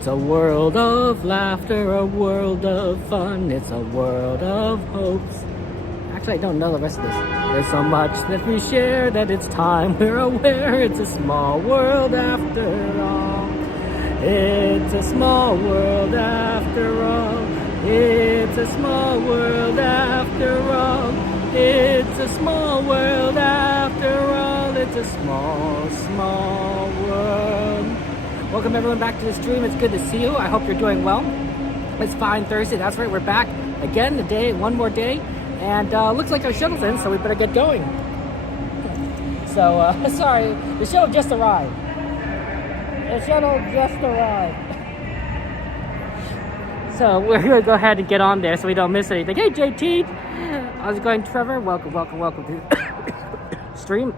It's a world of laughter, a world of fun. It's a world of hopes. Actually, I don't know the rest of this. There's so much that we share that it's time we're aware. It's a small world after all. It's a small world after all. It's a small world after all. It's a small world after all. It's a small, small world. Welcome everyone back to the stream. It's good to see you. I hope you're doing well. It's Fine Thursday. That's right. We're back again today, one more day. And looks like our shuttle's in, so we better get going. So, sorry, the shuttle just arrived. The shuttle just arrived. So we're gonna go ahead and get on there so we don't miss anything. Hey JT, how's it going, Trevor? Welcome to the stream.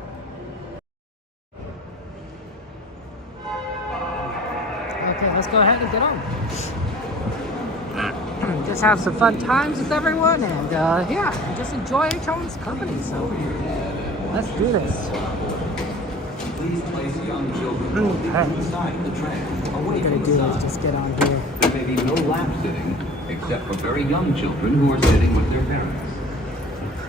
Okay, let's go ahead and get on. Just have some fun times with everyone, and yeah, just enjoy each other's company. So let's do this. Please place young children inside the tram. What we're gonna do is just get on here. There may be no lap sitting, except for very young children who are sitting with their parents.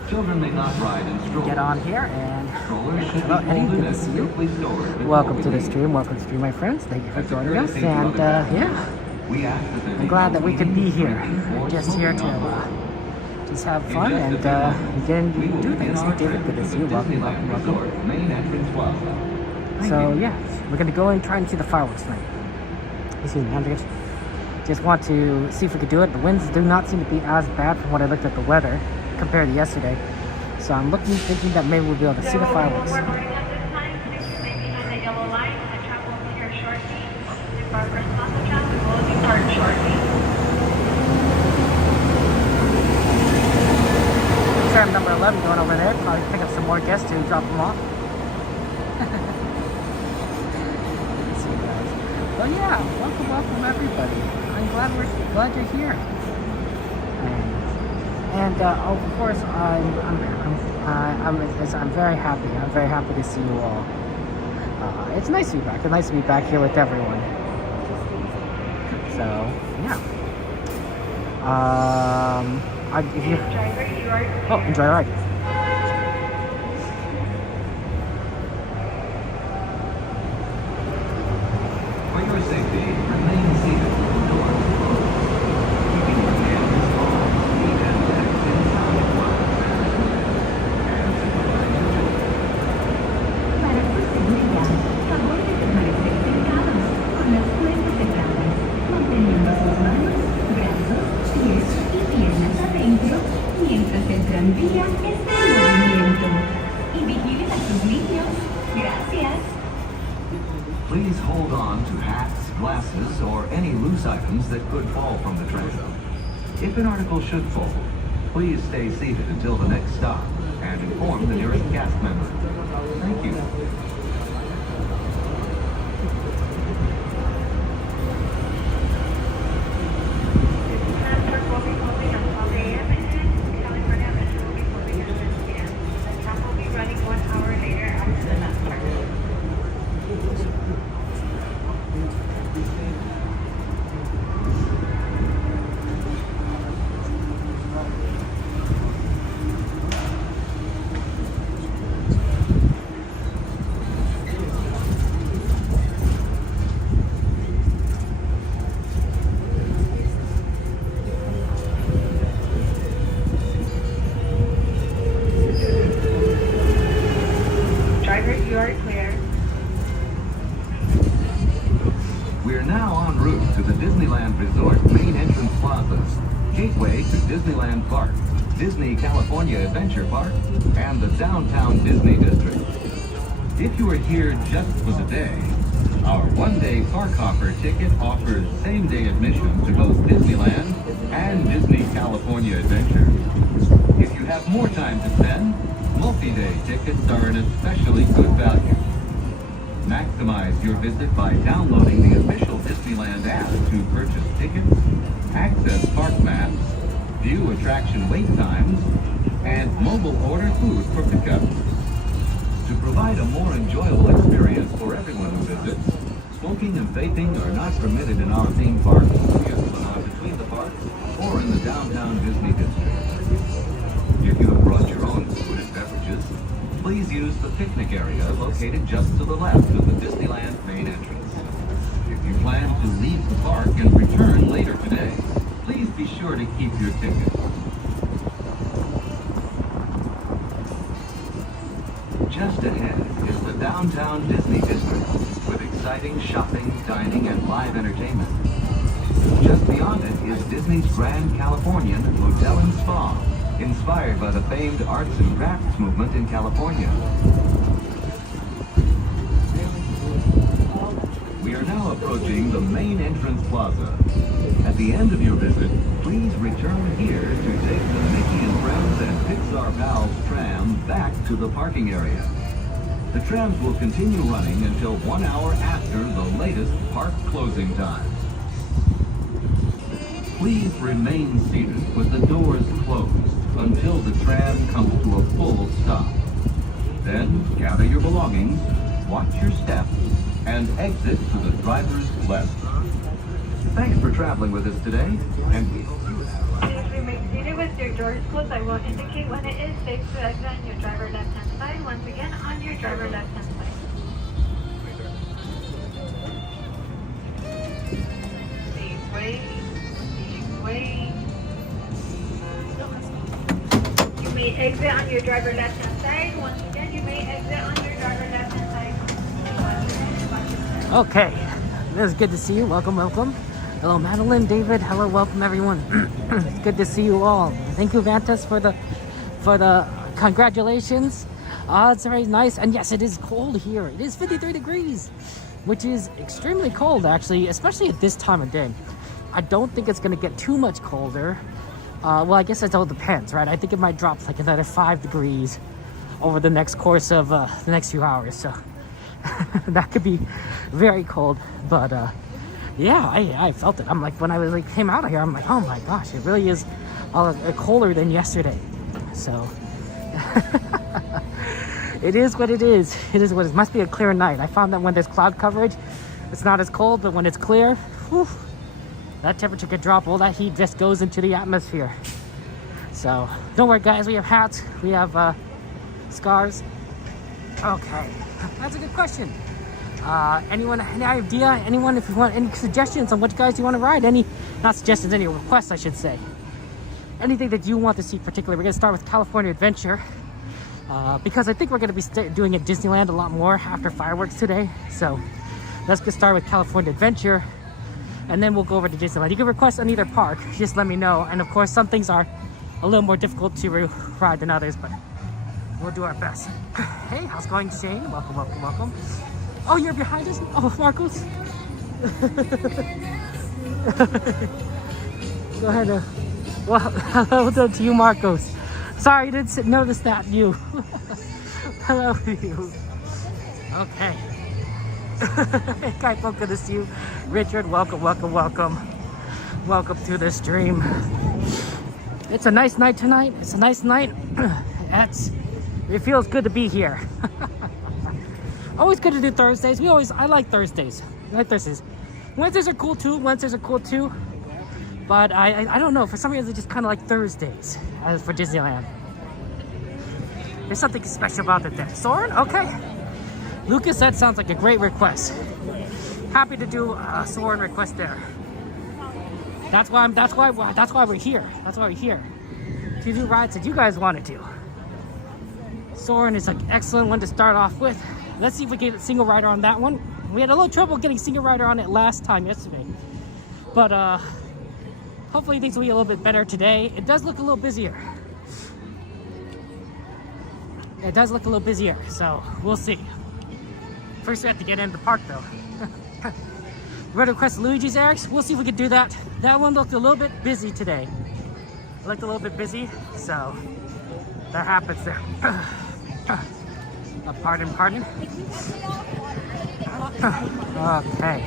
Children may not ride in strollers. Get on here and Strollers should be Eddie, folded good to and see you. safely stored. Welcome to the stream. Welcome to the stream, my friends. Thank you for joining us. And yeah, We ask that there I'm be glad no that we could be here. eating or Just here smoking to on board. just have fun and again do things. David, good to see you. Welcome. Resort, main entrance plaza. So yeah, we're gonna go and try and see the fireworks tonight. Excuse me, Andrew. Just want to see if we could do it. The winds do not seem to be as bad from what I looked at the weather compared to yesterday. So I'm thinking that maybe we'll be able to see the fireworks. We're boarding at this time. Maybe on the yellow line. The travel will be here shortly. The Barbara's Plaza traffic will be starting shortly. Tram number 11 going over there. Probably pick up some more guests to drop them off. See you guys. Well, yeah, welcome everybody. I'm glad you're here. And of course, I'm very happy. I'm very happy to see you all. It's nice to be back. It's nice to be back here with everyone. So yeah. Driver, you are Enjoy the ride. For your safety, remain seated with the doors closed. Keeping your hands off feet and legs inside while managing. Hands in behind your children. Para su seguridad, favor de permanecer sentados con las puertas cerradas, manteniendo sus manos, brazos, pies y piernas adentro mientras el tranvía está en movimiento. Y vigilen a sus niños. Gracias. Please hold on to hats, glasses, or any loose items that could fall from the tram. If an article should fall, please stay seated until the next stop and inform the nearest cast member. Thank you. Transfer will be closing at 12 a.m. and California Metro will be closing at 6 p.m. The tram will be running 1 hour later after the last part. Driver, you are clear. We're now en route to the Disneyland Resort main entrance plazas, gateway to Disneyland Park, Disney California Adventure Park, and the downtown Disney District. If you are here just for the day, our one-day park hopper ticket offers same-day admission to both Disneyland and Disney California Adventure. If you have more time to spend, multi-day tickets are an especially good value. Maximize your visit by downloading the official Disneyland app to purchase tickets, access park maps, view attraction wait times, and mobile order food for pickup. To provide a more enjoyable experience for everyone who visits, Smoking and vaping are not permitted in our theme park, between the parks, or in the downtown Disney district. If you have brought your own food and beverages, please use the picnic area located just to the left of the Disneyland main entrance. If you plan to leave the park and return later today, please be sure to keep your ticket. Just ahead is the downtown Disney district with exciting shopping, dining, and live entertainment. Just beyond it is Disney's Grand Californian Hotel and Spa, inspired by the famed arts and crafts movement in California. We are now approaching the main entrance plaza. At the end of your visit, please return here to take the Mickey and Friends and Pixar Pals tram back to the parking area. The trams will continue running until 1 hour after the latest park closing time. Please remain seated with the doors closed until the tram comes to a full stop. Then gather your belongings, watch your step, and exit to the driver's left. Thanks for traveling with us today, and we hope you have Please remain seated with your doors closed. I will indicate when it is safe to exit on your driver left-hand side. Once again, on your driver left-hand side. Please wait. Please wait. You may exit on your driver left-hand side. Once again, you may exit on your driver left-hand side. Okay, it is good to see you. Welcome, welcome. Hello, Madeline, David. Hello, welcome, everyone. It's good to see you all. Thank you, Vantas, for the congratulations. It's very nice, and yes, it is cold here. It is 53 degrees, which is extremely cold, actually, especially at this time of day. I don't think it's going to get too much colder. Well, I guess it all depends, right? I think it might drop like another 5 degrees over the next course of the next few hours. So that could be very cold, but yeah, I felt it. I'm like, when I was like came out of here, I'm like, oh my gosh, it really is colder than yesterday. So it is what it is. It is what it is. Must be a clear night. I found that when there's cloud coverage, it's not as cold, but when it's clear, whew, that temperature could drop. All that heat just goes into the atmosphere. So don't worry, guys. We have hats. We have scarves. Okay, that's a good question. Anyone, any idea? Anyone, if you want any suggestions on which guys you want to ride? Any, not suggestions, any requests, I should say. Anything that you want to see particularly. We're going to start with California Adventure. Because I think we're going to be doing at Disneyland a lot more after fireworks today. So let's get started with California Adventure. And then we'll go over to Disneyland. You can request on either park. Just let me know. And of course, some things are a little more difficult to ride than others. But we'll do our best. Hey, how's it going, Shane? Welcome, welcome, welcome. Oh, you're behind us? Oh, Marcos. Go ahead. Well, hello to you, Marcos. Sorry, I didn't notice that. You. Hello, you. Okay. Guys, welcome to see you. Richard, welcome, welcome, welcome. Welcome to the stream. It's a nice night tonight. It's a nice night. It feels good to be here. Always good to do Thursdays. I like Thursdays. I like Thursdays. Wednesdays are cool too. But I don't know. For some reason, I just kind of like Thursdays as for Disneyland. There's something special about it there. Soren? Okay. Lucas, that sounds like a great request. Happy to do a Soren request there. That's why we're here. That's why we're here. To do rides that you guys want to do. Soren is an excellent one to start off with. Let's see if we get a single rider on that one. We had a little trouble getting single rider on it yesterday. But hopefully things will be a little bit better today. It does look a little busier. It does look a little busier, so we'll see. First we have to get into the park though. We're gonna request Luigi's Eric's. We'll see if we can do that. That one looked a little bit busy today. It looked a little bit busy, so that happens there. Pardon. Okay.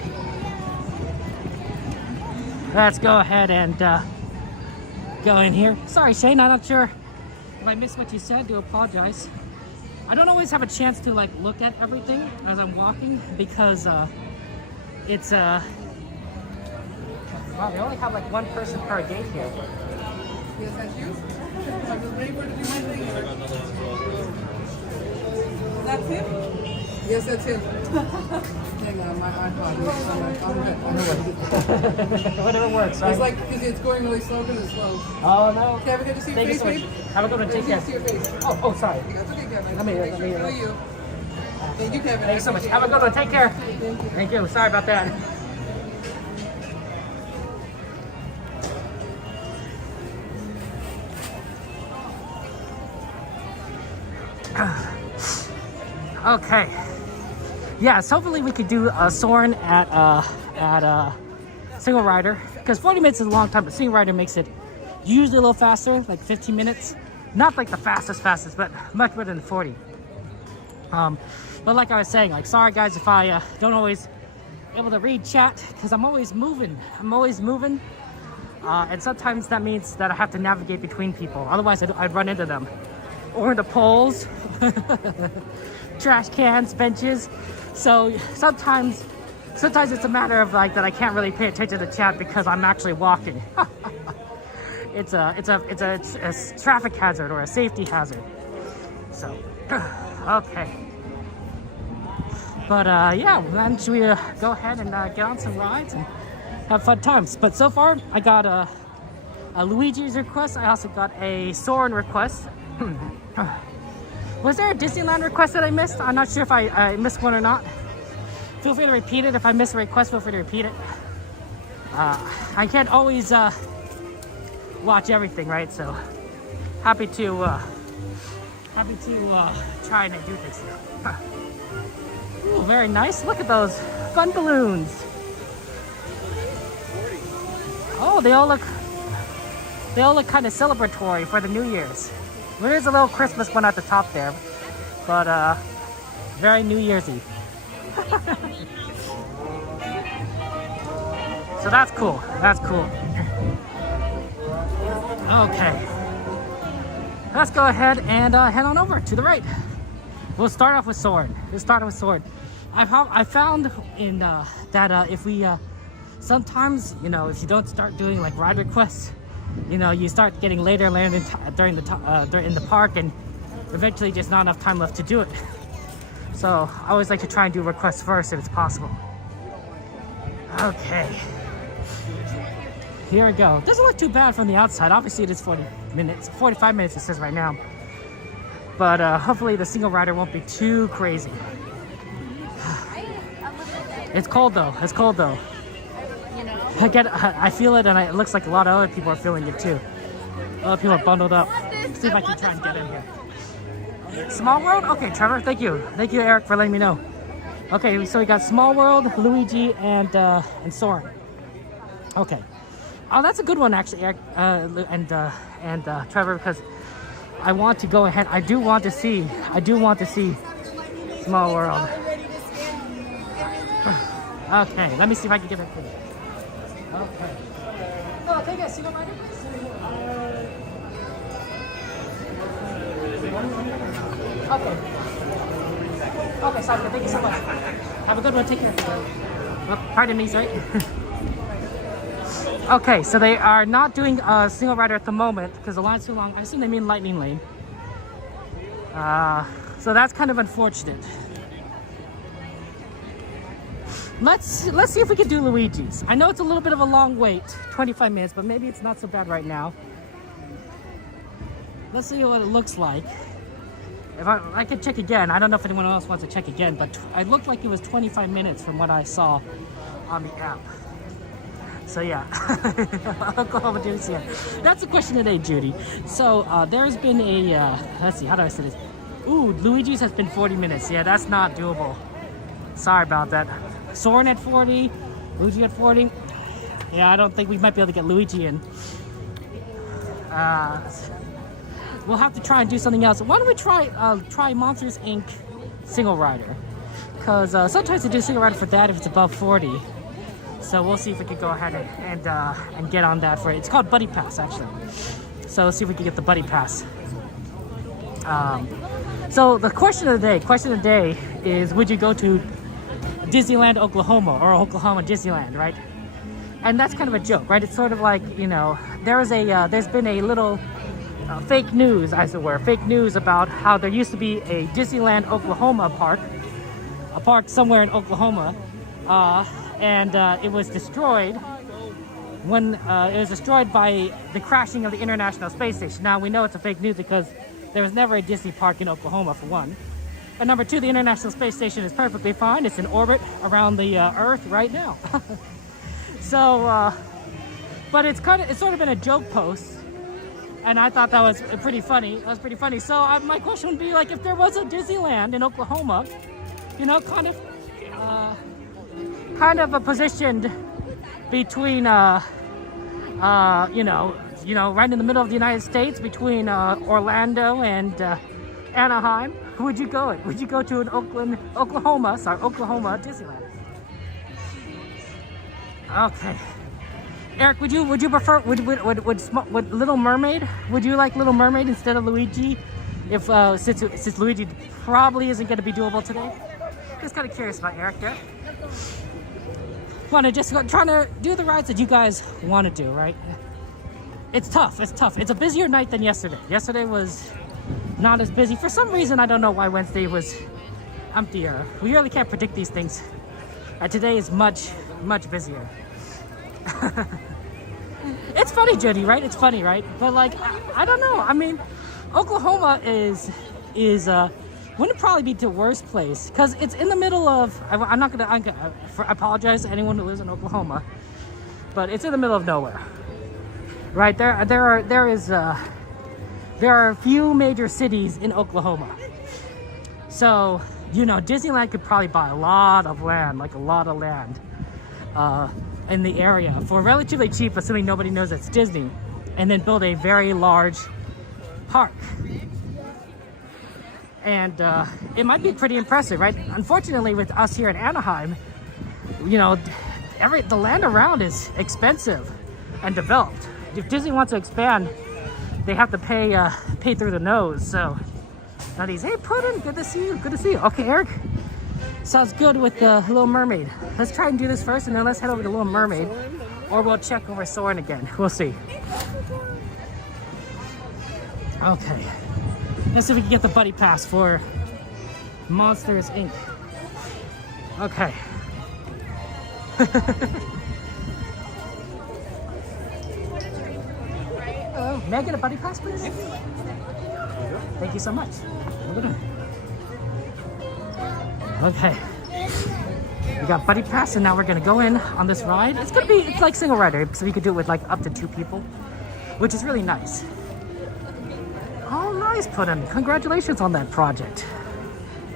Let's go ahead and go in here. Sorry, Shane, I'm not sure if I missed what you said. Do apologize. I don't always have a chance to like look at everything as I'm walking because It's wow, they only have like one person per gate here. Yes, that's you. I was waiting for it to do my thing. That's him? Yes, that's him. Hang on, my iPod. Whatever works, right? It's like, because it's going really slow because it's slow. Oh no. Kevin, good to see your Thank you face, so much. babe. Have a good one. Take care. Good to see your face. Oh, sorry. That's okay, Kevin. Let me- Make sure to know you. Thank you, Kevin. Thank you so much. Have a good one. Take care. Thank you. Sorry about that. Okay. Yeah, so hopefully we could do Soarin' at single rider, because 40 minutes is a long time, but single rider makes it usually a little faster, like 15 minutes. Not like the fastest, but much better than 40. But like I was saying, like, sorry guys if I don't always able to read chat, because I'm always moving. And sometimes that means that I have to navigate between people. Otherwise, I'd run into them. Or the poles, trash cans, benches. So sometimes it's a matter of like that I can't really pay attention to chat because I'm actually walking. It's a traffic hazard or a safety hazard. So, okay. But yeah, then should we go ahead and get on some rides and have fun times. But so far, I got a Luigi's request. I also got a Soarin' request. Was there a Disneyland request that I missed? I'm not sure if I missed one or not. Feel free to repeat it. If I miss a request, feel free to repeat it. I can't always watch everything, right? So happy to try and do things here. Ooh, very nice. Look at those fun balloons. Oh, they all look kind of celebratory for the New Year's. There is a little Christmas one at the top there, but very New Year's Eve. So that's cool. Okay, let's go ahead and head on over to the right. We'll start off with Soarin'. I found in that if we sometimes, you know, if you don't start doing like ride requests, you know, you start getting later and later during the park, and eventually just not enough time left to do it. So I always like to try and do requests first if it's possible. Okay, here we go. Doesn't look too bad from the outside. Obviously it is 45 minutes it says right now. But hopefully the single rider won't be too crazy. It's cold though. I feel it, and it looks like a lot of other people are feeling it too. Other people are bundled up. Let's see if I can try and get in here. Small World? Okay, Trevor, thank you. Thank you, Eric, for letting me know. Okay, so we got Small World, Luigi, and Soarin'. Okay. Oh, that's a good one, actually, Eric, and Trevor, because I want to go ahead. I do want to see Small World. Okay, let me see if I can get it for you. Okay. Oh, take a single rider, please. Okay. Okay, sounds good. Thank you so much. Have a good one. Take care. Oh, pardon me, sorry. Okay, so they are not doing a single rider at the moment because the line's too long. I assume they mean lightning lane. So that's kind of unfortunate. Let's see if we can do Luigi's. I know it's a little bit of a long wait, 25 minutes, but maybe it's not so bad right now. Let's see what it looks like. If I could check again. I don't know if anyone else wants to check again, but it looked like it was 25 minutes from what I saw on the app. So yeah, Oklahoma Judy's here. That's the question today, Judy. So there's been a, let's see, how do I say this? Ooh, Luigi's has been 40 minutes. Yeah, that's not doable. Sorry about that. Soarin' at 40, Luigi at 40. Yeah, I don't think we might be able to get Luigi in. We'll have to try and do something else. Why don't we try Monsters Inc. single rider? Because sometimes they do single rider for that if it's above 40. So we'll see if we can go ahead and get on that for it. It's called Buddy Pass, actually. So let's see if we can get the Buddy Pass. So the question of the day is, would you go to Disneyland Oklahoma or Oklahoma Disneyland, right? And that's kind of a joke, right? It's sort of like, you know, there's been a little fake news, as it were, fake news about how there used to be a Disneyland Oklahoma park, a park somewhere in Oklahoma, and it was destroyed when it was destroyed by the crashing of the International Space Station. Now we know it's a fake news because there was never a Disney park in Oklahoma, for one. And number two, the International Space Station is perfectly fine. It's in orbit around the Earth right now. So, but it's sort of been a joke post, and I thought that was pretty funny. That was pretty funny. So my question would be like, if there was a Disneyland in Oklahoma, you know, kind of a positioned between, you know, right in the middle of the United States, between Orlando and Anaheim. Would you go? Would you go to an Oklahoma Disneyland? Okay. Eric, would you prefer would Little Mermaid? Would you like Little Mermaid instead of Luigi? If since Luigi probably isn't going to be doable today. Just kind of curious about Eric there. Want to just trying to do the rides that you guys want to do, right? It's tough. It's tough. It's a busier night than yesterday. Yesterday was not as busy. For some reason, I don't know why Wednesday was emptier. We really can't predict these things. Today is much busier. It's funny, Jody, right? It's funny, right? But like, I don't know. I mean, Oklahoma is wouldn't probably be the worst place because it's in the middle of. I apologize to anyone who lives in Oklahoma, but it's in the middle of nowhere. Right there are a few major cities in Oklahoma. So, you know, Disneyland could probably buy a lot of land, in the area for relatively cheap, assuming nobody knows it's Disney, and then build a very large park. And it might be pretty impressive, right? Unfortunately, with us here in Anaheim, you know, the land around is expensive and developed. If Disney wants to expand, they have to pay through the nose. So now these, hey Puddin, good to see you. Okay, Eric, sounds good with the Little Mermaid. Let's try and do this first, and then let's head over to Little Mermaid, or we'll check over Soarin' again. We'll see. Okay, let's see if we can get the buddy pass for Monsters Inc. Okay. May I get a buddy pass, please? Thank you so much. Okay. We got buddy pass, and now we're gonna go in on this ride. It's like single rider, so we could do it with like up to 2 people, which is really nice. Oh, nice, Puddin'. Congratulations on that project.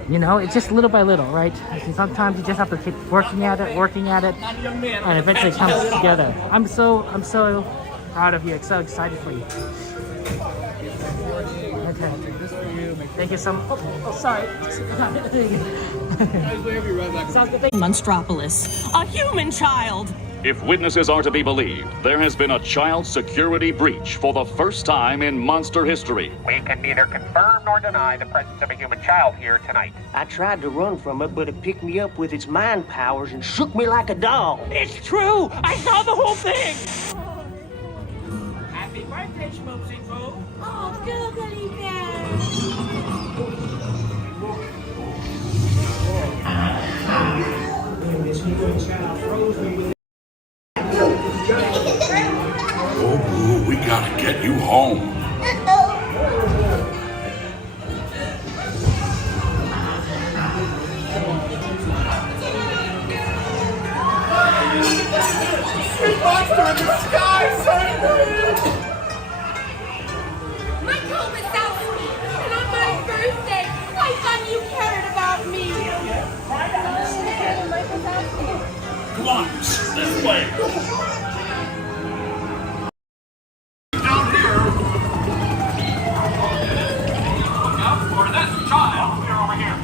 You know, it's just little by little, right? And sometimes you just have to keep working at it, and eventually it comes together. I'm so proud of you. So excited for you. Okay. Thank you so much. Oh, sorry. Monstropolis, a human child. If witnesses are to be believed, there has been a child security breach for the first time in monster history. We can neither confirm nor deny the presence of a human child here tonight. I tried to run from it, but it picked me up with its mind powers and shook me like a dog. It's true. I saw the whole thing. Happy birthday, Schmoopsy Boo. Oh, googly bear. Oh, Boo, we gotta get you home. My home is out, and on my birthday, I thought you cared about me. Come on, this way. Down here. Look out for this child. You're over here.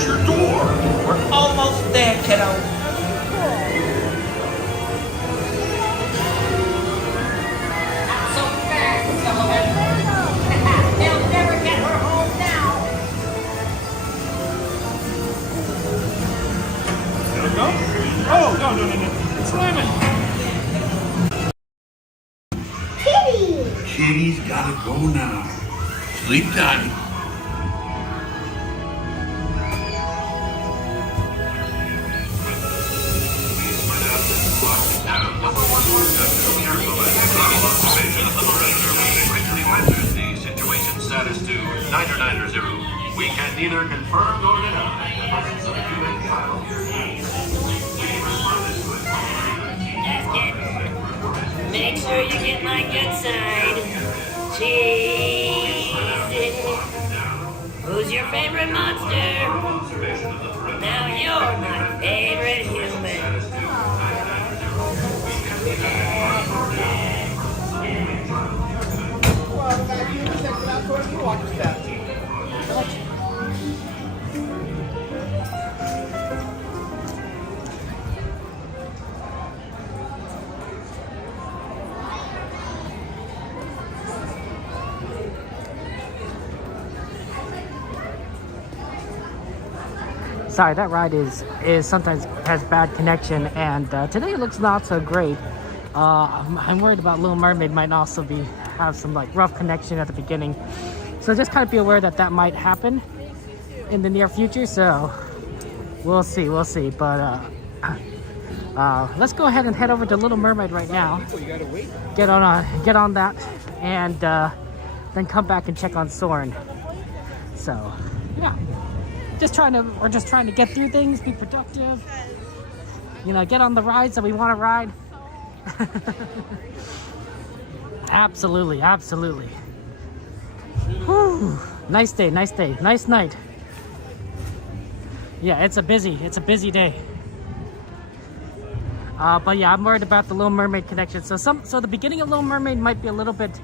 There's your door. We're almost there, kiddo. Not so fast, Sullivan. They'll never get her home now. There we go. Oh, no. It's Lemon. Kitty's gotta go now. Sleep tight. Situation status to 990. We can neither confirm nor deny the presence of a human child here. Make sure you get my good side. Cheese. Who's your favorite monster? Now you're my favorite human. Sorry, that ride is sometimes has bad connection, and today it looks not so great. I'm worried about Little Mermaid might also have some like rough connection at the beginning, so just kind of be aware that might happen in the near future. So we'll see. But let's go ahead and head over to Little Mermaid right now. Get on that, and then come back and check on Soarin'. So yeah. We're just trying to get through things, be productive, get on the rides that we want to ride. Absolutely. Whew. Nice day, nice night. Yeah, it's a busy day. But yeah, I'm worried about the Little Mermaid connection. So the beginning of Little Mermaid might be a little bit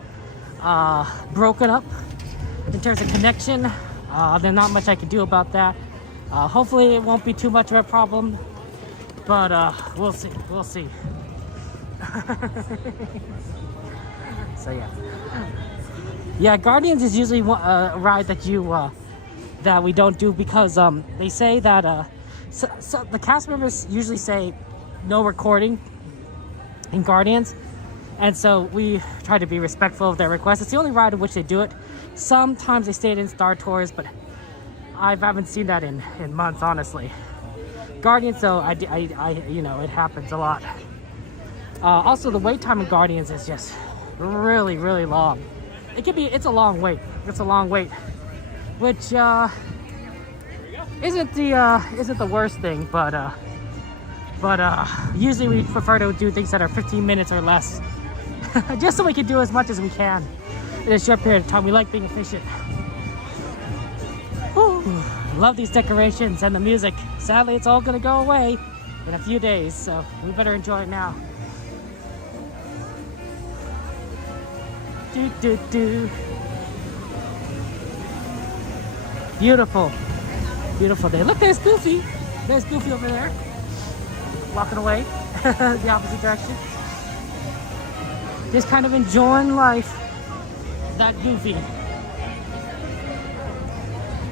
broken up in terms of connection. There's not much I can do about that. Hopefully it won't be too much of a problem, but we'll see. So yeah, Guardians is usually a ride that we don't do because they say that so the cast members usually say no recording in Guardians, and so we try to be respectful of their request. It's the only ride in which they do it. Sometimes they stayed in Star Tours, but I haven't seen that in months, honestly. Guardians, though, I it happens a lot. Also, the wait time in Guardians is just really, really long. It's a long wait. Which isn't the worst thing, but usually we prefer to do things that are 15 minutes or less, just so we can do as much as we can in a short period of time. We like being efficient. Whew. Love these decorations and the music. Sadly, it's all gonna go away in a few days, so we better enjoy it now. Beautiful day. Look, there's Goofy over there, walking away the opposite direction, just kind of enjoying life. That Goofy.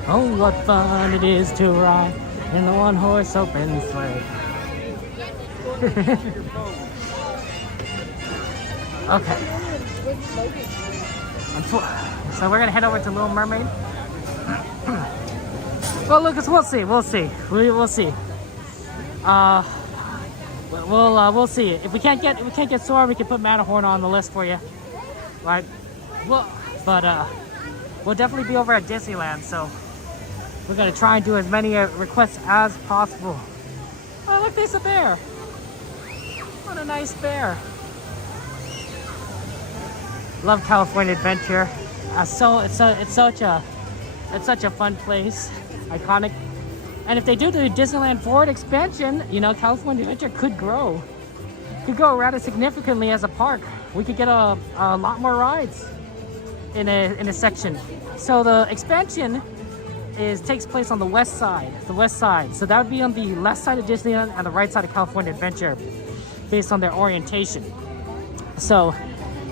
Oh, what fun it is to ride in the one-horse open sleigh. Okay. So we're gonna head over to Little Mermaid. Well, Lucas, we'll see. We'll see. We'll see. We'll see. If we can't get Sora, we can put Matterhorn on the list for you. Right? Well, but we'll definitely be over at Disneyland, so we're gonna try and do as many requests as possible. Oh, look, there's a bear. What a nice bear. Love California Adventure. It's such a fun place, iconic. And if they do the Disneyland Forward expansion, California Adventure could grow rather significantly as a park. We could get a lot more rides in a section. So the expansion takes place on the west side. So that would be on the left side of Disneyland and the right side of California Adventure, based on their orientation. So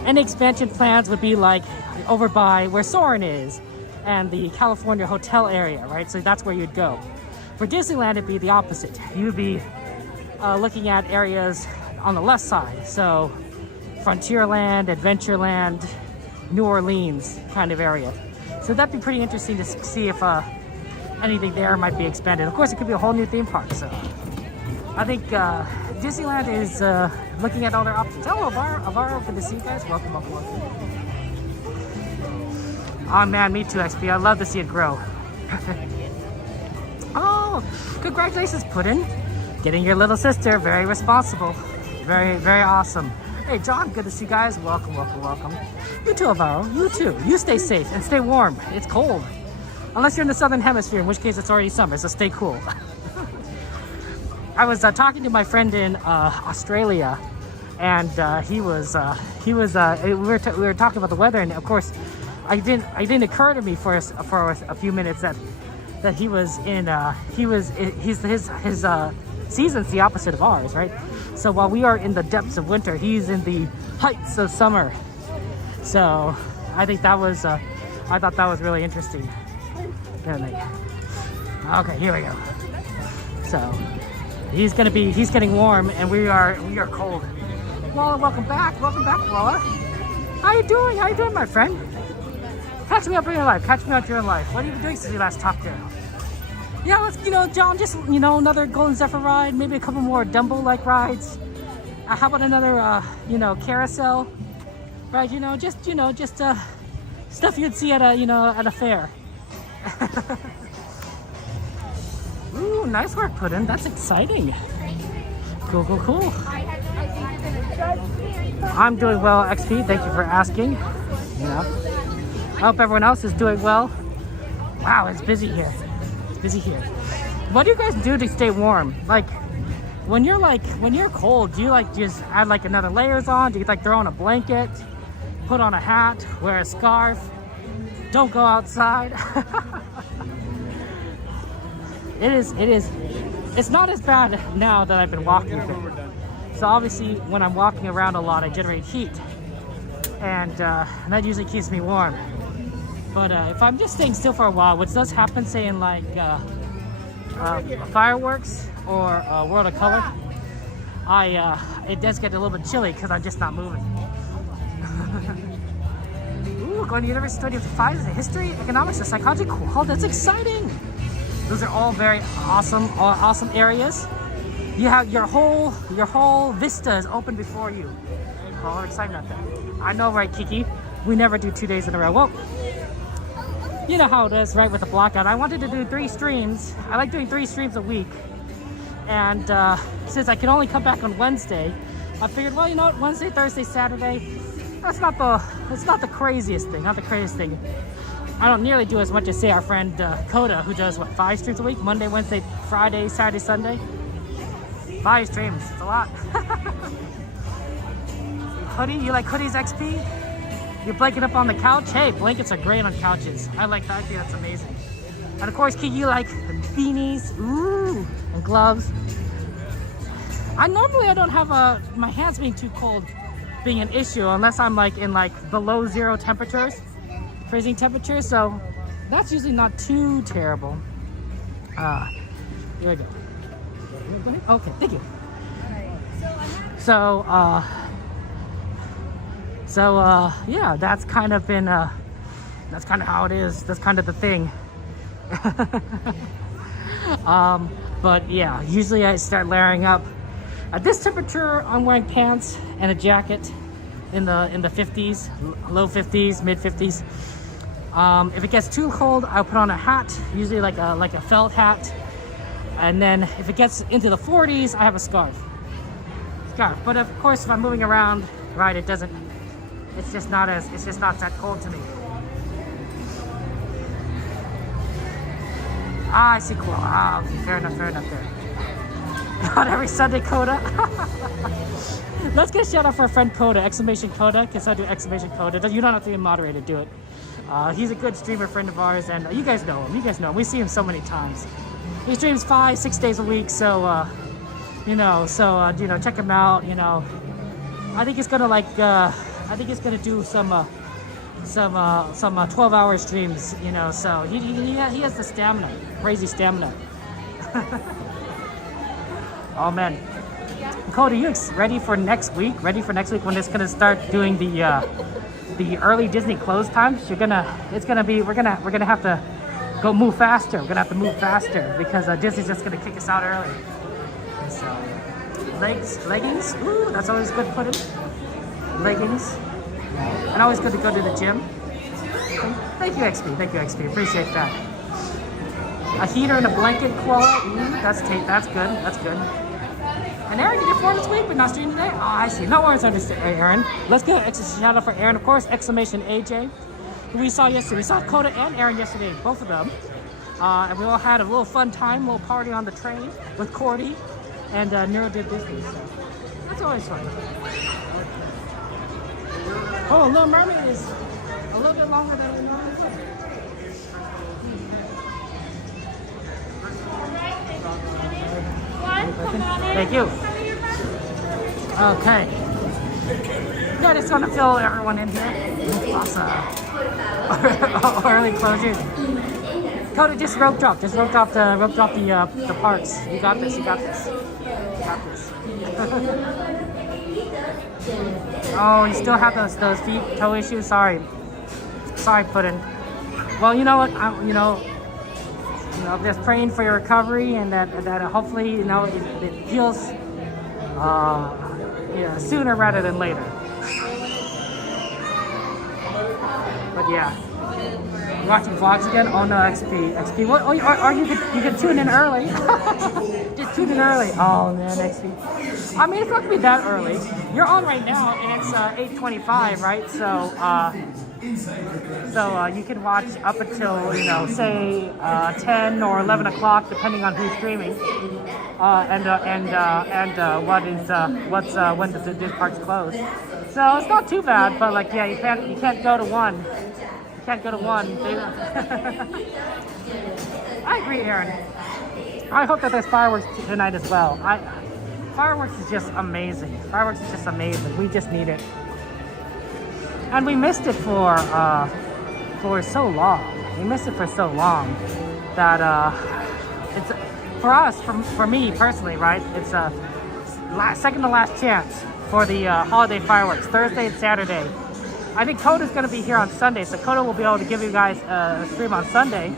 any expansion plans would be like over by where Soarin' is and the California hotel area, right? So that's where you'd go. For Disneyland, it'd be the opposite. You'd be looking at areas on the left side. So Frontierland, Adventureland, New Orleans kind of area. So that'd be pretty interesting to see if anything there might be expanded. Of course, it could be a whole new theme park. So I think Disneyland is looking at all their options. Hello, Alvaro, good to see you guys. Welcome. Oh man, me too, XP. I love to see it grow. Oh, congratulations, Puddin'. Getting your little sister, very responsible. Very, very awesome. Hey, John, good to see you guys. Welcome. You too, Alvaro. You too. You stay safe and stay warm. It's cold. Unless you're in the southern hemisphere, in which case it's already summer, so stay cool. I was talking to my friend in Australia, and we were talking about the weather, and of course, it didn't occur to me for a few minutes that he was in his season's the opposite of ours, right? So while we are in the depths of winter, he's in the heights of summer. So I think that was I thought that was really interesting. Okay, here we go. So he's getting warm, and we are cold. Walla, welcome back, Walla. How you doing, my friend? Catch me up in your life. What have you been doing since we last talked to? Yeah, let's, John, just, another Golden Zephyr ride, maybe a couple more Dumbo-like rides. How about another, carousel, right? Just stuff you'd see at a fair. Ooh, nice work, Puddin'. That's exciting. Cool. I'm doing well, XP. Thank you for asking. I hope everyone else is doing well. Wow, it's busy here. What do you guys do to stay warm? Like, when you're cold, do you just add another layers on? Do you throw on a blanket, put on a hat, wear a scarf, don't go outside? It's not as bad now that I've been walking a bit. So obviously when I'm walking around a lot, I generate heat, and that usually keeps me warm. But if I'm just staying still for a while, which does happen, say in fireworks or World of Color, it does get a little bit chilly because I'm just not moving. Ooh, going to University of Science, history, economics, and psychology. Cool, that's exciting. Those are all very awesome areas. You have your whole vista is open before you. Oh, I'm excited about that. I know, right, Kiki? We never do 2 days in a row. Well, you know how it is, right, with the blackout. I wanted to do 3 streams. I like doing 3 streams a week. And since I can only come back on Wednesday, I figured, well, Wednesday, Thursday, Saturday, it's not the craziest thing, I don't nearly do as much as, say, our friend Coda, who does, 5 streams a week? Monday, Wednesday, Friday, Saturday, Sunday? 5 streams, it's a lot. Hoodie, you like hoodies, XP? You're blanking up on the couch? Hey, blankets are great on couches. I like that. I think that's amazing. And of course, Kiki, you like beanies, ooh, and gloves. I don't have my hands being too cold being an issue unless I'm in below 0 temperatures, freezing temperatures. So that's usually not too terrible. Here we go. Okay, thank you. So yeah, that's kind of how it is. That's kind of the thing. But yeah, usually I start layering up. At this temperature, I'm wearing pants and a jacket in the 50s, low 50s, mid 50s. If it gets too cold, I'll put on a hat, usually like a felt hat. And then if it gets into the 40s, I have a scarf. But of course, if I'm moving around, right, it's just not that cold to me. I see, cool. Okay, fair enough there. Not every Sunday, Coda. Let's get a shout out for our friend Coda, exclamation Coda. Can I do exclamation Coda? You don't have to be a moderator, do it. He's a good streamer friend of ours, and you guys know him. You guys know him. We see him so many times. He streams 5-6 days a week, so you know, check him out. You know, I think he's gonna I think he's gonna do some 12-hour streams. You know, so he has the stamina, crazy stamina. Oh man, Cody, you ready for next week? Ready for next week when it's gonna start doing the early Disney close times? We're gonna have to go move faster. We're gonna have to move faster because Disney's just gonna kick us out early. So leggings. Ooh, that's always good to put in. Leggings. And always good to go to the gym. Thank you, XP. Thank you, XP. Appreciate that. A heater and a blanket koala. Ooh, that's good. That's good. And Aaron, did you perform this week but not streaming today? Oh, I see. No worries, Aaron. Let's go. Shout out for Aaron, of course. Exclamation AJ, who we saw yesterday. We saw Coda and Aaron yesterday, both of them. And we all had a little fun time, a little party on the train with Cordy and Neuro did Disney. So that's always fun. Oh, Little Mermaid is a little bit longer than we normally do. Thank you. Okay. Yeah, just gonna fill everyone in here. Awesome. Early closures. Cody, just rope drop the parts. You got this. You got this. You got this. Oh, you still have those feet toe issues. Sorry, Puddin'. Well, you know what? Just praying for your recovery and that hopefully it heals sooner rather than later. But yeah, watching vlogs again. Oh no, XP. What? Oh, or you could tune in early. Just tune in early. Oh man, XP. I mean, it's not gonna be that early. You're on right now, and it's 8:25, right? So you can watch up until say 10 or 11 o'clock, depending on who's streaming, when the Disney park's closed. So it's not too bad, but like you can't go to one. You can't go to one. I agree, Aaron. I hope that there's fireworks tonight as well. Fireworks is just amazing. Fireworks is just amazing. We just need it. And we missed it for so long. We missed it for so long that it's for us, for me personally, right? It's second to last chance for the holiday fireworks, Thursday and Saturday. I think Coda's going to be here on Sunday, so Coda will be able to give you guys a stream on Sunday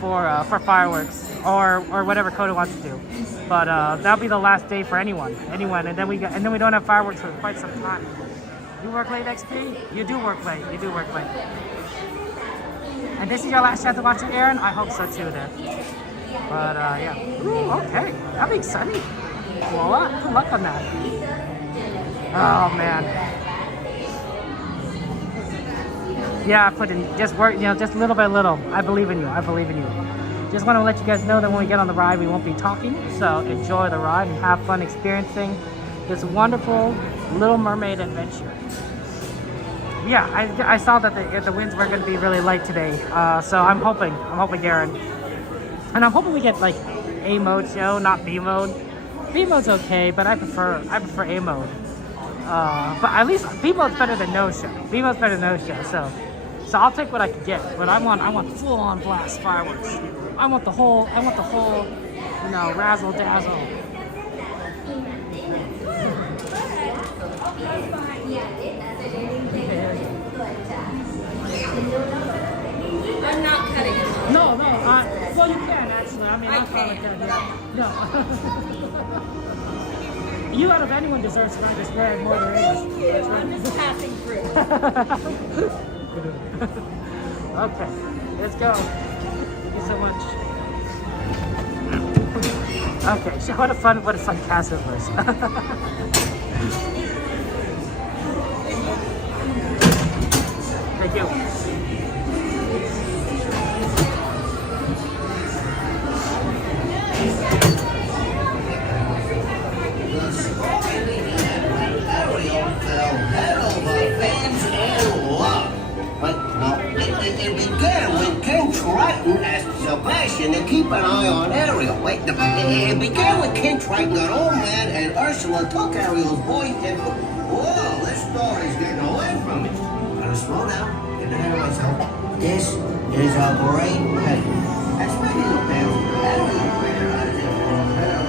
for fireworks or whatever Coda wants to do. But that'll be the last day for anyone, and then we don't have fireworks for quite some time. You work late, XP? You do work late. And this is your last chance to watch it, Aaron? I hope so too, then. But yeah. Ooh, okay. That'll be exciting. Well, good luck on that. Oh man. Yeah, put in just work. Just little by little. I believe in you. Just want to let you guys know that when we get on the ride, we won't be talking. So enjoy the ride and have fun experiencing this wonderful Little Mermaid adventure. Yeah, I saw that the winds were going to be really light today, so I'm hoping, Aaron, and I'm hoping we get like A mode show, not B mode. B mode's okay, but I prefer A mode. But at least B mode's better than no show. So I'll take what I can get. But I want full on blast fireworks. I want the whole razzle dazzle. I'm not cutting it. No. Well, you can actually. I mean, I can. No. You out of anyone deserves to not just wear more than Thank you. I'm just passing through. Okay, let's go. Thank you so much. Okay, so what a fun cast it was. Thank you. mission to keep an eye on Ariel. Wait, it began with Ken Triton got all mad and Ursula took Ariel's voice and... Whoa, this story's getting away from me. Gotta slow down, get ahead of myself. This is a great pleasure. That's why you look down. Ariel clear out of there for a better.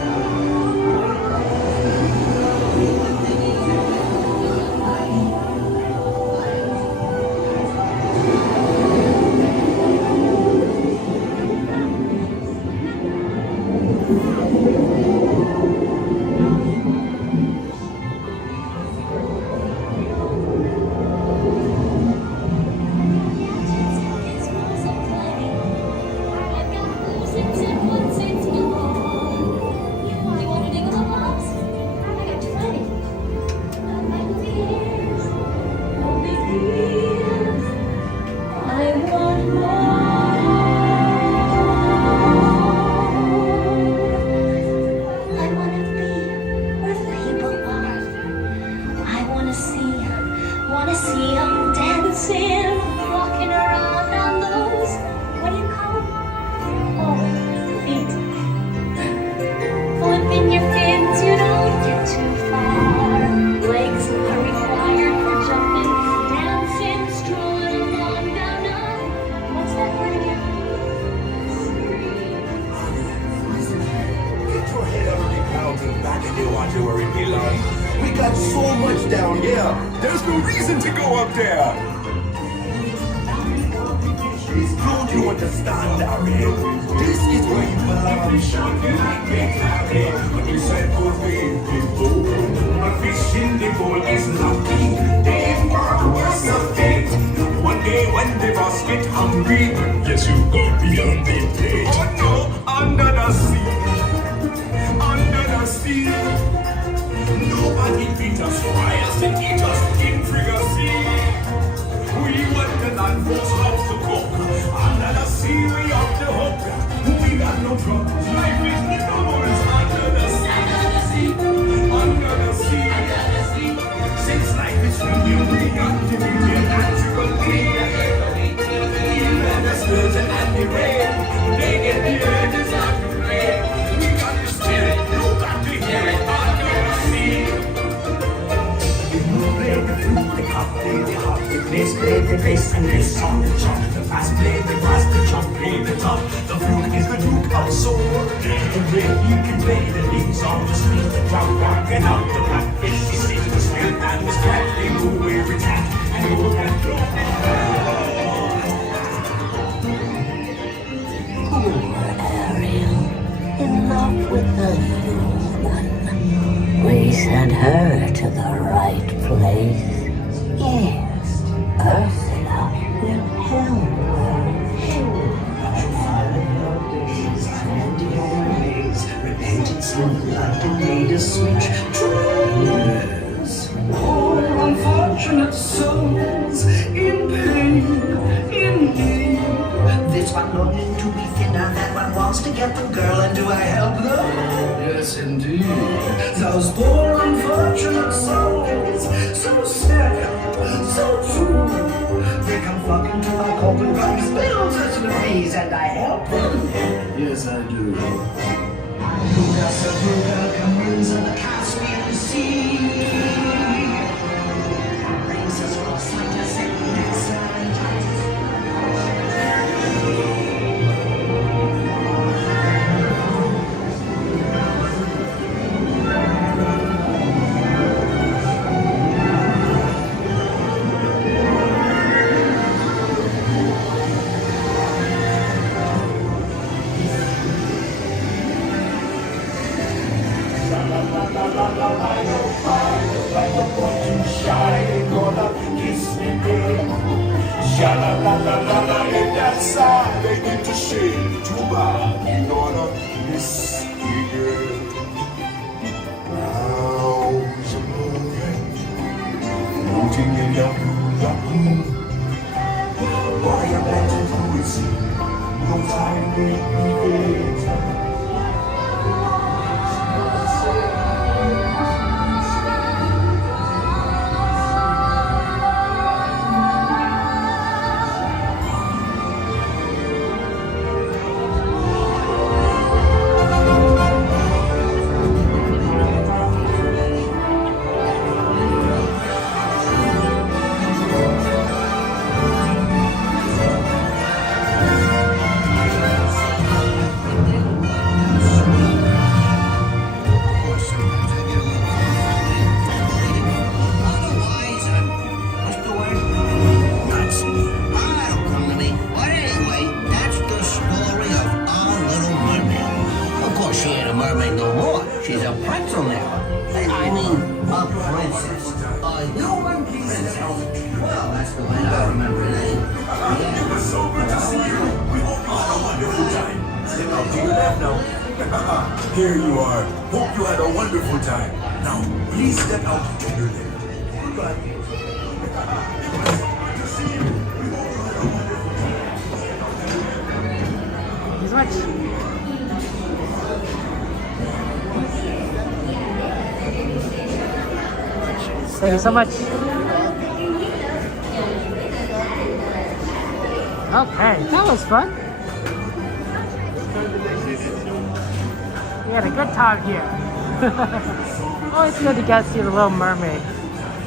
We got so much down here. There's no reason to go up there. Don't you understand, Ariel? This is where you belong. You said good people. A fish in the bowl is lucky. They was a fate. One day when the boss get hungry, yes, you go beyond the plate. Oh no, under the sea. Under the sea. Nobody beat us, fry us, and eat us in fricassee. We want the land force house to cook. Under the sea, we off the hook. We got no troubles. Life is the troubles. Under the sea. Under the sea. Under the sea. Since life is free, we got to be here naturally. Even the spills and the rain, they get the urges of the rain. We got to steer it, you got to hear it. Play the bass and they song the chop. The fast play the fast, the chop play the top. The flute is the duke of soul. The rain you can play the leaves on the street. The drum rocking out the blackfish. He sings the spirit and the strap. They move every time and move and flow. Poor Ariel, in love with the new one. We sent her to the right place. Yes, Ursula will help her. Repentance and blood and made a switch. Yes, poor unfortunate souls in pain, in need. This one longing to be thinner, that one wants to get the girl, and do I help them? Yes, indeed. Those poor unfortunate souls, so sad, so true. They come flocking to my coffin, price bills as the fees, and I help them. Yes, I do. Buga comes in the Caspian Sea. Brings us cross like a a pretzel now. I mean, a princess. A human princess. Well, that's the way I remember it. It was so good to see you. We hope you had a wonderful time. Step out to your left now. Here you are. Hope you had a wonderful time. Now, please step out to your left. Goodbye. He's much. Thank you so much. Okay, that was fun. We had a good time here. Always good to get to see the Little Mermaid.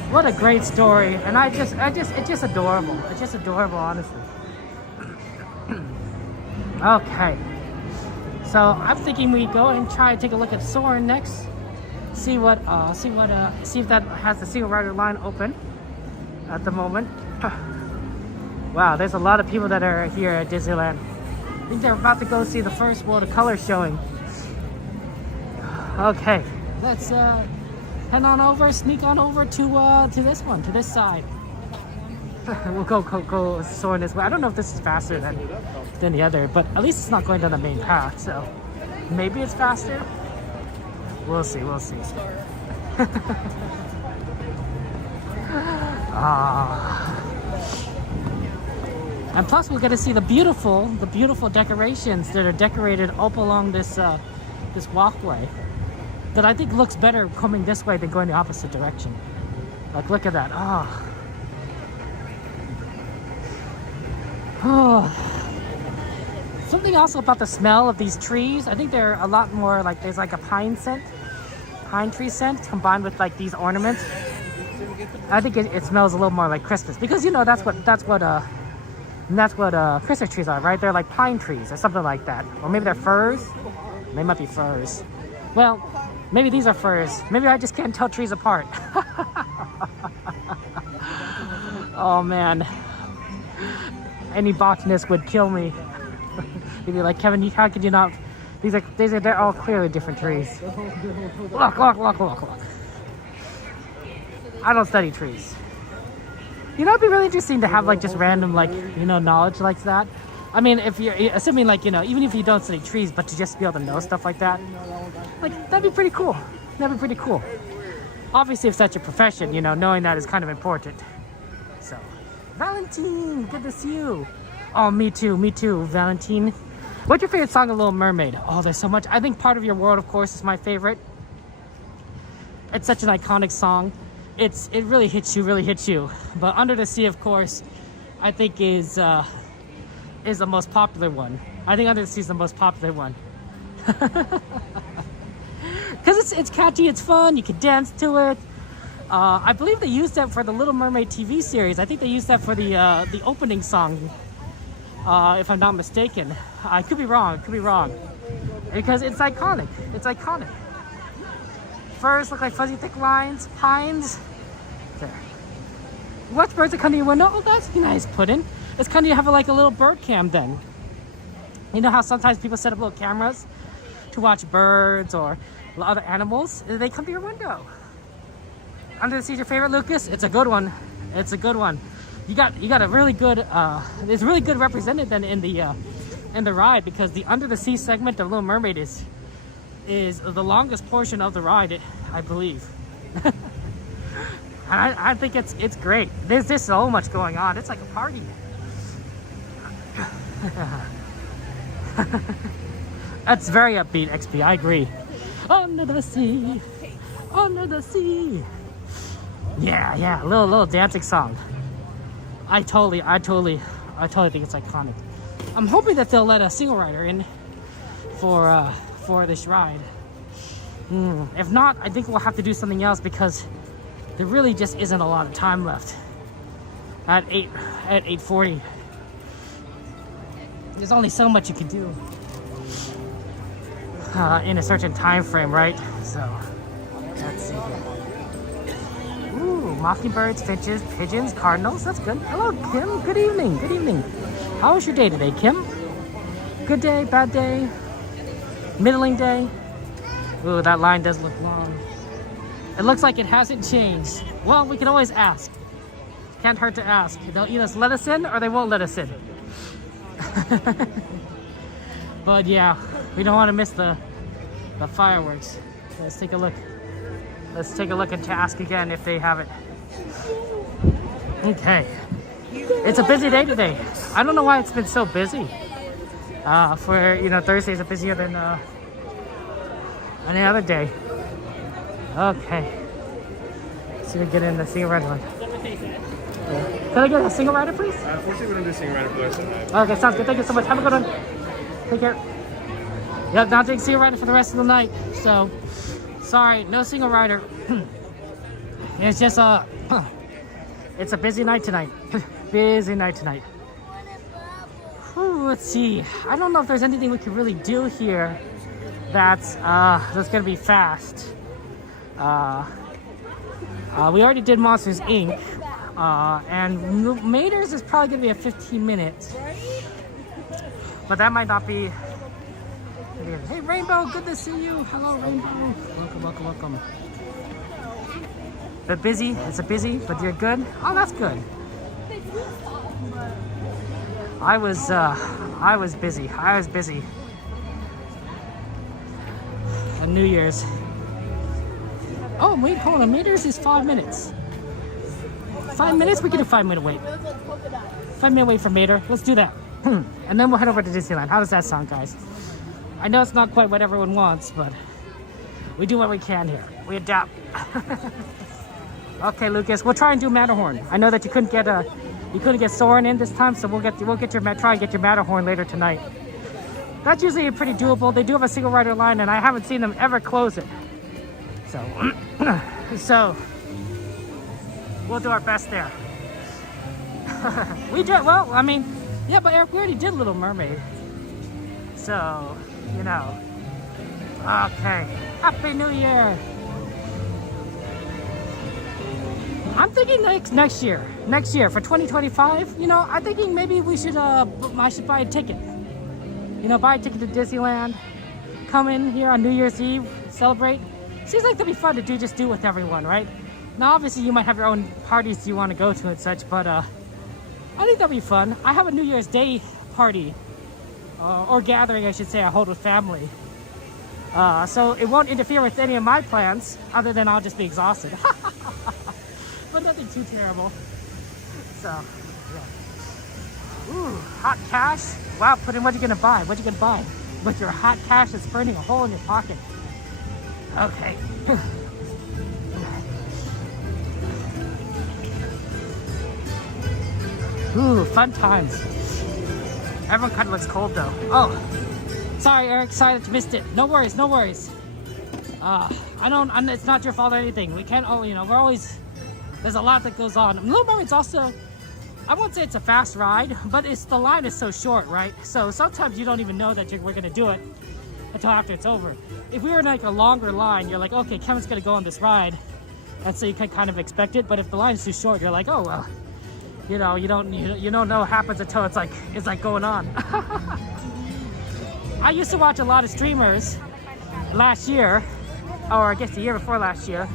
What a great story, and it's just adorable. It's just adorable, honestly. Okay, so I'm thinking we go and try to take a look at Soarin' next. See if that has the single rider line open at the moment. Wow, there's a lot of people that are here at Disneyland. I think they're about to go see the first World of Color showing. Okay, let's head on over, sneak on over to this one, to this side. We'll go Soarin' this way. I don't know if this is faster than the other, but at least it's not going down the main path, so maybe it's faster. We'll see. And plus we'll get to see the beautiful decorations that are decorated up along this this walkway that I think looks better coming this way than going the opposite direction. Like, look at that. Something also about the smell of these trees. I think they're a lot more like, there's like a pine tree scent combined with like these ornaments. I think it smells a little more like Christmas, because you know that's what Christmas trees are, right? They're like pine trees or something like that, or maybe they're firs. They might be firs. Well, maybe these are firs. Maybe I just can't tell trees apart. Oh man, any botanist would kill me. He'd be like, Kevin, how could you not? They're all clearly different trees. Look. I don't study trees. You know, it'd be really interesting to have like just random knowledge like that. I mean, if you're assuming even if you don't study trees, but to just be able to know stuff like that, that'd be pretty cool. Obviously, if such a profession, knowing that is kind of important. So, Valentine, good to see you. Oh, me too, Valentine. What's your favorite song of Little Mermaid? Oh, there's so much. I think Part of Your World, of course, is my favorite. It's such an iconic song. It really hits you. But Under the Sea, of course, I think is the most popular one. I think Under the Sea is the most popular one. Because it's catchy, it's fun, you can dance to it. I believe they used that for the Little Mermaid TV series. I think they used that for the opening song. If I'm not mistaken. I could be wrong, because it's iconic. Firs look like fuzzy thick lines, pines. There. Watch birds that come to your window. Oh, that's nice pudding. It's kind of, you have a little bird cam then. You know how sometimes people set up little cameras to watch birds or other animals? They come to your window. Under the Sea, your favorite, Lucas? It's a good one. You got a really good, it's really good represented then in the ride, because the Under the Sea segment of Little Mermaid is the longest portion of the ride, I believe. And I think it's great. There's so much going on. It's like a party. That's very upbeat, XP. I agree. Under the sea. Yeah. A little dancing song. I totally think it's iconic. I'm hoping that they'll let a single rider in for this ride. If not, I think we'll have to do something else, because there really just isn't a lot of time left at 8:40. There's only so much you can do in a certain time frame, right? So let's see here. Ooh, mockingbirds, finches, pigeons, cardinals. That's good. Hello, Kim. Good evening. How was your day today, Kim? Good day, bad day, middling day? Ooh, that line does look long. It looks like it hasn't changed. Well, we can always ask. Can't hurt to ask. They'll either let us in or they won't let us in. But yeah, we don't want to miss the fireworks. So let's take a look. Let's take a look and ask again if they have it. Okay. It's a busy day today. I don't know why it's been so busy. For, you know, Thursdays are busier than any other day. Okay. Let's see if we get in the single rider line. Can I get a single rider, please? Unfortunately, we don't do single rider for the rest of the night. Okay, sounds good. Thank you so much. Have a good one. Take care. Yep, not doing single rider for the rest of the night. So, sorry, no single rider. It's just it's a busy night tonight. Busy night tonight. Whew, let's see. I don't know if there's anything we can really do here that's gonna be fast. We already did Monsters Inc. And Mater's is probably gonna be a 15 minutes. But that might not be. Hey Rainbow, good to see you. Hello Rainbow. Welcome, welcome, welcome. But busy, it's a busy, but you're good? Oh, that's good. I was busy. I was busy. On New Year's. Oh, wait, hold on. Mater's is 5 minutes. 5 minutes? We can do 5 minute wait. 5 minute wait for Mater. Let's do that. And then we'll head over to Disneyland. How does that sound, guys? I know it's not quite what everyone wants, but we do what we can here. We adapt. Okay, Lucas, we'll try and do Matterhorn. I know that you couldn't get Soarin' in this time, so we'll try and get your Matterhorn later tonight. That's usually pretty doable. They do have a single rider line, and I haven't seen them ever close it. So we'll do our best there. We did well. I mean, yeah, but Eric, we already did Little Mermaid, so you know. Okay, Happy New Year. I'm thinking next year for 2025. You know, I'm thinking maybe we should I should buy a ticket. You know, buy a ticket to Disneyland, come in here on New Year's Eve, celebrate. Seems like that'd be fun to do with everyone, right? Now, obviously, you might have your own parties you want to go to and such, but I think that'd be fun. I have a New Year's Day party, or gathering, I should say, I hold with family. So it won't interfere with any of my plans, other than I'll just be exhausted. But nothing too terrible. So, yeah. Ooh, hot cash. Wow, what are you gonna buy? What are you gonna buy? But your hot cash is burning a hole in your pocket. Okay. Ooh, fun times. Everyone kind of looks cold though. Oh, sorry, Eric. Sorry that you missed it. No worries, no worries. It's not your fault or anything. We can't. Oh, you know, we're always. There's a lot that goes on. Little Mermaid's also. I won't say it's a fast ride, but the line is so short, right? So sometimes you don't even know that we're gonna do it until after it's over. If we were in like a longer line, you're like, okay, Kevin's gonna go on this ride, and so you can kind of expect it. But if the line is too short, you're like, oh well, you know, you don't know what happens until it's like going on. I used to watch a lot of streamers last year, or I guess the year before last year.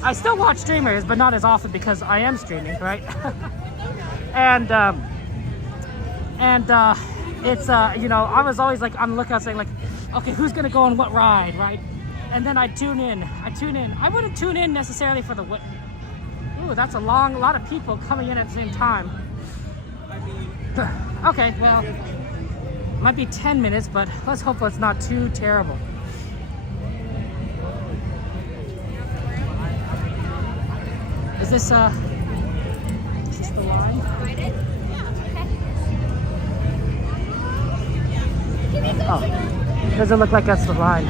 I still watch streamers, but not as often because I am streaming, right? and it's you know, I was always like on the lookout saying like, okay, who's gonna go on what ride, right? And then I tune in. I wouldn't tune in necessarily for the ooh, that's a lot of people coming in at the same time. Okay, well, might be 10 minutes, but let's hope it's not too terrible. Is this the line? Oh, doesn't look like that's the line.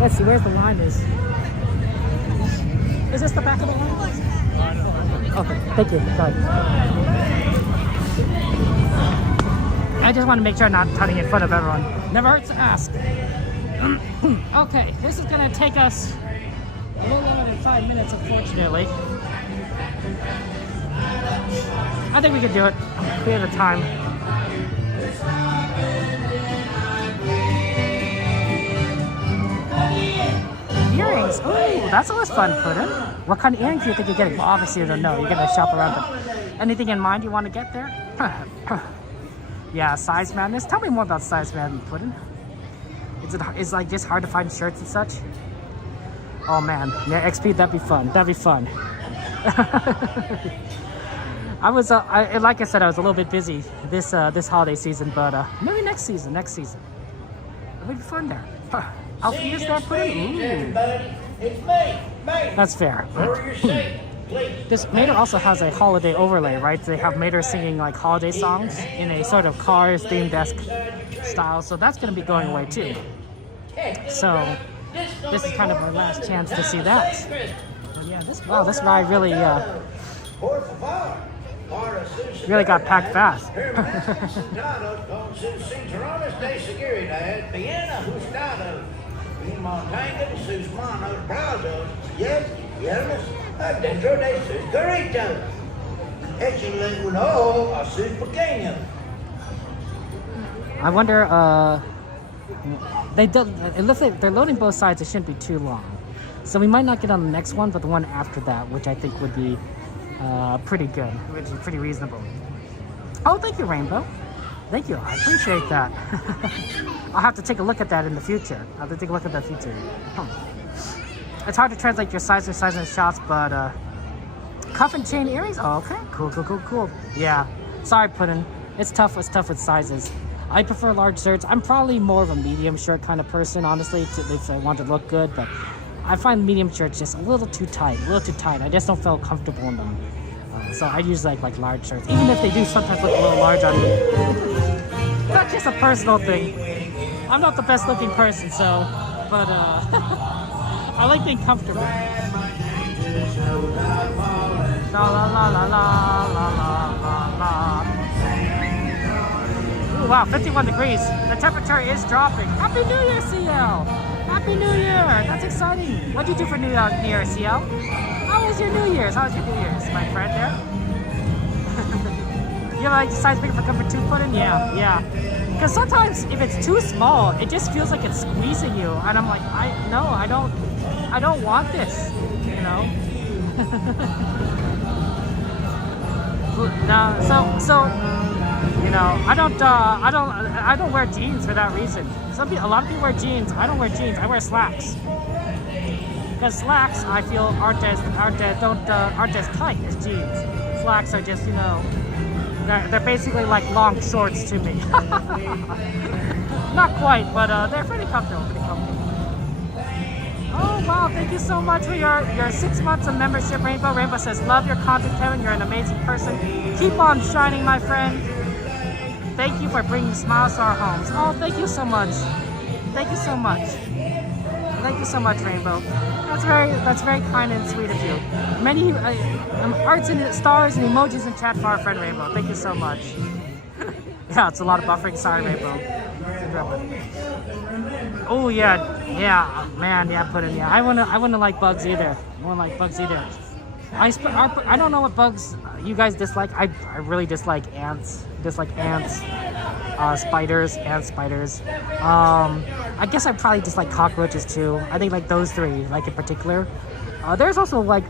Let's see, where's the line is. Is this the back of the line? Okay, thank you. Sorry. I just want to make sure I'm not cutting in front of everyone. Never hurts to ask. Okay, this is gonna take us a little longer than 5 minutes, unfortunately. I think we can do it. We have the time. Earrings. Ooh, that's always fun, Puddin'. What kind of earrings do you think you're getting? Well, obviously you don't know. You're gonna shop around them. Anything in mind you want to get there? Yeah, size madness. Tell me more about size madness, Puddin'. Is like just hard to find shirts and such? Oh man, yeah, XP, that'd be fun. That'd be fun. I was, like I said, I was a little bit busy this holiday season, but maybe next season. It'll be fun there. Alfie, is that Puddin'? Ooh. It's me. That's fair. Lower your seat, please. This Mater also has a holiday overlay, right? They have Mater singing like holiday songs in a sort of Cars themed-esque style, so that's going to be going away too. So this is kind of my last chance to see that. But yeah, this ride really really got packed fast. I wonder, it looks like they're loading both sides. It shouldn't be too long. So we might not get on the next one, but the one after that, which I think would be pretty good, which is pretty reasonable. Oh, thank you, Rainbow. Thank you. I appreciate that. I'll have to take a look at that in the future. It's hard to translate your size and shots, but cuff and chain earrings? Oh, okay. Cool. Yeah. Sorry, Puddin'. It's tough with sizes. I prefer large shirts. I'm probably more of a medium shirt kind of person, honestly, if I want to look good, but I find medium shirts just a little too tight. I just don't feel comfortable in them. So I use like large shirts, even if they do sometimes look a little large on me. That's just a personal thing. I'm not the best looking person, so, but I like being comfortable. La la la la la la la la. Ooh, wow, 51 degrees. The temperature is dropping. Happy New Year, CL! Happy New Year! That's exciting. What'd you do for New Year, CL? How was your New Year's, my friend there? You like size bigger for comfort 2 Puddin'? Yeah. Because sometimes if it's too small, it just feels like it's squeezing you, and I'm like, I don't want this, you know. No, so you know, I don't wear jeans for that reason. A lot of people wear jeans. I don't wear jeans. I wear slacks. Because slacks, I feel, aren't as tight as jeans. Slacks are just, you know, they're basically like long shorts to me. Not quite, but they're pretty comfortable. Oh wow, thank you so much for your 6 months of membership, Rainbow. Rainbow says, love your content, Kevin. You're an amazing person. Keep on shining, my friend. Thank you for bringing smiles to our homes. Oh, thank you so much. Thank you so much. Thank you so much, Rainbow. That's very kind and sweet of you. Many hearts and stars and emojis in chat for our friend Rainbow. Thank you so much. Yeah, it's a lot of buffering. Sorry, Rainbow. Oh yeah, man, yeah, Puddin'. Yeah, I wouldn't like bugs either. I don't know what bugs you guys dislike. I really dislike ants. Spiders. I guess I probably dislike cockroaches too. I think like those three, like in particular. There's also like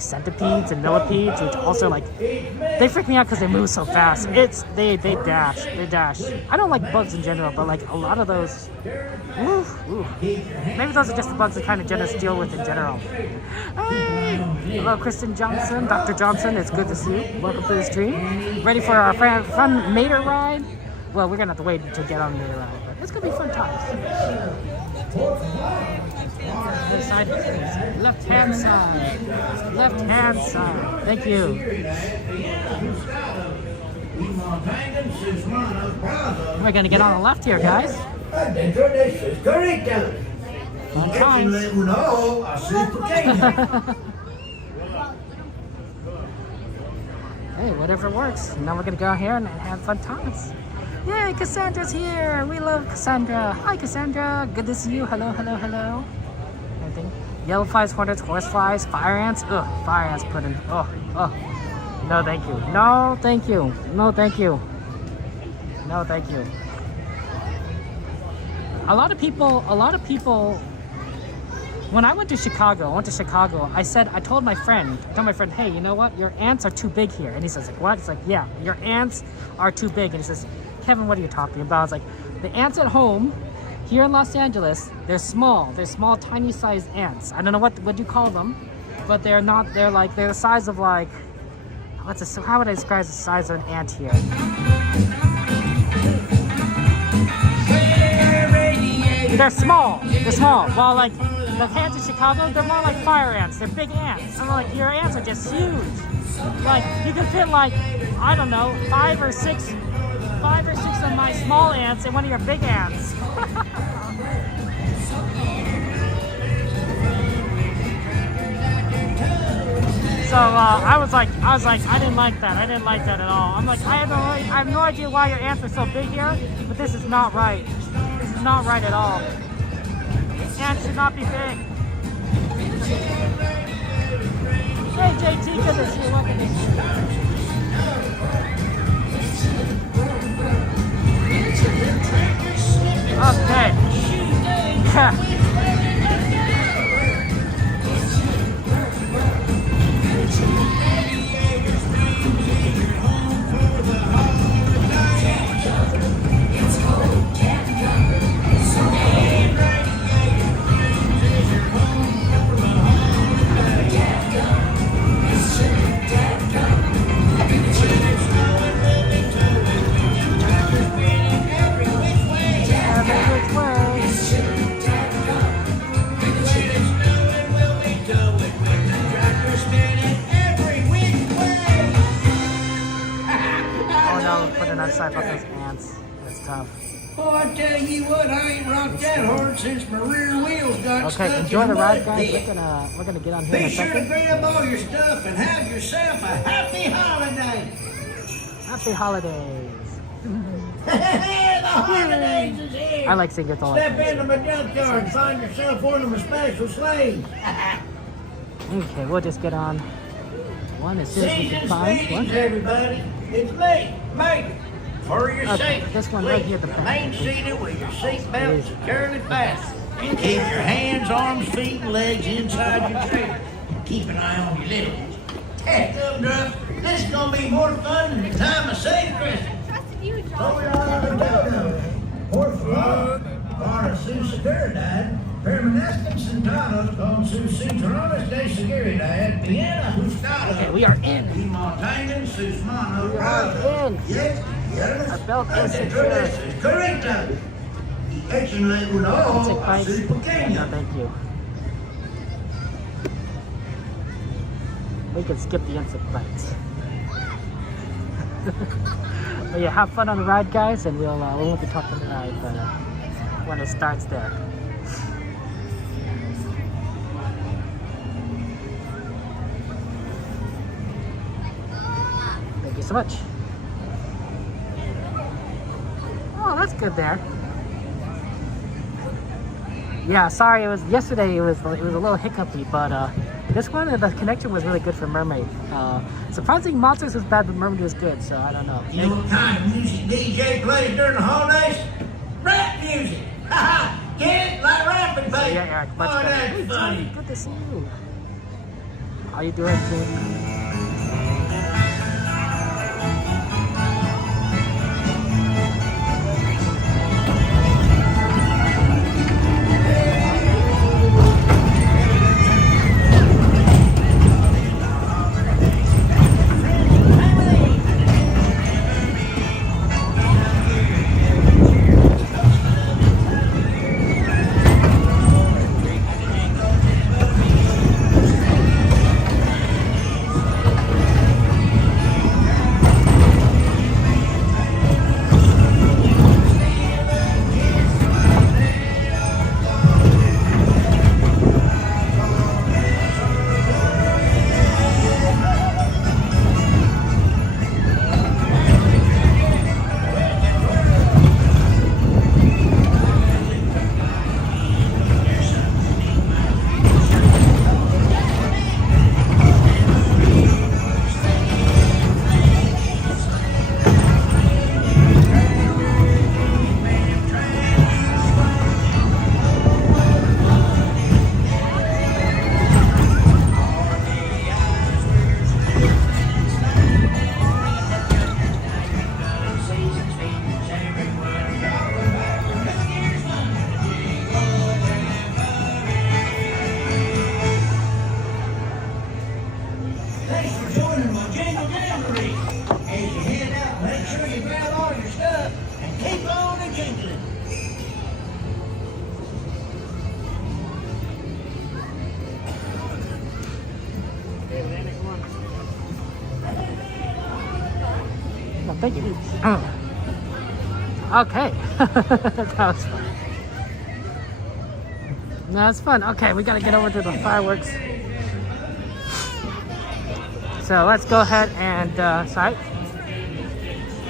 centipedes and millipedes, which also like they freak me out because they move so fast. They dash. I don't like bugs in general, but like a lot of those. Ooh. Maybe those are just the bugs that kind of just deal with in general. Hey! Hello, Kristen Johnson, Dr. Johnson. It's good to see you. Welcome to the stream. Ready for our fun Mater ride? Well, we're gonna have to wait to get on the Mater ride, but it's gonna be fun times. This side, please. Left hand side. Thank you. We're gonna get on the left here, guys. Hey, whatever works. Now we're gonna go here and have fun times. Yay, Cassandra's here. We love Cassandra. Hi, Cassandra. Good to see you. Hello. Anything? Yellow flies, hornets, horse flies, fire ants. Ugh, fire ants put in. Oh. No, thank you. No, thank you. A lot of people, when I went to Chicago, I told my friend, hey, you know what? Your ants are too big here. And he says, like, what? It's like, yeah, your ants are too big. And he says, Kevin, what are you talking about? I was like, the ants at home here in Los Angeles, they're small, tiny sized ants. I don't know what you call them, but they're the size of like, how would I describe the size of an ant here? They're small. While like the ants in Chicago, they're more like fire ants. They're big ants. I'm like, your ants are just huge. Like you can fit like, I don't know, 5 or 6 of my small ants in one of your big ants. So I was like, I didn't like that at all. I'm like, I have no idea why your ants are so big here, but this is not right. This is not right at all. Ants should not be big. Hey JT, good to see you. Welcome to Okay. Yeah. Sorry about those ants. That's tough. Oh, I tell you what, I ain't rocked that hard since my rear wheels got stuck. Okay, enjoy the ride, guys. We're gonna get on here in a second. Be sure to grab all your stuff and have yourself a happy holiday. Happy holidays. The holidays is here. I like singing it all. Step into my junkyard and find yourself one of my special slaves. Okay, we'll just get on one as soon as we can find one. Everybody, it's me, Mike. For your safety, this one right here, the back. Remain seated with your seatbelt securely fastened. And keep your hands, arms, feet, and legs inside your chair. Keep an eye on your little ones. Heck up, Druff. This is gonna be more fun than the time of St. Christmas. Trusted you, John. Oh, yeah, por favor, para su seguridad, permanezcan sentados con sus cinturones de seguridad bien ajustados. Okay, we are in. Y mantengan sus manos. We are in. Yes. Our belt is secure. Correcto. Y échenle un ojo a su pequeño. No, thank you. We can skip the insect bites. But yeah, have fun on the ride, guys, and we won't be talking tonight, but when it starts there. Thank you so much. Oh, that's good there. Yeah, sorry, yesterday it was a little hiccupy, but this one, the connection was really good for Mermaid. Surprisingly, Monsters was bad, but Mermaid was good, so I don't know. You know what kind of music DJ plays during the holidays? Rap music! Haha! Get it? Like rapping, baby! Yeah, Eric, much better. That's Hey, funny. Tony, good to see you. How you doing, Tim? No, thank you. Okay. That was fun. That's fun. Okay, we gotta get over to the fireworks. So let's go ahead and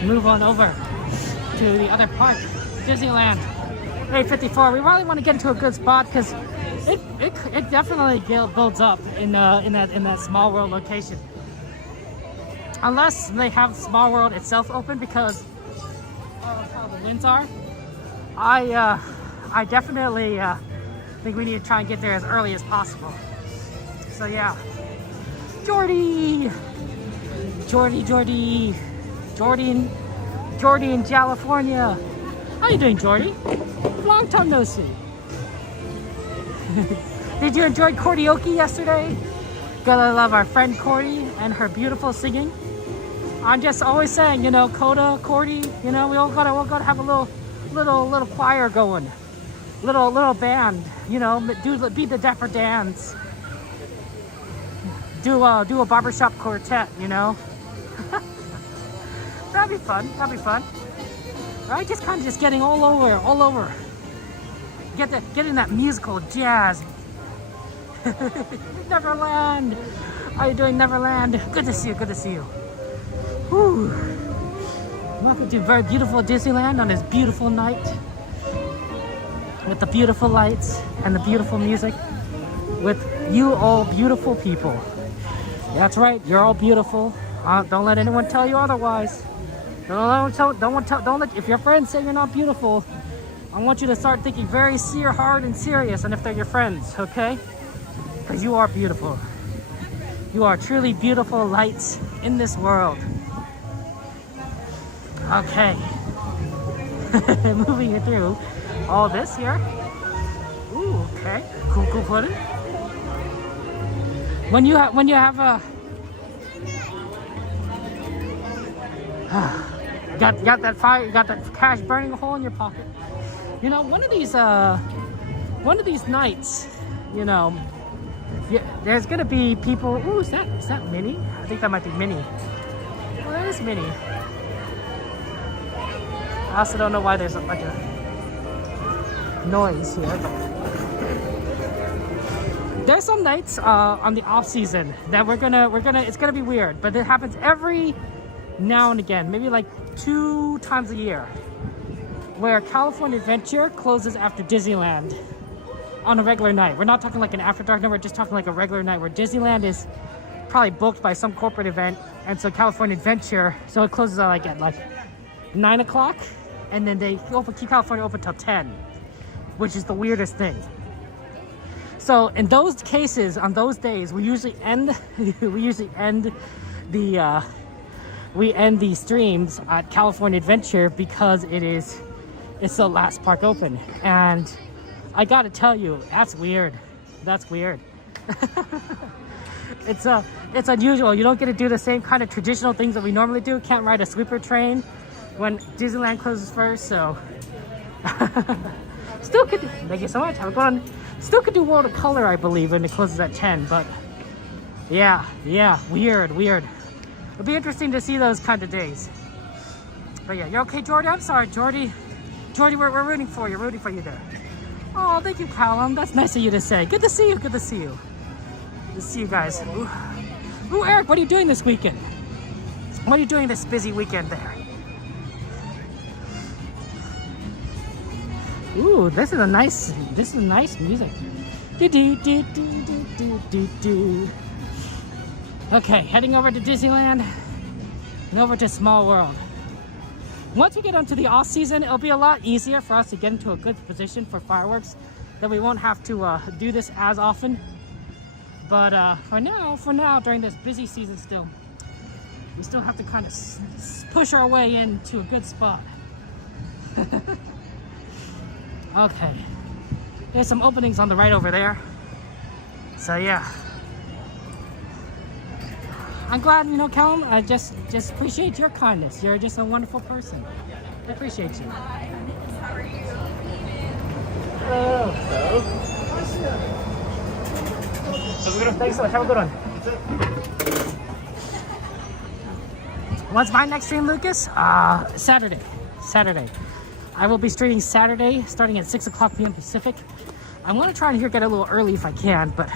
move on over to the other park, Disneyland. 8:54. We really want to get into a good spot because it definitely builds up in that Small World location. Unless they have Small World itself open because of how the winds are. I definitely think we need to try and get there as early as possible. So yeah. Jordy in California. How you doing, Jordy? Long time no see. Did you enjoy karaoke yesterday? Gotta love our friend Cordy and her beautiful singing. I'm just always saying, you know, Coda, Cordy, you know, we all gotta have a little choir going, little band, you know, be the Dapper Dans, do a barbershop quartet, you know. That'd be fun. Right, just kind of just getting all over. Getting that musical jazz. Neverland. How you doing, Neverland? Good to see you. Whew. Welcome to very beautiful Disneyland on this beautiful night. With the beautiful lights and the beautiful music. With you all beautiful people. That's right, you're all beautiful. Don't let anyone tell you otherwise. Don't let if your friends say you're not beautiful, I want you to start thinking very hard and serious, and if they're your friends, okay? Because you are beautiful. You are truly beautiful lights in this world. Okay. Moving through all this here. Ooh, okay. Cool pudding. When you have a got that fire, you got that cash burning a hole in your pocket. You know, one of these nights, you know, there's gonna be people. Ooh, is that Minnie? I think that might be Minnie. Well, that is Minnie. I also don't know why there's like a noise here. But there's some nights on the off season that it's gonna be weird, but it happens every now and again, maybe like 2 times a year, where California Adventure closes after Disneyland on a regular night. We're not talking like an after dark night, we're just talking like a regular night where Disneyland is probably booked by some corporate event, and so California Adventure, so it closes at like 9 o'clock, and then they keep California open till 10, which is the weirdest thing. So in those cases, on those days, we usually end the streams at California Adventure because it's the last park open. And I gotta tell you, that's weird. It's unusual. You don't get to do the same kind of traditional things that we normally do. Can't ride a sweeper train when Disneyland closes first, so still could do, thank you so much, have a good one. Still could do World of Color, I believe, when it closes at 10, but yeah, weird. It'll be interesting to see those kind of days. But yeah, you okay, Jordy? I'm sorry, Jordy, we're rooting for you there. Oh, thank you, Callum. That's nice of you to say. Good to see you. Good to see you guys. Ooh, Eric, what are you doing this weekend? What are you doing this busy weekend there? Ooh, this is nice music. Do. Okay, heading over to Disneyland and over to Small World. Once we get onto the off season, it'll be a lot easier for us to get into a good position for fireworks, that we won't have to do this as often. But for now, during this busy season still, we still have to kind of push our way into a good spot. Okay, there's some openings on the right over there. So yeah, I'm glad, you know, Callum, I just appreciate your kindness. You're just a wonderful person. I appreciate you. Hello. Thanks so much. Have a good one. What's my next stream, Lucas? Saturday. I will be streaming Saturday, starting at 6 o'clock p.m. Pacific. I'm gonna try and get a little early if I can, but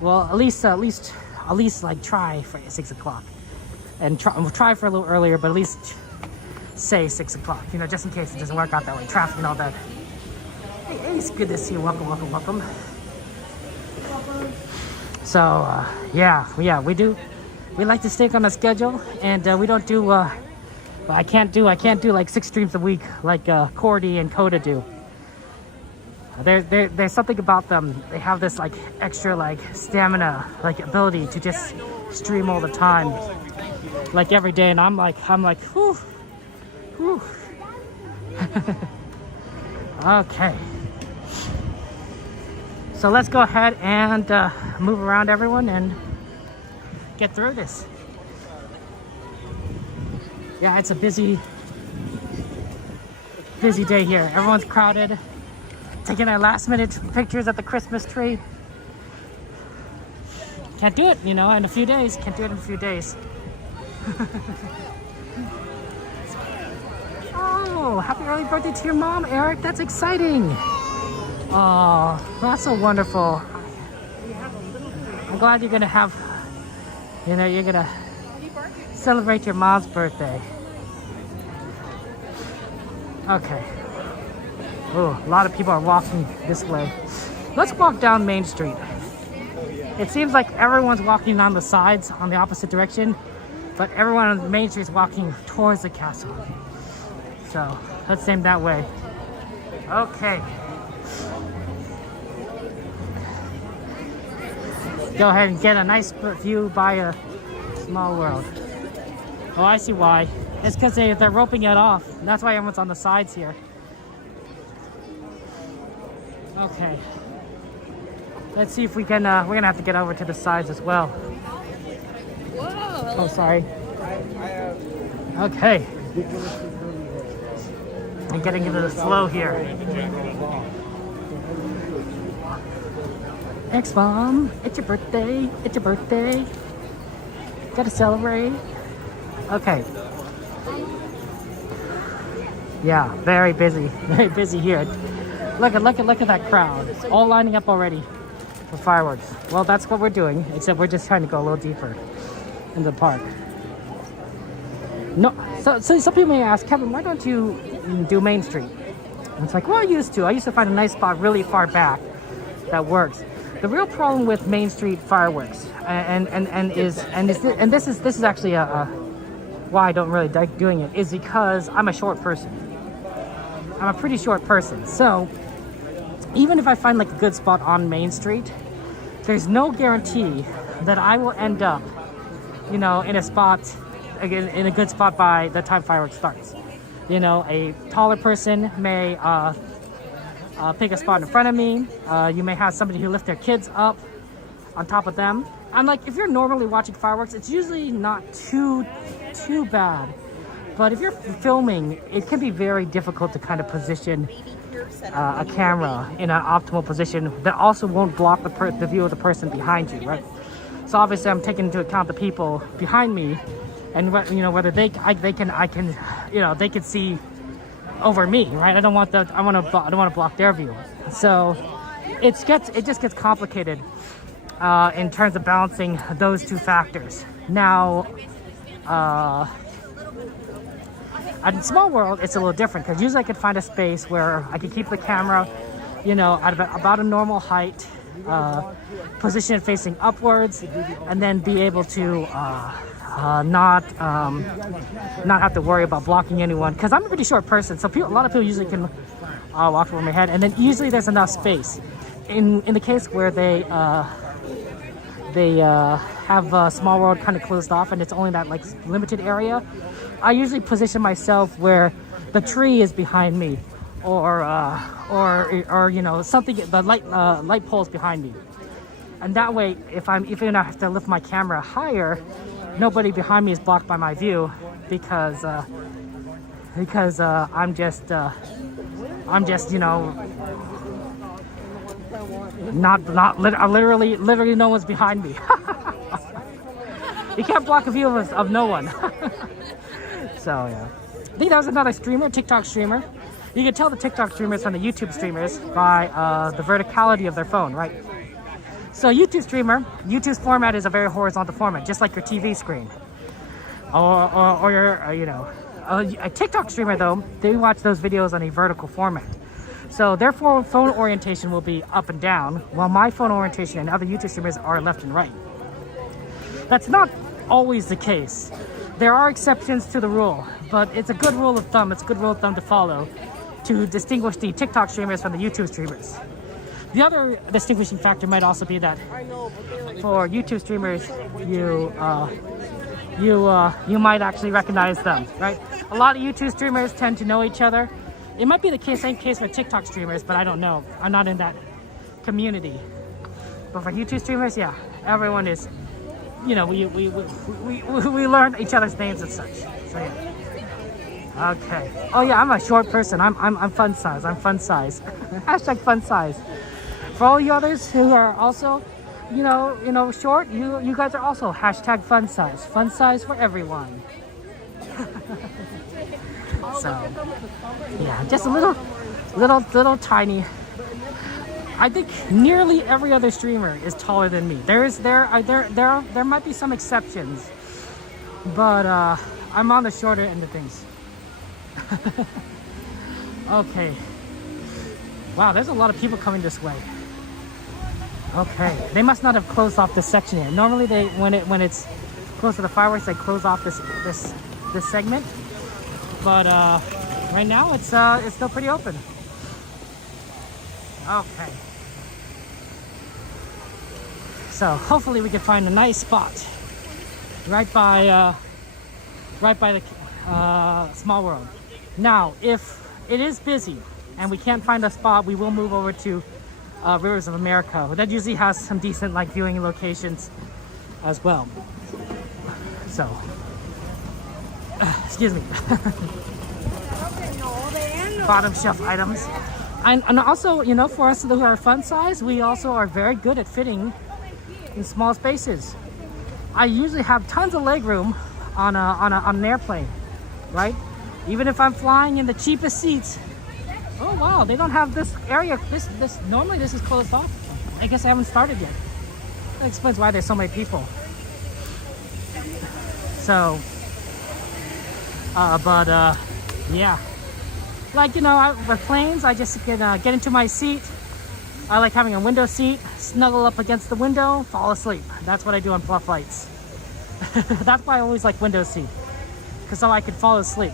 well, at least like try for 6 o'clock, and try for a little earlier, but at least say 6 o'clock. You know, just in case it doesn't work out that way, traffic and all that. Hey, it's good to see you. Welcome. So yeah, we like to stick on a schedule, and we don't do. I can't do like 6 streams a week like Cordy and Coda do. There's something about them. They have this like extra like stamina, like ability to just stream all the time, like every day. And I'm like, whew. Okay. So let's go ahead and move around everyone and get through this. Yeah, it's a busy day here. Everyone's crowded, taking their last minute pictures at the Christmas tree. Can't do it, you know, in a few days. Oh, happy early birthday to your mom, Eric. That's exciting. Oh, that's so wonderful. I'm glad you're gonna have, you know, you're gonna celebrate your mom's birthday. Okay. Oh, a lot of people are walking this way. Let's walk down Main Street. It seems like everyone's walking on the sides on the opposite direction, but everyone on Main Street is walking towards the castle. So let's aim that way. Okay. Go ahead and get a nice view by a small world. Oh, I see why. It's because they're roping it off. That's why everyone's on the sides here. Okay. Let's see if we can, we're gonna have to get over to the sides as well. Whoa! Oh, sorry. Okay. I'm getting into the flow here. X-Mom, it's your birthday. Gotta celebrate. Okay. Yeah, very busy here. Look at that crowd, all lining up already for fireworks. Well, that's what we're doing, except we're just trying to go a little deeper in the park. No, so some people may ask, Kevin, why don't you do Main Street? And it's like, well, I used to find a nice spot really far back that works. The real problem with Main Street fireworks, and this is actually why I don't really like doing it, is because I'm a short person. I'm a pretty short person, so even if I find like a good spot on Main Street, there's no guarantee that I will end up, you know, in a good spot by the time fireworks starts. You know, a taller person may pick a spot in front of me. You may have somebody who lifts their kids up on top of them. I'm like, if you're normally watching fireworks, it's usually not too bad. But if you're filming, it can be very difficult to kind of position a camera in an optimal position that also won't block the view of the person behind you, right? So obviously, I'm taking into account the people behind me, and whether they can see over me, right? I don't want to block their view. So it just gets complicated in terms of balancing those two factors. Now, in Small World, it's a little different because usually I could find a space where I could keep the camera, you know, at about a normal height, position it facing upwards, and then be able to not have to worry about blocking anyone. Because I'm a pretty short person, so a lot of people usually can walk over my head, and then usually there's enough space. In the case where they have Small World kind of closed off and it's only that like limited area, I usually position myself where the tree is behind me, or you know, something, the light poles behind me, and that way if I have to lift my camera higher, nobody behind me is blocked by my view because I'm just you know, literally no one's behind me. You can't block a view of no one. So yeah. I think that was another streamer, TikTok streamer. You can tell the TikTok streamers from the YouTube streamers by the verticality of their phone, right? So YouTube's format is a very horizontal format, just like your TV screen. Or your, you know, a TikTok streamer though, they watch those videos on a vertical format. So therefore phone orientation will be up and down, while my phone orientation and other YouTube streamers are left and right. That's not always the case. There are exceptions to the rule, but it's a good rule of thumb. It's a good rule of thumb to follow to distinguish the TikTok streamers from the YouTube streamers. The other distinguishing factor might also be that for YouTube streamers, you might actually recognize them, right? A lot of YouTube streamers tend to know each other. It might be the same case for TikTok streamers, but I don't know. I'm not in that community. But for YouTube streamers, yeah, everyone is, you know, we learn each other's names and such. So yeah. Okay. Oh yeah, I'm a short person. I'm fun size. I'm fun size. Hashtag fun size. For all you others who are also, you know, short, you guys are also hashtag fun size. Fun size for everyone. So yeah, just a little tiny. I think nearly every other streamer is taller than me. There might be some exceptions, but I'm on the shorter end of things. Okay. Wow, there's a lot of people coming this way. Okay, they must not have closed off this section here. Normally, when it's close to the fireworks, they close off this segment. But right now, it's still pretty open. Okay. So hopefully we can find a nice spot right by the Small World. Now, if it is busy and we can't find a spot, we will move over to Rivers of America. That usually has some decent viewing locations as well. So, excuse me. Bottom shelf items. And also, you know, for us who are fun size, we also are very good at fitting in small spaces. I usually have tons of leg room on an airplane, right? Even if I'm flying in the cheapest seats. Oh wow, they don't have this area. Normally this is closed off. I guess I haven't started yet. That explains why there's so many people. So, yeah. Like, you know, with planes, I just can get into my seat. I like having a window seat, snuggle up against the window, fall asleep. That's what I do on flights. That's why I always like window seat. Because I can fall asleep,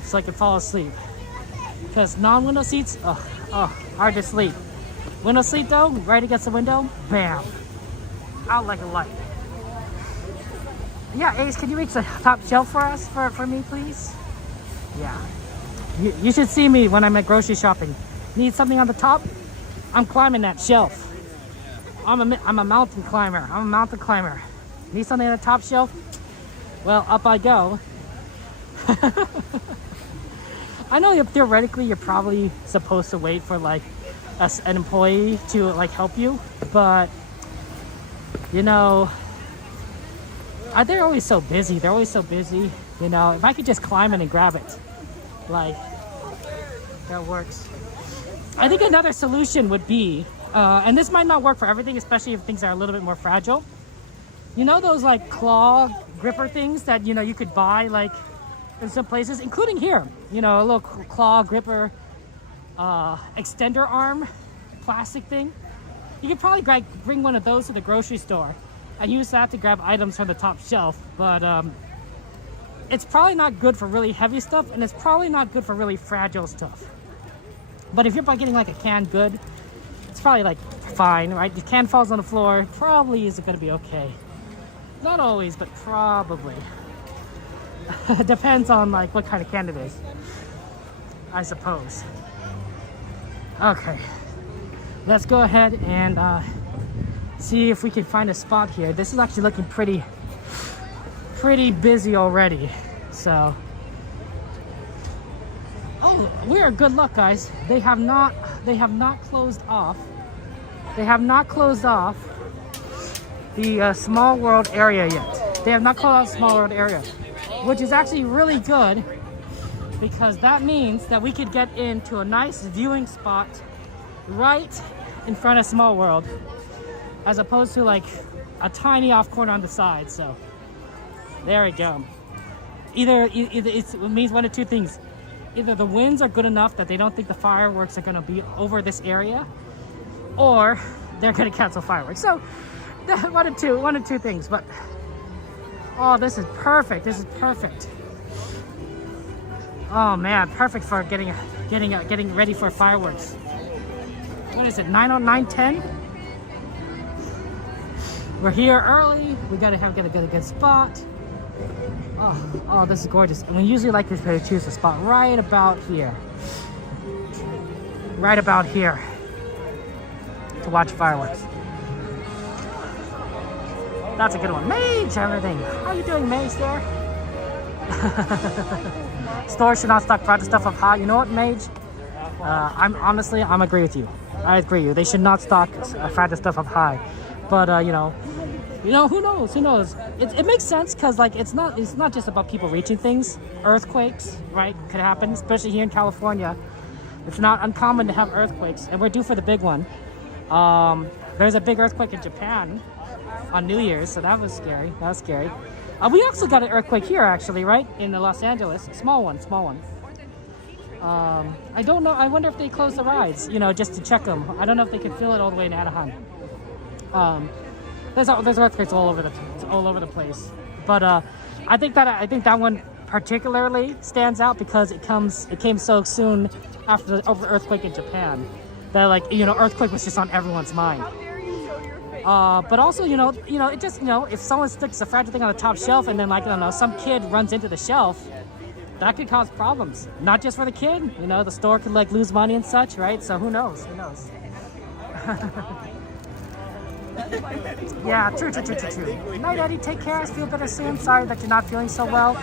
Because non-window seats, hard to sleep. Window seat though, right against the window, bam. Out like a light. Yeah, Ace, can you reach the top shelf for us, for me, please? Yeah. You should see me when I'm at grocery shopping. Need something on the top? I'm climbing that shelf. I'm a mountain climber. Need something on the top shelf? Well, up I go. I know theoretically you're probably supposed to wait for like an employee to like help you, but you know, they're always so busy. You know, if I could just climb in and grab it, like that works. I think another solution would be, and this might not work for everything, especially if things are a little bit more fragile. You know those like claw gripper things that, you know, you could buy like in some places, including here, you know, a little claw gripper extender arm plastic thing. You could probably bring one of those to the grocery store and use that to grab items from the top shelf, but it's probably not good for really heavy stuff, and it's probably not good for really fragile stuff. But if you're getting like a canned good, it's probably like fine, right? The can falls on the floor, probably is gonna be okay. Not always, but probably. Depends on like what kind of can it is, I suppose. Okay, let's go ahead and see if we can find a spot here. This is actually looking pretty busy already. So, oh, we are good luck, guys. They have not closed off. They have not closed off the Small World area yet. They have not closed out the Small World area, which is actually really good because that means that we could get into a nice viewing spot right in front of Small World, as opposed to like a tiny off corner on the side. So there we go. Either it means one of two things. Either the winds are good enough that they don't think the fireworks are going to be over this area, or they're going to cancel fireworks. So one of two things. But oh, this is perfect. This is perfect. Oh man, perfect for getting ready for fireworks. What is it? 9:10. We're here early. We gotta get a good spot. Oh, this is gorgeous. And we usually like to choose a spot right about here. Right about here to watch fireworks. That's a good one. Mage, everything. How you doing, Mage there? Stores should not stock fragile stuff up high. You know what, Mage? I'm agree with you. I agree with you. They should not stock fragile stuff up high. But you know, who knows? Who knows? It makes sense because like it's not just about people reaching things. Earthquakes, right? Could happen, especially here in California. It's not uncommon to have earthquakes, and we're due for the big one. There's a big earthquake in Japan on New Year's, so that was scary. That was scary. We also got an earthquake here, actually, right in Los Angeles. Small one. I don't know. I wonder if they closed the rides, just to check them. I don't know if they can feel it all the way in Anaheim. There's earthquakes all over the place. But I think that one particularly stands out because it came so soon after the earthquake in Japan that earthquake was just on everyone's mind. But also, it just, if someone sticks a fragile thing on the top shelf and then some kid runs into the shelf, that could cause problems. Not just for the kid, the store could lose money and such, right? So who knows? Yeah, true. Night, Eddie. Take care. I feel better soon. Sorry that you're not feeling so well.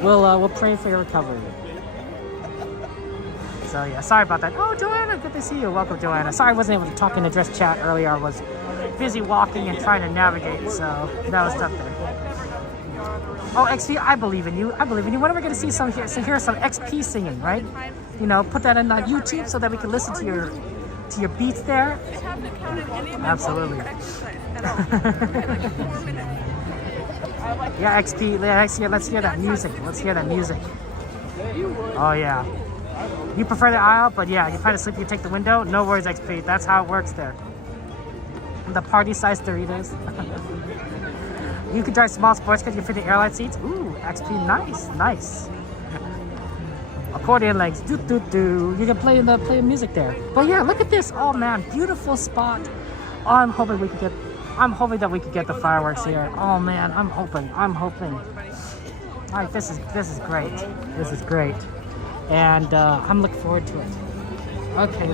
We'll pray for your recovery. So yeah, sorry about that. Oh, Joanna, good to see you. Welcome, Joanna. Sorry I wasn't able to talk in the dress chat earlier. I was busy walking and trying to navigate, so that was tough there. Oh, XP, I believe in you. When are we going to see some here? So here's some XP singing, right? Put that on YouTube so that we can listen to your beats there. Absolutely. Yeah, XP. Let's hear that music. Oh yeah. You prefer the aisle, but yeah, you try to sleep. You take the window. No worries, XP. That's how it works there. The party-sized Doritos. You can drive small sports cars. You fit the airline seats. Ooh, XP, nice. Accordion legs, do. You can play music there. But yeah, look at this. Oh man, beautiful spot. Oh, I'm hoping that we could get the fireworks here. Oh man, I'm hoping. All right, this is great. And I'm looking forward to it. Okay,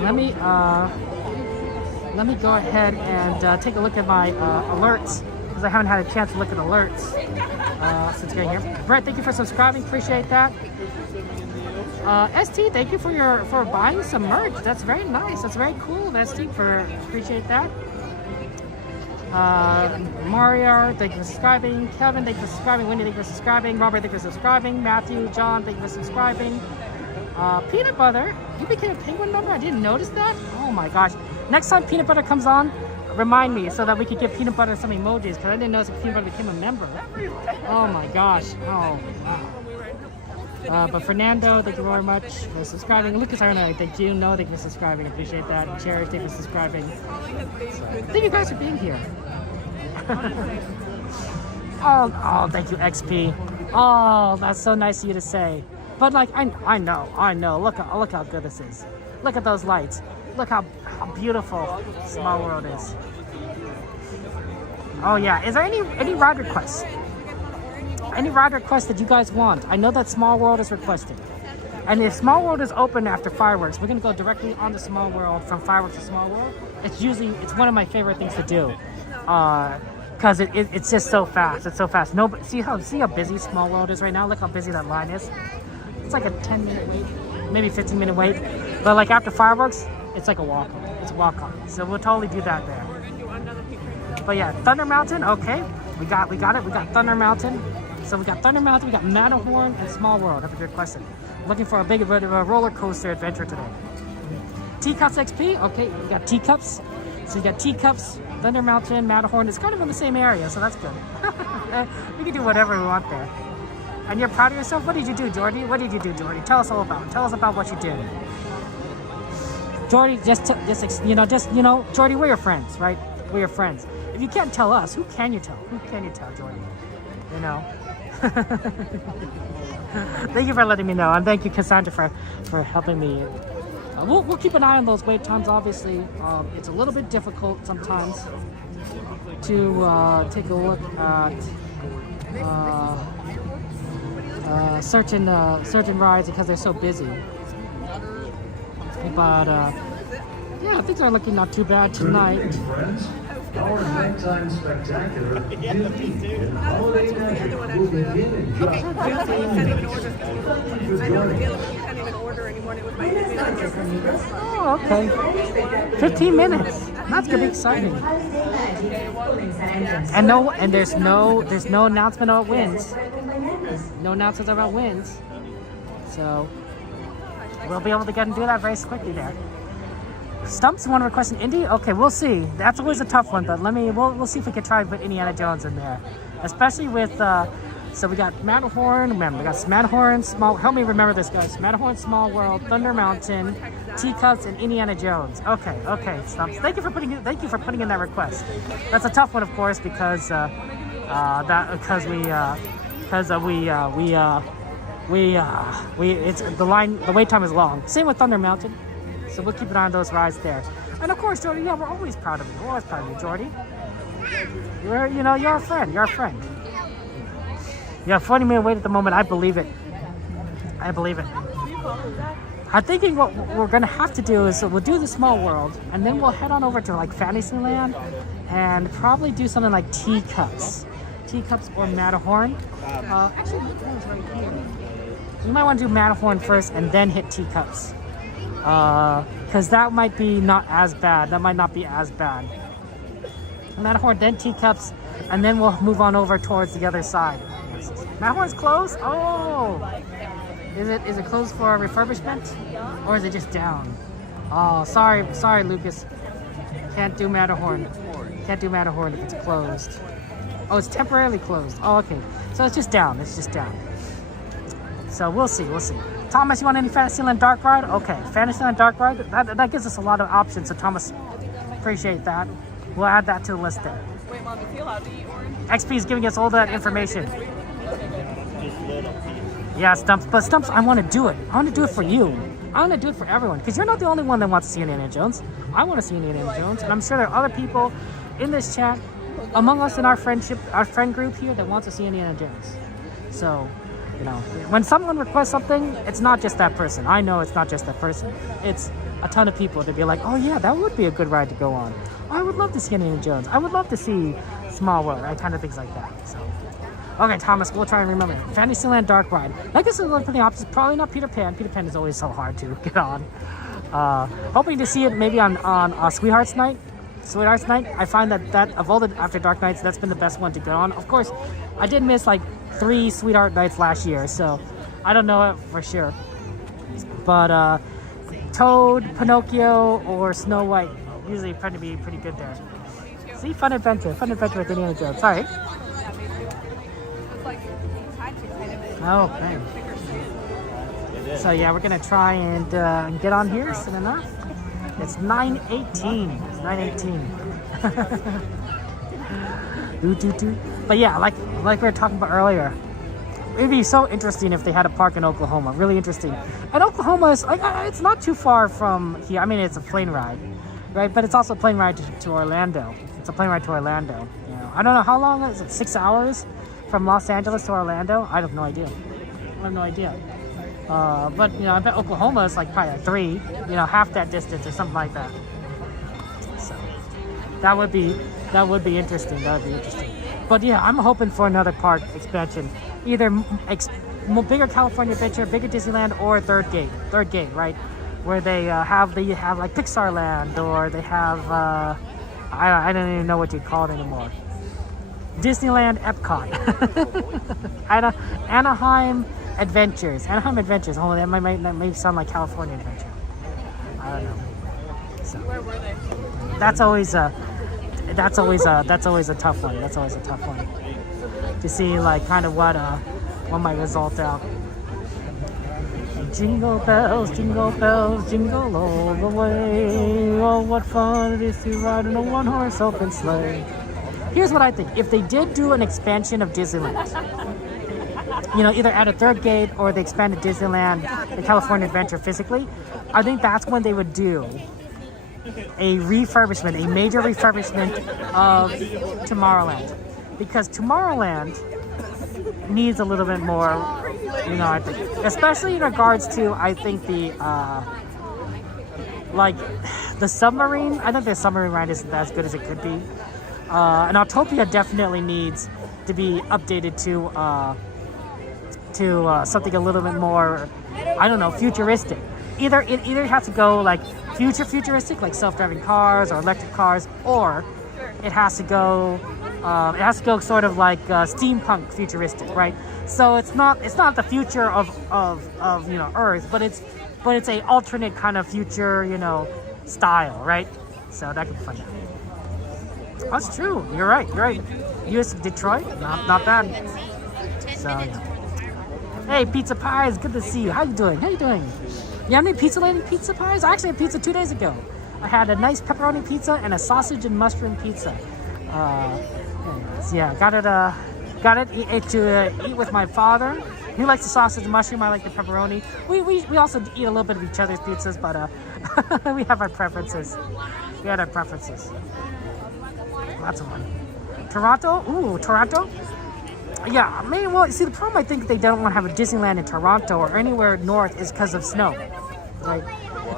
let me go ahead and take a look at my alerts, because I haven't had a chance to look at alerts since getting here. Brett, thank you for subscribing. Appreciate that. ST, thank you for buying some merch. That's very nice. That's very cool, ST. Appreciate that. Mario, thank you for subscribing. Kevin, thank you for subscribing. Wendy, thank you for subscribing. Robert, thank you for subscribing. Matthew, John, thank you for subscribing. Peanut Butter, you became a penguin member? I didn't notice that. Oh my gosh. Next time Peanut Butter comes on, remind me so that we could give Peanut Butter some emojis, because I didn't notice if Peanut Butter became a member. Oh my gosh. Oh wow. But Fernando, thank you very much for subscribing. Lucas Arno, thank you. No, thank you for subscribing. Appreciate that. And Cherish, thank you for subscribing. So, thank you guys for being here. Oh, thank you, XP. Oh, that's so nice of you to say. But I know. Look how good this is. Look at those lights. Look how beautiful Small World is. Oh yeah, is there any ride requests? Any ride requests that you guys want? I know that Small World is requested. And if Small World is open after fireworks, we're gonna go directly onto Small World from fireworks to Small World. It's one of my favorite things to do. Because it's just so fast. It's so fast. See how busy Small World is right now? Look how busy that line is. It's like a 10-minute wait, maybe 15-minute wait. But after fireworks, it's like a walk on. It's a walk on. So we'll totally do that there. But yeah, Thunder Mountain, okay. We got it. We got Thunder Mountain. So we got Thunder Mountain, we got Matterhorn, and Small World. That's a good question. Looking for a big roller coaster adventure today. Teacups XP. Okay, we got Teacups. So you got Teacups, Thunder Mountain, Matterhorn. It's kind of in the same area, so that's good. We can do whatever we want there. And you're proud of yourself? What did you do, Jordy? What did you do, Jordy? Tell us all about it. Tell us about what you did. Jordy, Jordy, we're your friends, right? We're your friends. If you can't tell us, who can you tell? Who can you tell, Jordy? You know. Thank you for letting me know, and thank you, Cassandra, for helping me. We'll keep an eye on those wait times. Obviously, it's a little bit difficult sometimes to take a look at certain rides because they're so busy. But yeah, things are looking not too bad tonight. Our nighttime spectacular, Disney Holiday Magic will begin in just 15 minutes. I know the other one you can't even order anymore. It was my Disneyland. Oh, okay. 15 minutes. That's gonna be exciting. And there's no announcement about wins. No announcements about wins. So we'll be able to get and do that very quickly there. Stumps want to request an indie? Okay, we'll see. That's always a tough one, but we'll see if we can try and put Indiana Jones in there. Especially with so we got Matterhorn, remember we got Matterhorn, help me remember this, guys. Matterhorn, Small World, Thunder Mountain, Teacups, and Indiana Jones. Okay, Stumps. Thank you for putting in that request. That's a tough one, of course, because the wait time is long. Same with Thunder Mountain. So we'll keep an eye on those rides there. And of course, Jordy, yeah, we're always proud of you. We're always proud of you, Jordy. You're a friend. You're a friend. Yeah, 40 minute wait at the moment. I believe it. I'm thinking what we're gonna have to do is we'll do the Small World, and then we'll head on over to like Fantasyland, and probably do something like Teacups or Matterhorn. Actually, Matterhorn's right here. You might want to do Matterhorn first, and then hit Teacups. Because that might be not as bad. That might not be as bad. Matterhorn, then Teacups, and then we'll move on over towards the other side. Matterhorn's closed? Oh! Is it closed for refurbishment? Or is it just down? Oh, sorry, Lucas. Can't do Matterhorn. Can't do Matterhorn if it's closed. Oh, it's temporarily closed. Oh, okay. So it's just down. So we'll see. Thomas, you want any Fantasyland Dark Ride? Okay, Fantasyland Dark Ride. That gives us a lot of options. So Thomas, appreciate that. We'll add that to the list there. Wait, Mom, is he allowed to eat orange? XP is giving us all that information. Yeah, Stumps. But Stumps, I want to do it. I want to do it for you. I want to do it for everyone. Because you're not the only one that wants to see Indiana Jones. I want to see Indiana Jones. And I'm sure there are other people in this chat, among us in our friend group here, that wants to see Indiana Jones. So, when someone requests something, it's not just that person. I know it's not just that person. It's a ton of people to be like, oh yeah, that would be a good ride to go on. I would love to see Indiana Jones. I would love to see Small World, right? Kind of things like that. So, okay, Thomas, we'll try and remember. Fantasyland Dark Ride. I guess it's pretty opposite. Probably not Peter Pan. Peter Pan is always so hard to get on. Hoping to see it maybe on Sweethearts Night. Sweethearts Night. I find that of all the After Dark nights, that's been the best one to go on. Of course, I did miss like 3 Sweetheart Nights last year, so I don't know it for sure. But Toad, Pinocchio, or Snow White usually tend to be pretty good there. See, Fun Adventure with Indiana Jones. Sorry. Oh, man. So yeah, we're gonna try and get on here soon enough. It's 9:18. It's 9:18. But yeah, like we were talking about earlier, it'd be so interesting if they had a park in Oklahoma. Really interesting. And Oklahoma is like it's not too far from here. I mean, it's a plane ride, right? But it's also a plane ride to Orlando. It's a plane ride to Orlando. I don't know how long is it. 6 hours from Los Angeles to Orlando. I have no idea. But I bet Oklahoma is like probably 3. Half that distance or something like that. So that would be interesting. But yeah, I'm hoping for another park expansion, either bigger California Adventure, bigger Disneyland, or Third Gate, right? Where they have like Pixar Land, or they have I don't even know what you call it anymore. Disneyland Epcot. Anaheim Adventures. Anaheim Adventures. Oh, that may sound like California Adventure. I don't know. So Where were they? that's always a tough one. That's always a tough one to see, like, kind of what might result out. Jingle bells, jingle all the way. Oh, what fun it is to ride in a one-horse open sleigh. Here's what I think. If they did do an expansion of Disneyland, you know, either at a third gate or they expanded Disneyland, the California Adventure physically, I think that's when they would do a refurbishment, a major refurbishment of Tomorrowland. Because Tomorrowland needs a little bit more, you know, I think, especially in regards to, I think, the like the submarine. I think the submarine ride isn't as good as it could be, and Autopia definitely needs to be updated to something a little bit more, I don't know, futuristic. Either it has to go like futuristic, like self-driving cars or electric cars, or it has to go sort of like steampunk futuristic, right? So it's not the future of you know, Earth, but it's a alternate kind of future, you know, style, right? So that could be fun. That's true. You're right. U.S. Detroit, not bad. So yeah. Hey, Pizza Pies, good to see you. How you doing? You have any Pizza Lady pizza pies? I actually had pizza 2 days ago. I had a nice pepperoni pizza and a sausage and mushroom pizza. Yeah, got it to eat with my father. He likes the sausage and mushroom. I like the pepperoni. We also eat a little bit of each other's pizzas, but we have our preferences. We had our preferences. Lots of fun. Toronto? Ooh, Toronto? Yeah, I mean, well, see, the problem I think they don't want to have a Disneyland in Toronto or anywhere north is because of snow, right?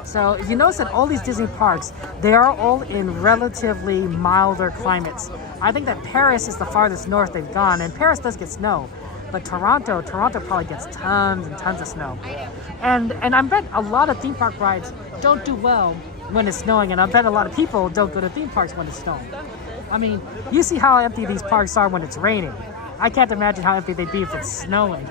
So if you notice that all these Disney parks, they are all in relatively milder climates. I think that Paris is the farthest north they've gone, and Paris does get snow, but Toronto probably gets tons and tons of snow. And I bet a lot of theme park rides don't do well when it's snowing, and I bet a lot of people don't go to theme parks when it's snowing. I mean, you see how empty these parks are when it's raining. I can't imagine how empty they'd be if it's snowing.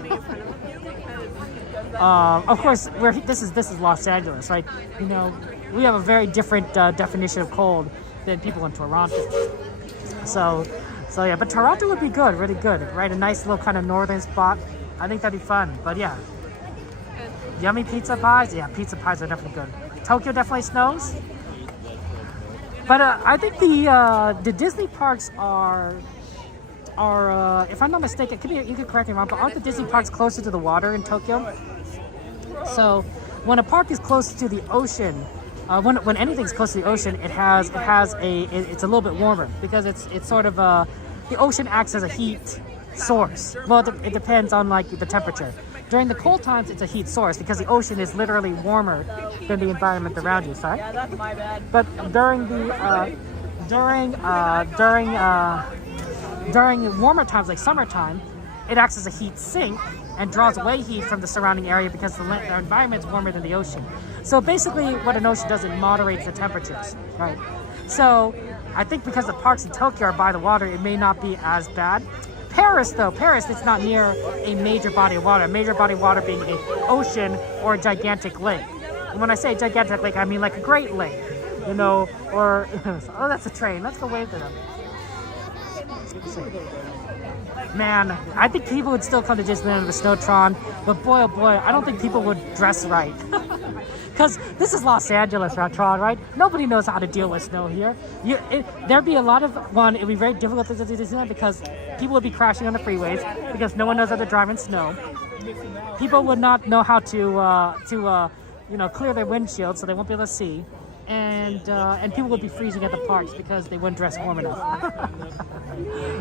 Of course, this is Los Angeles, right? You know, we have a very different definition of cold than people in Toronto. So yeah, but Toronto would be good, really good, right? A nice little kind of northern spot. I think that'd be fun. But yeah, yummy pizza pies. Yeah, pizza pies are definitely good. Tokyo definitely snows. But I think the Disney parks are if I'm not mistaken, you could correct me wrong, but aren't the Disney parks closer to the water in Tokyo? So when a park is close to the ocean, when anything's close to the ocean, it's a little bit warmer because it's sort of the ocean acts as a heat source. Well, it depends on like the temperature. During the cold times, it's a heat source because the ocean is literally warmer than the environment around you. Sorry. Yeah, that's my bad. But during warmer times like summertime, it acts as a heat sink and draws away heat from the surrounding area because the environment's warmer than the ocean. So basically what an ocean does, it moderates the temperatures, right? So I think because the parks in Tokyo are by the water, it may not be as bad. Paris, it's not near a major body of water. A major body of water being an ocean or a gigantic lake. And when I say gigantic lake, I mean like a Great Lake, you know, or, oh, that's a train. Let's go wave to them. Man, I think people would still come to Disneyland with a Snowtron, but boy, oh boy, I don't think people would dress right. Because this is Los Angeles, Tron, right? Nobody knows how to deal with snow here. There'd be a lot of, it would be very difficult to do Disneyland because people would be crashing on the freeways because no one knows how to drive in snow. People would not know how to clear their windshield, so they won't be able to see. And people would be freezing at the parks because they wouldn't dress warm enough.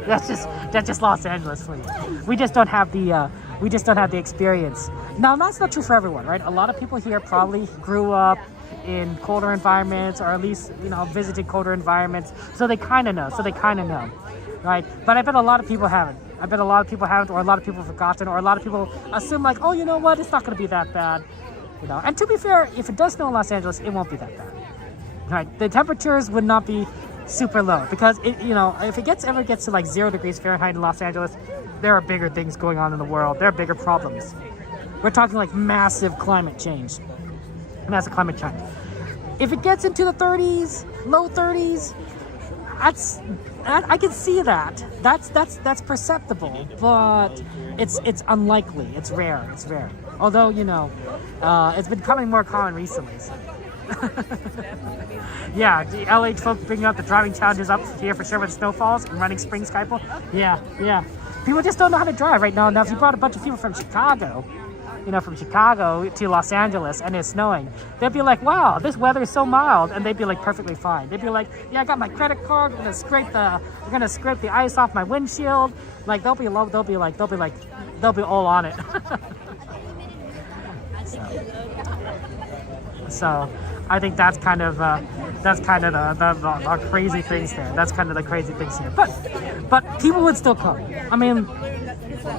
That's just Los Angeles for you. We just don't have the experience. Now that's not true for everyone, right? A lot of people here probably grew up in colder environments, or at least visited colder environments, so they kind of know. Right? But I bet a lot of people haven't. Or a lot of people have forgotten, or a lot of people assume like, oh, you know what? It's not going to be that bad. And to be fair, if it does snow in Los Angeles, it won't be that bad. Right, the temperatures would not be super low because if it ever gets to like 0 degrees Fahrenheit in Los Angeles, there are bigger things going on in the world. There are bigger problems. We're talking like massive climate change. Massive climate change. If it gets into the 30s, low 30s, I can see that. That's perceptible, but it's unlikely. It's rare. It's rare. Although it's been becoming more common recently. So. Yeah, the LA folks bringing up the driving challenges up here for sure with snowfalls and running spring skypool. Yeah. People just don't know how to drive right now. Now, if you brought a bunch of people from Chicago, to Los Angeles and it's snowing, they'd be like, wow, this weather is so mild, and they'd be like perfectly fine. They'd be like, yeah, I got my credit card. We're gonna scrape the ice off my windshield. Like they'll be all on it. So I think that's kind of the crazy things there. That's kind of the crazy things here. But people would still come. I mean,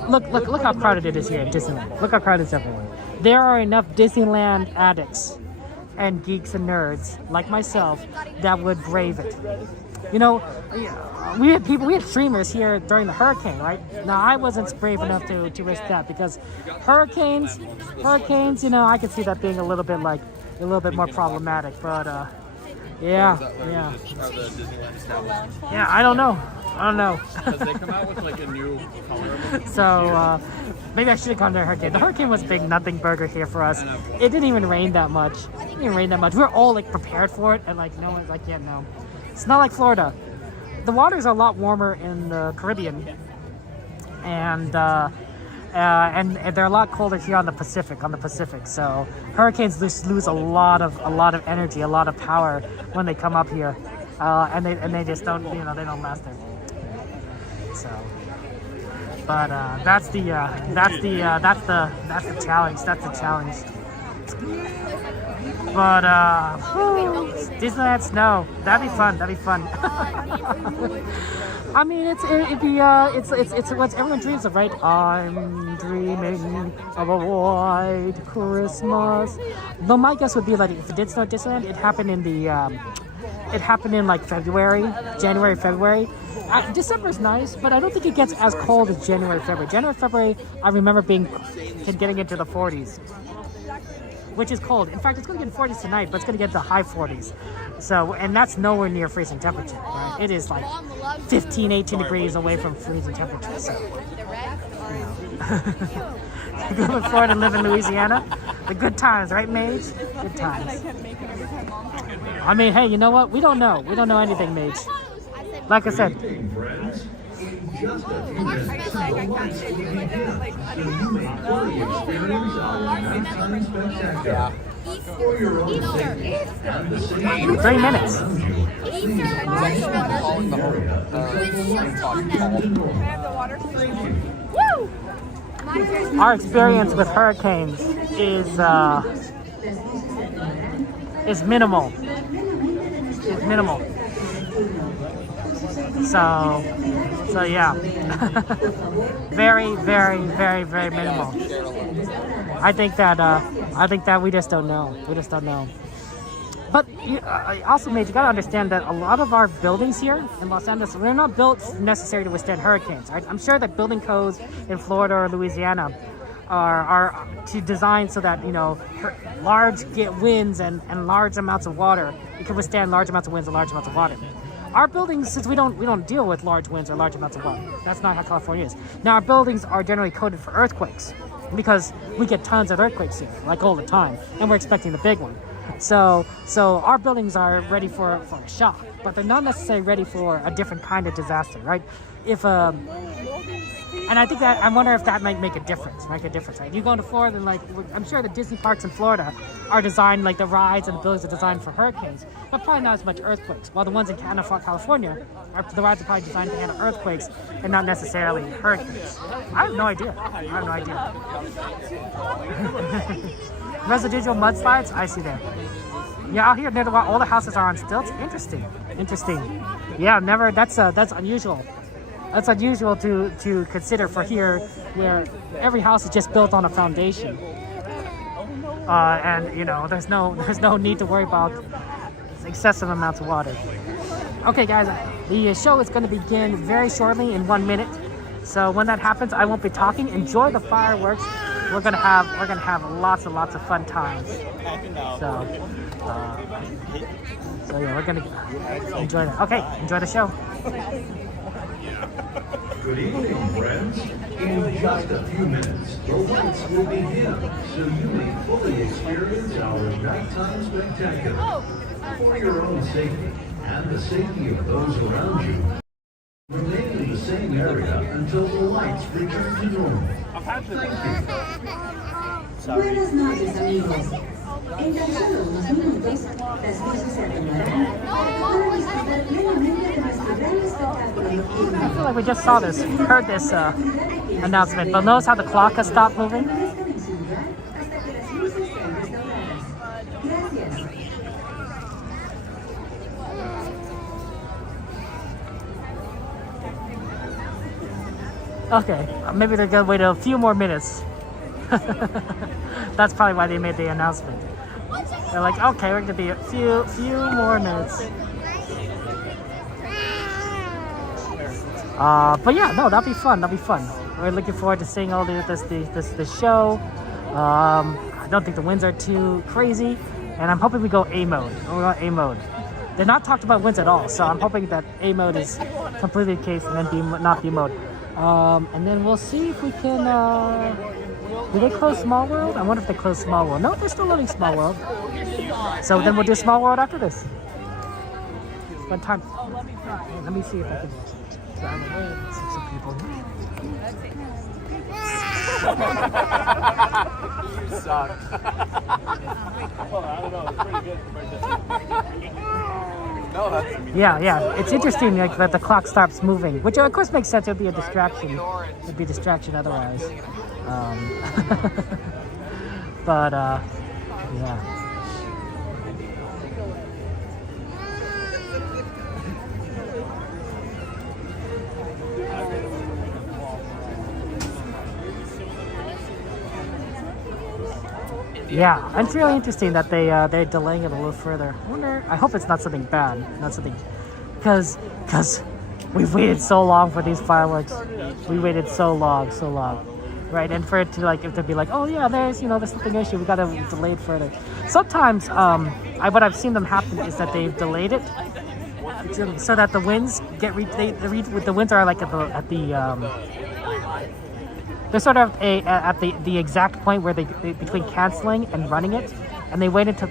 look how crowded it is here at Disneyland. Look how crowded it's everywhere. There are enough Disneyland addicts and geeks and nerds like myself that would brave it. We had streamers here during the hurricane, right? Now I wasn't brave enough to risk that because hurricanes, I could see that being a little bit more problematic, but yeah. Yeah, I don't know. Because they come out with like a new color. So maybe I should have gone to the hurricane. The hurricane was a big nothing burger here for us. It didn't even rain that much. We were all like prepared for it, and like no one's like, yeah, no. It's not like Florida. The waters are a lot warmer in the Caribbean, and they're a lot colder here on the Pacific. So hurricanes lose a lot of energy, a lot of power when they come up here, and they just don't they don't last there. So, but that's the challenge. That's the challenge. But Disneyland snow, that'd be fun. I mean, it's what everyone dreams of, right? I'm dreaming of a white Christmas. Though my guess would be like if it did snow at Disneyland, it happened in like January, February. December's nice, but I don't think it gets as cold as January, February. I remember getting into the 40s. Which is cold. In fact, it's going to get 40s tonight, but it's going to get to high 40s. So, and that's nowhere near freezing temperature, right? It is like 15, 18 degrees away from freezing temperature. So, you go to Florida and live in Louisiana. The good times, right, Mage? Good times. I mean, hey, you know what? We don't know. We don't know anything, Mage. Like I said. Just a few minutes, the lights will be dim, and you may fully experience our nighttime spectacular. For your own safety and the safety of 3 minutes. Our experience with hurricanes is minimal. So yeah, very, very, very, very minimal. I think that we just don't know. But also, Mate, you gotta understand that a lot of our buildings here in Los Angeles, we're not built necessarily to withstand hurricanes. Right? I'm sure that building codes in Florida or Louisiana are to design so that large winds and large amounts of water. You can withstand large amounts of winds and large amounts of water. Our buildings, since we don't deal with large winds or large amounts of water, that's not how California is. Now, our buildings are generally coded for earthquakes because we get tons of earthquakes here, like all the time, and we're expecting the big one. So our buildings are ready for a shock, but they're not necessarily ready for a different kind of disaster, right? And I think that I wonder if that might make a difference. Right? You go into Florida, and I'm sure the Disney parks in Florida are designed, like the rides and the buildings are designed for hurricanes, but probably not as much earthquakes. While the ones in California, the rides are probably designed to handle earthquakes and not necessarily hurricanes. I have no idea. Residual mudslides, I see there. Yeah, out here near the water, all the houses are on stilts. Interesting. Yeah, never. That's unusual. That's unusual to consider for here, where every house is just built on a foundation, and there's no need to worry about excessive amounts of water. Okay, guys, the show is going to begin very shortly in 1 minute. So when that happens, I won't be talking. Enjoy the fireworks. We're gonna have lots and lots of fun times. So yeah, we're gonna enjoy that. Okay, enjoy the show. Good evening, friends. In just a few minutes, the lights will begin, so you may fully experience our nighttime spectacular. For your own safety and the safety of those around you, remain in the same area until the lights return to normal. Thank you. Buenas noches, amigos. En tan solo unos minutos, las luces se atenuarán para disfrutar plenamente de nuestro gran espectáculo I nocturno. feel like we just saw this, heard this announcement, but notice how the clock has stopped moving? Permanezcan en su lugar hasta que las luces sean restauradas. Gracias. Okay, maybe they're gonna wait a few more minutes. That's probably why they made the announcement. They're like, okay, we're gonna be a few more minutes. But yeah, no, that'll be fun. We're looking forward to seeing all this show. I don't think the winds are too crazy, and I'm hoping we go A mode. They're not talked about winds at all, so I'm hoping that A mode is completely the case, and then not B mode. And then we'll see if we can. Do they close Small World? I wonder if they close Small World. No, they're still running Small World. So then we'll do Small World after this. Fun time. Let me see if I can grab away and see some people. You suck. Well, I don't know. It's pretty good compared to. No, that's. Yeah. It's interesting like that the clock stops moving, which of course makes sense. It would be a distraction. It'd be a distraction otherwise. But yeah. Yeah, and it's really interesting that they're delaying it a little further. I hope it's not something bad, because we've waited so long for these fireworks. We waited so long, right? And for it to if to be like, oh yeah, there's something issue, we gotta delay it further. Sometimes, what I've seen them happen is that they've delayed it so that the winds get the winds are like at the they're sort of at the exact point where they between canceling and running it, and they wait until.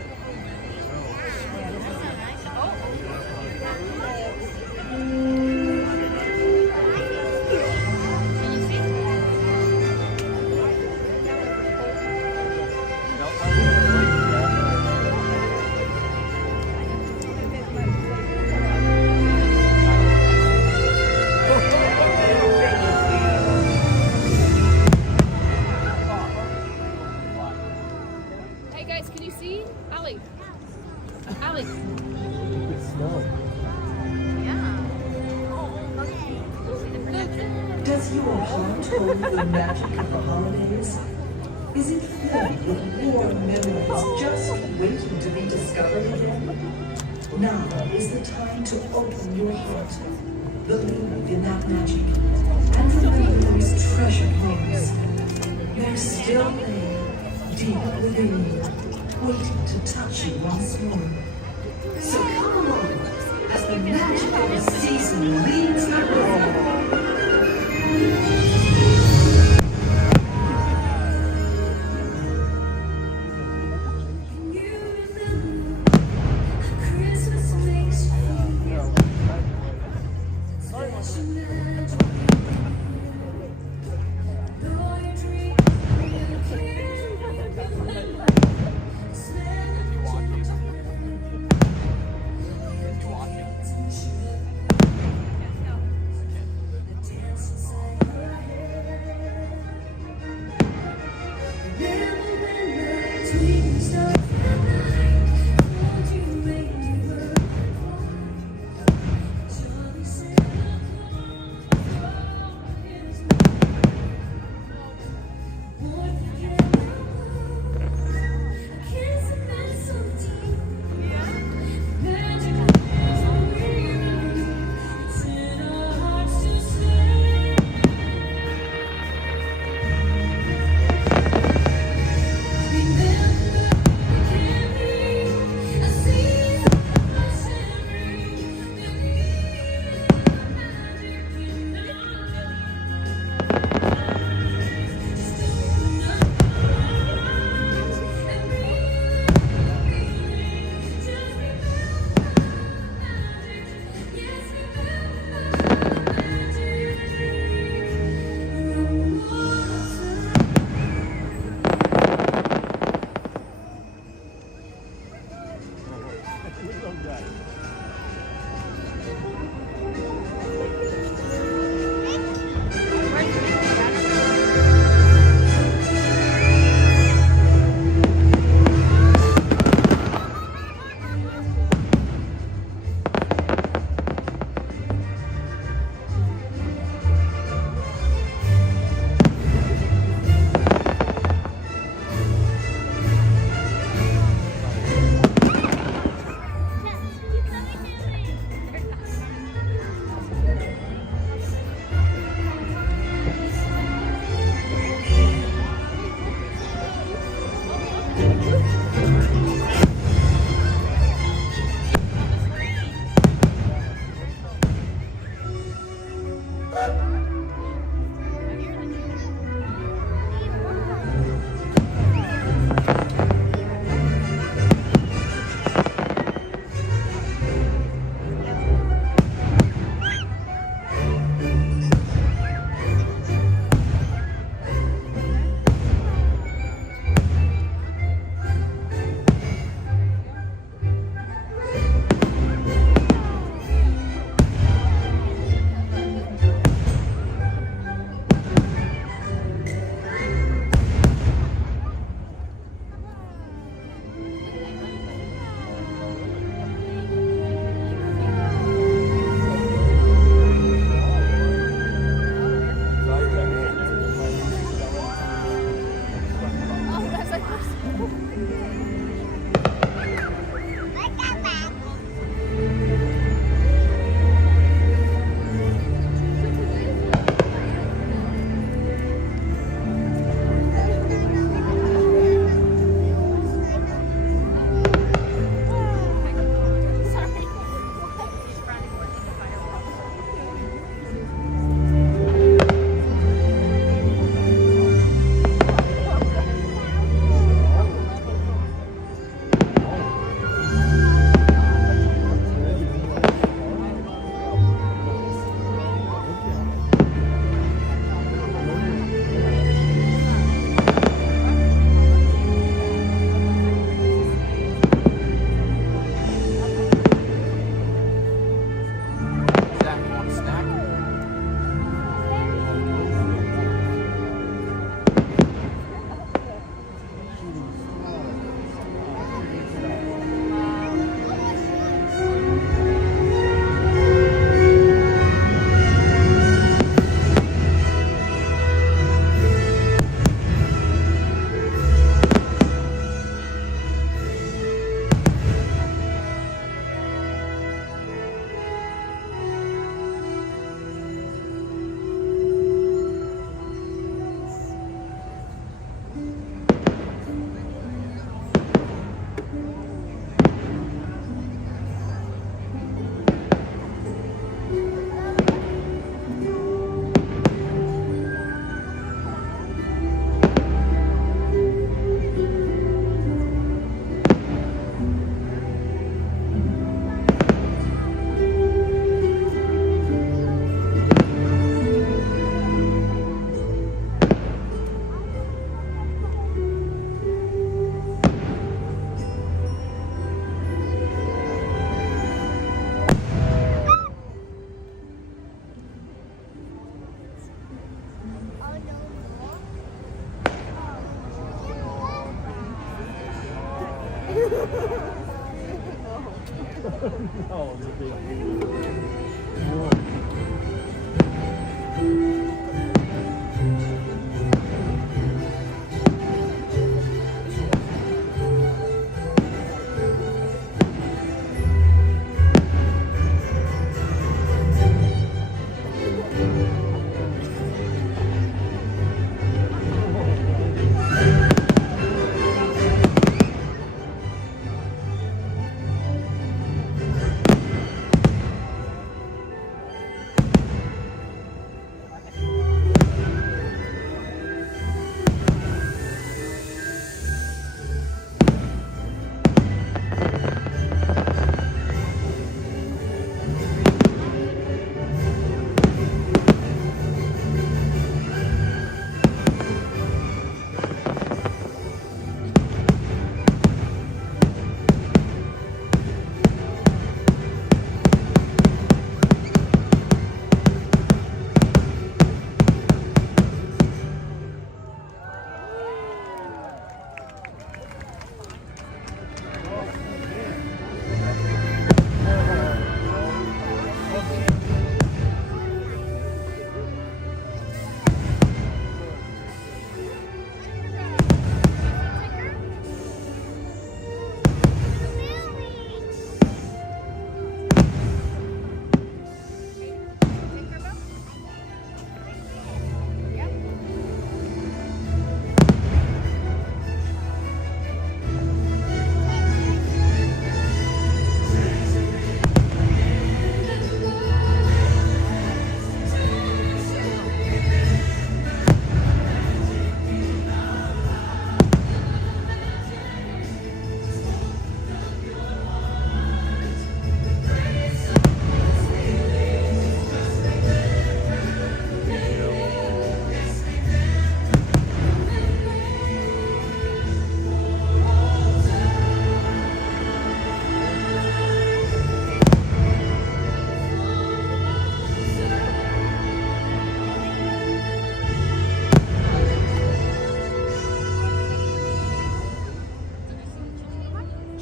Does your heart hold the magic of the holidays? Is it filled with warm memories just waiting to be discovered again? Now is the time to open your heart, believe in that magic, and remember those treasured homes. They're still there, deep within you, waiting to touch you once more. So come along as the magic of the season leads the way. No, it's a big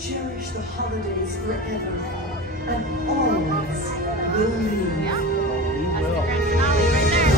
cherish the holidays forever and always will leave. We will. Grand finale right there.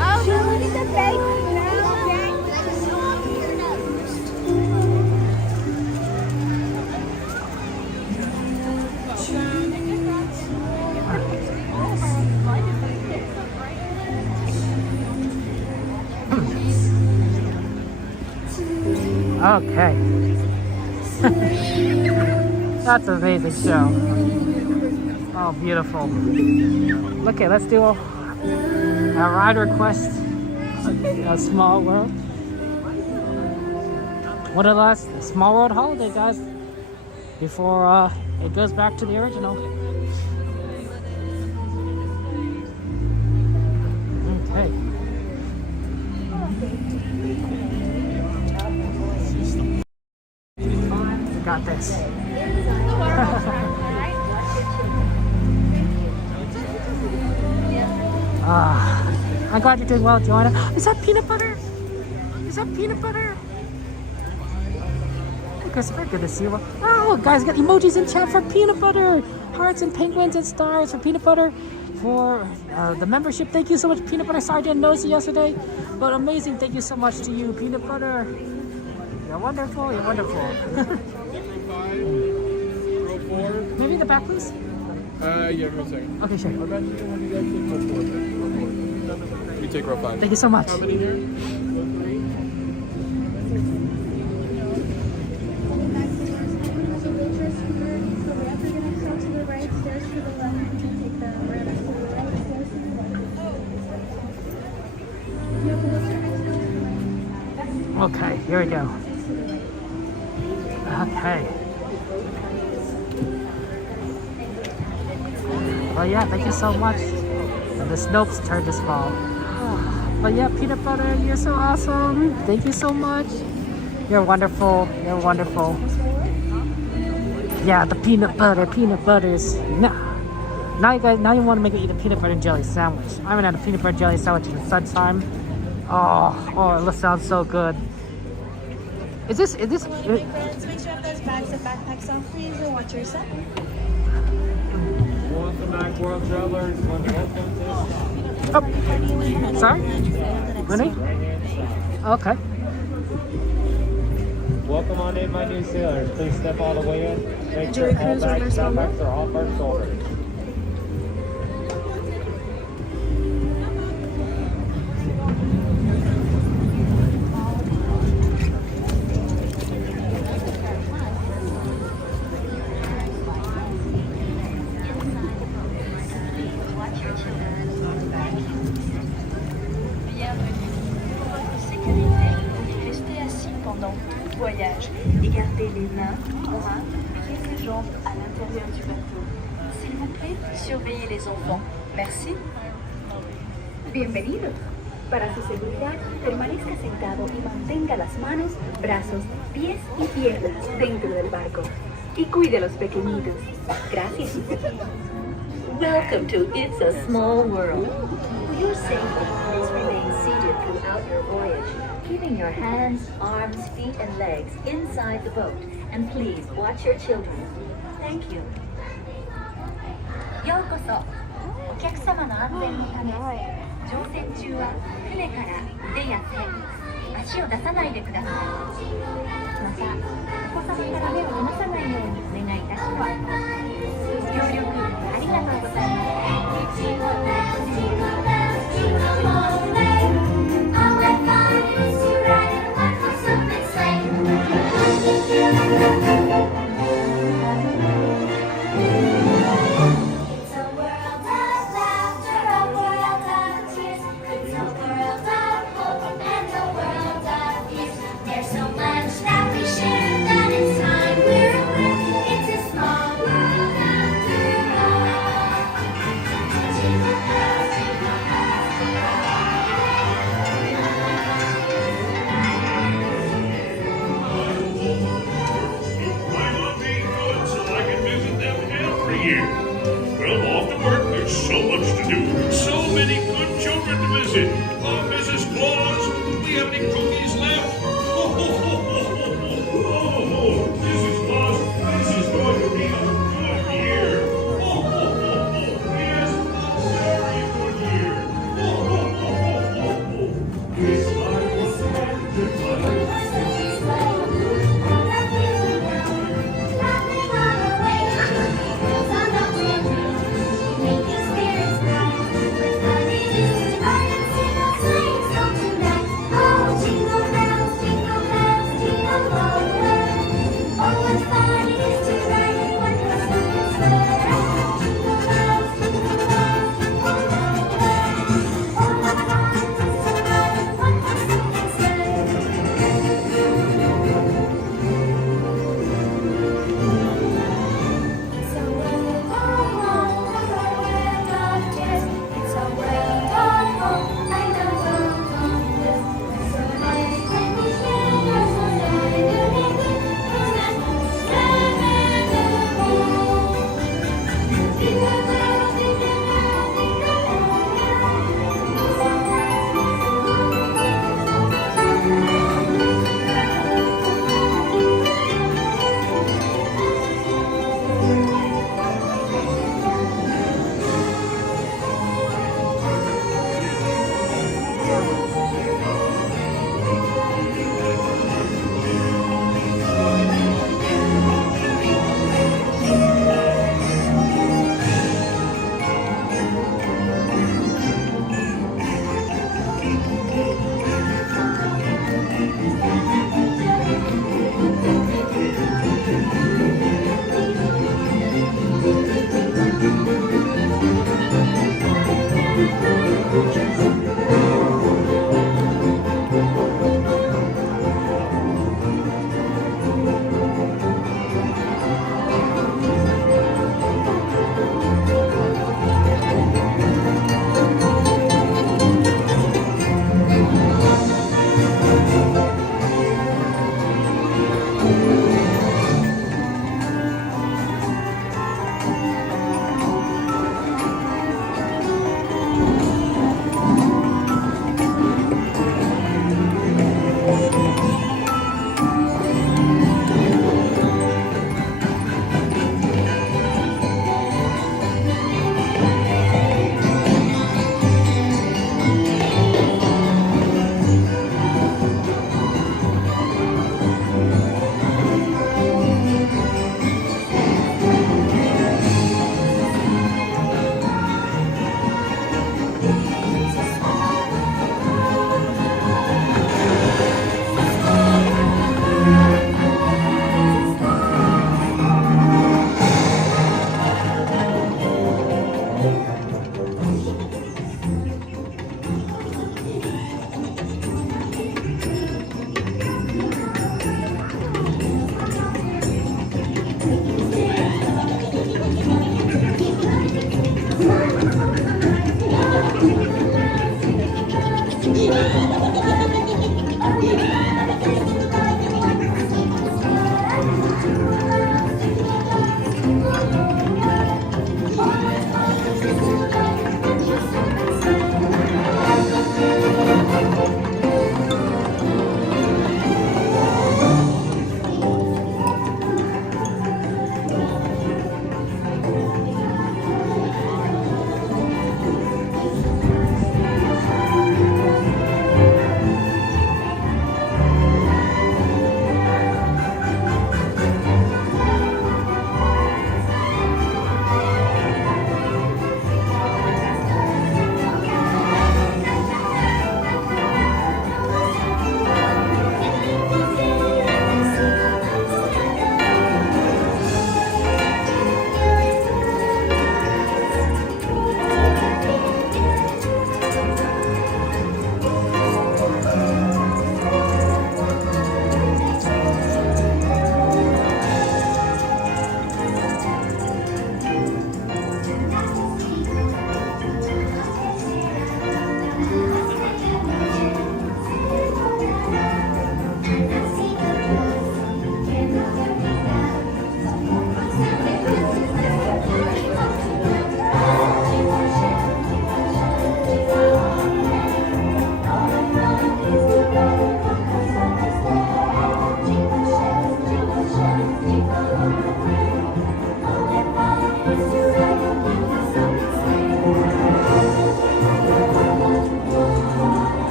Oh, look at the baby now. Okay. That's an amazing show. Oh, beautiful. Okay, let's do a ride request. A small world. What a last small world holiday, guys. Before it goes back to the original. Okay. We got this. I'm glad you're doing well, Joanna. Is that peanut butter? Is that peanut butter? Hey, Christopher, good to see you. Oh, guys, got emojis in chat for peanut butter. Hearts and penguins and stars for peanut butter. For the membership, thank you so much, peanut butter. Sorry I didn't notice it yesterday, but amazing. Thank you so much to you, peanut butter. You're wonderful. You're wonderful. Maybe in the back, please. Yeah, for a second. Okay, sure. You take row 5. Thank you so much. How many here? Okay, here we go. Okay. Well, yeah, thank you so much. And the Snopes turned this fall. But yeah, peanut butter, you're so awesome. Thank you so much. You're wonderful. You're wonderful. Yeah, the peanut butters. Now you guys, now you want to make me eat a peanut butter and jelly sandwich. I haven't had a peanut butter and jelly sandwich in some time. Oh, it sounds so good. Is this? Friends, make sure you have those bags of backpacks off, please, and watch your step. Welcome back, world travelers. Oh, sorry? Renee? Okay. Welcome on in, my new sailors. Please step all the way in. Make Enjoy sure all cruise on bags, our backpacks are off our shoulders. Voyage et gardez les mains, bras, pieds et jambes à l'intérieur du bateau. S'il vous plaît, surveillez les enfants. Merci. Bienvenido. Para su seguridad, permanezca sentado y mantenga las manos, brazos, pies y piernas dentro del barco. Y cuide a los pequeñitos. Gracias. Welcome to It's a Small World. For your safety, please remain seated throughout your voyage, keeping your hands, arms, feet, and legs inside the boat. And please watch your children. Thank you. ようこそ。お客様の安全のため、乗船中は船から腕や手、足を出さないでください。また、お子様から目を離さないようにお願いいたします。協力ありがとうございます。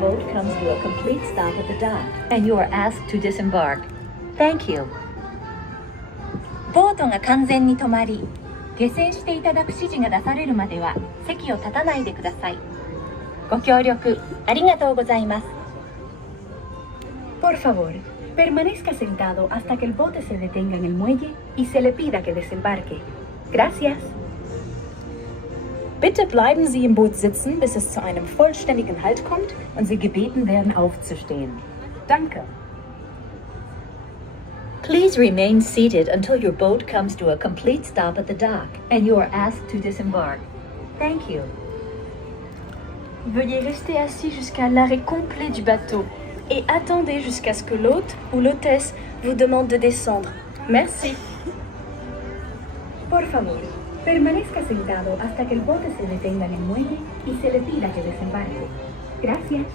boat comes to a complete stop at the dock and you are asked to disembark. Thank you. ボートが完全に止まり、下船していただく指示が出されるまでは席を立たないでください。ご協力ありがとうございます。Por favor, permanezca sentado hasta que el bote se detenga en el muelle y se le pida que desembarque. Gracias. Bitte bleiben Sie im Boot sitzen, bis es zu einem vollständigen Halt kommt und Sie gebeten werden, aufzustehen. Danke. Please remain seated until your boat comes to a complete stop at the dock and you are asked to disembark. Thank you. Veuillez rester assis jusqu'à l'arrêt complet du bateau et attendez jusqu'à ce que l'hôte ou l'hôtesse vous demande de descendre. Merci. Por favor, permanezca sentado hasta que el bote se detenga en el muelle y se le pida que desembarque. Gracias.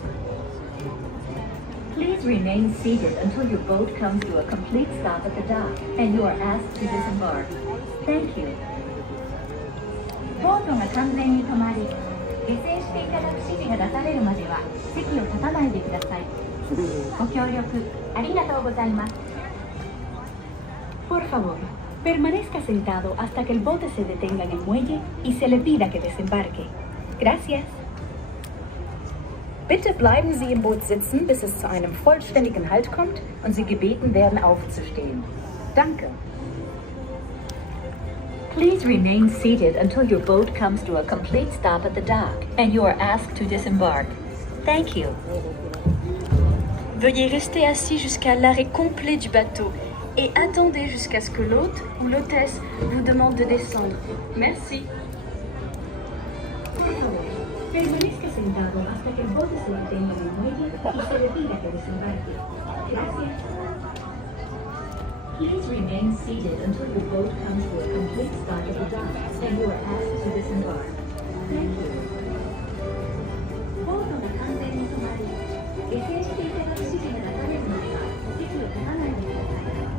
Please remain seated until your boat comes to a complete stop at the dock and you are asked to disembark. Thank you. ボートが完全に止まり、下船していただく指示が出されるまでは席を立たないでください。ご協力ありがとうございます。Por favor, permanezca sentado hasta que el bote se detenga en el muelle y se le pida que desembarque. Gracias. Bitte bleiben Sie im Boot sitzen, bis es zu einem vollständigen Halt kommt und Sie gebeten werden, aufzustehen. Danke. Please remain seated until your boat comes to a complete stop at the dock and you are asked to disembark. Thank you. Veuillez rester assis jusqu'à l'arrêt complet du bateau et attendez jusqu'à ce que l'hôte ou l'hôtesse vous demande de descendre. Merci. Permanezca sentado hasta que el bote se detenga en el muelle y se le pida que desembarque. Gracias. Please remain seated until your boat comes to a complete stop at the dock and you are asked to disembark. Thank you. ボートが完全に止まり、下船していただく指示が出されるまでは席を立たないでください。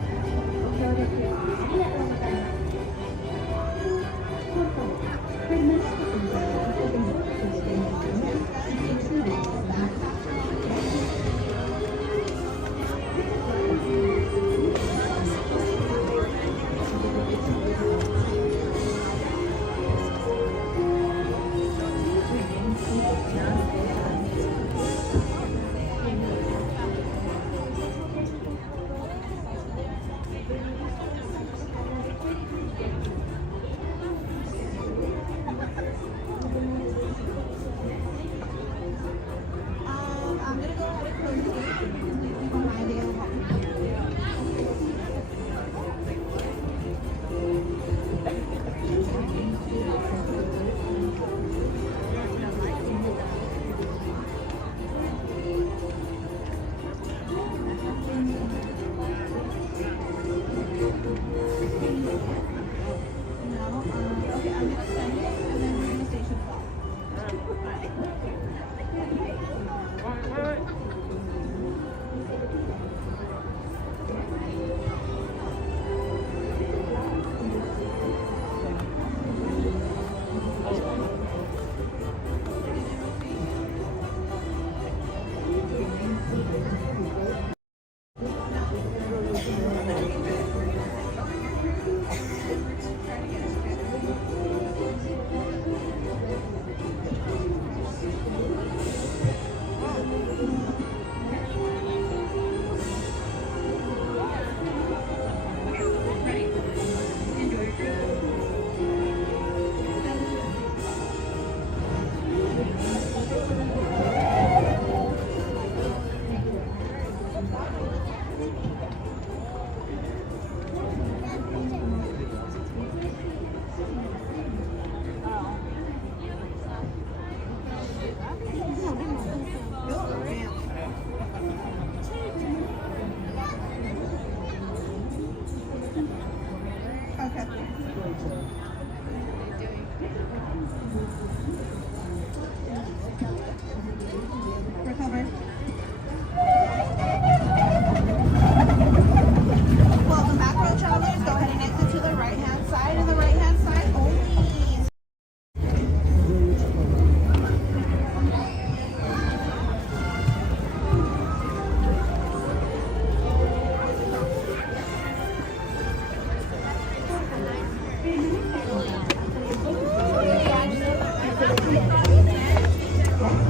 ご協力ありがとうございます。Por favor, permanezca sentado hasta que el bote se detenga en el muelle y se le pida que desembarque.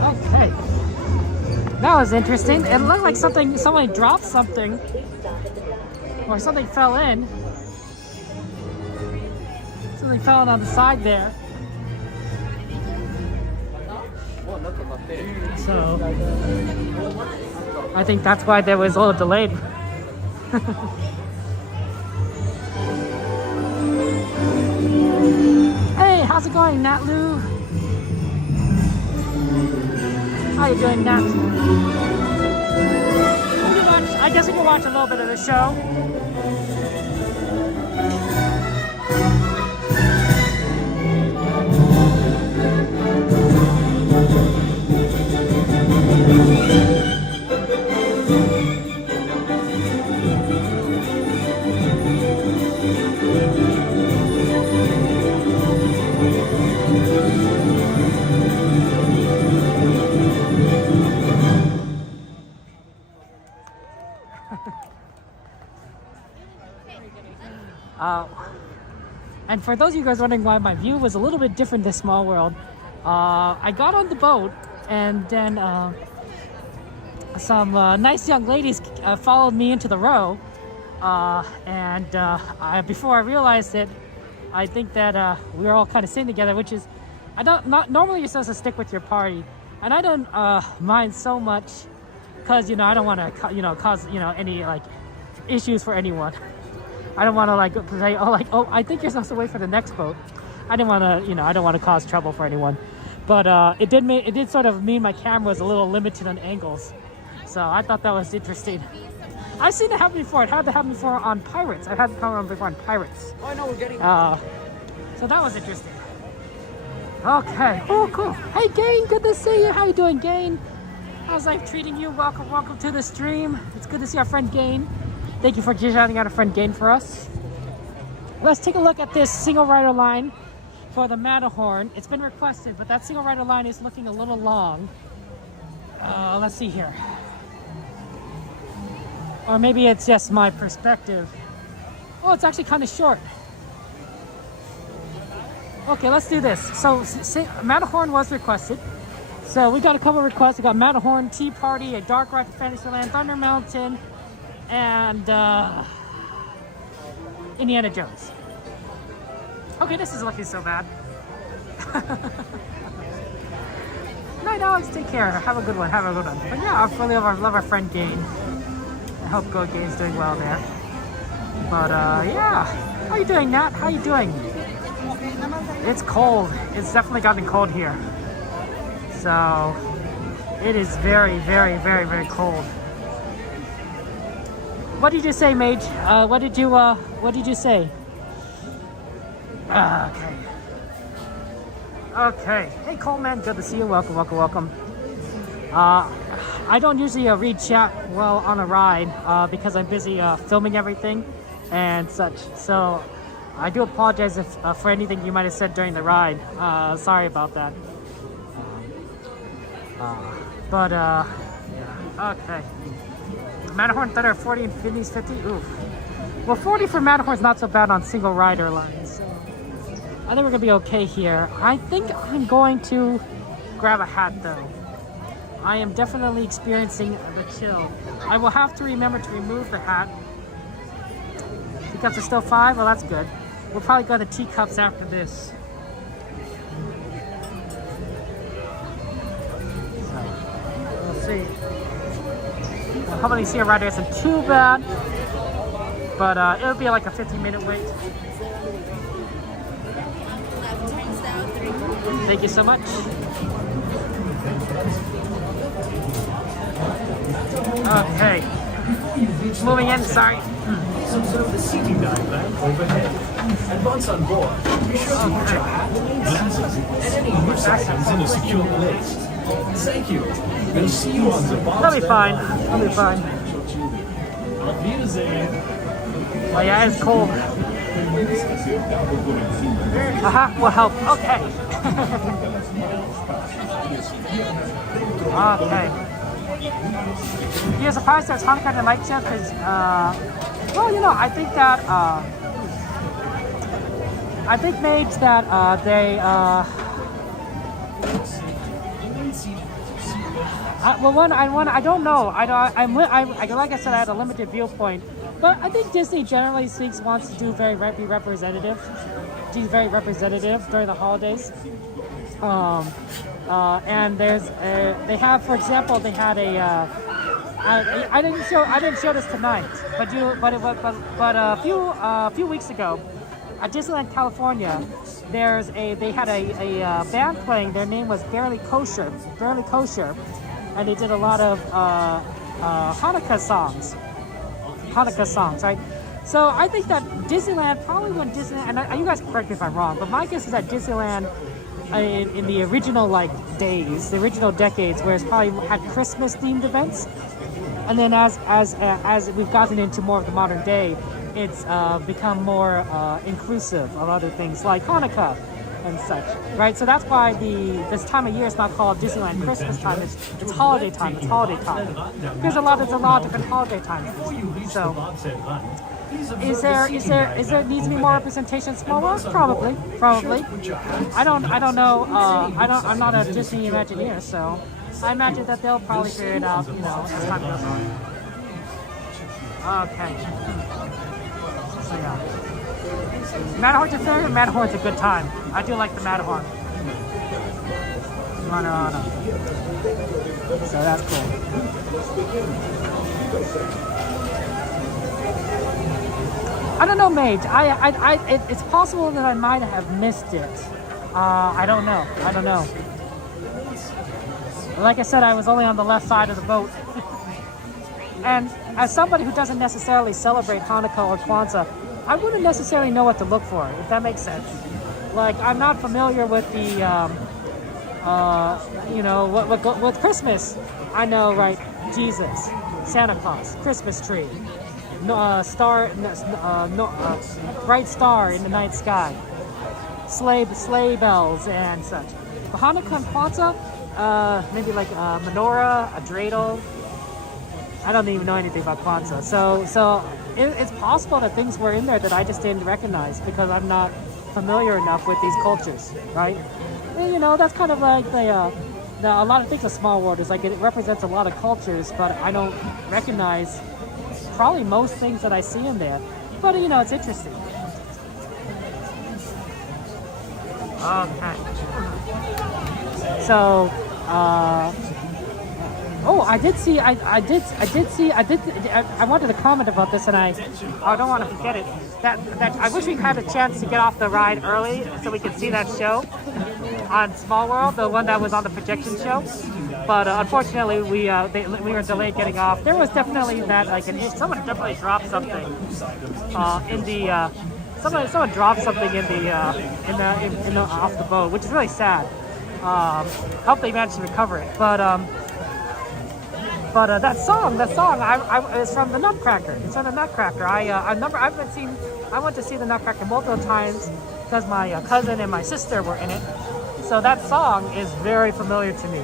Okay. That was interesting. It looked like somebody dropped something. Or something fell in. Something fell in on the side there. So, I think that's why there was a little delayed. Hey, how's it going, Nat Lou? How you doing, Nat? I guess we can watch a little bit of the show. And for those of you guys wondering why my view was a little bit different this Small World, I got on the boat and then some nice young ladies followed me into the row, before I realized it, I think that we were all kind of sitting together, which is, normally you're supposed to stick with your party, and I don't mind so much, because, I don't want to, cause, any, issues for anyone. I don't want to say, I think you're supposed to wait for the next boat. I didn't want to, I don't want to cause trouble for anyone. But it did sort of mean my camera was a little limited on angles. So I thought that was interesting. I've seen it happen before. It had to happen before on Pirates. I've had it come before on Pirates. Oh, I know we're getting. So that was interesting. Okay. Oh, cool. Hey, Gain. Good to see you. How you doing, Gain? How's life treating you? Welcome to the stream. It's good to see our friend Gain. Thank you for shouting out a friend Gain for us. Let's take a look at this single rider line for the Matterhorn. It's been requested, but that single rider line is looking a little long. Let's see here. Or maybe it's just my perspective. Oh, it's actually kind of short. Okay, let's do this. So Matterhorn was requested. So we got a couple of requests. We got Matterhorn, Tea Party, a Dark Ride to Fantasyland, Thunder Mountain, and Indiana Jones. Okay, this is looking so bad. Night, Alex. Take care. Have a good one. Have a good one. But yeah, I really love our friend Gain. I hope Go Gain's doing well there. But yeah, how you doing, Nat? How you doing? It's cold. It's definitely gotten cold here. So it is very, very, very, very cold. What did you say, Mage? What did you say? Okay. Okay. Hey, Coleman. Good to see you. Welcome, welcome, welcome. I don't usually read chat while on a ride because I'm busy filming everything and such. So I do apologize if for anything you might have said during the ride. Sorry about that. Yeah. Okay. Matterhorn Thunder 40 and Infiniti's 50. Oof. Well, 40 for Matterhorn's not so bad on single rider lines. So I think we're gonna be okay here. I think I'm going to grab a hat though. I am definitely experiencing the chill. I will have to remember to remove the hat. Teacups are still 5? Well, that's good. We'll probably go to teacups after this. So, we'll see. Well, hopefully see a rider isn't too bad. But it'll be like a 15-minute wait. Thank you so much. Okay. Moving in, sorry. Observe the seating diagram overhead. Advance on board. Be sure to watch your hat, glasses, and any loose items in a secure place. Thank you. We'll see you on the bottom. That'll be fine. That'll be fine. Oh yeah, it's cold. Haha, will help. Okay. Okay. You're surprised there's Hanukkah and light show because, well, I think that I think Mage that they I don't know. I like I said, I had a limited viewpoint, but I think Disney generally speaks wants to be very representative during the holidays. And they have, for example, they had a. I didn't show this tonight, but a few weeks ago, at Disneyland California, they had a band playing. Their name was Barely Kosher, and they did a lot of Hanukkah songs, right? So I think that Disneyland, probably when Disneyland, and you guys correct me if I'm wrong, but my guess is that Disneyland in the original days, the original decades, where it's probably had Christmas themed events, and then as we've gotten into more of the modern day, it's become more inclusive of other things like Hanukkah and such, right? So that's why this time of year is not called Disneyland Christmas time. It's holiday time. It's holiday time. There's a lot of different holiday times. So, is there needs to be more representation in Small World? Probably. I don't know. I'm not a Disney Imagineer, so I imagine that they'll probably figure it out. As time goes on. Okay. So yeah. Matterhorn's a favorite. Matterhorn's a good time. I do like the Matterhorn. No. So that's cool. I don't know, Mage. It's possible that I might have missed it. I don't know. Like I said, I was only on the left side of the boat. And as somebody who doesn't necessarily celebrate Hanukkah or Kwanzaa, I wouldn't necessarily know what to look for, if that makes sense. Like, I'm not familiar with the, with Christmas. I know, right, Jesus, Santa Claus, Christmas tree, bright star in the night sky, sleigh bells and such. But Hanukkah and Kwanzaa, maybe like a menorah, a dreidel. I don't even know anything about Kwanzaa. So it's possible that things were in there that I just didn't recognize because I'm not familiar enough with these cultures, right? And, that's kind of like a lot of things a Small World is like it represents a lot of cultures, but I don't recognize probably most things that I see in there. But it's interesting. Okay. So, I wanted to comment about this, and I don't want to forget it. That I wish we had a chance to get off the ride early so we could see that show on Small World, the one that was on the projection show. But unfortunately, we were delayed getting off. There was definitely that someone definitely dropped something in the someone dropped something in the off the boat, which is really sad. Hope they managed to recover it, but that song, is from the Nutcracker. It's from the Nutcracker. I went to see the Nutcracker multiple times because my cousin and my sister were in it. So that song is very familiar to me.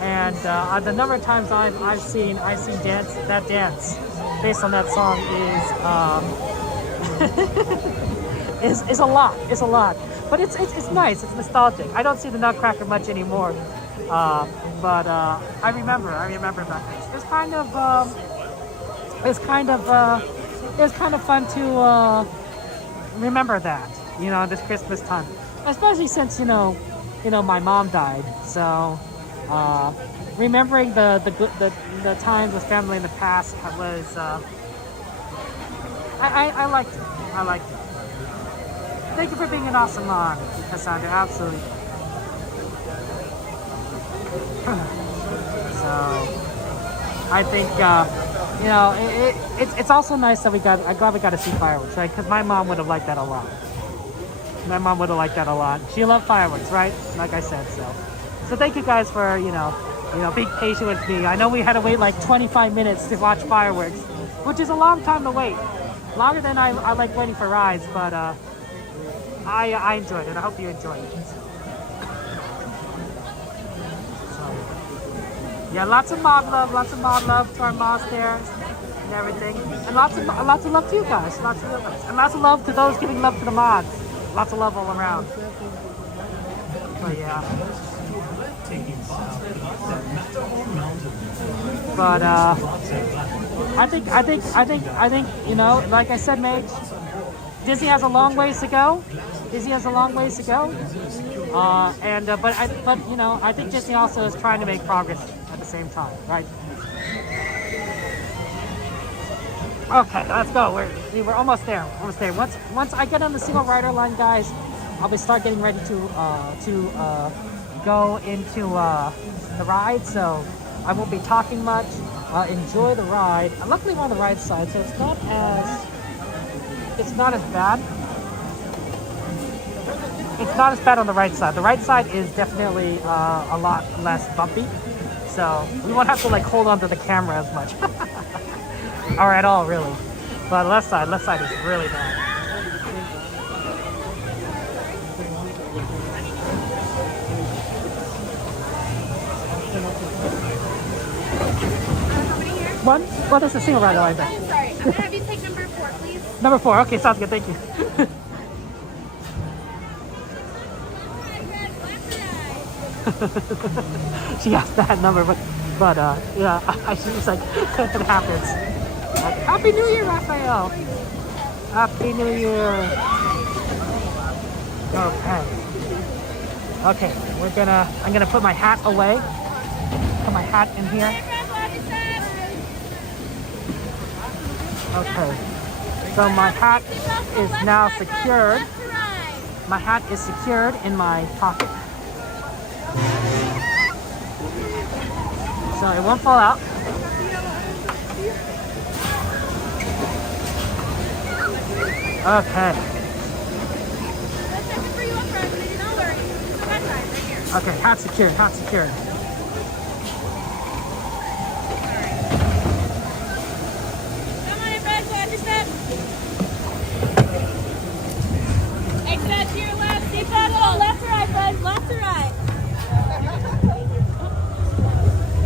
And the number of times I've seen that dance based on that song is a lot. It's a lot. But it's nice. It's nostalgic. I don't see the Nutcracker much anymore. But I remember that. It's kind of fun to remember that, this Christmas time, especially since my mom died. So remembering the times with family in the past was I liked it. Thank you for being an awesome mom, Cassandra. Absolutely. So I think it's also nice that I'm glad we got to see fireworks, right? Because my mom would have liked that a lot. She loved fireworks, right? Like I said, so thank you guys for being patient with me. I know we had to wait like 25 minutes to watch fireworks, which is a long time to wait, longer than I like waiting for rides, but I enjoyed it. I hope you enjoyed it. Yeah, lots of mod love to our mods there and everything. And lots of love to you guys. And lots of love to those giving love to the mods. Lots of love all around. But yeah. But I think you know, like I said, mate, Disney has a long ways to go. Disney has a long ways to go. But you know, I think Disney also is trying to make progress at the same time, right? Okay, let's go. We're almost there. Almost there. Once I get on the single rider line, guys, I'll start getting ready to go into the ride. So I won't be talking much. Enjoy the ride. Luckily, I'm on the right side, so it's not as bad. It's not as bad on the right side. The right side is definitely a lot less bumpy, so we won't have to like hold on to the camera as much, or at all really. But left side is really bad. One? Well, there's a single rider line there. I'm sorry. I'm gonna have you take number 4, please. Number 4. Okay, sounds good. Thank you. She asked that number, but yeah, she's like, it happens. Like, Happy New Year, Raphael. Happy New Year. Okay, I'm gonna put my hat away. Put my hat in here. Okay, so my hat is now secured. My hat is secured in my pocket, so it won't fall out. Okay. Okay, hat secured, hat secured. Exit to your left, seatbelt left to right, bud, left to right.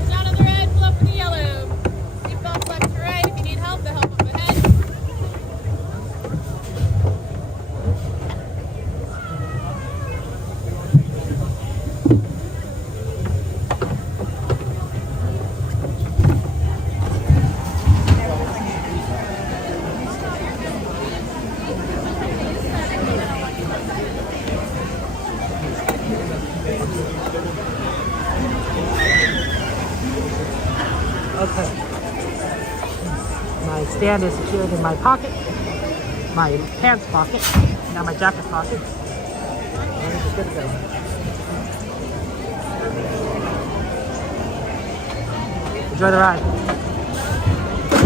Down on the red, pull up in the yellow. Seatbelt left to right. If you need help, the help up ahead. Okay. My stand is secured in my pocket, my pants pocket, now my jacket pocket. And it's good to go. Enjoy the ride.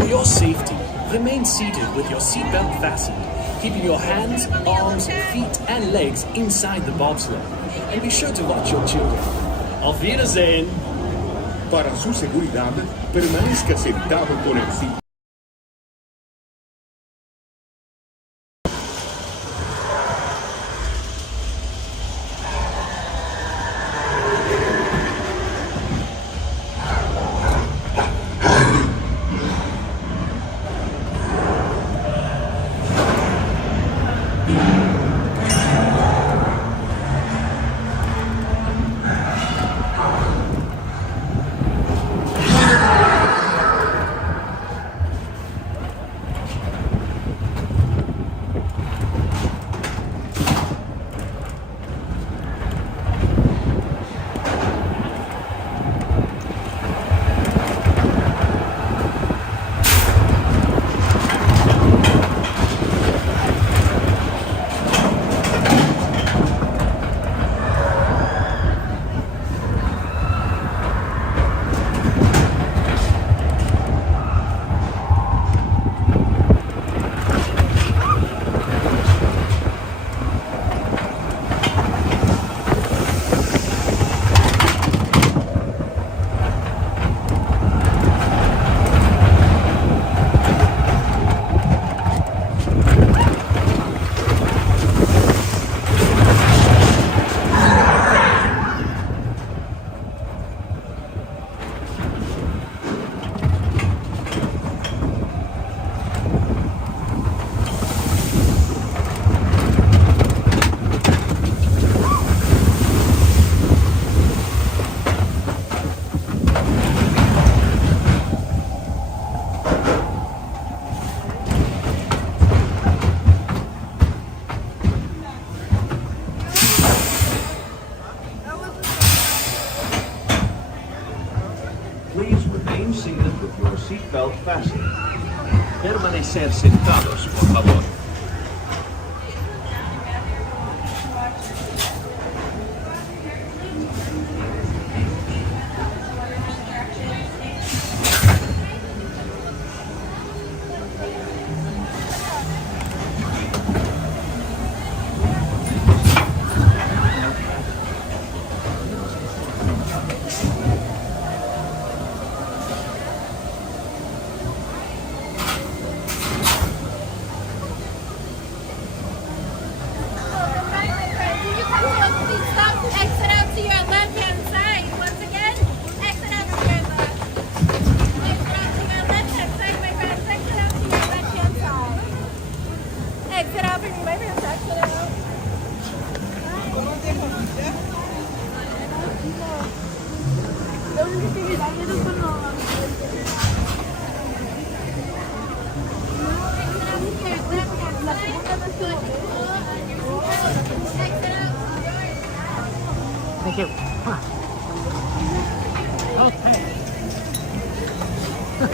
For your safety, remain seated with your seatbelt fastened, keeping your hands, arms, feet, and legs inside the bobsled. And be sure to watch your children. Auf Wiedersehen! Para su seguridad, permanezca sentado con el cinturón. seatbelt fastened. Permanecer sentados, por favor. Exit out to your left-hand side. Once again, exit out to your left. Exit out to your left-hand side, my friends. Exit out to your left-hand side. Exit out for me, my friends. Exit out. Thank you. Okay.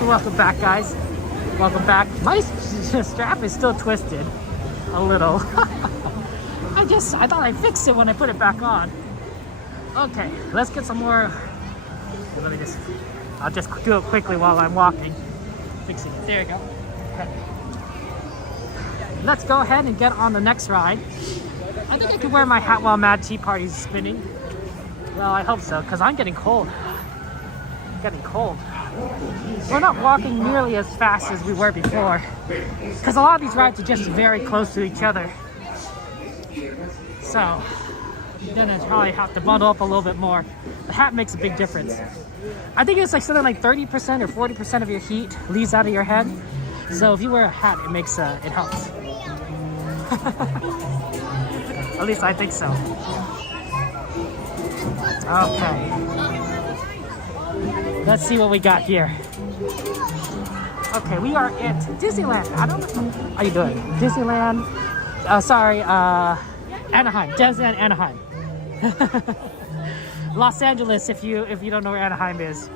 Welcome back, guys. Welcome back. My strap is still twisted a little. I thought I fixed it when I put it back on. Okay, let's get some more. I'll just do it quickly while I'm walking. Fixing it. There you go. Okay. Let's go ahead and get on the next ride. I think I can wear my hat while Mad Tea Party's spinning. Well, I hope so, because I'm getting cold. Getting cold. We're not walking nearly as fast as we were before, because a lot of these rides are just very close to each other. So, then I probably have to bundle up a little bit more. The hat makes a big difference. I think it's like something like 30% or 40% of your heat leaves out of your head. So if you wear a hat, it makes it helps. At least I think so. Okay. Let's see what we got here. Okay, we are at Disneyland. I don't know. How are you doing? Disneyland. Anaheim. Disneyland Anaheim. Los Angeles. If you don't know where Anaheim is,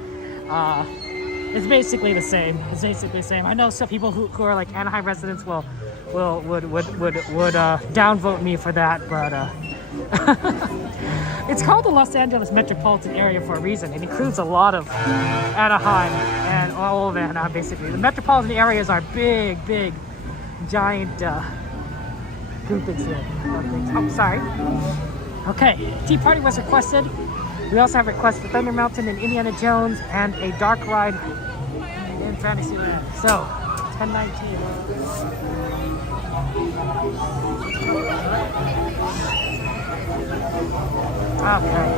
it's basically the same. It's basically the same. I know some people who are like Anaheim residents would downvote me for that, but it's called the Los Angeles metropolitan area for a reason. It includes a lot of Anaheim and all of Anaheim, basically. The metropolitan areas are big, giant groupings here. Oh, sorry. Okay, Tea Party was requested. We also have requests for Thunder Mountain and Indiana Jones and a dark ride in Fantasyland. So, 10:19. Okay.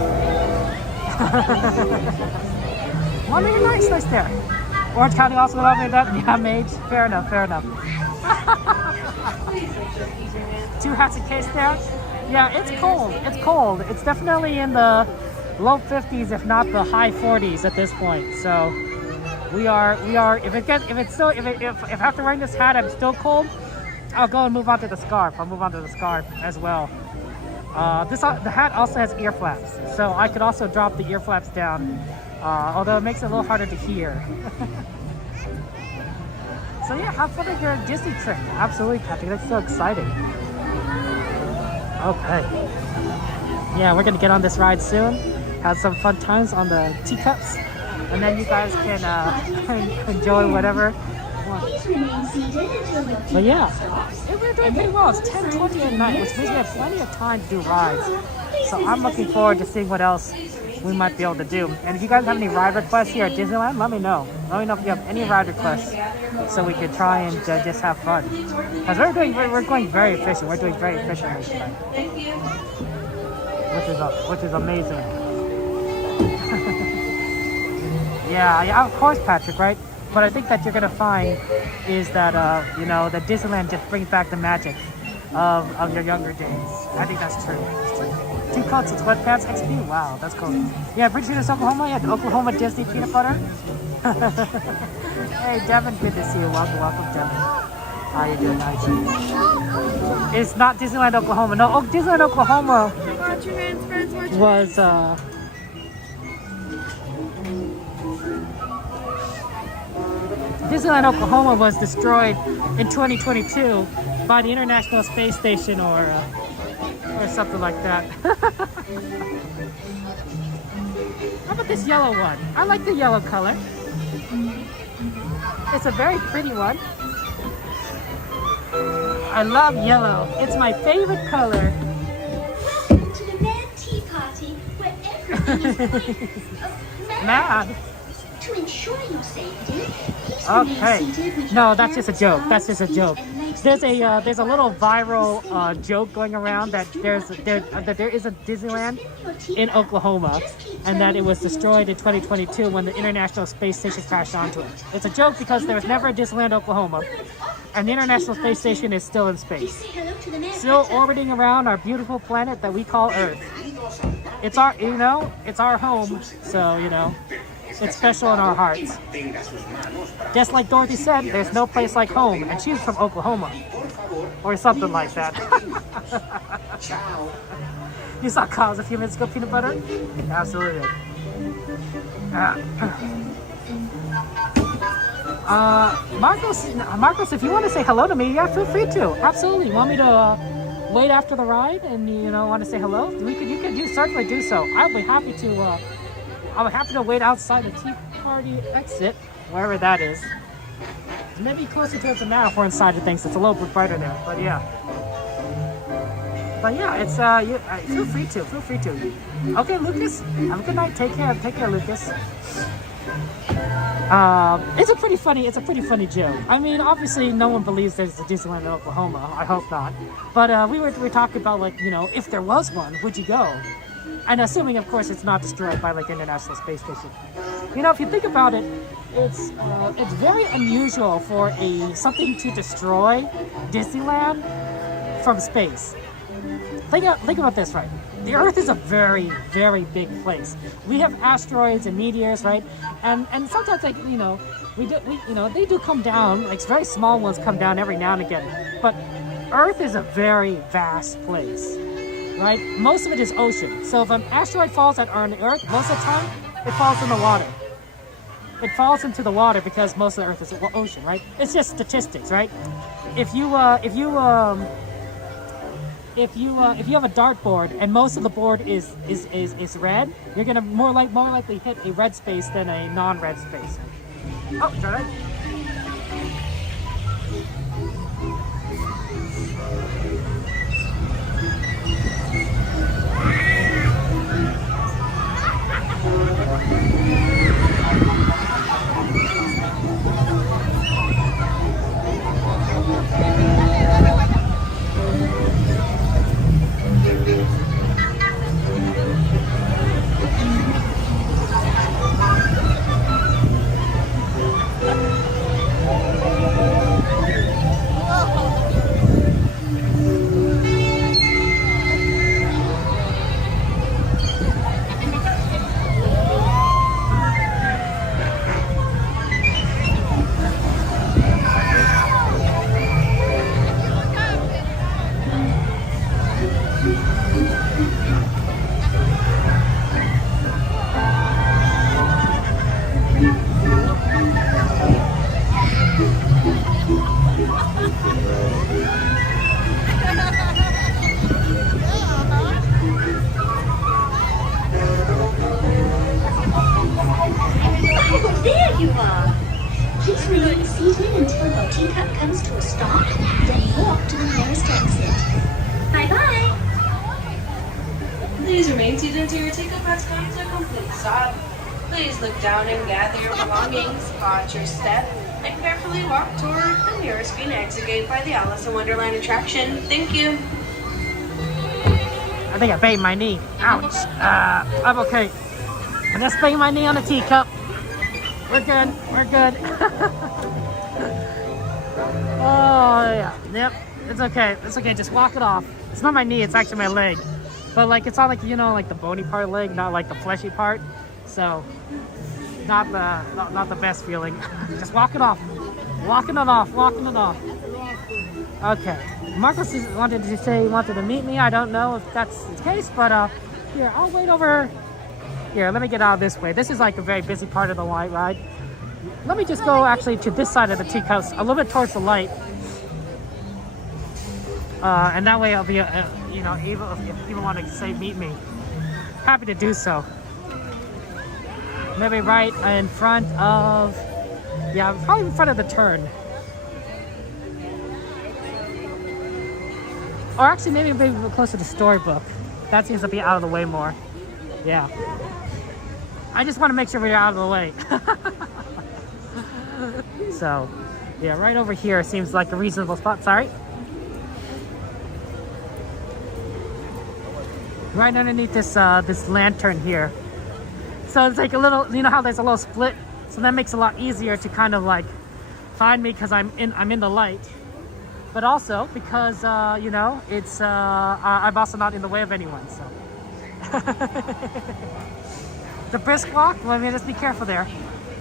Well, maybe nice there. Orange County also allowed me that? Yeah, mage. Fair enough. Two hats in case there. Yeah, it's cold. It's definitely in the low 50s, if not the high 40s at this point. So we are. If I have to wear this hat, I'm still cold. I'll go and move on to the scarf. I'll move on to the scarf as well. The hat also has ear flaps, so I could also drop the ear flaps down. Although it makes it a little harder to hear. So yeah, have fun with your Disney trip. Absolutely, Patrick. That's so exciting. Okay. Yeah, we're gonna get on this ride soon. Have some fun times on the teacups, and then you guys can enjoy whatever. But yeah, we're doing pretty well. It's 10:20 at night, which means we have plenty of time to do rides. So I'm looking forward to seeing what else we might be able to do. And if you guys have any ride requests here at Disneyland, let me know. Let me know if you have any ride requests, so we could try and just have fun. Because we're going very efficient. We're doing very efficiently tonight, which is amazing. yeah, of course, Patrick, right? What I think that you're gonna find is that that Disneyland just brings back the magic of your younger days. I think that's true. Two coats of sweatpants XP. Wow, that's cool. Yeah, Bridgeton, Oklahoma. Yeah, the Oklahoma Disney peanut butter. Hey, Devin, good to see you. Welcome, Devin. How you doing? It's not Disneyland Oklahoma. No, Disneyland Oklahoma was Disneyland Oklahoma was destroyed in 2022 by the International Space Station or something like that. How about this yellow one? I like the yellow color. It's a very pretty one. I love yellow. It's my favorite color. Welcome to the Mad Tea Party, where everything is Mad. To ensure your safety, Okay. No, that's just a joke. That's just a joke. There's a little viral joke going around that there is a Disneyland in Oklahoma, and that it was destroyed in 2022 when the International Space Station crashed onto it. It's a joke because there was never a Disneyland Oklahoma, and the International Space Station is still in space, still orbiting around our beautiful planet that we call Earth. It's our, it's our home, so it's special in our hearts. Just like Dorothy said, there's no place like home, and she's from Oklahoma. Or something like that. You saw Kyle's a few minutes ago, peanut butter? Absolutely. Marcos, if you want to say hello to me, yeah, feel free to. Absolutely. You want me to wait after the ride and want to say hello? You could certainly do so. I'll be happy to. I'm happy to wait outside the Tea Party exit, wherever that is. Maybe closer towards the now if we're inside of things. It's a little bit brighter there, but yeah. It's feel free to. Okay, Lucas, have a good night. Take care, Lucas. It's a pretty funny joke. I mean, obviously, no one believes there's a Disneyland in Oklahoma. I hope not. But we were talking about if there was one, would you go? And assuming, of course, it's not destroyed by the International Space Station. If you think about it, it's very unusual for something to destroy Disneyland from space. Think about this, right? The Earth is a very, very big place. We have asteroids and meteors, right? And sometimes they do come down. Very small ones come down every now and again. But Earth is a very vast place. Right? Most of it is ocean. So if an asteroid falls on the Earth, most of the time, it falls in the water. It falls into the water because most of the Earth is ocean, right? It's just statistics, right? If you have a dartboard and most of the board is red, you're gonna more likely hit a red space than a non-red space. Oh, is that right? Please remain seated until your takeoff has come to a complete stop. Please look down and gather your belongings, watch your step, and carefully walk toward the nearest green exit gate by the Alice in Wonderland attraction. Thank you. I think I banged my knee. Ouch. I'm okay. I just banged my knee on a teacup. We're good. We're good. Oh, yeah. Yep. It's okay. It's okay. Just walk it off. It's not my knee. It's actually my leg. But it's not the bony part of the leg, not the fleshy part. So, not the best feeling. Just walk it off. Walking it off. Okay. Marcos wanted to meet me. I don't know if that's the case, but here, I'll wait over. Here, let me get out of this way. This is a very busy part of the ride. let me just go actually to this side of the teak house, a little bit towards the light. And that way I'll be, you know, able, if people want to say meet me, happy to do so. Maybe right in front of, yeah, probably in front of the turn. Or actually maybe closer to Storybook. That seems to be out of the way more. Yeah. I just want to make sure we're out of the way. So, yeah, right over here seems like a reasonable spot. Sorry. Right underneath this this lantern here. So it's like a little, you know how there's a little split? So that makes it a lot easier to kind of like find me because I'm in the light. But also because, you know, it's, I'm also not in the way of anyone, so. The brisk walk, well, I mean, just be careful there.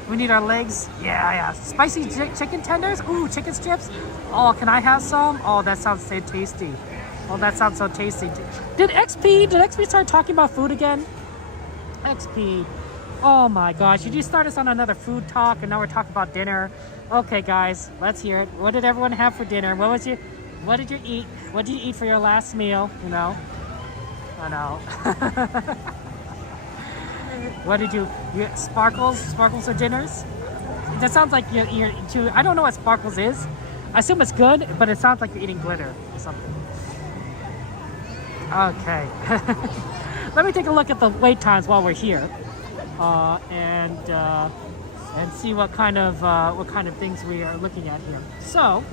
We need our legs. Yeah. Spicy chicken tenders? Ooh, chicken strips? Oh, can I have some? Oh, that sounds so tasty. Oh, that sounds so tasty. Did XP start talking about food again? XP. Oh my gosh, you just started us on another food talk and now we're talking about dinner. Okay guys, let's hear it. What did everyone have for dinner? What did you eat? What did you eat for your last meal? You know? I know. What did you sparkles for dinners? That sounds like you're I don't know what sparkles is. I assume it's good, but it sounds like you're eating glitter or something. Okay. Let me take a look at the wait times while we're here, and see what kind of things we are looking at here. So,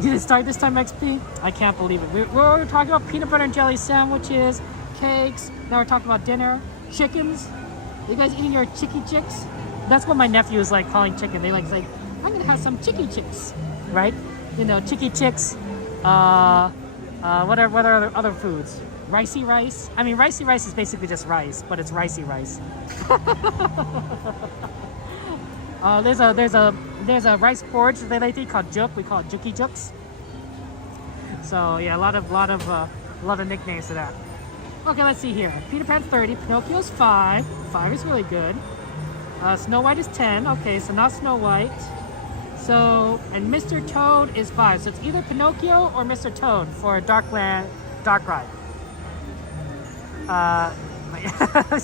did it start this time, XP? I can't believe it. We're talking about peanut butter and jelly sandwiches, cakes. Now we're talking about dinner, chickens. You guys eating your chicky chicks? That's what my nephew is like calling chicken. They like say, I'm gonna have some chicky chicks, right? You know, chicky chicks. What are other foods? Ricey rice. I mean, ricey rice is basically just rice, but it's ricey rice. There's a rice porridge that they eat called juk. We call it juki juks. So yeah, a lot of nicknames to that. Okay, let's see here. Peter Pan 30, Pinocchio's 5. 5 is really good. Snow White is 10. Okay, so not Snow White. So, and Mr. Toad is 5. So it's either Pinocchio or Mr. Toad for Dark Ride.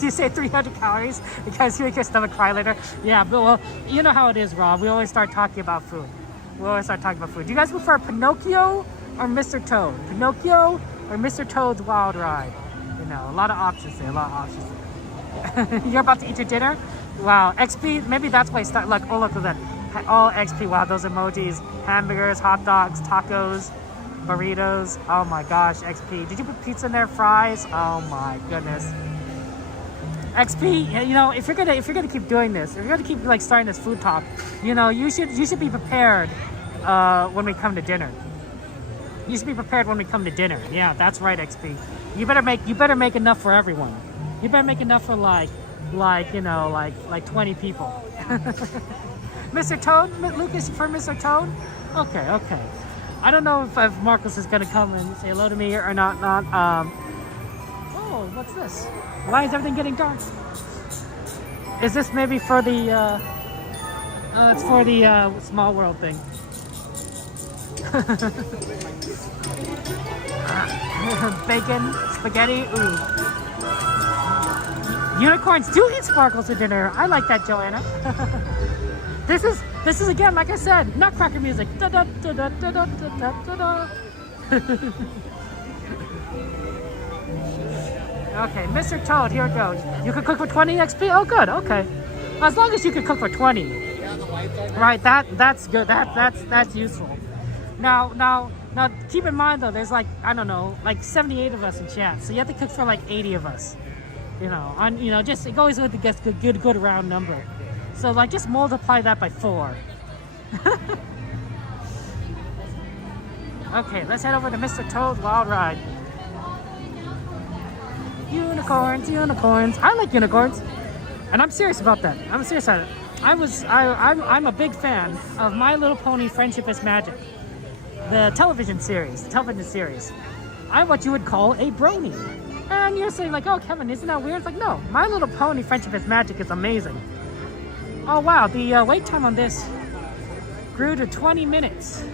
You say 300 calories because you make your stomach cry later. Yeah, but well, you know how it is, Rob. We always start talking about food. Do you guys prefer Pinocchio or Mr. Toad? Pinocchio or Mr. Toad's Wild Ride? You know, a lot of options there. You're about to eat your dinner? Wow, XP, maybe that's why you start, like, oh, look at that. All XP, wow, those emojis. Hamburgers, hot dogs, tacos, burritos. Oh my gosh, XP. Did you put pizza in there? Fries? Oh my goodness. XP, you know, if you're gonna keep doing this, if you're gonna keep like starting this food talk, you know, you should be prepared when we come to dinner. You should be prepared when we come to dinner. Yeah, that's right, XP. You better make enough for everyone. You better make enough for like 20 people. Mr. Toad? Lucas, for Mr. Toad? Okay. I don't know if Marcus is going to come and say hello to me or not. Oh, what's this? Why is everything getting dark? Is this maybe for the, it's for the Small World thing. Bacon, spaghetti, ooh. Unicorns do eat sparkles for dinner. I like that, Joanna. This is again, like I said, Nutcracker music. Da da da da da da da da da. Okay, Mr. Toad, here it goes. You could cook for 20 XP? Oh, good. Okay, as long as you could cook for 20. Right, that's good. That's useful. Now, keep in mind though, there's like, I don't know, like 78 of us in chat, so you have to cook for like 80 of us. You know, just it goes with the good round number. So like just multiply that by 4. Okay, let's head over to Mr. Toad's Wild Ride. Unicorns. I like unicorns, and I'm serious about that. I'm serious about it. I'm a big fan of My Little Pony: Friendship is Magic, the television series. I'm what you would call a brony. And you're saying like, oh, Kevin, isn't that weird? It's like, no, My Little Pony: Friendship is Magic is amazing. Oh wow, the wait time on this grew to 20 minutes.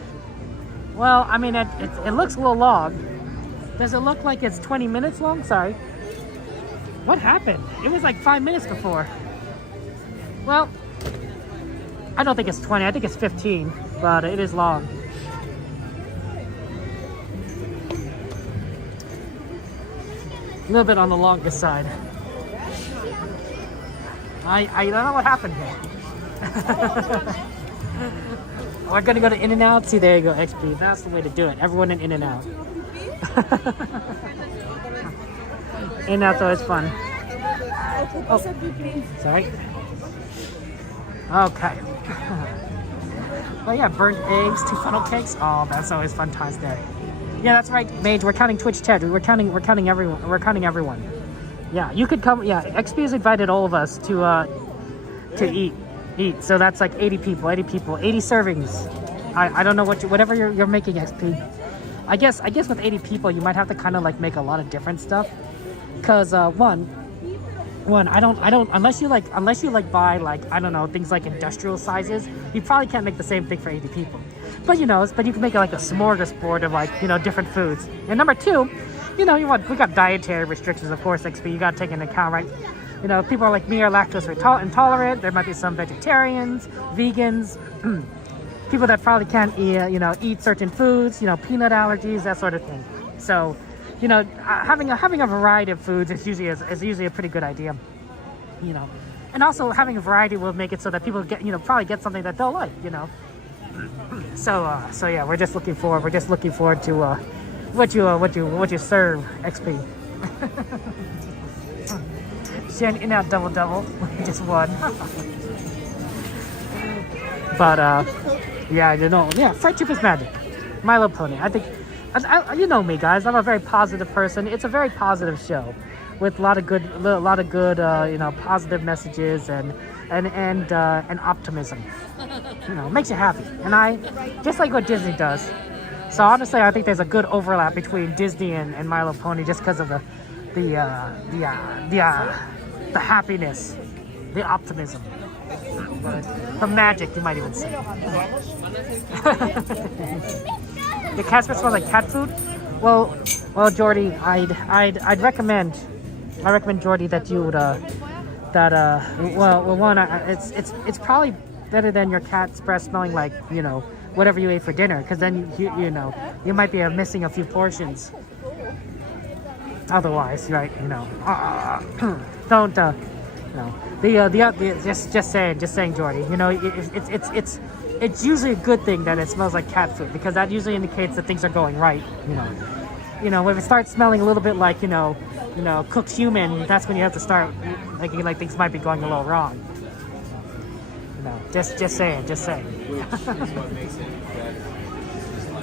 Well, I mean, it looks a little long. Does it look like it's 20 minutes long? Sorry. What happened? It was like 5 minutes before. Well, I don't think it's 20. I think it's 15, but it is long. A little bit on the longest side. I don't know what happened here. We're gonna go to In-N-Out. See, there you go, XP. That's the way to do it. Everyone in In-N-Out. In-N-Out's always fun. Oh, sorry. Okay. Oh yeah, burnt eggs, 2 funnel cakes. Oh, that's always fun times there. Yeah, that's right, Mage. We're counting Twitch chat. We're counting everyone. We're counting everyone. Yeah, you could come. Yeah, XP has invited all of us to eat. So that's like 80 people. 80 servings. I don't know whatever you're making, XP. I guess with 80 people, you might have to kind of like make a lot of different stuff. Cause one, I don't unless you like buy like, I don't know, things like industrial sizes, you probably can't make the same thing for 80 people. But you can make it like a smorgasbord of like, different foods. And number two, we got dietary restrictions, of course, XP. You got to take into account, right? People like me are lactose intolerant. There might be some vegetarians, vegans, people that probably can't eat certain foods, peanut allergies, that sort of thing. So, having a variety of foods is usually a pretty good idea. And also having a variety will make it so that people probably get something that they'll like. So yeah, we're just looking forward to what you serve, XP. Shen In-Out double, just one. But yeah, fried chip is magic. My Little Pony. I think, you know me, guys. I'm a very positive person. It's a very positive show, with a lot of good, positive messages and optimism. Makes you happy. And I just like what Disney does. So honestly, I think there's a good overlap between Disney and My Little Pony, just because of the happiness, the optimism, the magic, you might even say. Your cat smells like cat food? Well, Jordy, I'd recommend Jordy that you would it's probably better than your cat's breath smelling like whatever you ate for dinner, because then you might be missing a few portions. Otherwise, right? Don't just saying, Jordy. It's usually a good thing that it smells like cat food, because that usually indicates that things are going right. When it starts smelling a little bit like cooked human, that's when you have to start thinking like things might be going a little wrong. Just saying.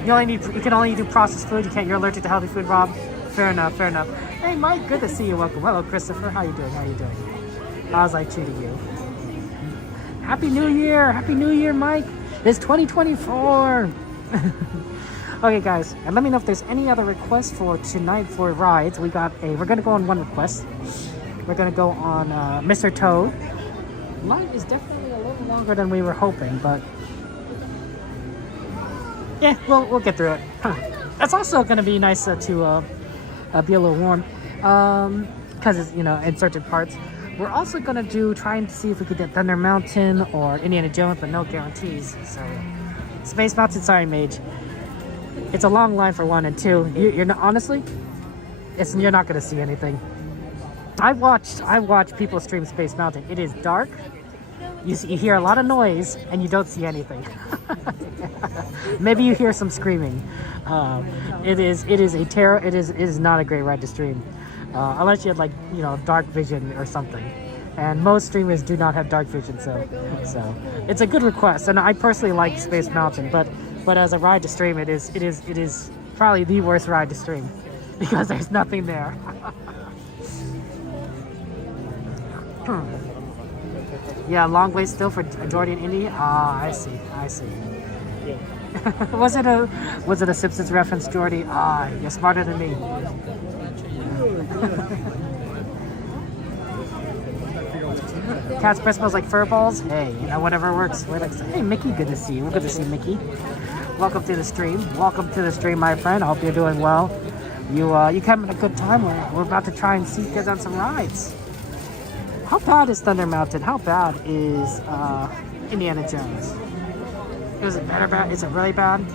You can only do processed food. You're allergic to healthy food, Rob. Fair enough. Hey, Mike, good to see you. Welcome. Hello, Christopher. How you doing? How's I treating you? Happy New Year, Mike. It's 2024. Okay, guys, and let me know if there's any other requests for tonight for rides. We're gonna go on one request. We're gonna go on Mr. Toad. Line is definitely a little longer than we were hoping, but yeah, we'll get through it. It's also gonna be nice to be a little warm, because it's in certain parts. We're also gonna try and see if we could get Thunder Mountain or Indiana Jones, but no guarantees. So Space Mountain, sorry, Mage. It's a long line for 1 and 2. You're not, honestly, you're not gonna see anything. I've watched people stream Space Mountain. It is dark. You hear a lot of noise and you don't see anything. Maybe you hear some screaming. It is not a great ride to stream, unless you have dark vision or something. And most streamers do not have dark vision, so it's a good request. And I personally like Space Mountain, but as a ride to stream, it is probably the worst ride to stream because there's nothing there. Yeah, long way still for Jordy and Indy. I see. Was it a Simpsons reference, Jordy? You're smarter than me. Cat's breath smells like fur balls. Hey, you know, whatever works. We're like, hey, Mickey, good to see you. We're good to see Mickey. Welcome to the stream. Welcome to the stream, my friend. I hope you're doing well. You having a good time. We're about to try and see you guys on some rides. How bad is Thunder Mountain? How bad is Indiana Jones? Is it better bad? Is it really bad?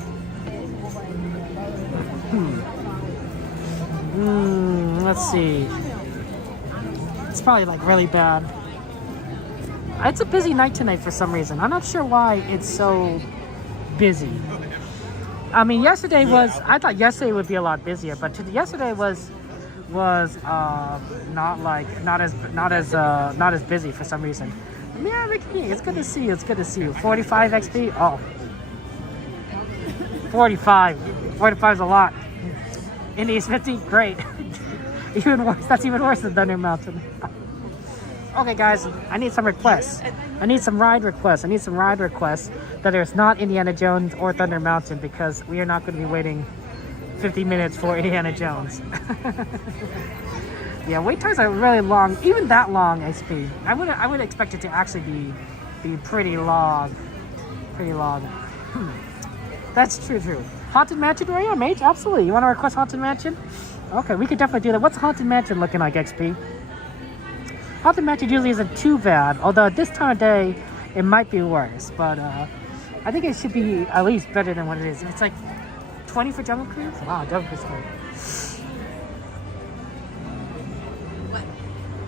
Let's see. It's probably like really bad. It's a busy night tonight for some reason. I'm not sure why it's so busy. I mean, yesterday was. I thought yesterday would be a lot busier, but yesterday was not as busy for some reason. Yeah, Ricky, it's good to see you. It's good to see you. 45 XP. Oh, 45. 45 is a lot. Indy's 50. Great. Even worse. That's even worse than Thunder Mountain. Okay, guys, I need some requests. I need some ride requests. I need some ride requests that is not Indiana Jones or Thunder Mountain, because we are not going to be waiting 50 minutes for Indiana Jones. Yeah, wait times are really long. Even that long, XP. I would expect it to actually be pretty long. Pretty long. That's true. Haunted Mansion, where are you, mate? Absolutely. You want to request Haunted Mansion? Okay, we could definitely do that. What's Haunted Mansion looking like, XP? Haunted Mansion usually isn't too bad, although at this time of day, it might be worse. But I think it should be at least better than what it is. It's like 20 for Jungle Cruise? Wow, Jungle Cruise.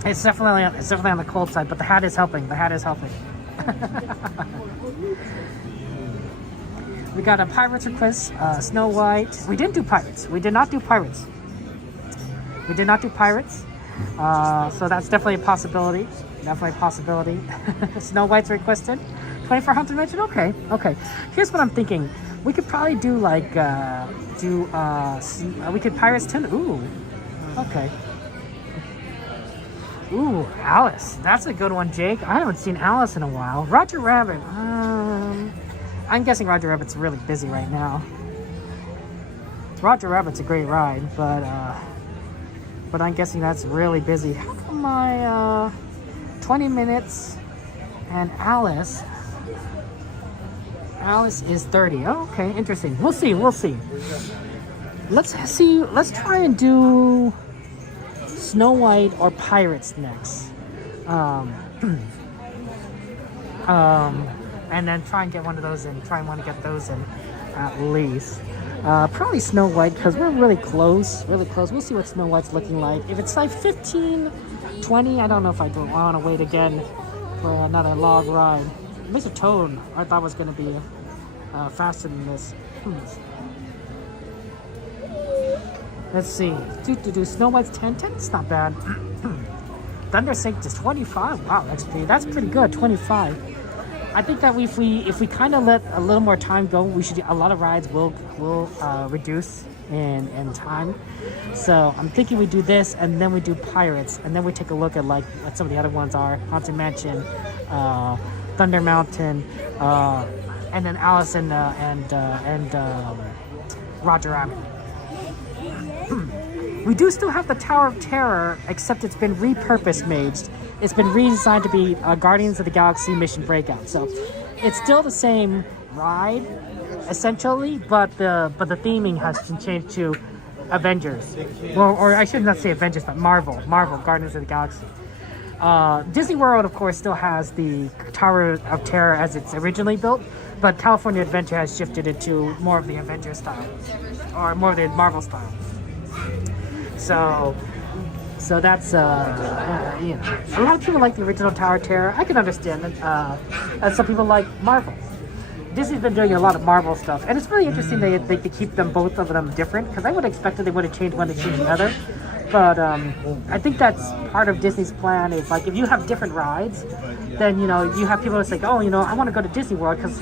It's definitely on the cold side, but the hat is helping. The hat is helping. We got a Pirates request, Snow White. We didn't do Pirates. We did not do Pirates. We did not do Pirates. So that's definitely a possibility. Definitely a possibility. Snow White's requested. 24 Haunted Mansion? Okay. Here's what I'm thinking. We could probably do like, we could Pirates 10. Ooh. Okay. Ooh, Alice. That's a good one, Jake. I haven't seen Alice in a while. Roger Rabbit. I'm guessing Roger Rabbit's really busy right now. Roger Rabbit's a great ride, but I'm guessing that's really busy. How come my 20 minutes and Alice is 30? Oh, okay, interesting. We'll see. Let's try and do Snow White or Pirates next. And then try and get one of those in. At least. Probably Snow White, because we're really close. We'll see what Snow White's looking like. If it's like 15, 20, I don't know if I want to wait again for another log ride. Mr. Toad, I thought was going to be faster than this. Let's see. Do Snow White's 10? 10 is not bad. Thunder Sync is 25. Wow, that's pretty good. 25. I think that if we kind of let a little more time go, a lot of rides will reduce in time. So I'm thinking we do this, and then we do Pirates, and then we take a look at like what some of the other ones are: Haunted Mansion, Thunder Mountain, and then Alice and Roger Rabbit. We do still have the Tower of Terror, except it's been repurposed, Maged. It's been redesigned to be Guardians of the Galaxy Mission Breakout. So it's still the same ride, essentially, but the theming has been changed to Avengers. Or I should not say Avengers, but Marvel, Guardians of the Galaxy. Disney World, of course, still has the Tower of Terror as it's originally built, but California Adventure has shifted it to more of the Avengers style, or more of the Marvel style. So that's, a lot of people like the original Tower of Terror. I can understand it. And some people like Marvel. Disney's been doing a lot of Marvel stuff. And it's really interesting they keep both of them different, because I would have expected they would have changed one to change the other. But I think that's part of Disney's plan, is like, if you have different rides, then, you have people that say, oh, I want to go to Disney World because,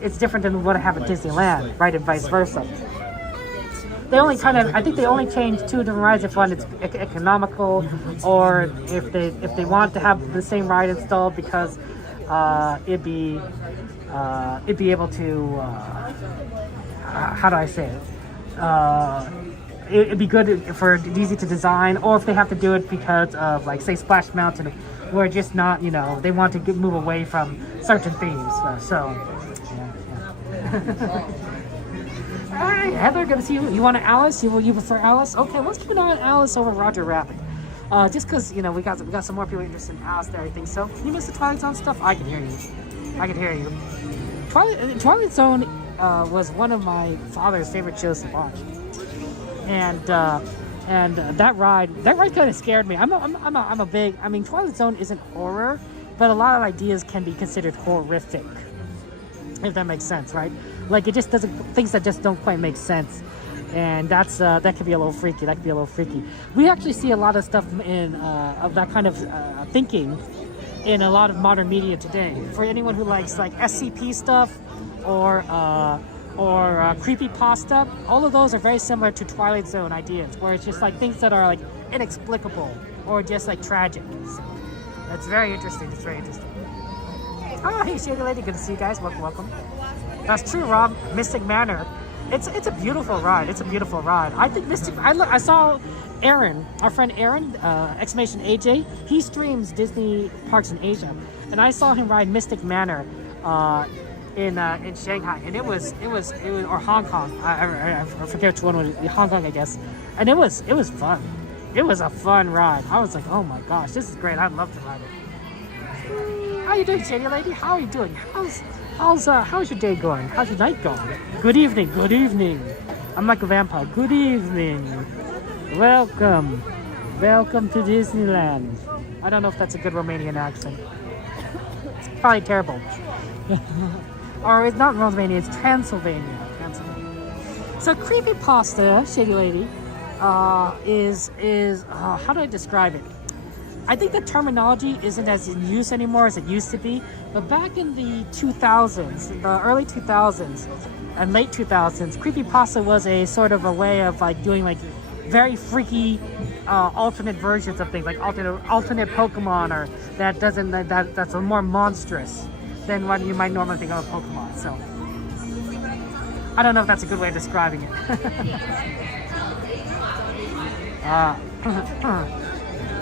it's different than what I have at Disneyland, right? And vice versa. I think they only change two different rides if one is economical, or if they want to have the same ride installed because it'd be able to how do I say it? it'd be good for easy to design, or if they have to do it because of, like, say, Splash Mountain, where just not, you know, they want to move away from certain themes. All right, Heather, good to see you. You want Alice? You prefer Alice? Okay, let's keep an eye on Alice over Roger Rabbit. Just because, you know, we got some more people interested in Alice there, I think. So, can you miss the Twilight Zone stuff? I can hear you. Twilight Zone was one of my father's favorite shows to watch, and that ride kind of scared me. I'm a big. I mean, Twilight Zone isn't horror, but a lot of ideas can be considered horrific, if that makes sense, right? Like, it just doesn't, things that just don't quite make sense, and that can be a little freaky. We actually see a lot of stuff of that kind of thinking in a lot of modern media today. For anyone who likes, like, SCP stuff or creepypasta, all of those are very similar to Twilight Zone ideas, where it's just like things that are like inexplicable or just like tragic. So that's very interesting. Oh, hey, Shady Lady, good to see you guys. Welcome. That's true, Rob. Mystic Manor. It's a beautiful ride. I think I saw Aaron, our friend Aaron, exclamation AJ. He streams Disney parks in Asia, and I saw him ride Mystic Manor in Shanghai, and it was or Hong Kong. I forget which one was it. Hong Kong, I guess. And it was fun. It was a fun ride. I was like, oh my gosh, this is great. I'd love to ride it. How you doing, Shady Lady? How are you doing? How's your day going? How's your night going? Good evening. I'm like a vampire. Good evening. Welcome to Disneyland. I don't know if that's a good Romanian accent. It's probably terrible. Or it's not Romania, it's Transylvania. So creepypasta, Shady Lady, is how do I describe it? I think the terminology isn't as in use anymore as it used to be, but back in the 2000s, the early 2000s and late 2000s, creepypasta was a sort of a way of like doing like very freaky alternate versions of things, like alternate Pokemon, or that's a more monstrous than what you might normally think of a Pokemon. So I don't know if that's a good way of describing it.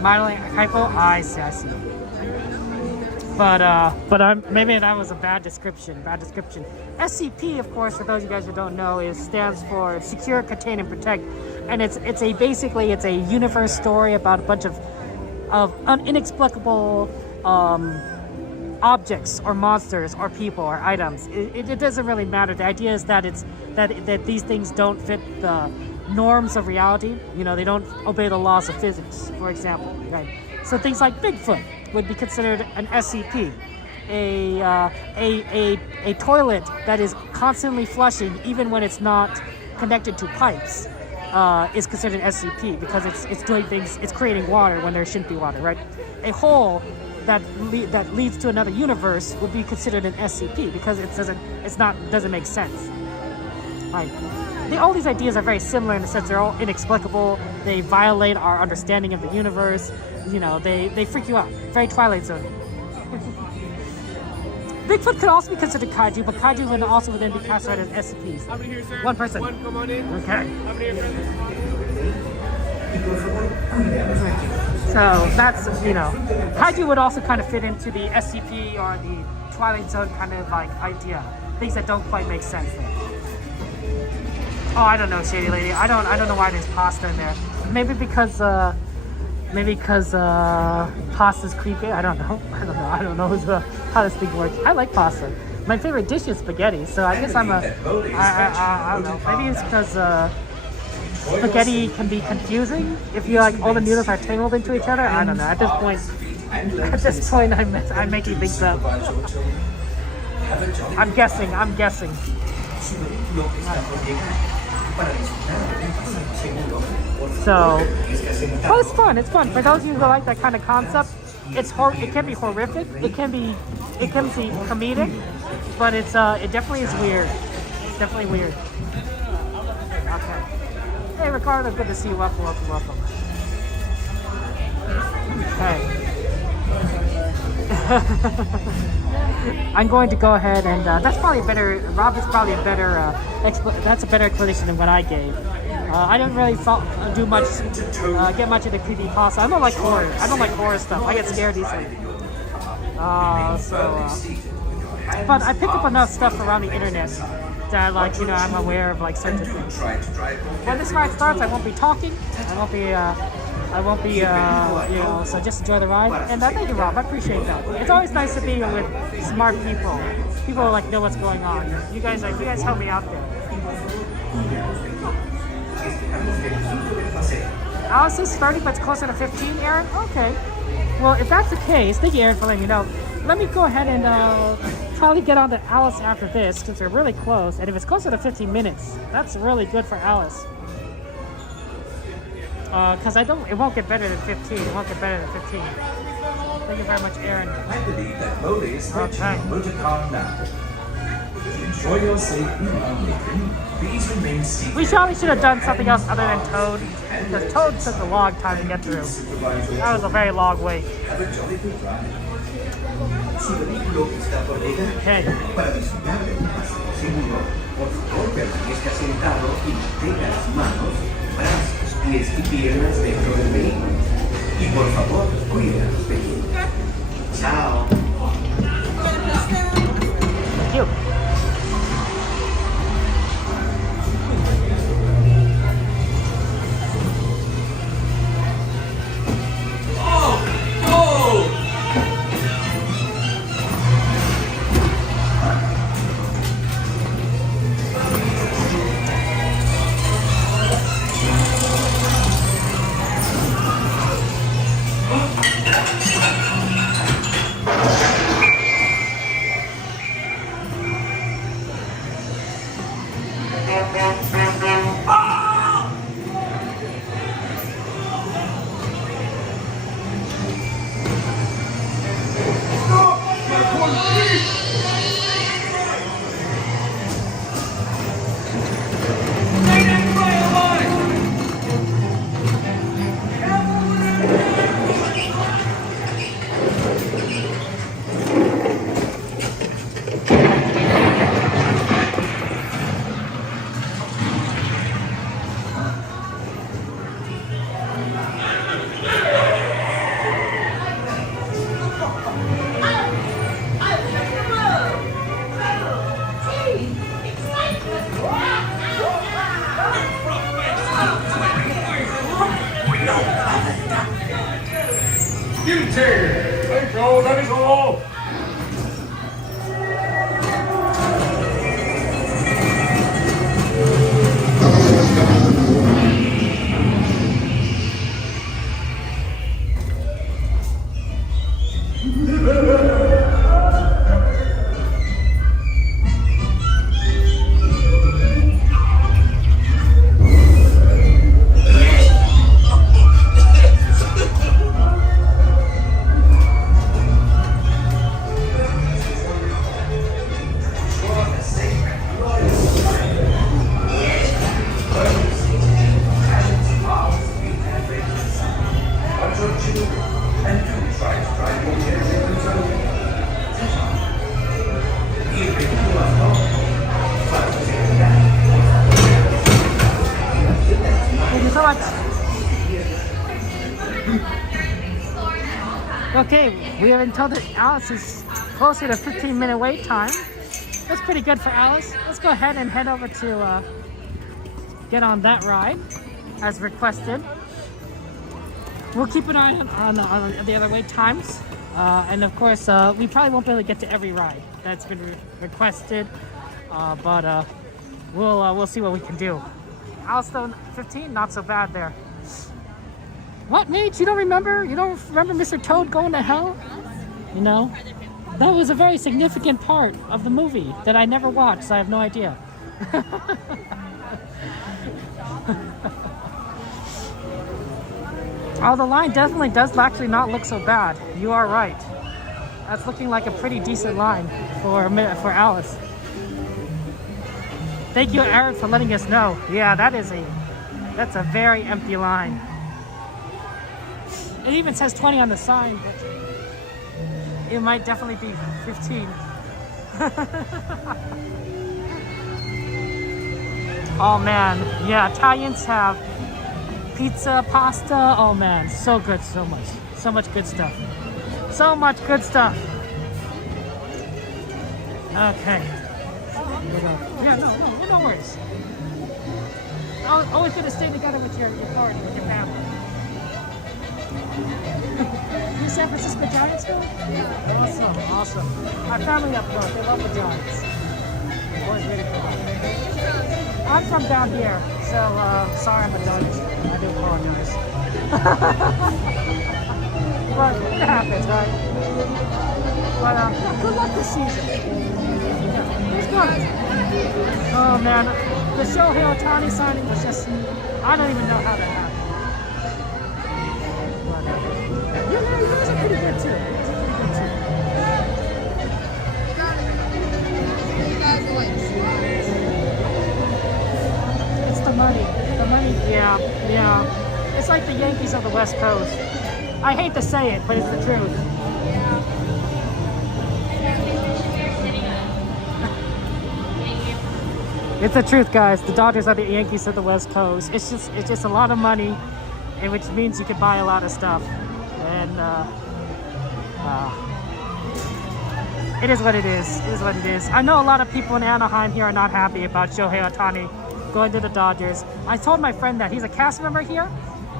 Modeling hypo, I see. But maybe that was a bad description. SCP, of course, for those of you guys who don't know, stands for Secure, Contain, and Protect, and it's basically a universe story about a bunch of inexplicable objects or monsters or people or items. It doesn't really matter. The idea is that that these things don't fit the norms of reality. You know, they don't obey the laws of physics, for example, right? So things like Bigfoot would be considered an SCP. A toilet that is constantly flushing even when it's not connected to pipes is considered an SCP because it's doing things, it's creating water when there shouldn't be water, right? A hole that leads to another universe would be considered an SCP because it doesn't make sense. Right. All these ideas are very similar in the sense they're all inexplicable. They violate our understanding of the universe. You know, they freak you out. Very Twilight Zone. Bigfoot could also be considered kaiju, but kaiju would also then be classified as SCPs. How many here, sir? One person. One, come on in. Okay. How many here, So that's, you know, kaiju would also kind of fit into the SCP or the Twilight Zone kind of like idea. Things that don't quite make sense there. Oh, I don't know, Shady Lady. I don't know why there's pasta in there. Maybe because pasta's creepy. I don't know how this thing works. I like pasta. My favorite dish is spaghetti, so I guess I don't know. Maybe it's because spaghetti can be confusing if you like all the noodles are tangled into each other. I don't know. At this point, I'm making things up. I'm guessing. So, well, it's fun. For those of you who like that kind of concept, it can be horrific. It can be comedic, but it definitely is weird. It's definitely weird. Okay. Hey, Ricardo, good to see you. Welcome. Okay. I'm going to go ahead and that's probably a better. Rob is probably a better. That's a better explanation than what I gave. I don't really do much, get much into creepypasta. I don't like horror. I don't like horror stuff. I get scared easily. But I pick up enough stuff around the internet that, like, you know, I'm aware of like certain things. When this ride starts, I won't be talking. I won't be, you know, so just enjoy the ride. And thank you, Rob. I appreciate that. It's always nice to be with smart people. People who, like, know what's going on. You guys help me out there. Alice is starting, but it's closer to 15, Aaron? Okay. Well, if that's the case, thank you, Aaron, for letting me know. Let me go ahead and probably get on to Alice after this, because they're really close. And if it's closer to 15 minutes, that's really good for Alice. Because it won't get better than 15. It won't get better than 15. Thank you very much, Aaron. I believe that Modi is reaching motor car now. To enjoy your safety while waiting, please remain seated. We probably should have done something else other than Toad, because Toad took a long time to get through. That was a very long wait. Have a jolly good ride. Su vehículo está por llegar. Para disfrutar del más seguro, por favor permanezca sentado y mantenga las manos, brazos, pies y piernas dentro del vehículo. Y por favor, cuide a los pequeños. Chao. Thank you. Okay, we have been told that Alice is closer to 15-minute wait time. That's pretty good for Alice. Let's go ahead and head over to get on that ride as requested. We'll keep an eye on the other wait times. And of course, we probably won't be able to get to every ride that's been requested. But we'll see what we can do. Alice, 15, not so bad there. What, Nate? You don't remember? You don't remember Mr. Toad going to hell? You know? That was a very significant part of the movie that I never watched, so I have no idea. Oh, the line definitely does actually not look so bad. You are right. That's looking like a pretty decent line for Alice. Thank you, Aaron, for letting us know. Yeah, that's a very empty line. It even says 20 on the sign, but it might definitely be 15. Oh man, yeah, Italians have pizza, pasta. Oh man, so good, so much good stuff. So much good stuff. Okay. Yeah, no worries. Always gonna stay together with your authority, with your family. You San Francisco Giants fan? Yeah. Awesome. My family up north, they love the Giants. Always rooting for them. I'm from down here, so sorry I'm a Dodgers fan. I do apologize. But it happens, right? But yeah, good luck this season. Yeah, it's good. Oh man, the Shohei Ohtani signing was just, I don't even know how that happened. But you guys are pretty good too. It's the money. Yeah. It's like the Yankees of the West Coast. I hate to say it, but it's the truth. It's the truth, guys. The Dodgers are the Yankees of the West Coast. It's just a lot of money, and which means you can buy a lot of stuff. And it is what it is. It is what it is. I know a lot of people in Anaheim here are not happy about Shohei Ohtani going to the Dodgers. I told my friend that he's a cast member here.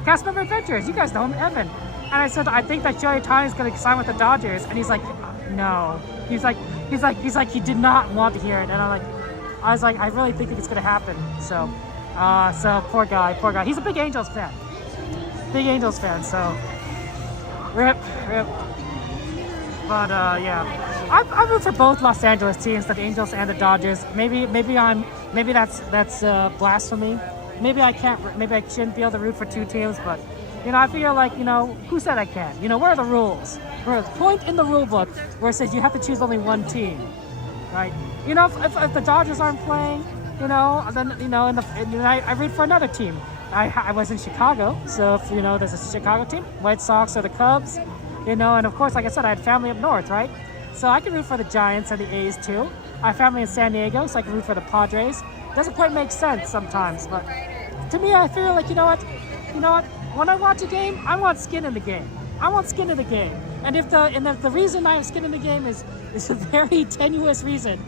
Cast member Adventures. You guys know him, Evan. And I said, I think that Shohei Ohtani is going to sign with the Dodgers. And he's like, no. He's like, he did not want to hear it. And I was like, I really think it's going to happen. So poor guy. He's a big Angels fan. So rip. But yeah, I root for both Los Angeles teams, the Angels and the Dodgers. Maybe that's blasphemy. Maybe I shouldn't be able to root for two teams, but I feel like, who said I can't? Where are the rules? Where's the point in the rule book where it says you have to choose only one team, right? If the Dodgers aren't playing, then I root for another team. I was in Chicago, so if there's a Chicago team, White Sox or the Cubs, and of course, like I said, I had family up north, right? So I can root for the Giants and the A's too. I have family in San Diego, so I can root for the Padres. Doesn't quite make sense sometimes, but to me, I feel like, you know what? When I watch a game, I want skin in the game. And if the reason I have skin in the game is a very tenuous reason,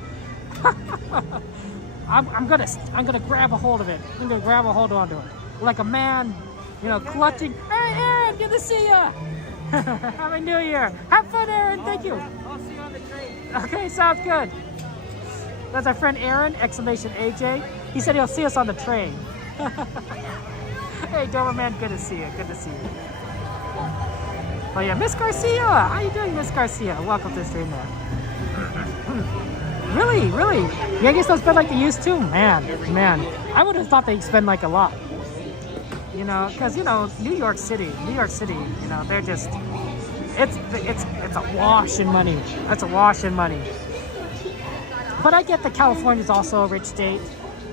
I'm gonna grab a hold of it. I'm gonna grab a hold onto it like a man, clutching. Hey, Aaron, good to see ya. Happy New Year. Have fun, Aaron. Thank you. I'll see you on the train. Okay, sounds good. That's our friend Aaron, exclamation AJ. He said he'll see us on the train. Hey, Doberman, good to see you. Oh yeah, Miss Garcia. How you doing, Miss Garcia? Welcome to the stream there. Really? Yankees don't spend like they used to? Man. I would have thought they'd spend like a lot. Because New York City, they're just, it's a wash in money. That's a wash in money. But I get that California's also a rich state.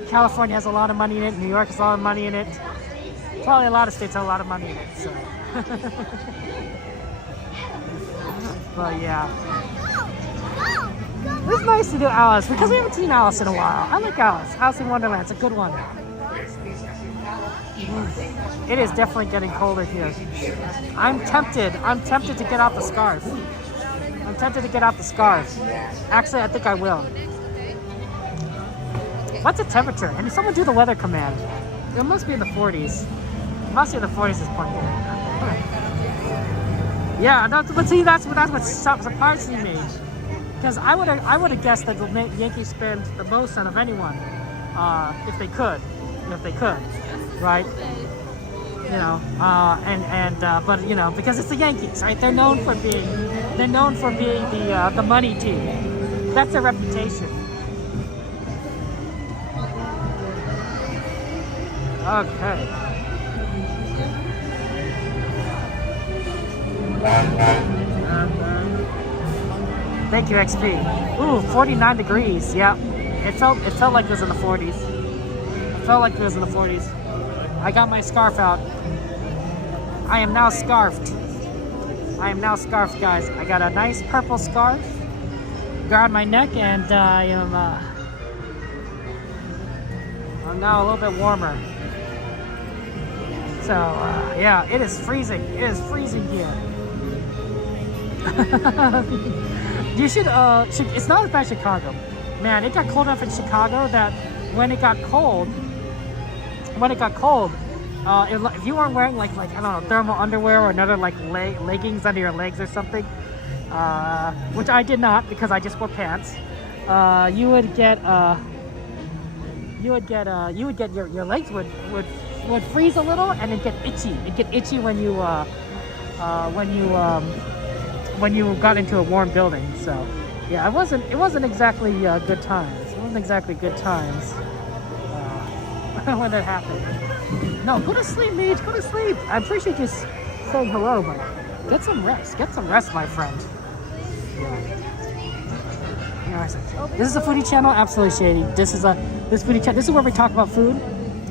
California has a lot of money in it. New York has a lot of money in it. Probably a lot of states have a lot of money in it. So, but yeah, it's nice to do Alice because we haven't seen Alice in a while. I like Alice. Alice in Wonderland. It's a good one. It is definitely getting colder here. I'm tempted to get out the scarf. Actually, I think I will. What's the temperature? And someone do the weather command. It must be in the 40s. It must be in the 40s at this point. Yeah, but see, that's what surprises me. Because I would have guessed that the Yankees spend the most out of anyone, if they could, right? But because it's the Yankees, right? They're known for being the money team. That's their reputation. Okay. Thank you, XP. Ooh, 49 degrees. Yeah, it felt like it was in the 40s. I got my scarf out. I am now scarfed, guys. I got a nice purple scarf around my neck, and I am. now a little bit warmer. So yeah, it is freezing. It is freezing here. You should it's not as bad as Chicago. Man, it got cold enough in Chicago that when it got cold, if you weren't wearing like I don't know, thermal underwear or another like leggings under your legs or something, which I did not because I just wore pants, you would get your legs would freeze a little and it'd get itchy. It'd get itchy when you got into a warm building. So yeah, it wasn't exactly good times. It wasn't exactly good times when that happened. No, go to sleep, Meech. Go to sleep. I appreciate you saying hello, but get some rest. Get some rest, my friend. Yeah. This is a foodie channel, absolutely shady. This foodie channel. This is where we talk about food.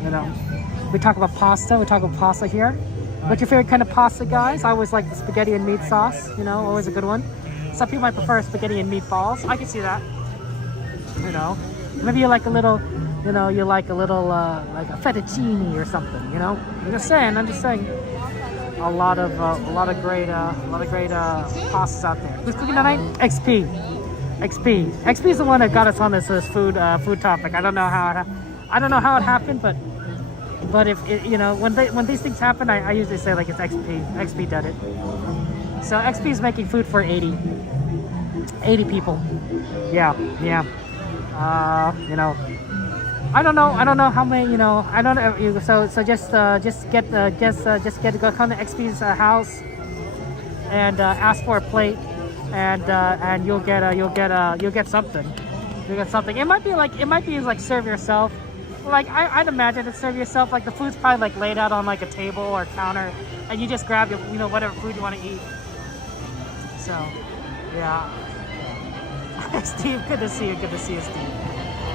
You know, we talk about pasta. We talk about pasta here. What's your favorite kind of pasta, guys? I always like the spaghetti and meat sauce. You know, always a good one. Some people might prefer spaghetti and meatballs. I can see that. You know, maybe you like a little. You know, you like a little like a fettuccine or something. You know, I'm just saying. A lot of great pastas out there. Who's cooking tonight? XP is the one that got us on this food topic. I don't know how it happened, but if it, you know, when these things happen, I usually say like it's XP did it. So XP is making food for 80 people. Yeah. You know, I don't know how many. You know, I don't know. So just go come to XP's house and ask for a plate, and you'll get something. You'll get something. It might be like serve yourself. Like I'd imagine it's serve yourself. Like the food's probably like laid out on like a table or a counter, and you just grab your whatever food you want to eat. So, yeah. Steve, good to see you. Good to see you, Steve.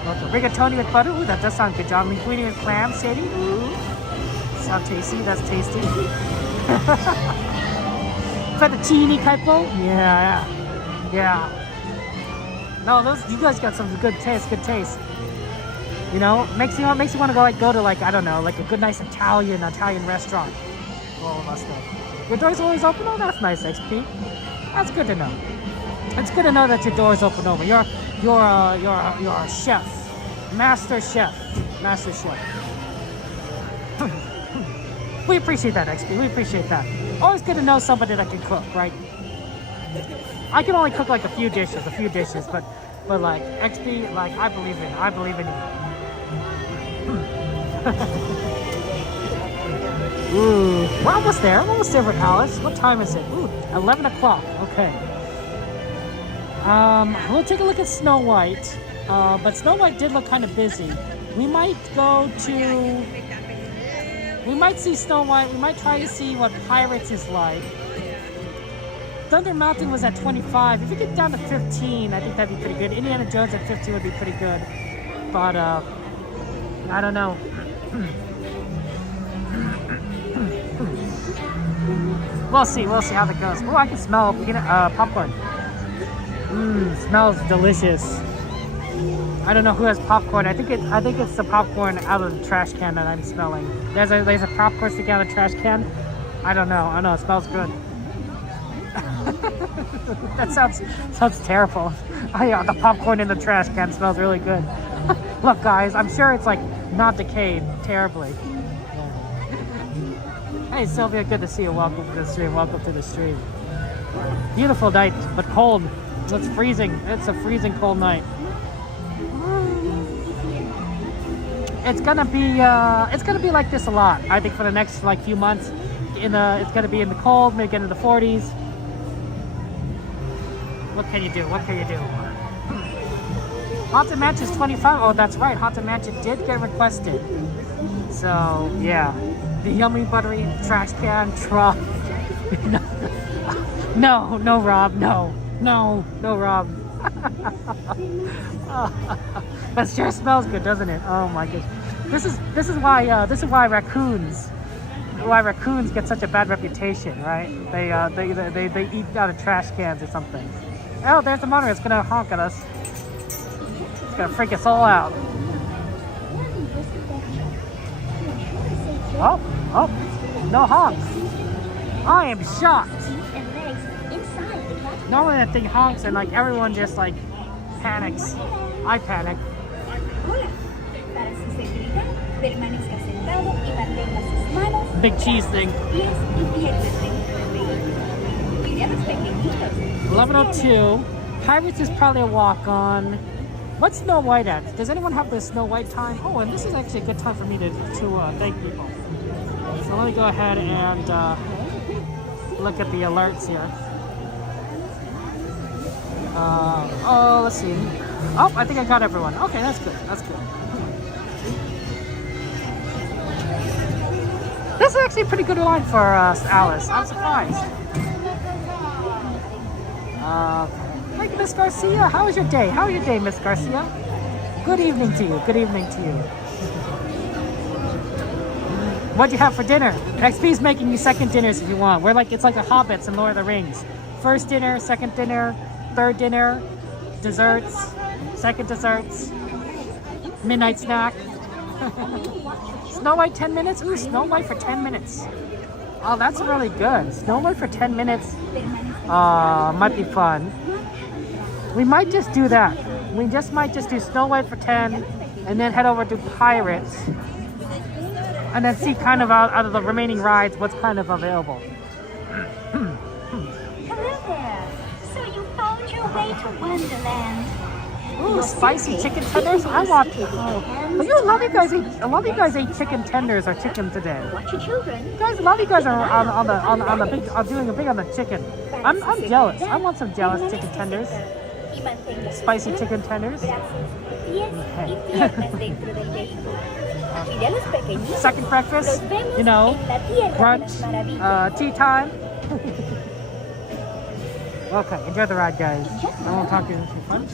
Welcome. Rigatoni with butter. Ooh, that does sound good, John. Linguine with clams, Shady. Ooh, sound tasty. That's tasty. Fettuccine, Kaipo. Yeah. No, you guys got some good taste. Good taste. You know, makes you want to go to like I don't know, like a good nice Italian restaurant. All of us know. Your door's always open. Oh, that's nice, XP. That's good to know. It's good to know that your door's open over. You're a chef, master chef. We appreciate that, XP. We appreciate that. Always good to know somebody that can cook, right? I can only cook like a few dishes, but like XP, like I believe in you. Ooh, we're almost there. I'm almost there with Alice. What time is it? Ooh, 11 o'clock. Okay. We'll take a look at Snow White. But Snow White did look kind of busy. We might see Snow White. We might try to see what Pirates is like. Thunder Mountain was at 25. If we get down to 15, I think that'd be pretty good. Indiana Jones at 15 would be pretty good. But, I don't know. We'll see how that goes. Oh, I can smell popcorn. Smells delicious. I don't know who has popcorn. I think it's the popcorn out of the trash can that I'm smelling. There's a popcorn sticking out of the trash can. I don't know. It smells good. That sounds terrible. Oh yeah, the popcorn in the trash can smells really good. Look, guys, I'm sure it's like not decayed terribly. Hey, Sylvia, good to see you. Welcome to the stream. Beautiful night, but cold. It's freezing. It's a freezing cold night. It's gonna be like this a lot. I think for the next like few months. It's gonna be in the cold, maybe get into the 40s. What can you do? Haunted Mansion's 25. Oh, that's right. Haunted Mansion did get requested. So yeah, the yummy buttery trash can truck. No, Rob. No, Rob. But it sure smells good, doesn't it? Oh my goodness. This is why raccoons get such a bad reputation, right? They eat out of trash cans or something. Oh, there's the monorail. It's gonna honk at us. It's gonna freak us all out. Oh, oh, no honks. I am shocked. Normally that thing honks and like everyone just like panics. I panic. Big cheese thing. 11:02. Pirates is probably a walk-on. What's Snow White at? Does anyone have the Snow White time? Oh, and this is actually a good time for me to thank people. So let me go ahead and look at the alerts here. Oh, let's see. Oh, I think I got everyone. Okay, that's good. That's good. This is actually a pretty good line for Alice. I'm surprised. Hey, Miss Garcia, how was your day? How was your day, Miss Garcia? Good evening to you. Good evening to you. What'd you have for dinner? XP's making you second dinners if you want. It's like a Hobbits and Lord of the Rings. First dinner, second dinner, third dinner, desserts, second desserts, midnight snack. Snow White 10 minutes? Ooh, Snow White for 10 minutes. Oh, that's really good. Snow White for 10 minutes might be fun. We might just do that. We might just do Snow White for 10 and then head over to Pirates and then see kind of out of the remaining rides what's kind of available. Hello there. So you found your way to Wonderland. Ooh, spicy chicken tenders. I want. But a lot of you guys ate chicken tenders or chicken today. Watch your children. Guys, a lot of you guys are on the big, are doing a big on the chicken. I'm jealous. I want some jealous chicken tenders. Spicy chicken tenders. Okay. Second breakfast, you know, brunch, tea time. Okay, enjoy the ride, guys. I won't talk to you too much.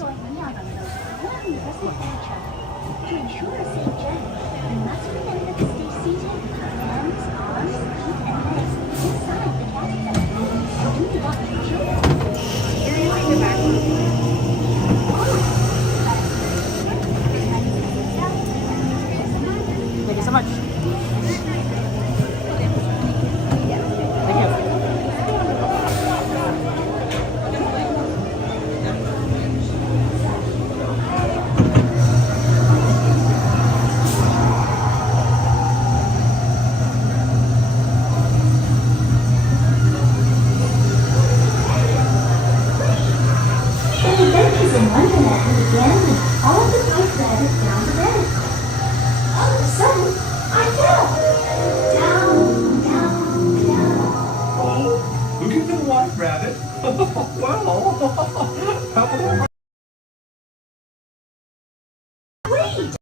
To ensure a safe journey, you must remember to stay seated, hands, arms, feet, and legs inside the cabin. Do you want your children? Thank you so much. Thank you. Adventures in Wonderland began when all of the white rabbits found the bed. All of a sudden, I fell. Down, down, down. Oh, look at the white rabbit. Well, how about Wait!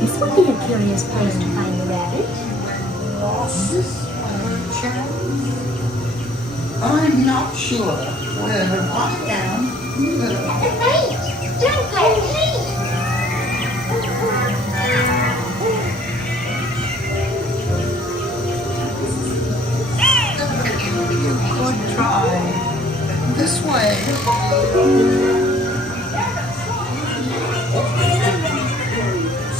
This would be a curious place to find the rabbit. I'm not sure. Well, walk down. Wait! Don't let me! Good try. This way.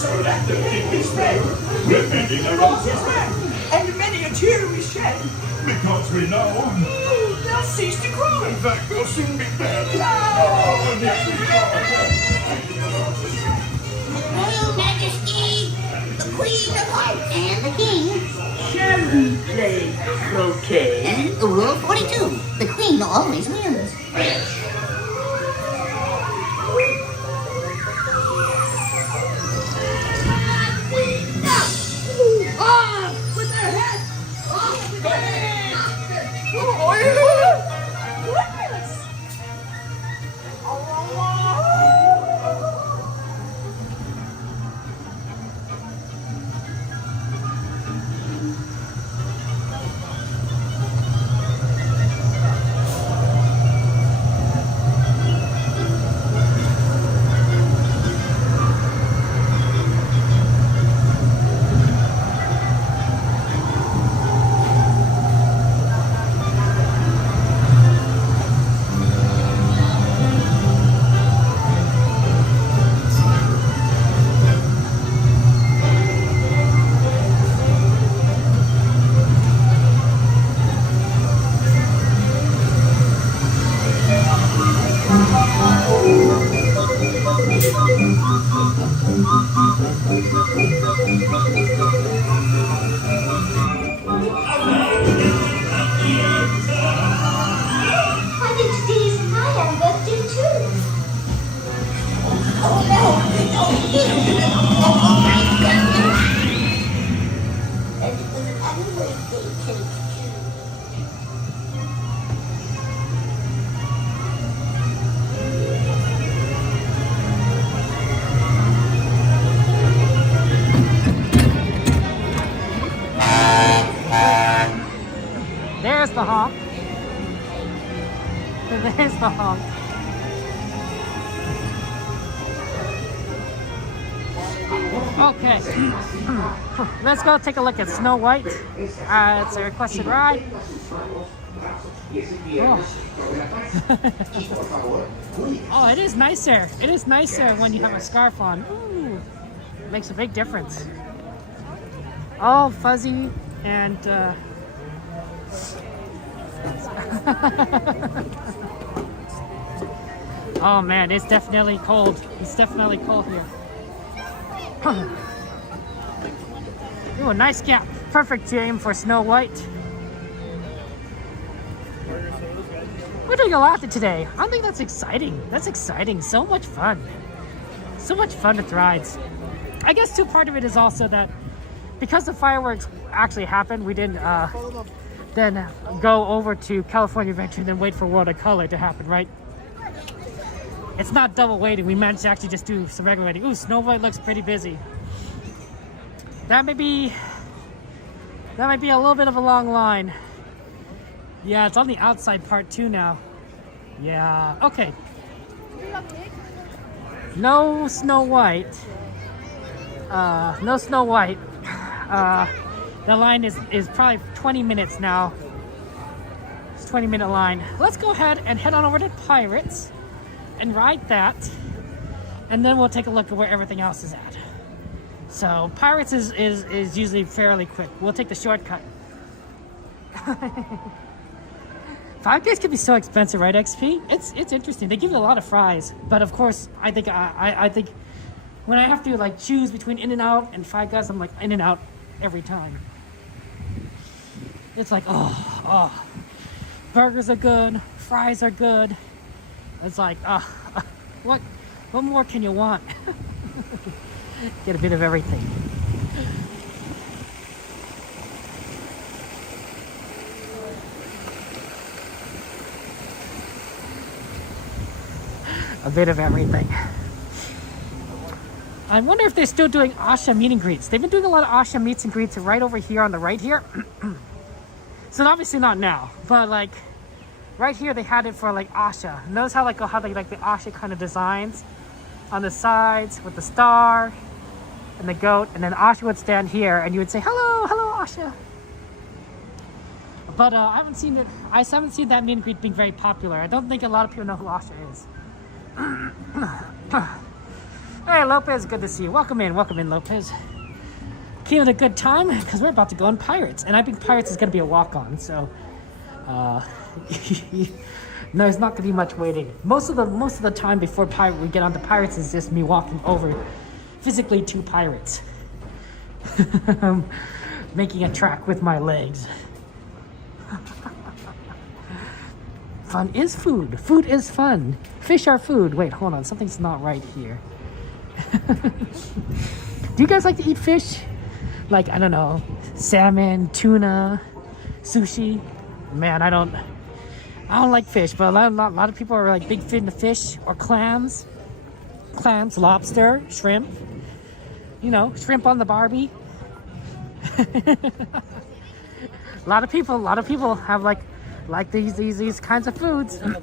so that the pig is fed? We're bending the roses red, and many a tear we shed, because we know they'll cease to grow. In fact, they'll soon be dead. Royal Majesty, the Queen of Hearts, and the King. Shall we play croquet? Rule 42, the Queen always wins. Off with their head! Off with their head! the honk. There's the honk. Okay, let's go take a look at Snow White. It's a requested ride. Oh. Oh, it is nicer. It is nicer when you have a scarf on. Ooh, makes a big difference. All fuzzy and oh man, it's definitely cold. It's definitely cold here. Ooh, a nice gap. Perfect game for Snow White. We're doing a lot today. I think that's exciting. That's exciting. So much fun. So much fun with rides. I guess too, part of it is also that because the fireworks actually happened, we didn't then go over to California Adventure and then wait for World of Color to happen, right? It's not double waiting. We managed to actually just do some regular waiting. Ooh, Snow White looks pretty busy. That may be a little bit of a long line. Yeah, it's on the outside part too now. Yeah, okay. No Snow White. No Snow White. The line is probably 20 minutes now. It's a 20-minute line. Let's go ahead and head on over to Pirates and ride that. And then we'll take a look at where everything else is at. So Pirates is usually fairly quick. We'll take the shortcut. 5 days can be so expensive, right, XP? It's interesting. They give you a lot of fries, but of course, I think when I have to like choose between In-N-Out and Five Guys, I'm like In-N-Out every time. It's like oh, burgers are good, fries are good. It's like what more can you want? Get a bit of everything. A bit of everything. I wonder if they're still doing Asha meet and greets. They've been doing a lot of Asha meets and greets right over here on the right here. So obviously not now, but like right here they had it for like Asha. Notice how how they like the Asha kind of designs on the sides with the star and the goat, and then Asha would stand here and you would say hello, hello Asha. But I haven't seen that meet and greet being very popular. I don't think a lot of people know who Asha is. Hey Lopez, good to see you. Welcome in Lopez. Came at a good time because we're about to go on Pirates, and I think Pirates is going to be a walk-on, so there's not going to be much waiting. Most of the time before we get on the Pirates is just me walking over physically to Pirates. Making a track with my legs. Fun is food. Food is fun. Fish are food. Wait, hold on. Something's not right here. Do you guys like to eat fish? Like, I don't know, salmon, tuna, sushi? Man, I don't like fish, but a lot of people are like big fan of fish or clams. Clams, lobster, shrimp. You know, shrimp on the Barbie. A lot of people have like these kinds of foods. Okay.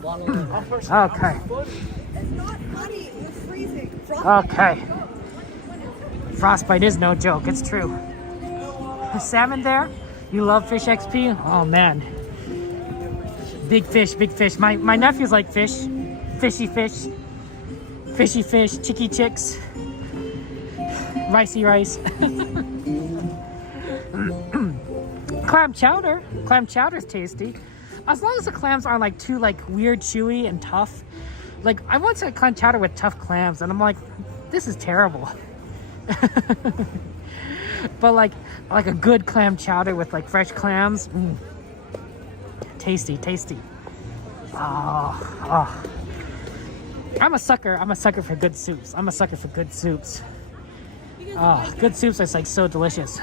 It's not funny. You're freezing. Okay. Frostbite is no joke. It's true. Salmon there. You love fish, XP? Oh man. Big fish, big fish. My nephews like fish. Fishy fish. Fishy fish. Chicky chicks. Ricey rice. Clam chowder. Clam chowder's tasty. As long as the clams aren't like too like weird, chewy, and tough. Like I once had clam chowder with tough clams, and I'm like, this is terrible. But like a good clam chowder with like fresh clams, tasty. Oh. I'm a sucker for good soups. Oh, good soups are like so delicious.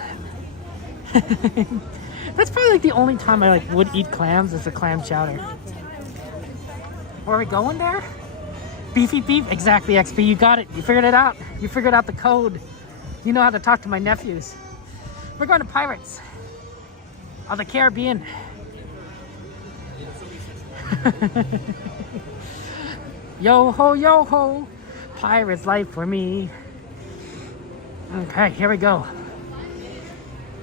That's probably like the only time I like would eat clams is the clam chowder. Where are we going there? Beefy beef? Exactly, XP. You got it. You figured it out. You figured out the code. You know how to talk to my nephews. We're going to Pirates of the Caribbean. Yo ho, pirate's life for me. Okay, here we go.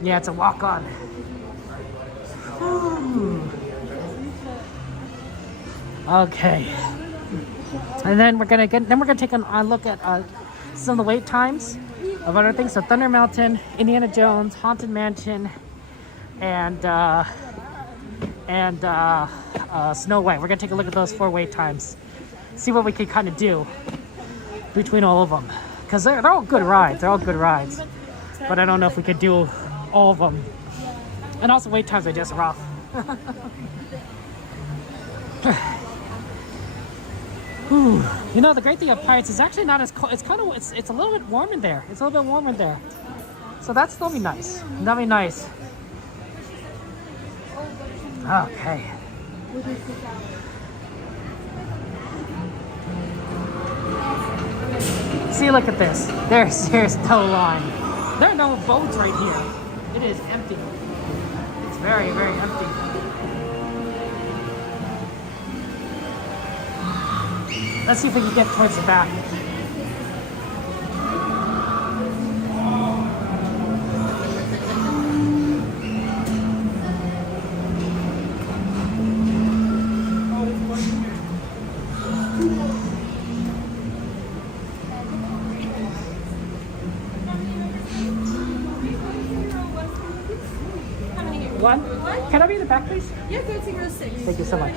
Yeah, it's a walk on. Okay, and then we're gonna take a look at some of the wait times of other things. So Thunder Mountain, Indiana Jones, Haunted Mansion, and Snow White. We're gonna take a look at those 4 wait times. See what we can kind of do between all of them, because they're all good rides. They're all good rides, but I don't know if we could do all of them. And also wait times are just rough. You know, the great thing of Pirates is actually not as cold. It's a little bit warm in there. It's a little bit warm in there, so that'll be nice. That'll be nice. Okay. See, look at this. There's no line. There are no boats right here. It is empty. It's very, very empty. Let's see if we can get towards the back. One? Can I be in the back, please? Yeah, go to row 6. Thank you so much.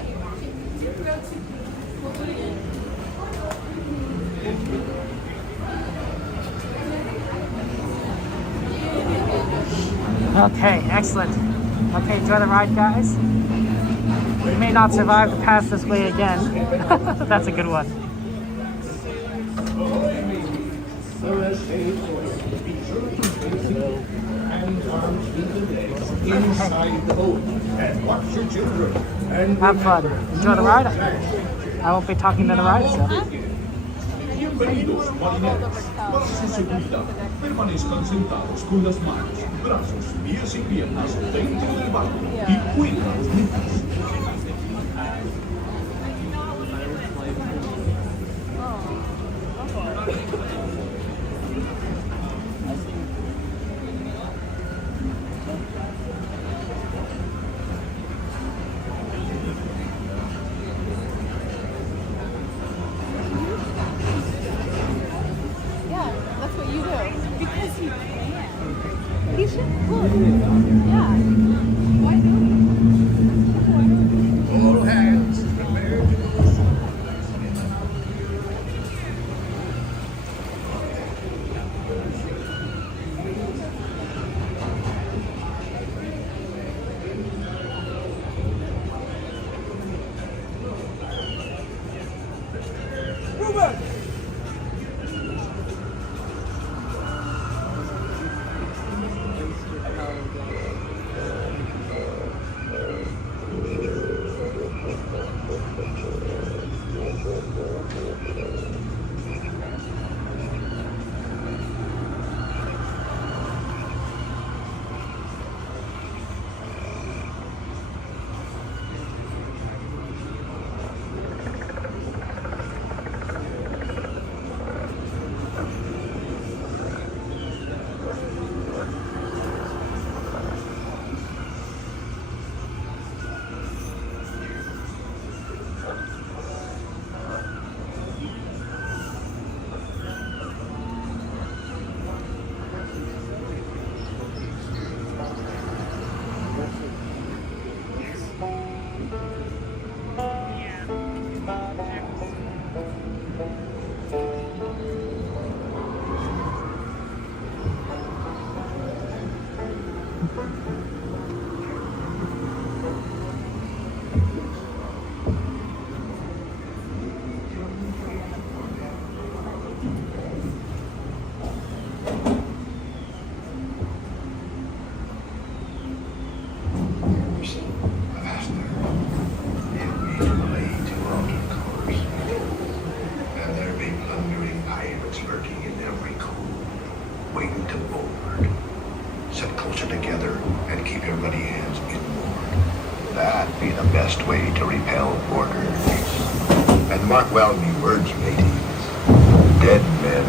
Okay, excellent. Okay, enjoy the ride, guys. We may not survive to pass this way again. That's a good one. Inside the boat and watch your children. Have fun. Enjoy the ride. I won't be talking to the ride, so. Bienvenidos, marineros. Para su seguridad, permanezcan sentados con las manos, brazos, pies y piernas dentro del barco y cuiden a los niños. All hands prepare to Set closer together and keep your bloody hands inboard. that be the best way to repel boarders. And mark well me words, mateys. Dead men.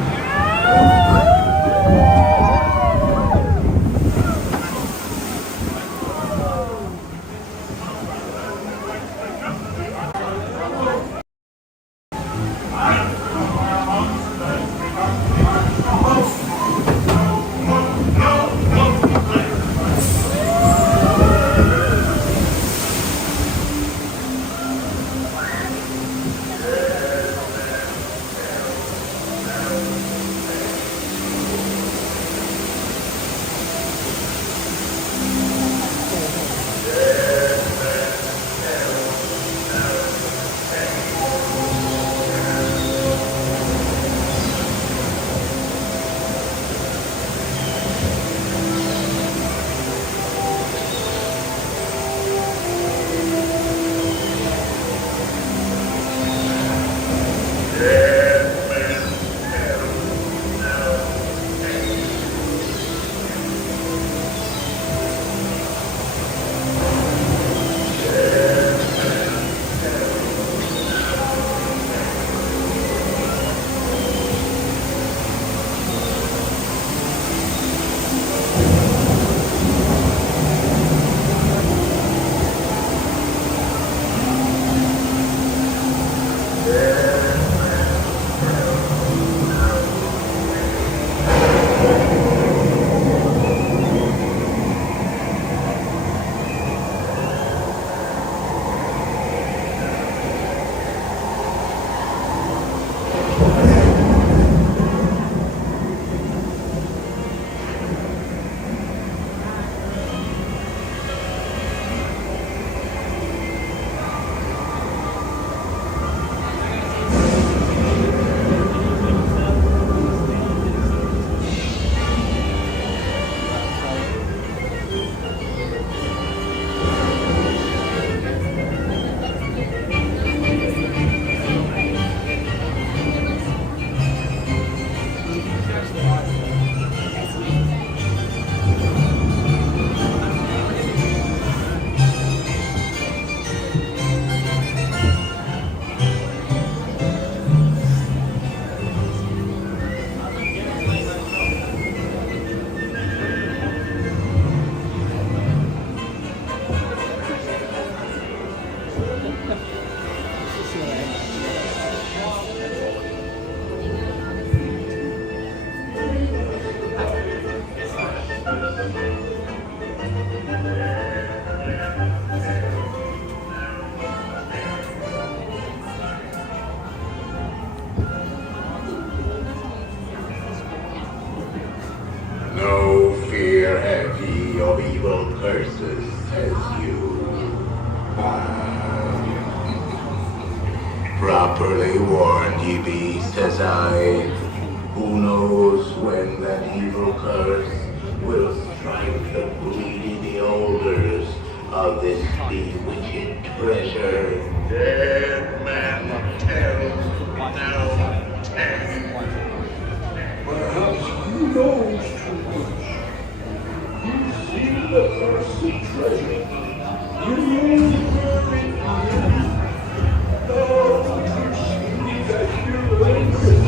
No fear have ye of evil curses, says you. Properly warned ye be, says I. Who knows when that evil curse will strike the greedy beholders of this bewitched treasure. Dead man tells no tale. Perhaps you know too much. You see the cursed treasure. You know where it is. Oh, you see that you like it.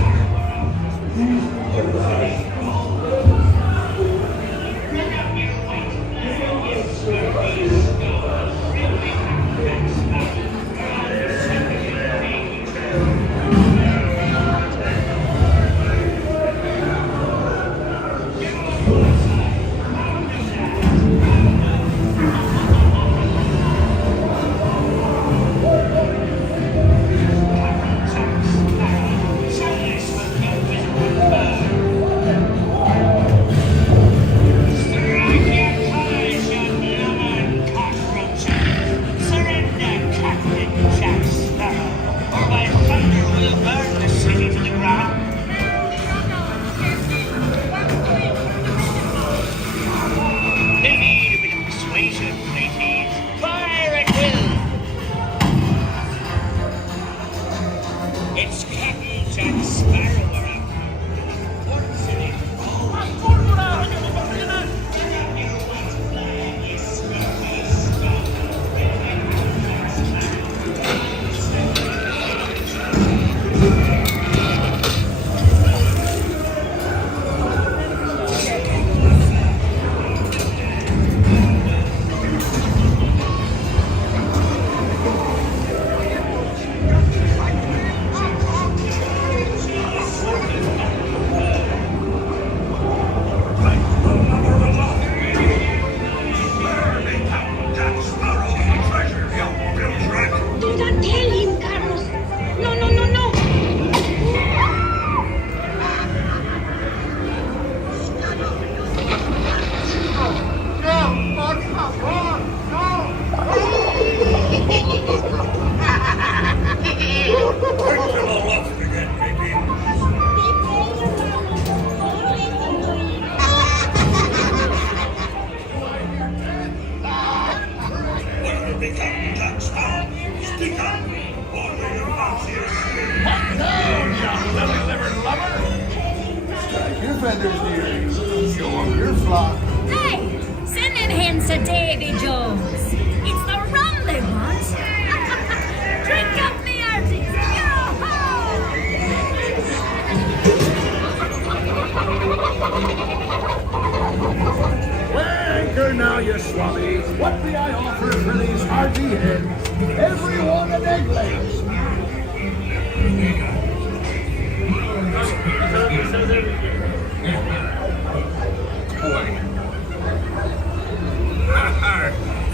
the Davy Jones. It's the rum they want. Drink up, me hearties. Anchor now, you swabby. What may I offer for these hearty heads? Every one an egg legs.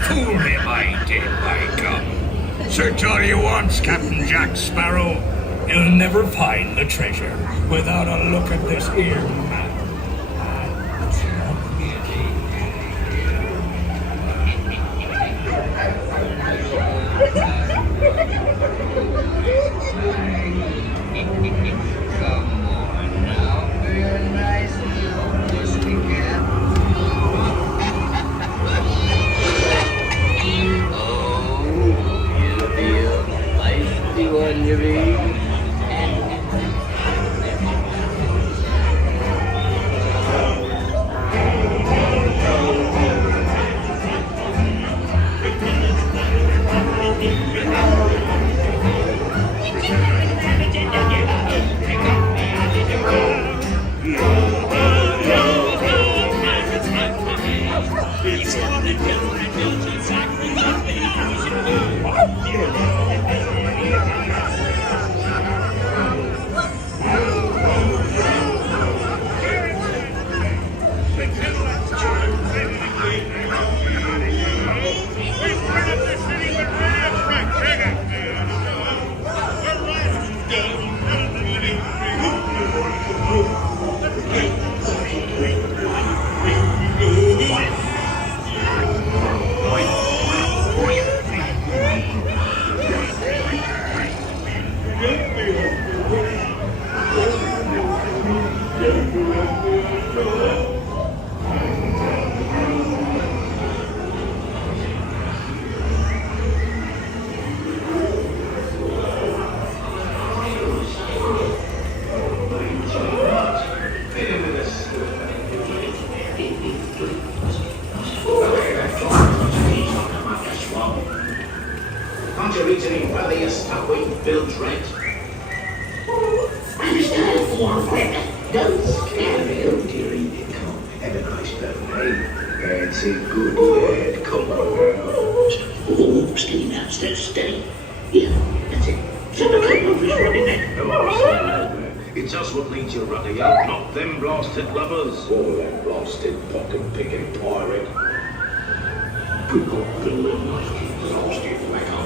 Fool him, I did, by God. Search all you want, Captain Jack Sparrow. You'll never find the treasure without a look at this here map. Can't you reach any further, you stuck-wing Bill Trent? I'm still for don't scare you, dearie. Come, have a nice birthday. That's a good lad. Come on, girls. Oh, steady now, steady. Yeah, that's it. Set the club up is running that. It's us what leads you, ruddy up, not them blasted lovers. Oh, that blasted pocket-picking pirate. We've got Bill and lost it like I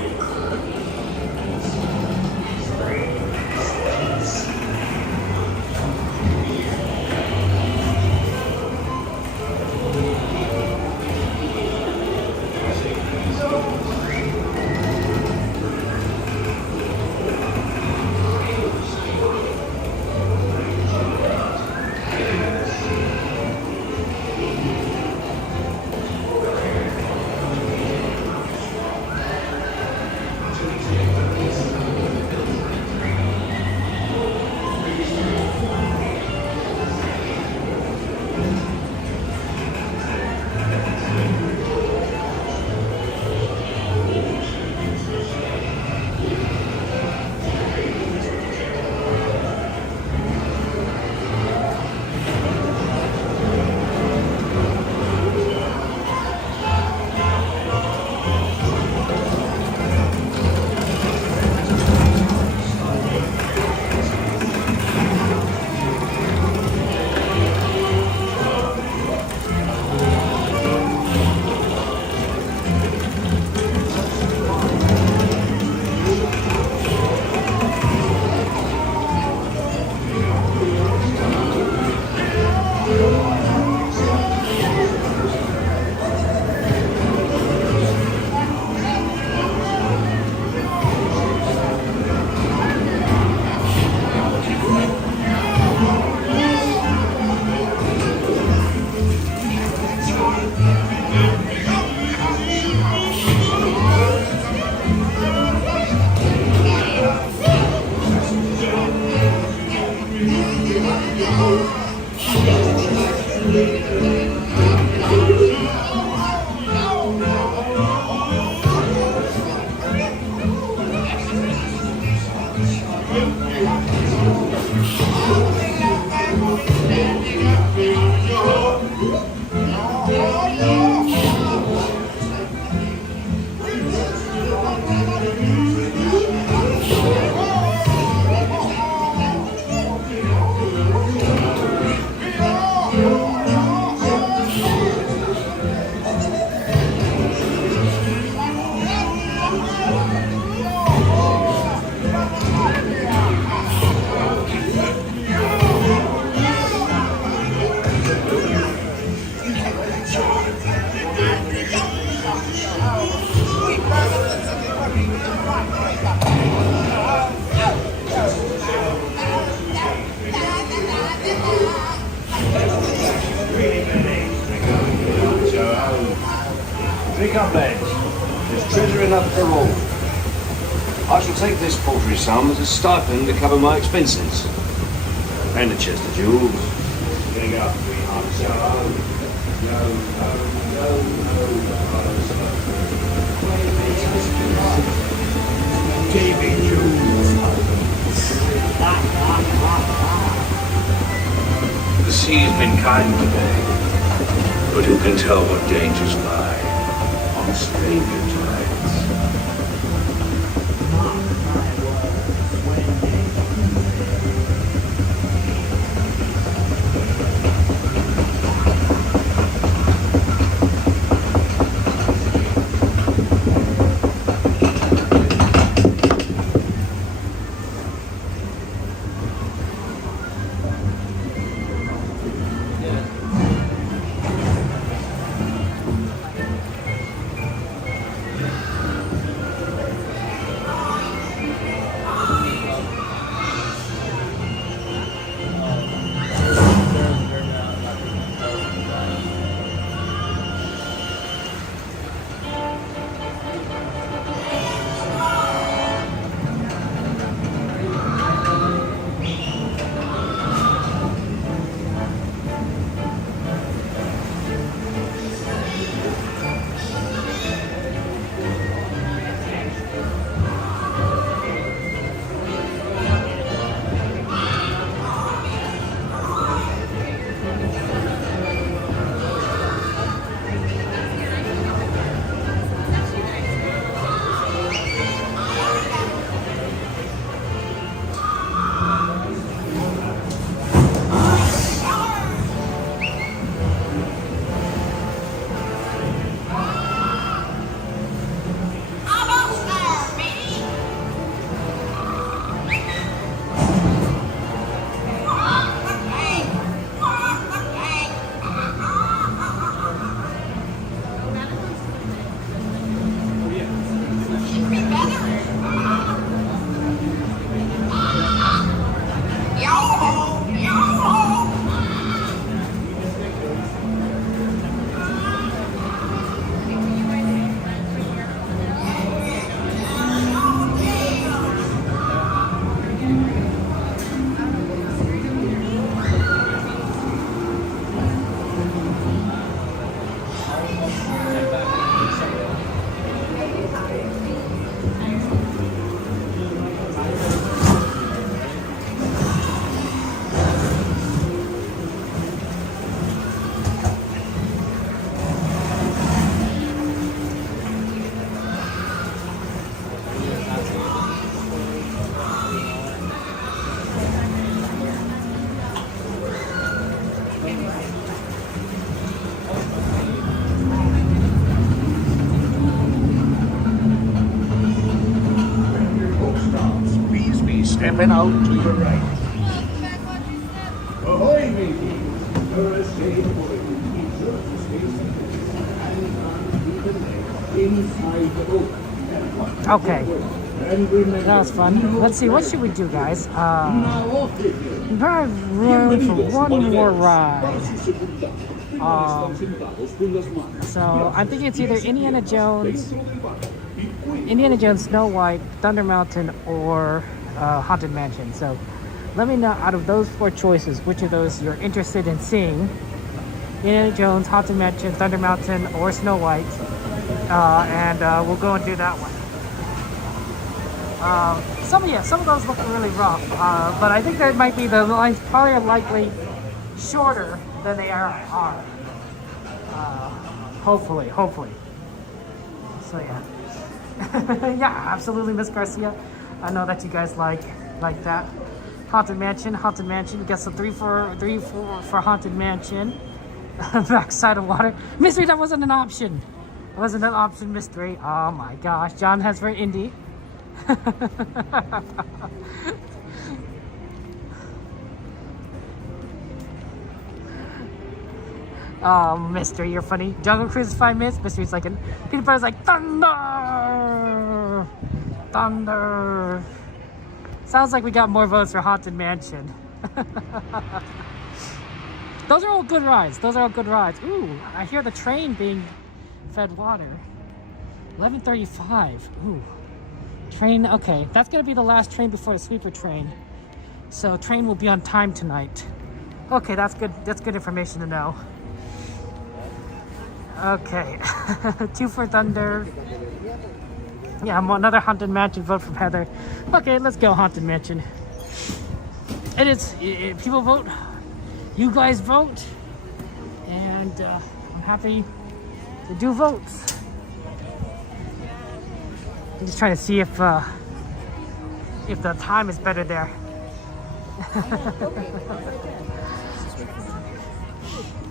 Drink up, lads. There's treasure enough for all. I shall take this paltry sum as a stipend to cover my expenses. And a chest of jewels. Drink up, TV jewels. The sea's been kind today, but who can tell what dangers lie on stranger tides? Stepping out to your right. Ahoy, matey. First day aboard. Inside the boat. Okay, that was fun. Let's see, what should we do, guys? We probably room for one more ride. So I'm thinking it's either Indiana Jones, Snow White, Thunder Mountain, or Haunted Mansion. So let me know, out of those four choices, which of those you're interested in seeing. Indiana Jones, Haunted Mansion, Thunder Mountain, or Snow White. And we'll go and do that one. Some of those look really rough, but I think there might be, the lines probably are likely shorter than they are. Hopefully. So yeah. Yeah, absolutely, Miss Garcia. I know that you guys like that. Haunted Mansion. You get some 3 for Haunted Mansion. Backside of water. Mystery, that wasn't an option. It wasn't an option, mystery. Oh my gosh. John has for Indy. Oh, Mystery, you're funny. Jungle Cruise is 5 minutes. Mystery's like, Peanut Butter's like, thunder! Thunder! Sounds like we got more votes for Haunted Mansion. Those are all good rides. Ooh, I hear the train being fed water. 11:35. Ooh. Train, okay. That's gonna be the last train before the sleeper train. So train will be on time tonight. Okay, that's good. That's good information to know. Okay. 2 for Thunder. Yeah, another Haunted Mansion vote from Heather. Okay, let's go Haunted Mansion. It is, people vote. You guys vote. And I'm happy to do votes. I'm just trying to see if the time is better there.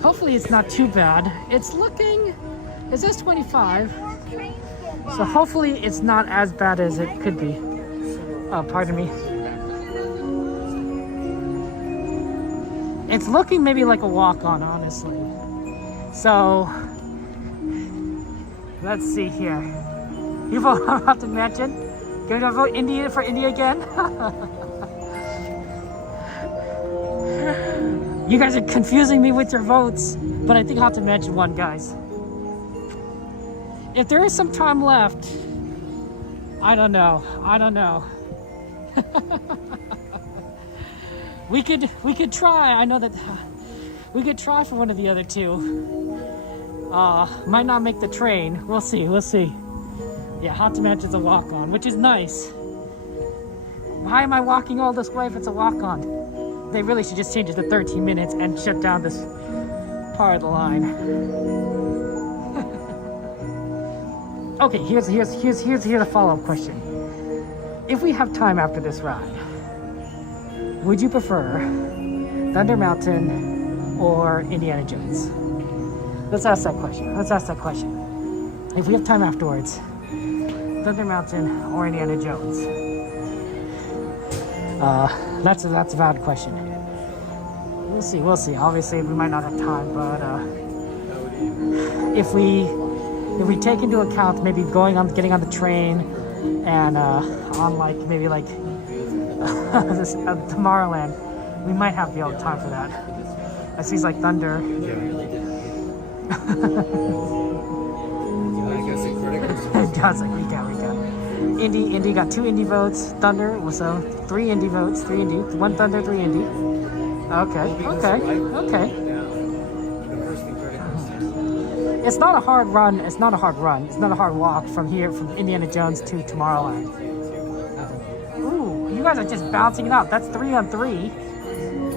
Hopefully it's not too bad. It's looking, it says 25. So hopefully it's not as bad as it could be. Oh, pardon me. It's looking maybe like a walk-on, honestly. So, let's see here. You vote on Haunted Mansion? Gonna vote India for India again? You guys are confusing me with your votes, but I think Haunted Mansion won, guys. If there is some time left, I don't know. We could try. I know that we could try for one of the other two. Might not make the train. We'll see. Yeah, Haunted Mansion's a walk-on, which is nice. Why am I walking all this way if it's a walk-on? They really should just change it to 13 minutes and shut down this part of the line. Okay, here's a follow-up question. If we have time after this ride, would you prefer Thunder Mountain or Indiana Jones? Let's ask that question. If we have time afterwards, Thunder Mountain or Indiana Jones? That's a valid question. We'll see. Obviously, we might not have time, but if we take into account maybe getting on the train and on maybe this, Tomorrowland, we might have the old time for that. That seems like Thunder. We got. Indy got 2 Indy votes. Thunder, so 3 Indy votes. 3 Indy, 1 Thunder, 3 Indy. Okay. It's not a hard run. It's not a hard walk from Indiana Jones to Tomorrowland. Ooh, you guys are just bouncing it out. That's 3 on 3.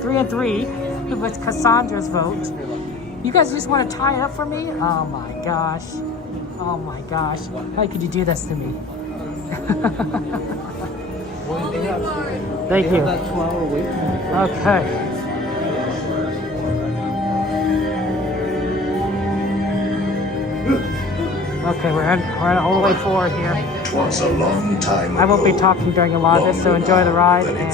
3 on 3 with Cassandra's vote. You guys just want to tie it up for me? Oh my gosh. How could you do this to me? Thank you. Okay. Okay, we're on all the way forward here. 'Twas a long time ago. I won't be talking during a lot of this, so enjoy the ride. And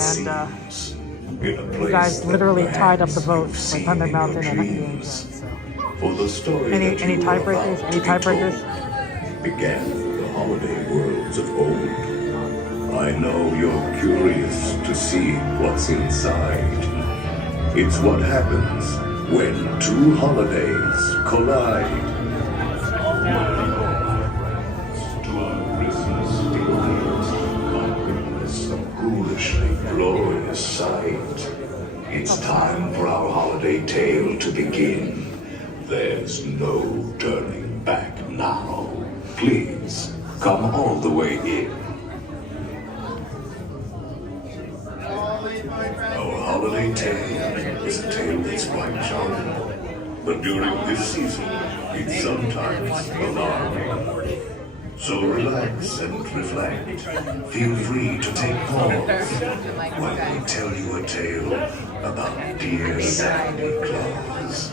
you guys literally tied up the vote for Thunder Mountain and Indiana Jones. For the story any tiebreakers? Any tiebreakers? Began the holiday worlds of old. I know you're curious to see what's inside. It's what happens when 2 holidays collide. To our Christmas delight, a ghoulishly glorious sight. It's time for our holiday tale to begin. There's no turning back now. Please, come all the way in. Our holiday tale is a tale that's quite charming, but during this season, it's sometimes alarming. So relax and reflect. Feel free to take pause while we tell you a tale about dear Santa Claus.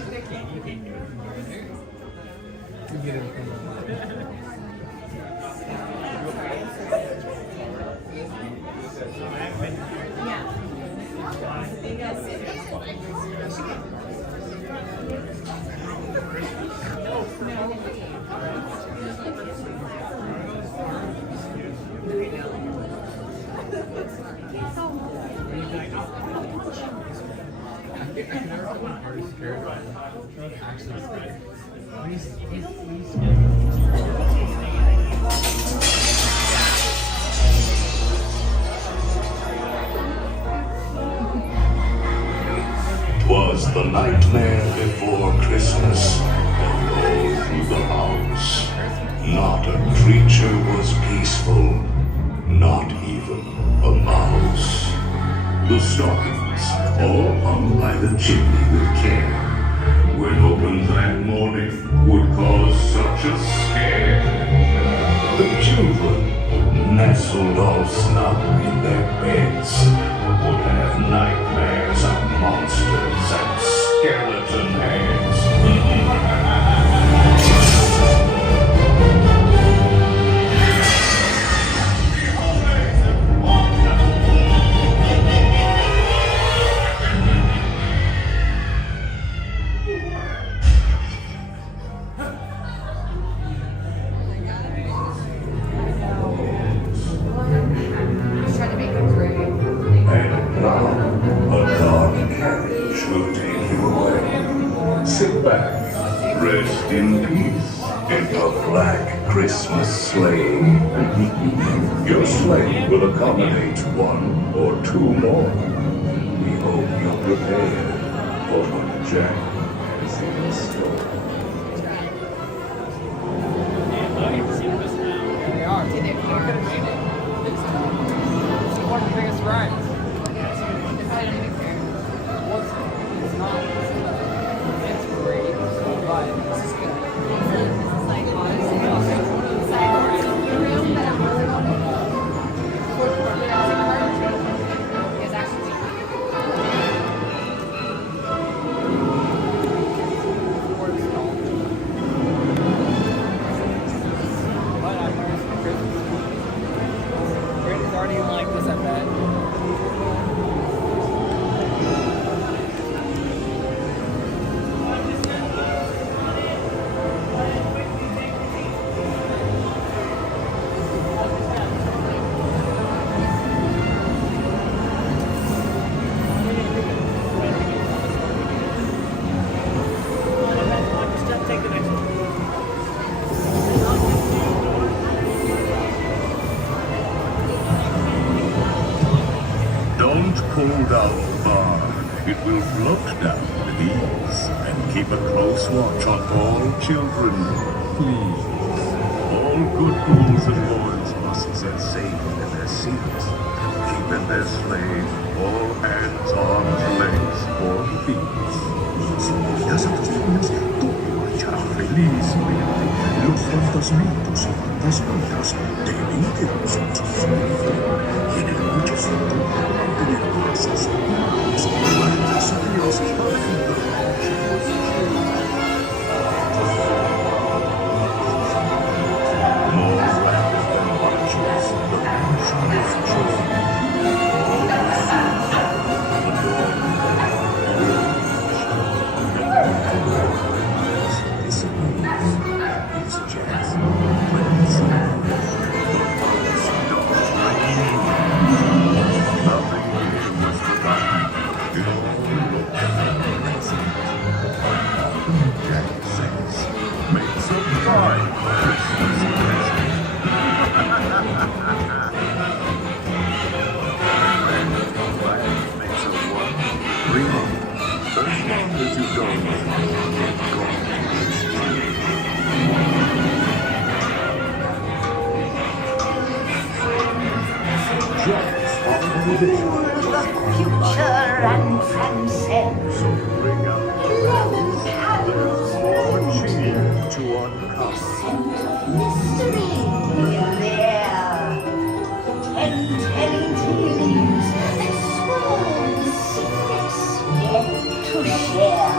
He's Not a creature was peaceful, not even a mouse. The stockings, all hung by the chimney with care, when opened that morning, would cause such a scare. The children, nestled all snug in their beds, would have nightmares of monsters and skeleton heads. Sit back, rest in peace in the black Christmas sleigh. Your sleigh will accommodate one or two more. We hope you're prepared for what Jack has in store. They are. See, they could have made it. It's one of the biggest rides. It's not even fair. It's not. It's great. But this is good. This is like honestly. It's actually Brittany's already gonna like this, I bet. Don't pull down the bar. It will float down with ease. And keep a close watch on all children, please. All good ghouls and boys must sit safe in their seats. Keep in their sleigh all hands, arms, legs, or feet. Subidas a los niños, tú marcharás feliz, los fantasmitos y fantasmitas deben quedarse en sus sueños. Y en el anochecimiento tener cosas buenas, fuertes y frías para more rapid than marches, the motion is true. All the sins this is jazz. When it's nothing was forgotten. Jack says, make some fine Christmas presents. Makes a one. Remember, as long as you don't get caught. The future and transcend. So bring out Candles to uncover. scent of mystery in the air. Telling tales that sworn secrets yet to share.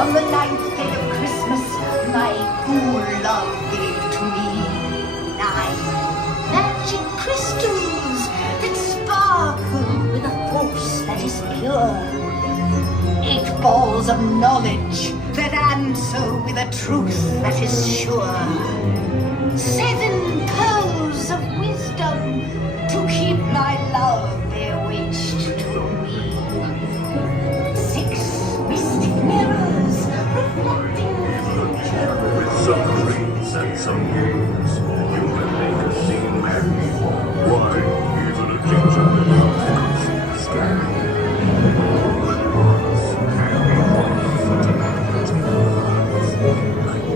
On the 9th day of Christmas, my ghoul love gave to me 9 magic crystals that sparkle with a force that is pure. 8 balls of knowledge that answer with a truth that is sure. 7 pearls of wisdom to keep my love bewitched to me. 6 mystic mirrors reflecting With some dreams and some games, you can make a scene merry. Why, even a gingerbread house is scary. All at once, candy wants to take eyes. Like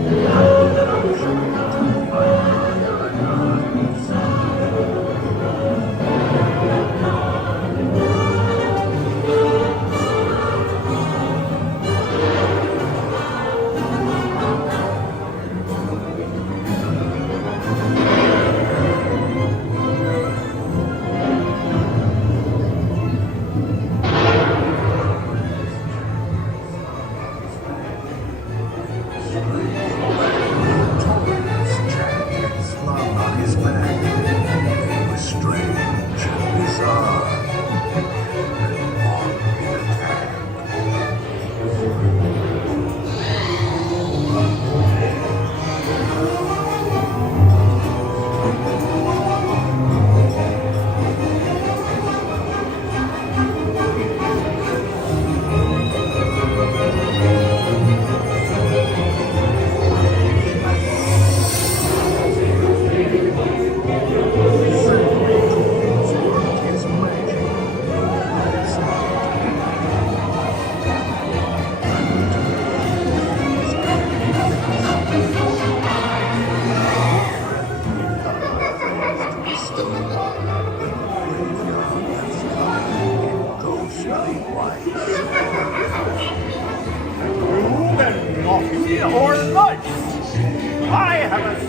have a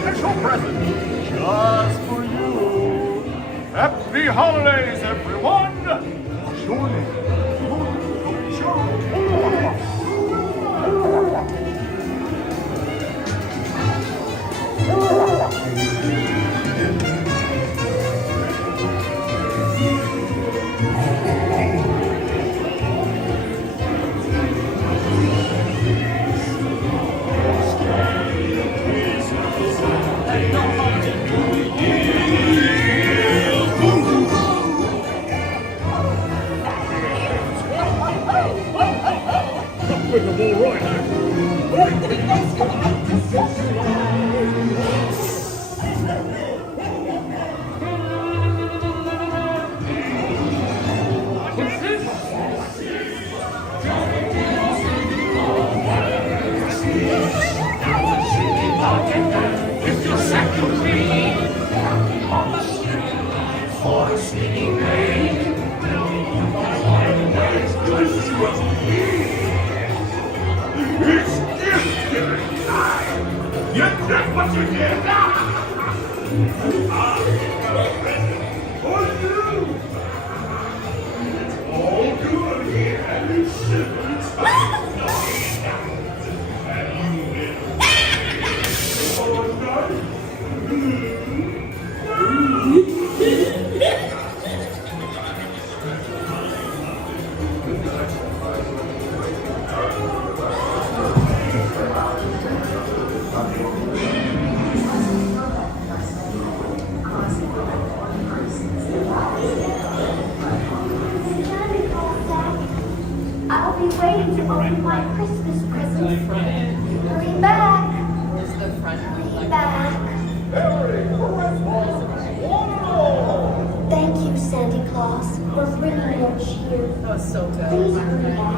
special present just for you. Happy holidays, everyone! What's your name? I'll be waiting to open my Christmas presents. Hurry back. Hurry back. Thank you, Santa Claus, for bringing your cheer. That was so good. Please hurry back.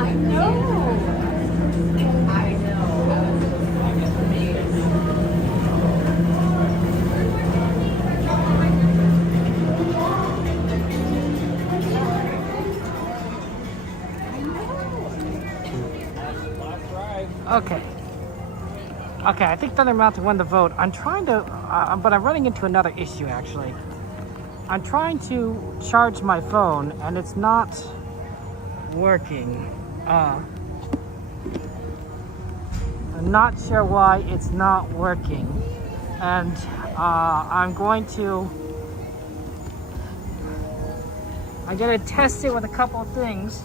I know. Okay, I think Thunder Mountain won the vote. I'm trying to, but I'm running into another issue actually. I'm trying to charge my phone and it's not working. I'm not sure why it's not working. And I'm going to test it with a couple of things.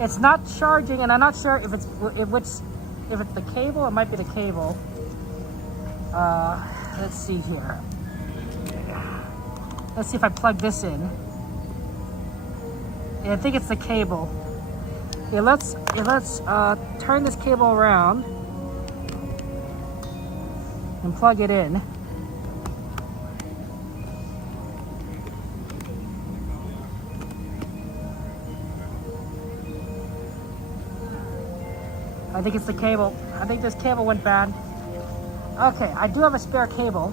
It's not charging, and I'm not sure if it's the cable. It might be the cable. Let's see here. Let's see if I plug this in. Yeah, I think it's the cable. Yeah, let's turn this cable around and plug it in. I think it's the cable. I think this cable went bad. Okay, I do have a spare cable,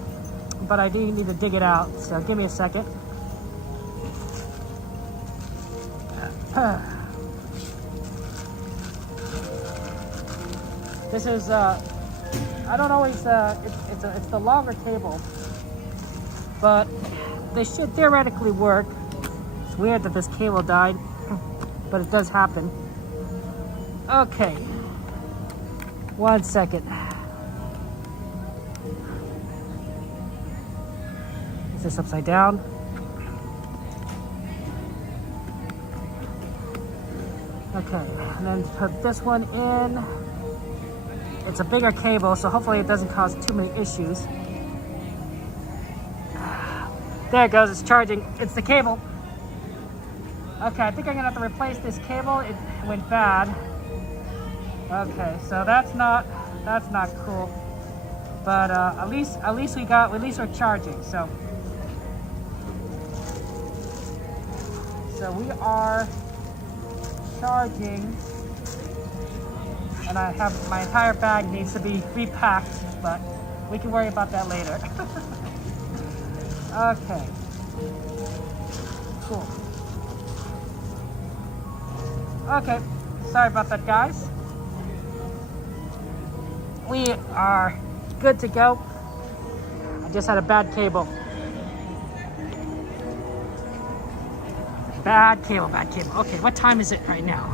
but I do need to dig it out, so give me a second. This is, I don't always, it's the longer cable, but this should theoretically work. It's weird that this cable died, but it does happen. Okay. 1 second. Is this upside down? Okay, and then put this one in. It's a bigger cable, so hopefully it doesn't cause too many issues. There it goes, it's charging. It's the cable. Okay, I think I'm gonna have to replace this cable. It went bad. Okay, so that's not cool. But at least we're charging. So we are charging, and I have my entire bag needs to be repacked, but we can worry about that later. Okay, cool. Okay, Sorry about that, guys. We are good to go. I just had a bad cable. Bad cable. Okay, what time is it right now?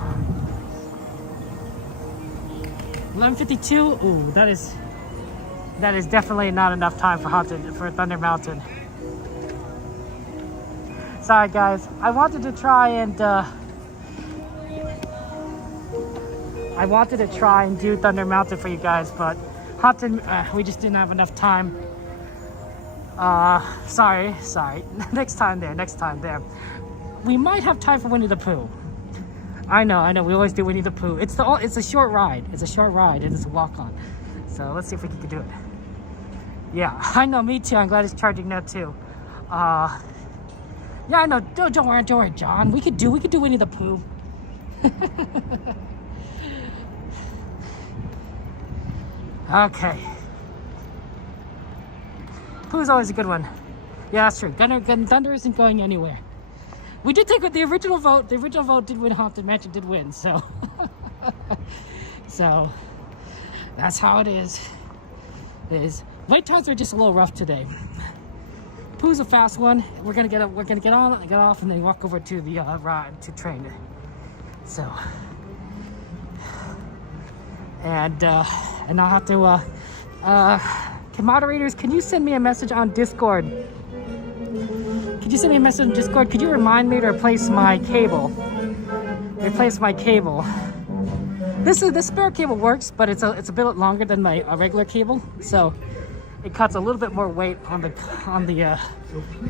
11:52. Ooh, that is definitely not enough time for Thunder Mountain. Sorry, guys. I wanted to try and do Thunder Mountain for you guys, but we just didn't have enough time. Sorry. Next time there. We might have time for Winnie the Pooh. I know. We always do Winnie the Pooh. It's a short ride. It's a walk on. So let's see if we can do it. Yeah, I know. Me too. I'm glad it's charging now too. Yeah, I know. Don't worry, John. We could do Winnie the Pooh. Okay. Pooh's always a good one. Yeah, that's true. Thunder isn't going anywhere. We did take the original vote. The original vote did win. Haunted Mansion did win. So, so that's how it is. Wait times are just a little rough today. Pooh's a fast one. We're gonna get off, and then walk over to the ride to train. So, and I'll have to. Moderators, can you send me a message on Discord? Could you send me a message on Discord? Could you remind me to replace my cable? This spare cable works, but it's a bit longer than my regular cable, so it cuts a little bit more weight on the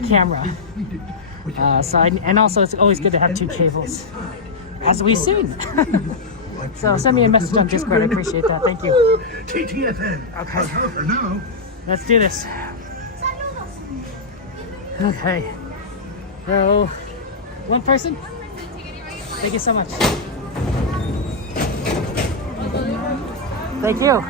camera. And also it's always good to have two cables, as we've seen. So send me a message on Discord. I appreciate that. Thank you. TTFN. Okay. For now. Let's do this. Okay. So, one person? Thank you so much. Thank you.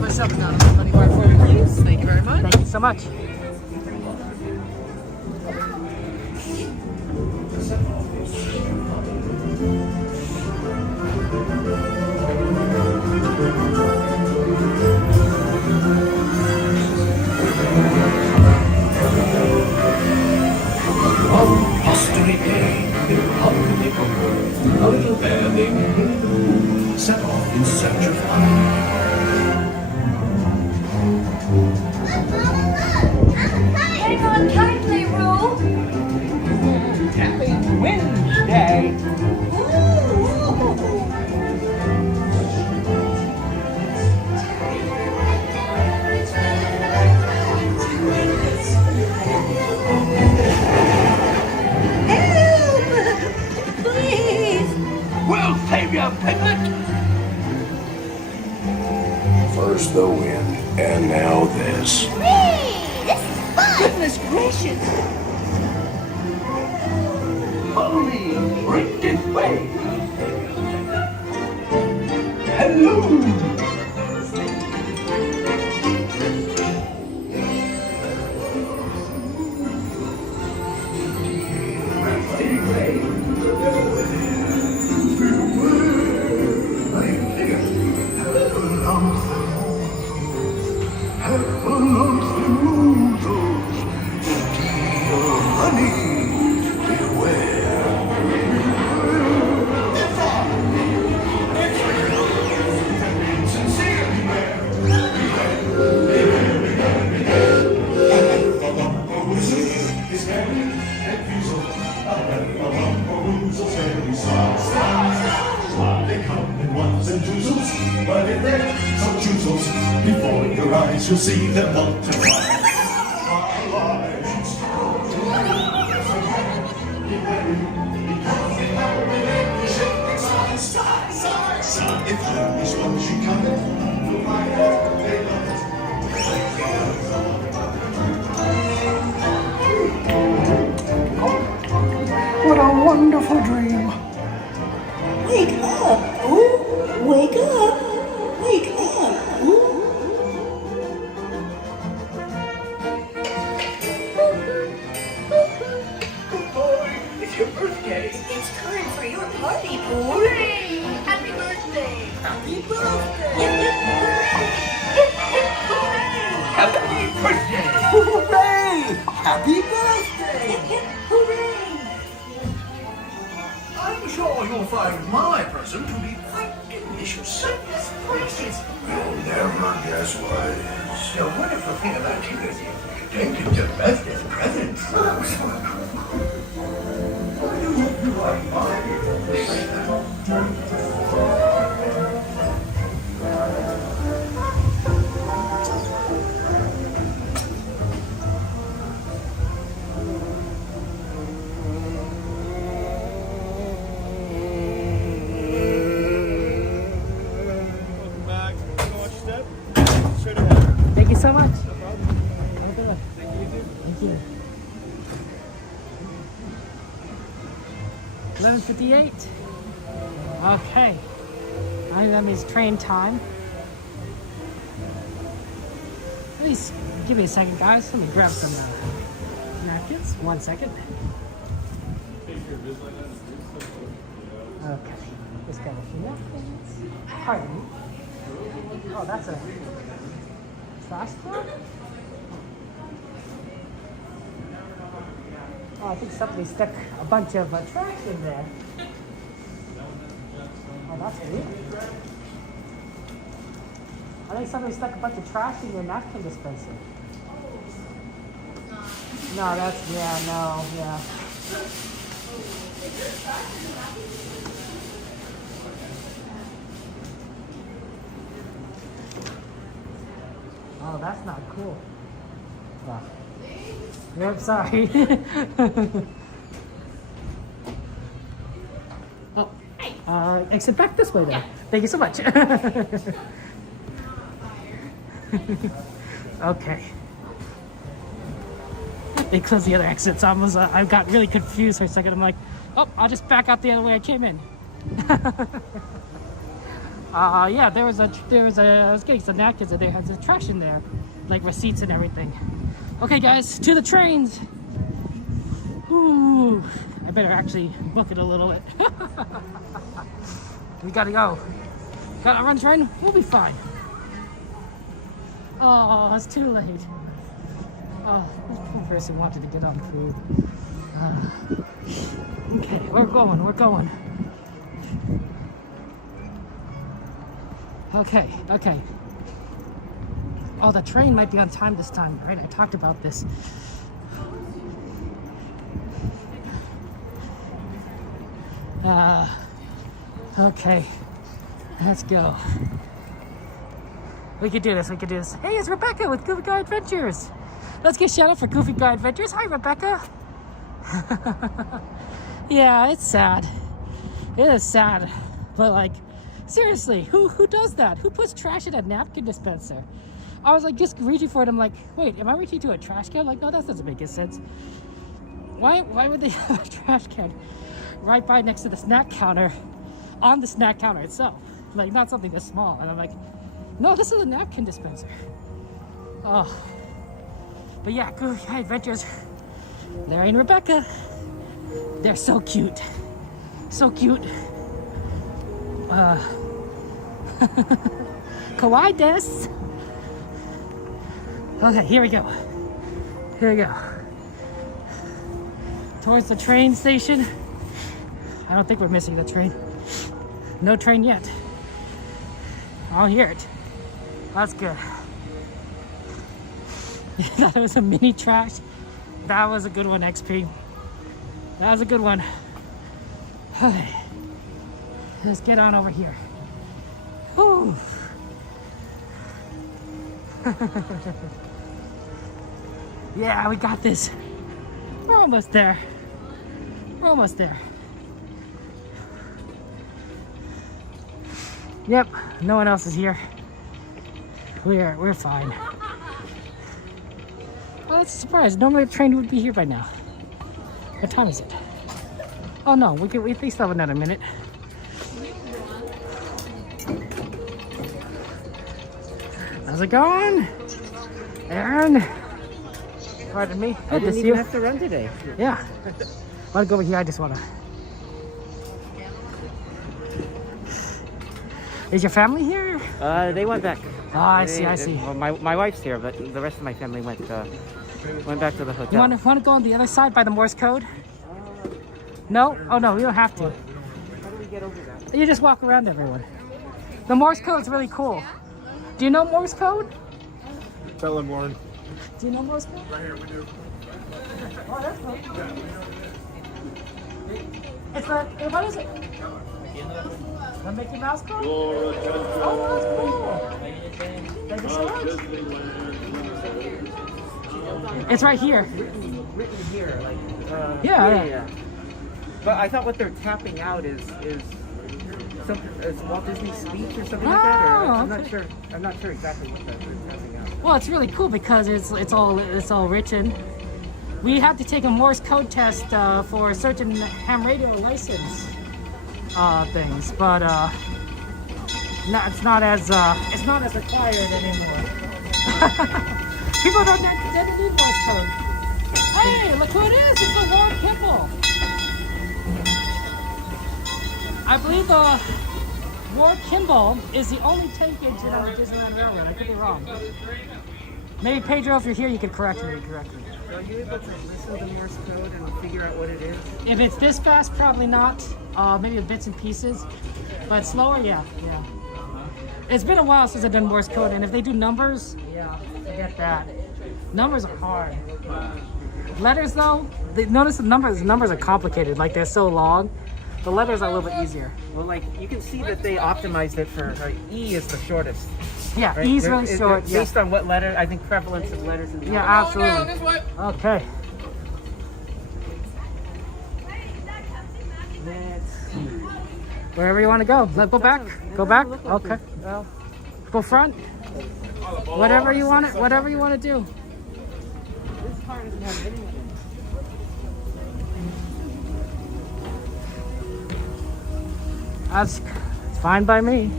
Myself and Donna, money bar for you, please. Thank you very much. Thank you so much. A little bear named set off in search of honey. Hang on tightly, Roo. Happy Wednesday. We'll save you, Piglet! First the wind, and now this. This is fun! Goodness gracious! Follow me, right this way. Hello! Before your eyes, you'll see them multiply. If there is one she coming, you'll find out they love it. What a wonderful dream. Wake up, Ooh. Wake up. Wake up. Ooh. Boy, it's your birthday. It's Hooray! Happy birthday! Happy birthday! Happy birthday! Hooray! Happy birthday! Hooray! I'm sure you'll find my present to be quite delicious. Goodness gracious! You'll never guess what it is. The wonderful thing about you is you take it to birthday presents. I do hope you like mine. Thank you so much. Thank you. 11:58. Okay. I think that means train time. Please give me a second, guys. Let me grab some napkins. 1 second. Okay. Just grab a few napkins. Pardon me. Oh, that's a trash can? Oh, I think somebody stuck a bunch of trash in there. Oh, that's weird. I think somebody stuck a bunch of trash in your napkin dispenser. No, that's, yeah, no, yeah. Oh, that's not cool. Oh. Yep, sorry. Oh, exit back this way then. Thank you so much. Okay. They closed the other exit, so I got really confused for a second. I'm like, oh, I'll just back out the other way I came in. Yeah, I was getting some napkins and there had some trash in there, like receipts and everything. Okay, guys, to the trains. Ooh, I better actually book it a little bit. We gotta go. Gotta run train. We'll be fine. Oh, it's too late. Oh, this poor person wanted to get on food. Okay, we're going. Okay. Oh, the train might be on time this time, right? I talked about this. Okay. Let's go. We can do this. Hey, it's Rebecca with Goofy Guy Adventures. Let's get shout out for Goofy Guy Adventures. Hi, Rebecca. Yeah, it's sad. It is sad. But like, seriously, who does that? Who puts trash in a napkin dispenser? I was like just reaching for it. I'm like, wait, am I reaching to a trash can? Like, no, that doesn't make any sense. Why would they have a trash can right by next to the snack counter, on the snack counter itself? Like, not something this small. And I'm like, no, this is a napkin dispenser. Oh. But yeah, Goofy Guy Adventures. Larry and Rebecca. They're so cute. So cute. Kawaii desu. Okay, here we go. Towards the train station. I don't think we're missing the train. No train yet. I'll hear it. That's good. That was a mini trash. That was a good one, XP. That was a good one. Okay. Let's get on over here. Whew. Yeah, we got this. We're almost there. Yep, no one else is here. We're fine. Well, that's a surprise. Normally the train would be here by now. What time is it? Oh no, we still have another minute. How's it going? Aaron? Pardon me. I didn't even have to run today. Yeah. Want to go over here? I just want to. Is your family here? They went back. Oh, I see. Well, my wife's here, but the rest of my family went back to the hotel. You want to go on the other side by the Morse code? No? Oh no, we don't have to. How do we get over that? You just walk around everyone. The Morse code's really cool. Do you know Morse code? Tell him, Warren. Do you know Morse code? Right here, we do. Oh, that's cool. It's the, what is it? The Mickey Mouse code? Oh, that's cool. Thank you so much. It's right here. Written here, like. Yeah. But I thought what they're tapping out is Walt Disney's speech or something like that. Or I'm not sure. I'm not sure exactly what they're tapping out. Well, it's really cool because it's all written. We had to take a Morse code test for certain ham radio license things, but no, it's not as required anymore. People don't need Morse code. Hey, look who it is! It's the Ward Kimball. I believe Ward Kimball is the only tank engine on the Disneyland Railroad. I could be wrong. Maybe Pedro, if you're here, you could correct me. Are you able to listen to the Morse code and figure out what it is? If it's this fast, probably not. Maybe bits and pieces. But slower, yeah. It's been a while since I've done Morse code, and if they do numbers, yeah, forget that. Numbers are hard. Letters, though, notice the numbers are complicated. Like, they're so long. The letters are a little bit easier. Well, like, you can see that they optimized it for E is the shortest. Yeah, right? E's really short. Yeah. Based on what letter, I think prevalence of letters in the yeah, absolutely. Okay. Wherever you want to go. Let's go back. Go back. Okay. Go front. Whatever you want to. Whatever you want to do. This car doesn't have anything. That's fine by me.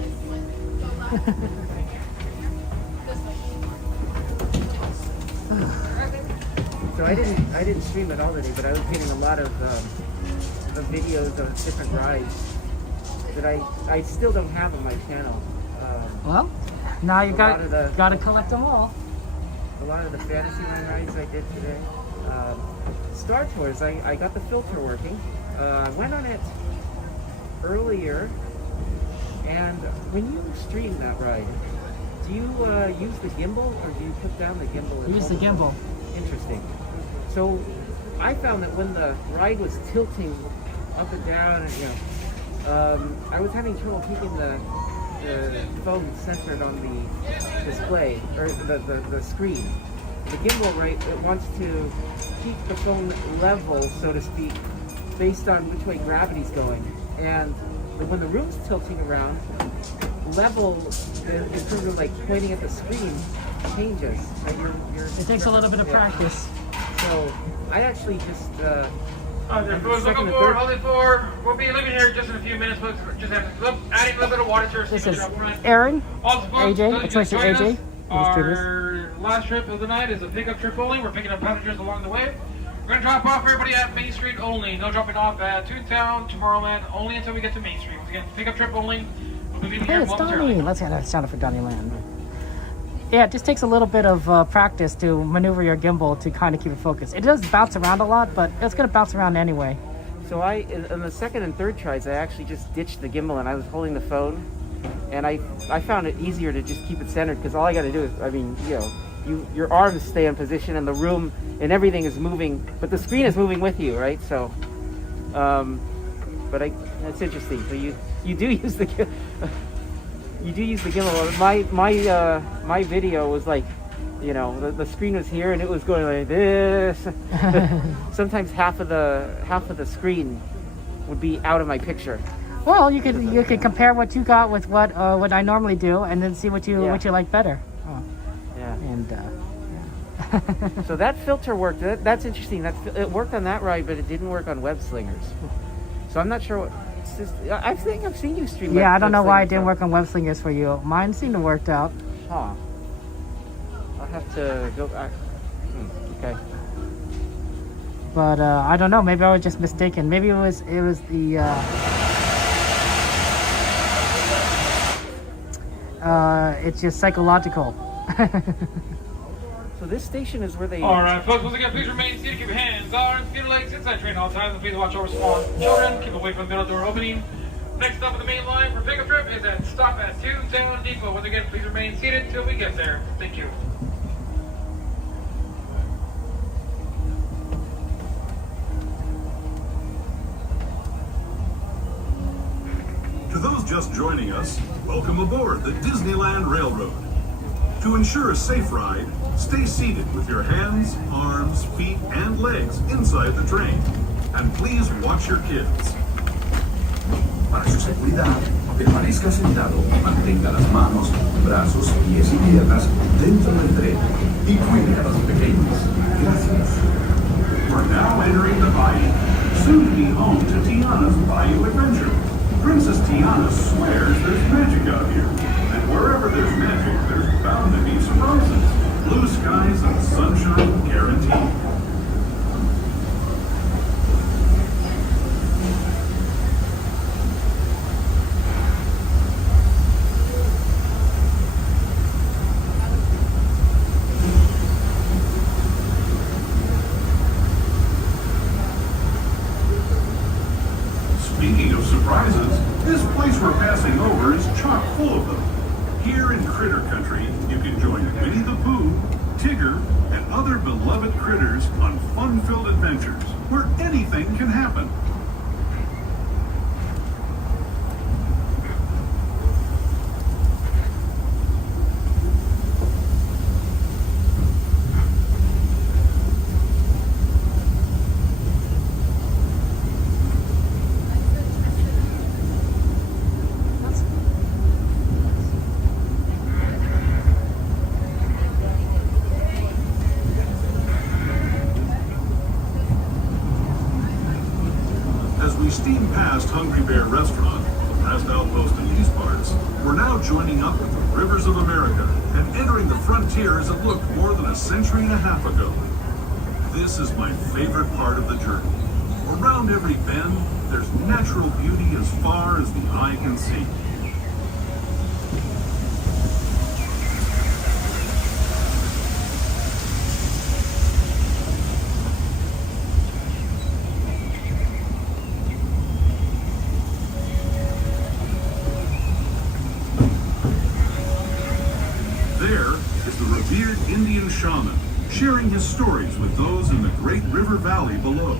So I didn't stream it all today, but I was getting a lot of videos of different rides that I still don't have on my channel. Well, now you got to collect them all. A lot of the Fantasyland rides I did today. Star Tours, I got the filter working. I went on it earlier, and when you stream that ride, do you use the gimbal or do you put down the gimbal? Use the gimbal. Interesting. So I found that when the ride was tilting up and down, and I was having trouble keeping the phone centered on the display or the screen. The gimbal, right? It wants to keep the phone level, so to speak, based on which way gravity's going. And when the room's tilting around, level in terms of like pointing at the screen changes. Right? It takes a little bit of practice. So I actually just Looking forward, holding forward. We'll be leaving here just in a few minutes. Folks. Just have to adding a little bit of water to our This is up front. Aaron, All the folks, AJ, a choice of AJ. Our last trip of the night is a pickup trip only. We're picking up passengers along the way. We're going to drop off everybody at Main Street only. No dropping off at Toontown, Tomorrowland, only until we get to Main Street. Once again, pickup trip only. We'll be leaving Hey, here it's momentarily. Donnie. Let's get a sound for Donnieland. Yeah, it just takes a little bit of practice to maneuver your gimbal to kind of keep it focused. It does bounce around a lot, but it's going to bounce around anyway. So in the second and third tries, I actually just ditched the gimbal and I was holding the phone, and I found it easier to just keep it centered because all I got to do is, I mean, your arms stay in position and the room and everything is moving, but the screen is moving with you, right? So, but that's interesting. So you do use the gimbal. My video was like, the screen was here and it was going like this. Sometimes half of the screen would be out of my picture. Well, you could compare what you got with what I normally do, and then see what you like better. Oh. Yeah. And so that filter worked. That's interesting. It worked on that ride, but it didn't work on Web Slingers. So I'm not sure what. I think I've seen you stream. Yeah, I don't know why it didn't work on Web Slingers for you. Mine seemed to worked out. Huh. I'll have to go back. Okay. But I don't know. Maybe I was just mistaken. Maybe it was the. It's just psychological. So this station is where they... Alright, folks, once again, please remain seated. Keep your hands, arms, feet, and legs inside train at all times. And please watch over small children. Keep away from the middle door opening. Next stop on the main line for pickup trip is at stop at Toontown Depot. Once again, please remain seated until we get there. Thank you. To those just joining us, welcome aboard the Disneyland Railroad. To ensure a safe ride, stay seated with your hands, arms, feet, and legs inside the train. And please watch your kids. Para su seguridad, permanezca sentado, mantenga las manos, brazos, pies y piernas dentro del tren y cuide a los pequeños. Gracias. We're now entering the Bayou, soon to be home to Tiana's Bayou Adventure. Princess Tiana swears there's magic out here, and wherever there's magic, there's bound to be surprises. Blue skies and sunshine guaranteed. Speaking of surprises, this place we're passing over is chock full of them. Here in Critter Country, you can join Winnie the Pooh, Tigger, and other beloved critters on fun-filled adventures where anything can happen. As we steam past Hungry Bear Restaurant, the last outpost in these parts, we're now joining up with the rivers of America and entering the frontier as it looked more than a century and a half ago. This is my favorite part of the journey. Around every bend, there's natural beauty as far as the eye can see. There is the revered Indian shaman, sharing his stories with those in the Great River Valley below.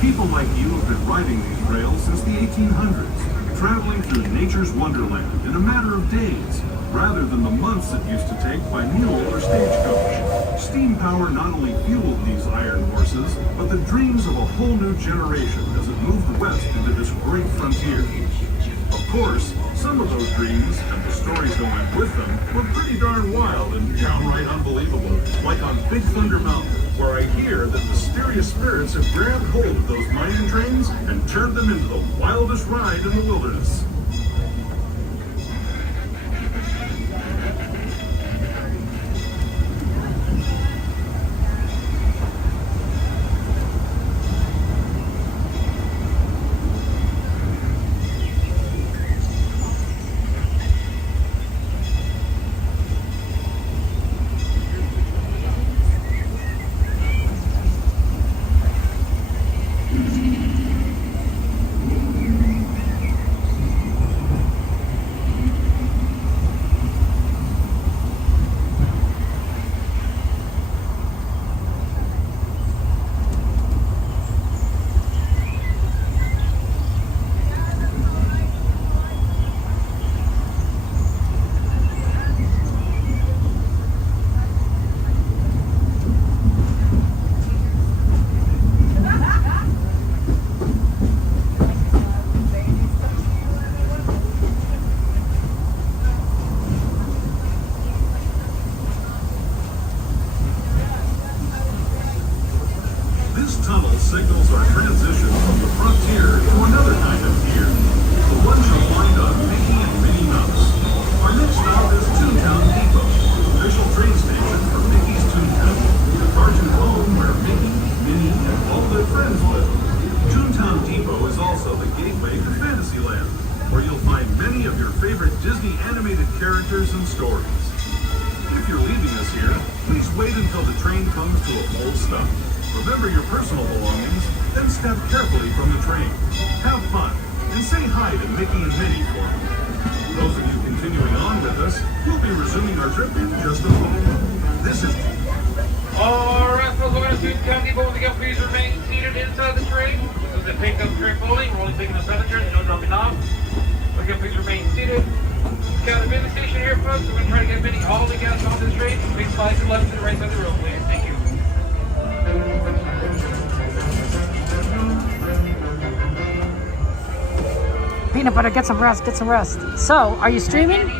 People like you have been riding these rails since the 1800s, traveling through nature's wonderland in a matter of days, rather than the months it used to take by mule or stagecoach. Steam power not only fueled these iron horses, but the dreams of a whole new generation as it moved west into this great frontier. Of course, some of those dreams and the stories that went with them were pretty darn wild and downright unbelievable, like on Big Thunder Mountain, where I hear that mysterious spirits have grabbed hold of those mining trains and turned them into the wildest ride in the wilderness. wait until the train comes to a full stop. Remember your personal belongings, then step carefully from the train. Have fun, and say hi to Mickey and Minnie for me. Those of you continuing on with us, we'll be resuming our trip in just a moment. This is... Alright, folks, we're going to Toontown Depot. Once again, please remain seated inside the train. This is the pickup train folding. We're only picking up passengers, no dropping off. Once again, please remain seated. Got the business station here, folks. We're going to try to get Minnie all the guests on this train. Please slide to the left to the right side of the road, please. Thank you. Peanut butter, get some rest, get some rest. So, are you streaming?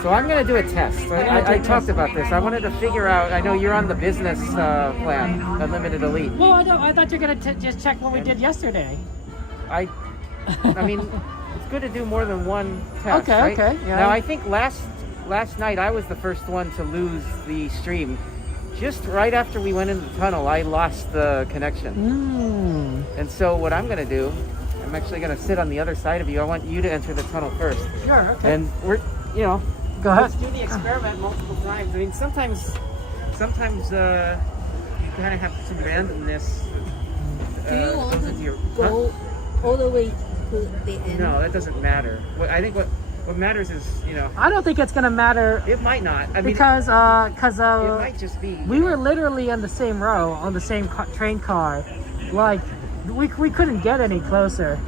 So I'm going to do a test. I talked about this. I wanted to figure out, I know you're on the business plan, Unlimited Elite. Well, I thought you were going to just check what we did yesterday. I mean, it's good to do more than one test, Okay, right? okay, yeah. Now, I think last night I was the first one to lose the stream. Just right after we went into the tunnel, I lost the connection. And so what I'm going to do, I'm actually going to sit on the other side of you. I want you to enter the tunnel first. Sure, okay. And we're, you know, go ahead. Let's do the experiment multiple times. I mean, sometimes you kind of have some randomness. Do you want goes to into your, go all the way to the end? No, that doesn't matter. I think what matters is, you know. I don't think it's going to matter. It might not. I mean, because it might just be. We were literally in the same row on the same train car. Like, we couldn't get any closer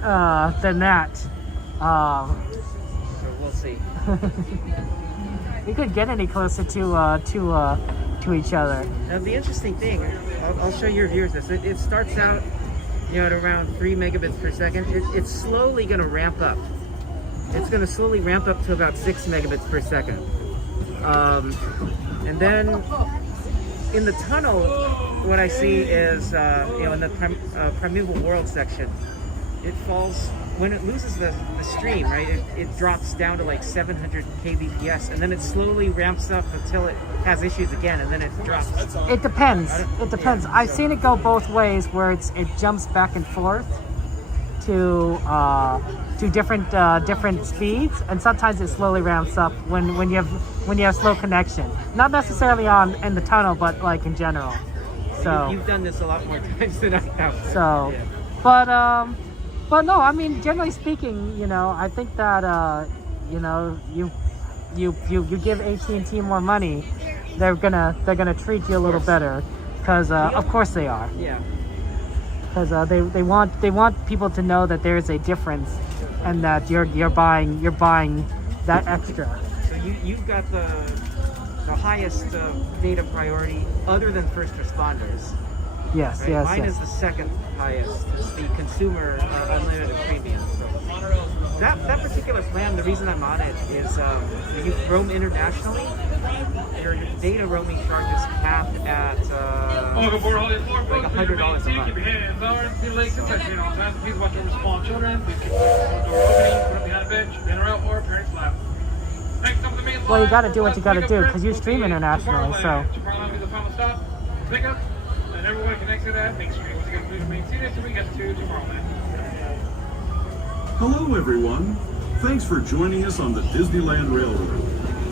than that. So we'll see. We couldn't get any closer to each other. Now the interesting thing, I'll show your viewers this. It starts out, you know, at around 3 megabits per second. It's slowly going to ramp up. It's going to slowly ramp up to about 6 megabits per second. And then in the tunnel, what I see is, you know, in the Primeval World section, it falls, when it loses the stream, right, it drops down to like 700 kbps, and then it slowly ramps up until it has issues again, and then it drops. It depends. It depends. I've seen it go both ways, where it jumps back and forth to different speeds, and sometimes it slowly ramps up when you have slow connection. Not necessarily in the tunnel, but like in general. So You've done this a lot more times than I have. So, yeah. but no, I mean, generally speaking, you know, I think that you know, you give AT&T more money, they're gonna treat you a little better, because of course they are. Yeah. Because they want people to know that there is a difference, and that you're buying that extra. So you've got the highest data priority other than first responders. Yes, right? yes, Mine yes. is the second highest, the consumer unlimited premium. So that particular plan, the reason I'm on it is if you roam internationally, your data roaming charge is capped at like $100 a month. Keep your hands on the legs and touch it all times. Please watch over small children. Please keep the door opening, put it behind a bench, in or out, or parents' lap. Next up the main line. Well, you got to do what you got to do, because you stream internationally, so. Tomorrowland will be the final stop. Pick up, and everyone connects to that Main Street. Once again, please remain seated until we get to Tomorrowland. Hello, everyone. Thanks for joining us on the Disneyland Railroad.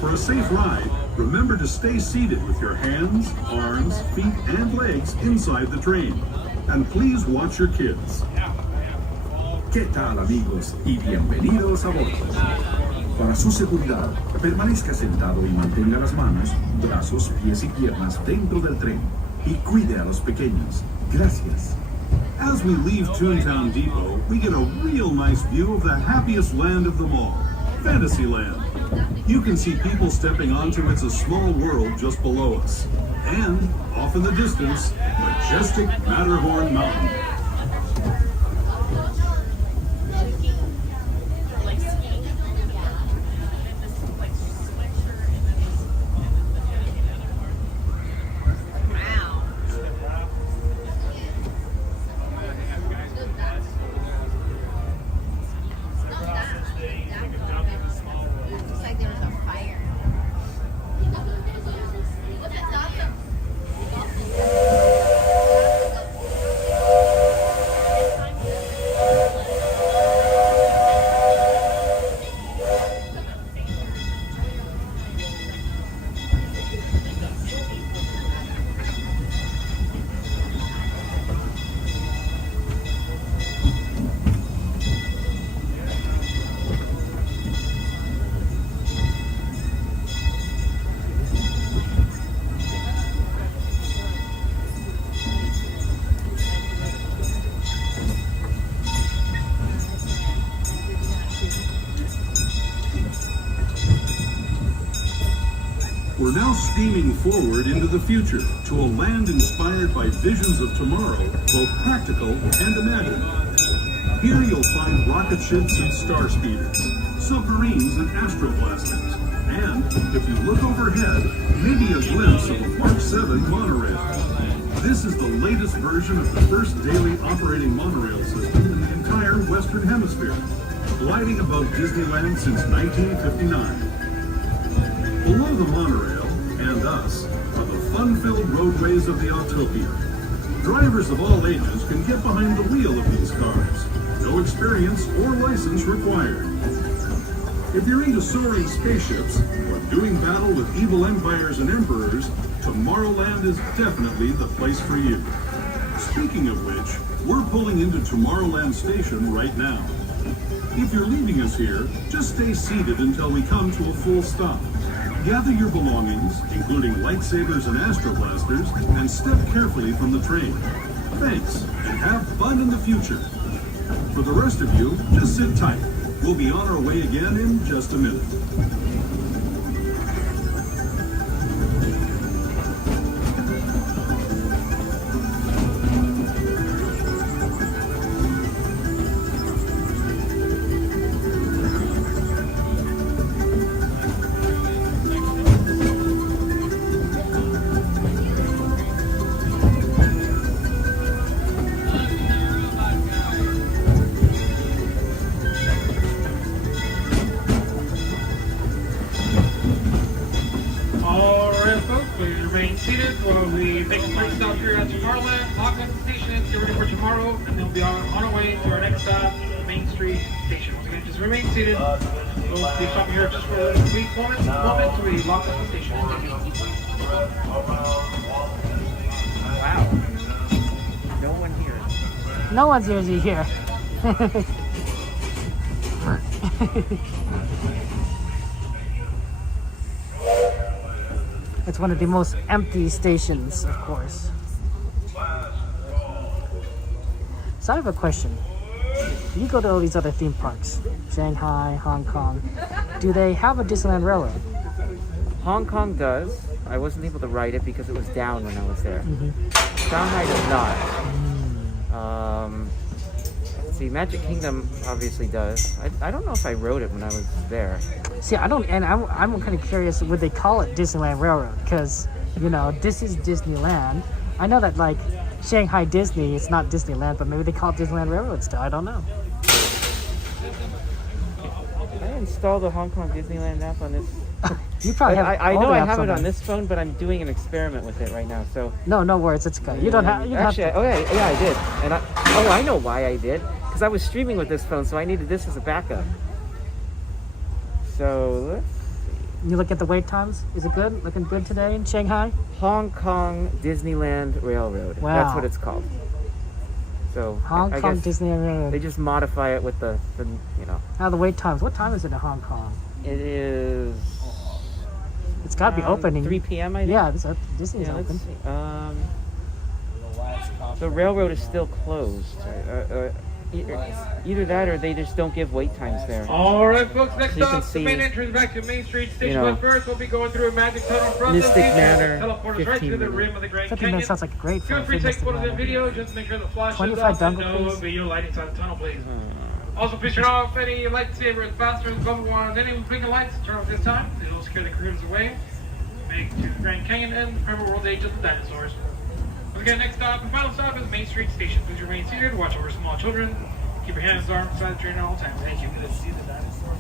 For a safe ride, remember to stay seated with your hands, arms, feet, and legs inside the train. And please watch your kids. ¿Qué tal, amigos? Y bienvenidos a bordo. Para su seguridad, permanezca sentado y mantenga las manos, brazos, pies y piernas dentro del tren. Y cuide a los pequeños. Gracias. As we leave Toontown Depot, we get a real nice view of the happiest land of them all, Fantasyland. You can see people stepping onto It's a Small World just below us. And, off in the distance, majestic Matterhorn Mountain. We're now steaming forward into the future to a land inspired by visions of tomorrow, both practical and imagined. Here you'll find rocket ships and star speeders, submarines and astroblasters, and, if you look overhead, maybe a glimpse of a Mark 7 monorail. This is the latest version of the first daily operating monorail system in the entire Western Hemisphere, gliding above Disneyland since 1959. Below the monorail, and us, are the fun-filled roadways of the Autopia. Drivers of all ages can get behind the wheel of these cars. No experience or license required. If you're into soaring spaceships or doing battle with evil empires and emperors, Tomorrowland is definitely the place for you. Speaking of which, we're pulling into Tomorrowland Station right now. If you're leaving us here, just stay seated until we come to a full stop. Gather your belongings, including lightsabers and astroblasters, and step carefully from the train. Thanks, and have fun in the future. For the rest of you, just sit tight. We'll be on our way again in just a minute. Alright folks, please remain seated while we make a quick stop here at Tomorrowland, lock up the station, get ready for tomorrow, and then we'll be on our way to our next stop, Main Street Station. Once again, just remain seated. We'll be stopping here just for a brief moment till we lock up the station. Wow. No one here. No one's usually here. It's one of the most empty stations, of course. So I have a question. You go to all these other theme parks, Shanghai, Hong Kong. Do they have a Disneyland Railroad? Hong Kong does. I wasn't able to ride it because it was down when I was there. Shanghai does not. Let's see, Magic Kingdom obviously does. I don't know if I rode it when I was there. See, I don't, and I'm kind of curious, would they call it Disneyland Railroad? Because, you know, this is Disneyland. I know that, like, Shanghai Disney, it's not Disneyland, but maybe they call it Disneyland Railroad still. I don't know. I installed the Hong Kong Disneyland app on this. You probably have. I know I have it on this phone, but I'm doing an experiment with it right now. So no worries, it's okay. You don't have. You actually, have to. yeah, I did, and I know why I did, because I was streaming with this phone, so I needed this as a backup. So let's see. You look at the wait times. Is it good? Looking good today in Shanghai? Hong Kong Disneyland Railroad. Wow. That's what it's called. So Hong I Kong guess Disneyland Railroad. They just modify it with the you know. Now the wait times. What time is it in Hong Kong? It is. It's got to be opening. 3 p.m. I think. Yeah, Disney's open. The railroad is still closed. Either that or they just don't give wait times there. Alright folks, next So up, the main entrance back to Main Street Station. But first, we'll be going through a magic tunnel from Mystic Manor, teleport us right to the rim of the Grand 15 Canyon. minutes sounds like a great Feel free to take photos and video, just make sure the flash is 25 off and dongle, no please. video lighting inside the tunnel, please. Also, please turn off any lightsabers, blasters, bubble wands, any blinking lights. Turn off this time. It'll scare the critters away. Make it to the Grand Canyon and remember World Age of the Dinosaurs. Once again, next stop and final stop is Main Street Station. Please remain seated, watch over small children. Keep your hands and arms beside the train at all times. Thank you. See the dinosaurs.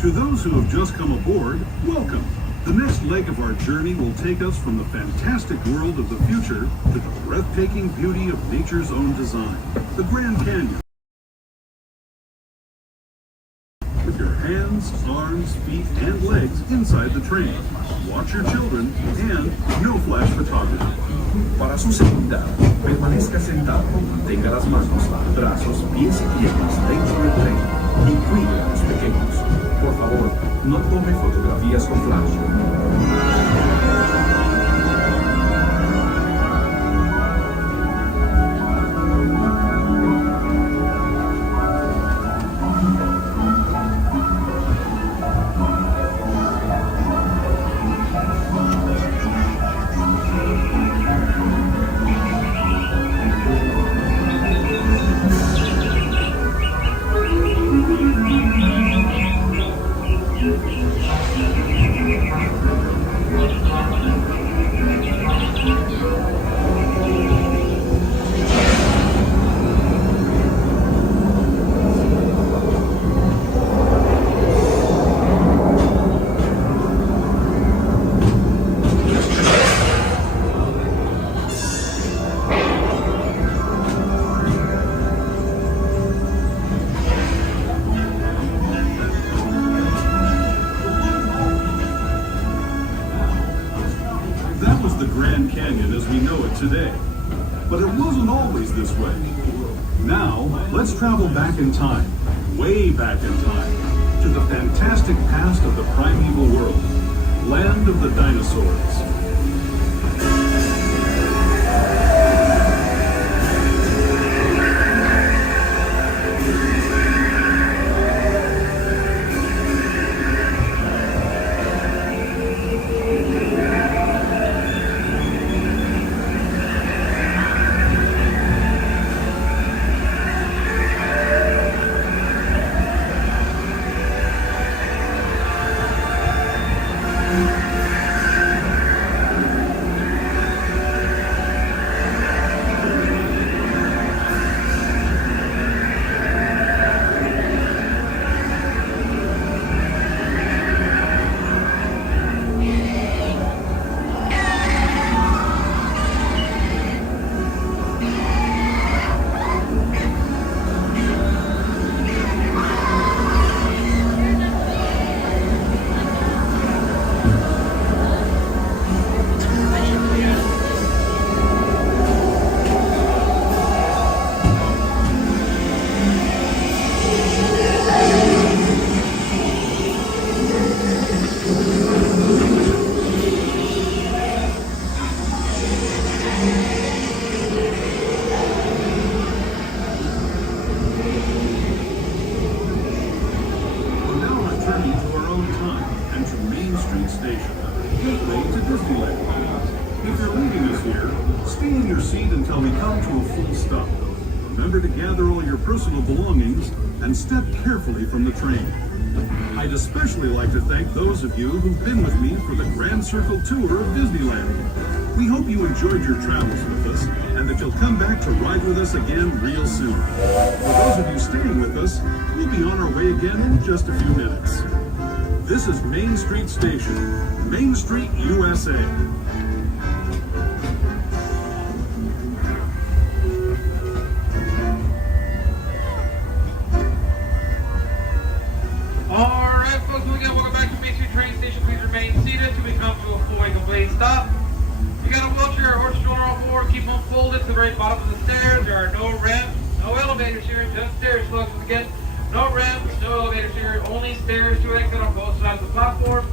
To those who have just come aboard, welcome. The next leg of our journey will take us from the fantastic world of the future to the breathtaking beauty of nature's own design, the Grand Canyon. With your hands, arms, feet, and legs inside the train. Watch your children and no flash photography. Para su seguridad, permanezca sentado y mantenga las manos, brazos, pies y piernas dentro del tren y cuide a los pequeños. Por favor, no tome fotografías con flash. today. But it wasn't always this way. Now, let's travel back in time, way back in time, to the fantastic past of the primeval world, land of the dinosaurs. Personal belongings and step carefully from the train. I'd especially like to thank those of you who've been with me for the Grand Circle Tour of Disneyland. We hope you enjoyed your travels with us and that you'll come back to ride with us again real soon. For those of you staying with us, we'll be on our way again in just a few minutes. This is Main Street Station, Main Street, USA. Stop. If you got a wheelchair or stroller on board, keep them folded to the very bottom of the stairs. There are no ramps, no elevators here, just stairs, folks. Again, no ramps, no elevators here, only stairs to exit on both sides of the platform.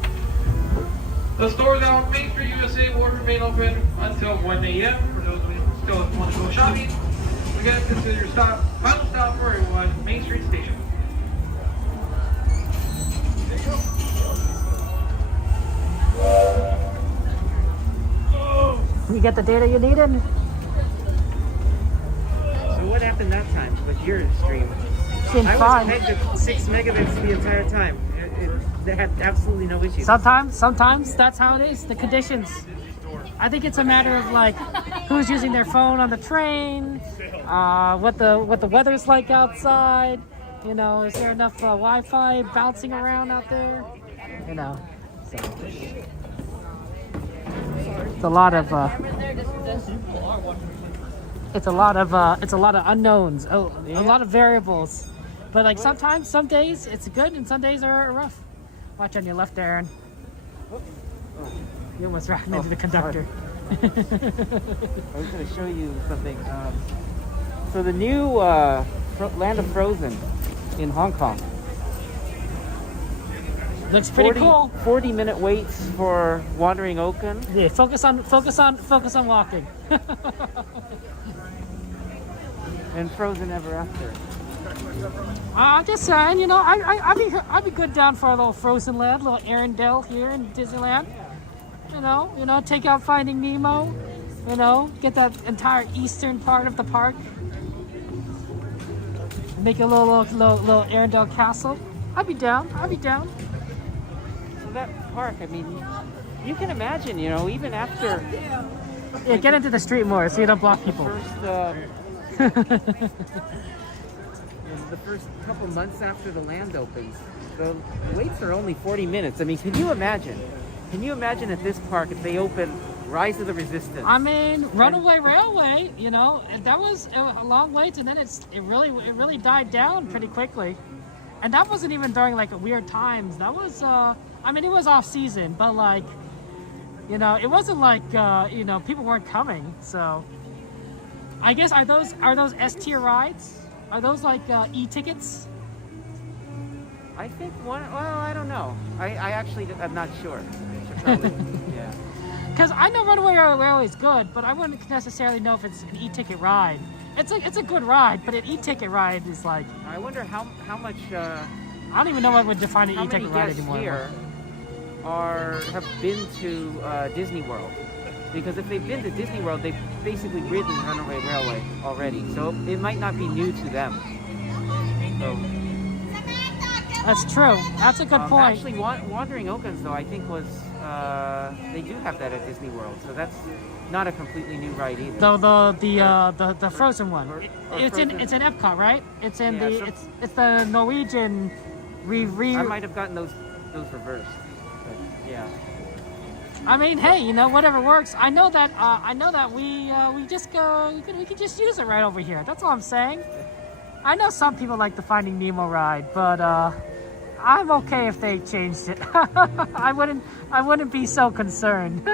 The stores on Main Street, USA will remain open until 1 a.m. for those who still want to go shopping. Again, this is your stop, final stop for everyone, Main Street Station. There you go. You get the data you needed? So what happened that time with your stream? Seemed I fine. was pegged at 6 megabits the entire time. They had absolutely no issues. Sometimes that's how it is. The conditions. I think it's a matter of like who's using their phone on the train, what the weather's like outside. You know, is there enough Wi-Fi bouncing around out there? You know, so. It's a lot of unknowns, a lot of variables. But like sometimes, some days it's good and some days are rough. Watch on your left, Aaron. You almost ran into the conductor. I was going to show you something. So the new Land of Frozen in Hong Kong. Looks pretty cool. 40-minute waits for Wandering Oaken. Yeah, focus on walking. And Frozen Ever After. I'm just saying, you know, I'd be good down for a little Frozen Land, a little Arendelle here in Disneyland. You know, take out Finding Nemo. You know, get that entire eastern part of the park. Make a little Arendelle Castle. I'd be down. That park, I mean, you can imagine, you know, even after... Yeah, get into the street more so you don't block people. The first couple months after the land opens, the waits are only 40 minutes. I mean, can you imagine at this park if they open Rise of the Resistance? I mean, Runaway Railway, you know, that was a long wait, and then it really died down pretty quickly. And that wasn't even during like weird times. That was I mean, it was off season, but like You know, it wasn't like you know, people weren't coming. So I guess are those S tier rides? Are those like e-tickets? I think one. Well, I don't know. I actually I'm not sure. Should probably, yeah. Because I know Runaway Railway is good, but I wouldn't necessarily know if it's an e-ticket ride. It's a good ride, but an e-ticket ride is like. I wonder how much. I don't even know what would define an e-ticket ride anymore. Here have been to Disney World, because if they've been to Disney World, they've basically ridden Runaway Railway already, so it might not be new to them. So. That's true. That's a good point. Actually, Wandering Oaklands, though, I think was they do have that at Disney World, so that's not a completely new ride either. The Frozen one. It's in Epcot, right? It's in it's the Norwegian. I might have gotten those reversed. But, yeah. I mean, hey, you know, whatever works. I know that we could just use it right over here. That's all I'm saying. I know some people like the Finding Nemo ride, but I'm okay if they changed it. I wouldn't be so concerned.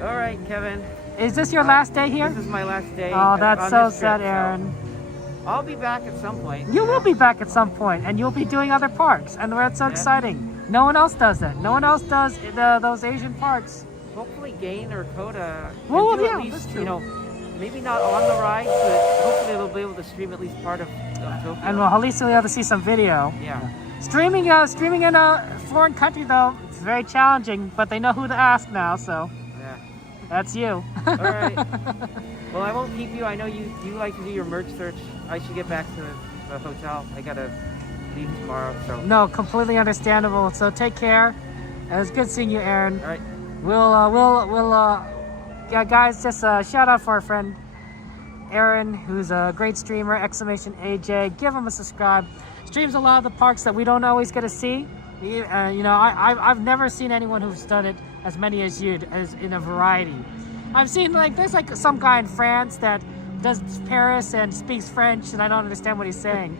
All right, Kevin. Is this your last day here? This is my last day. Oh, that's so sad, trip, Aaron. So I'll be back at some point. You will be back at some point, and you'll be doing other parks, and that's so exciting. No one else does that. No one else does those Asian parks. Hopefully, Gain or Coda. Well, do yeah, at least, that's true. You know, maybe not on the rides, but hopefully they'll be able to stream at least part of Tokyo. And well, at least you'll be able to see some video. Yeah. Streaming in a foreign country though, it's very challenging, but they know who to ask now, so. Yeah. That's you. All right. Well, I won't keep you. I know you like to do your merch search. I should get back to the hotel. I gotta leave tomorrow, so. No, completely understandable. So take care. It was good seeing you, Aaron. All right. Yeah, guys, just a shout out for our friend Aaron, who's a great streamer, !AJ. Give him a subscribe. Streams a lot of the parks that we don't always get to see. You know, I've never seen anyone who's done it as many as you, as in a variety. I've seen there's some guy in France that does Paris and speaks French, and I don't understand what he's saying.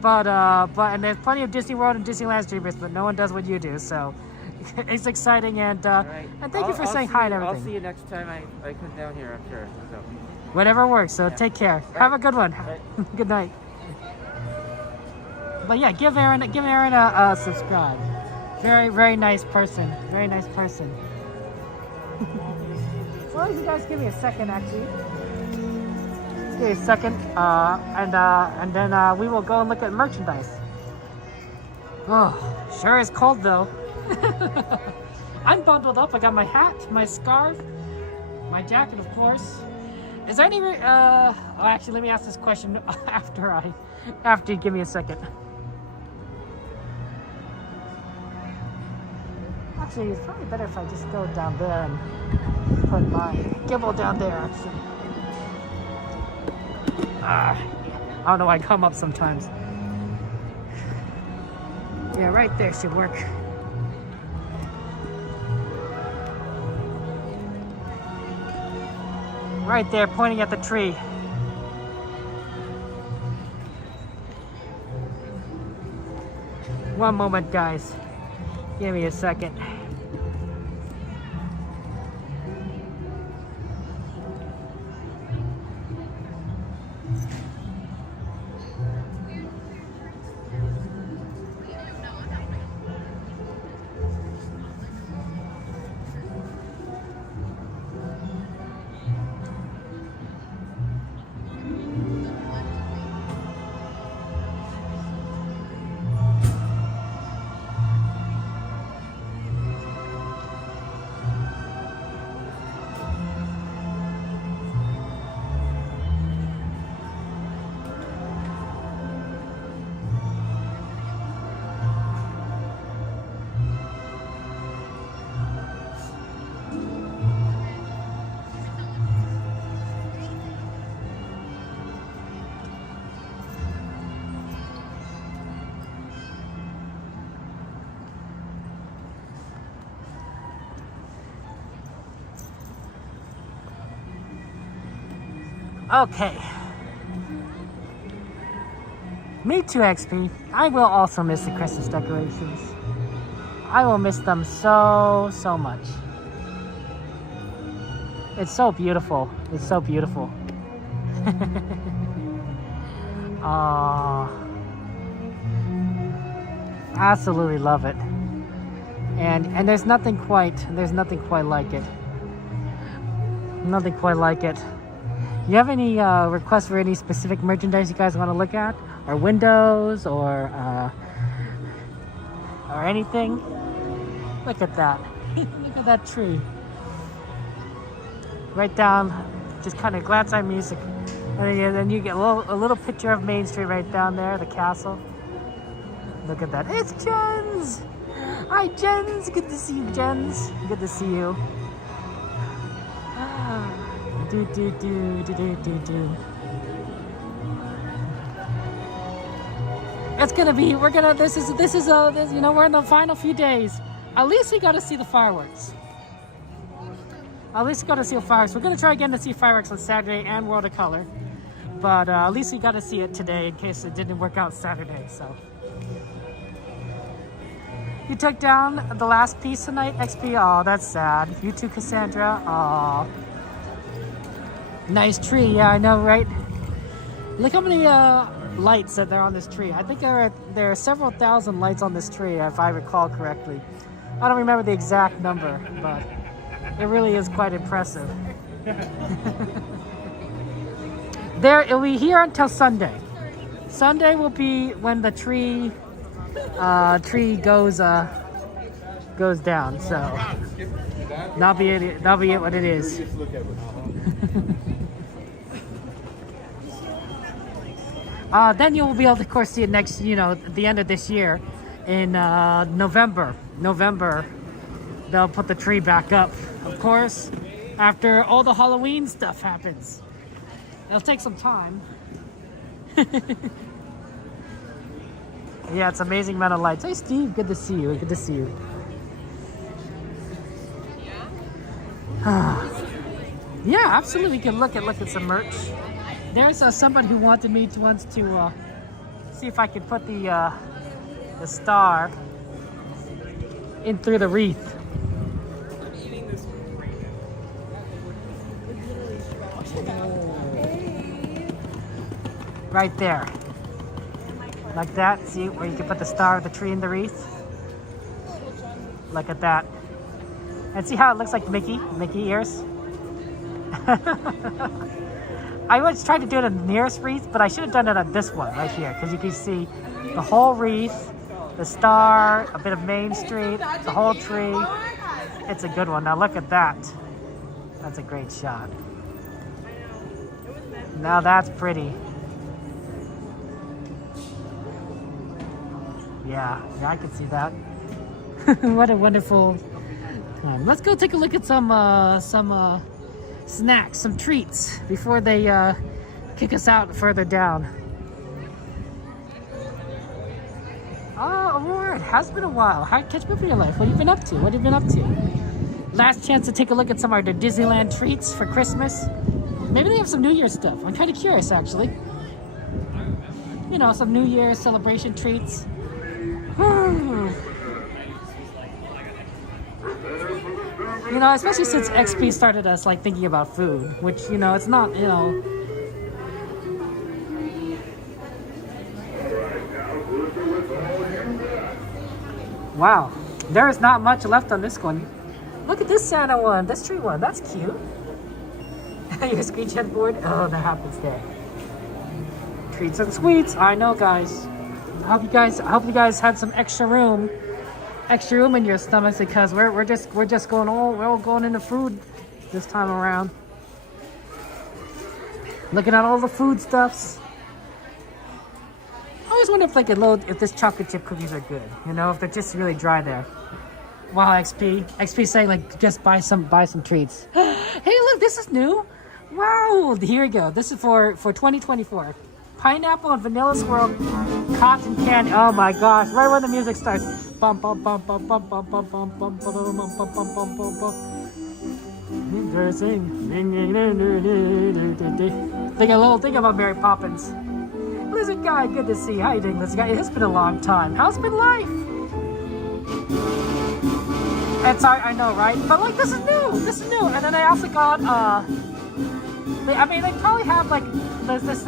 But and there's plenty of Disney World and Disneyland streamers, but no one does what you do. So it's exciting, and and thank you for saying hi and everything. I'll see you next time I come down here, I'm sure. So. Whatever works. So take care. Have a good one. Good night. But yeah, give Aaron a subscribe. Very, very nice person. Very nice person. As long as you guys give me a second, actually. Just give me a second, and then we will go and look at merchandise. Oh, sure is cold though. I'm bundled up. I got my hat, my scarf, my jacket, of course. Is there any? Actually, let me ask this question after you give me a second. Actually, it's probably better if I just go down there and put my gimbal down there, actually. I don't know why I come up sometimes. Yeah, right there should work. Right there, pointing at the tree. One moment, guys. Give me a second. Okay. Me too, XP. I will also miss the Christmas decorations. I will miss them so much. It's so beautiful. It's so beautiful. Absolutely love it. And there's nothing quite like it. Nothing quite like it. You have any requests for any specific merchandise you guys want to look at, or windows, or anything? Look at that. Look at that tree. Right down, just kind of glance on music, and then you get a little picture of Main Street right down there, the castle. Look at that. It's Jens. Hi, Jens. Good to see you, Jens. Good to see you. Do. It's gonna be. This is you know, we're in the final few days. At least we got to see the fireworks. At least we got to see the fireworks. We're gonna try again to see fireworks on Saturday and World of Color, but at least we got to see it today in case it didn't work out Saturday. So. You took down the last piece tonight, XP. Oh, that's sad. You too, Cassandra. Oh. Nice tree. Yeah, I know, right? Look how many lights that there are on this tree. I think there are several thousand lights on this tree, if I recall correctly. I don't remember the exact number, but it really is quite impressive. It will be here until Sunday. Sunday will be when the tree goes down. So that'll be it what it is. Then you will be able to, of course, see it next, at the end of this year in November. They'll put the tree back up, of course, after all the Halloween stuff happens. It'll take some time. Yeah, it's amazing amount of lights. Hey, Steve, good to see you. Good to see you. Yeah, absolutely. We can look at some merch. There's somebody who wanted me wants to see if I could put the star in through the wreath. Right there. Like that. See where you can put the star of the tree in the wreath? Look at that. And see how it looks like Mickey ears? I was trying to do it on the nearest wreath, but I should have done it on this one right here, because you can see the whole wreath, the star, a bit of Main Street, the whole tree. It's a good one. Now look at that. That's a great shot. Now that's pretty. Yeah, I can see that. What a wonderful time. Let's go take a look at some snacks, some treats before they kick us out further down. Oh, Aurora, it has been a while. Catch me up in your life. What have you been up to? Last chance to take a look at some of the Disneyland treats for Christmas. Maybe they have some New Year's stuff. I'm kind of curious, actually. Some New Year's celebration treats. Especially since XP started us thinking about food, which it's not Wow, there is not much left on this one. Look at this Santa one, this tree one. That's cute. Your screenshot board. Oh, that happens there. Treats and sweets. I know, guys. I hope you guys had some extra room in your stomachs, because we're just going all going into food this time around. Looking at all the food stuffs. I always wonder if this chocolate chip cookies are good. If they're just really dry there. Wow, XP saying just buy some treats. Hey, look, this is new. Wow, here we go. This is for 2024. Pineapple and vanilla swirl cotton candy. Oh my gosh! Right when the music starts. Bum bum bum bum bum bum bum bum bum bum bum bum bum bum bum bum. Think a little thing about Mary Poppins. Lizard guy, good to see you. How you doing, Lizard guy? It's been a long time. How's been life? It's I know, right? But like this is new. This is new. And then they also got they probably have like this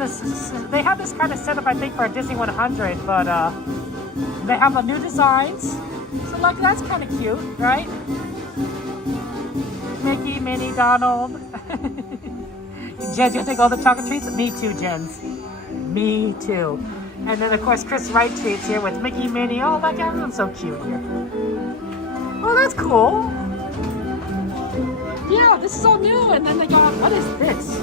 they have this kind of setup I think for a Disney 100, but they have a new designs. So like that's kind of cute, right? Mickey, Minnie, Donald. Jen, you take all the chocolate treats? Me too, Jens. Me too. And then of course Chris Wright treats here with Mickey, Minnie. Oh my God, everyone's so cute here. Oh, that's cool. Yeah, this is all new. And then they got, what is this?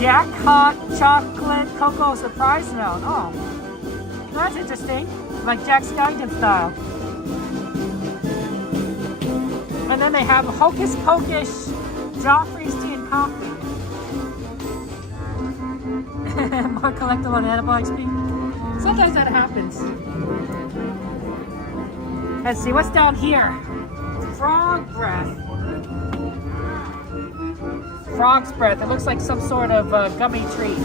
Jack Hot Chocolate Cocoa Surprise Note. Oh, that's interesting. Like Jack Skellington style. And then they have Hocus Pocus Joffrey's Tea and Coffee. More collectible on Animal XP. Sometimes that happens. Let's see, what's down here? Frog breath. Frog's breath. It looks like some sort of gummy treat.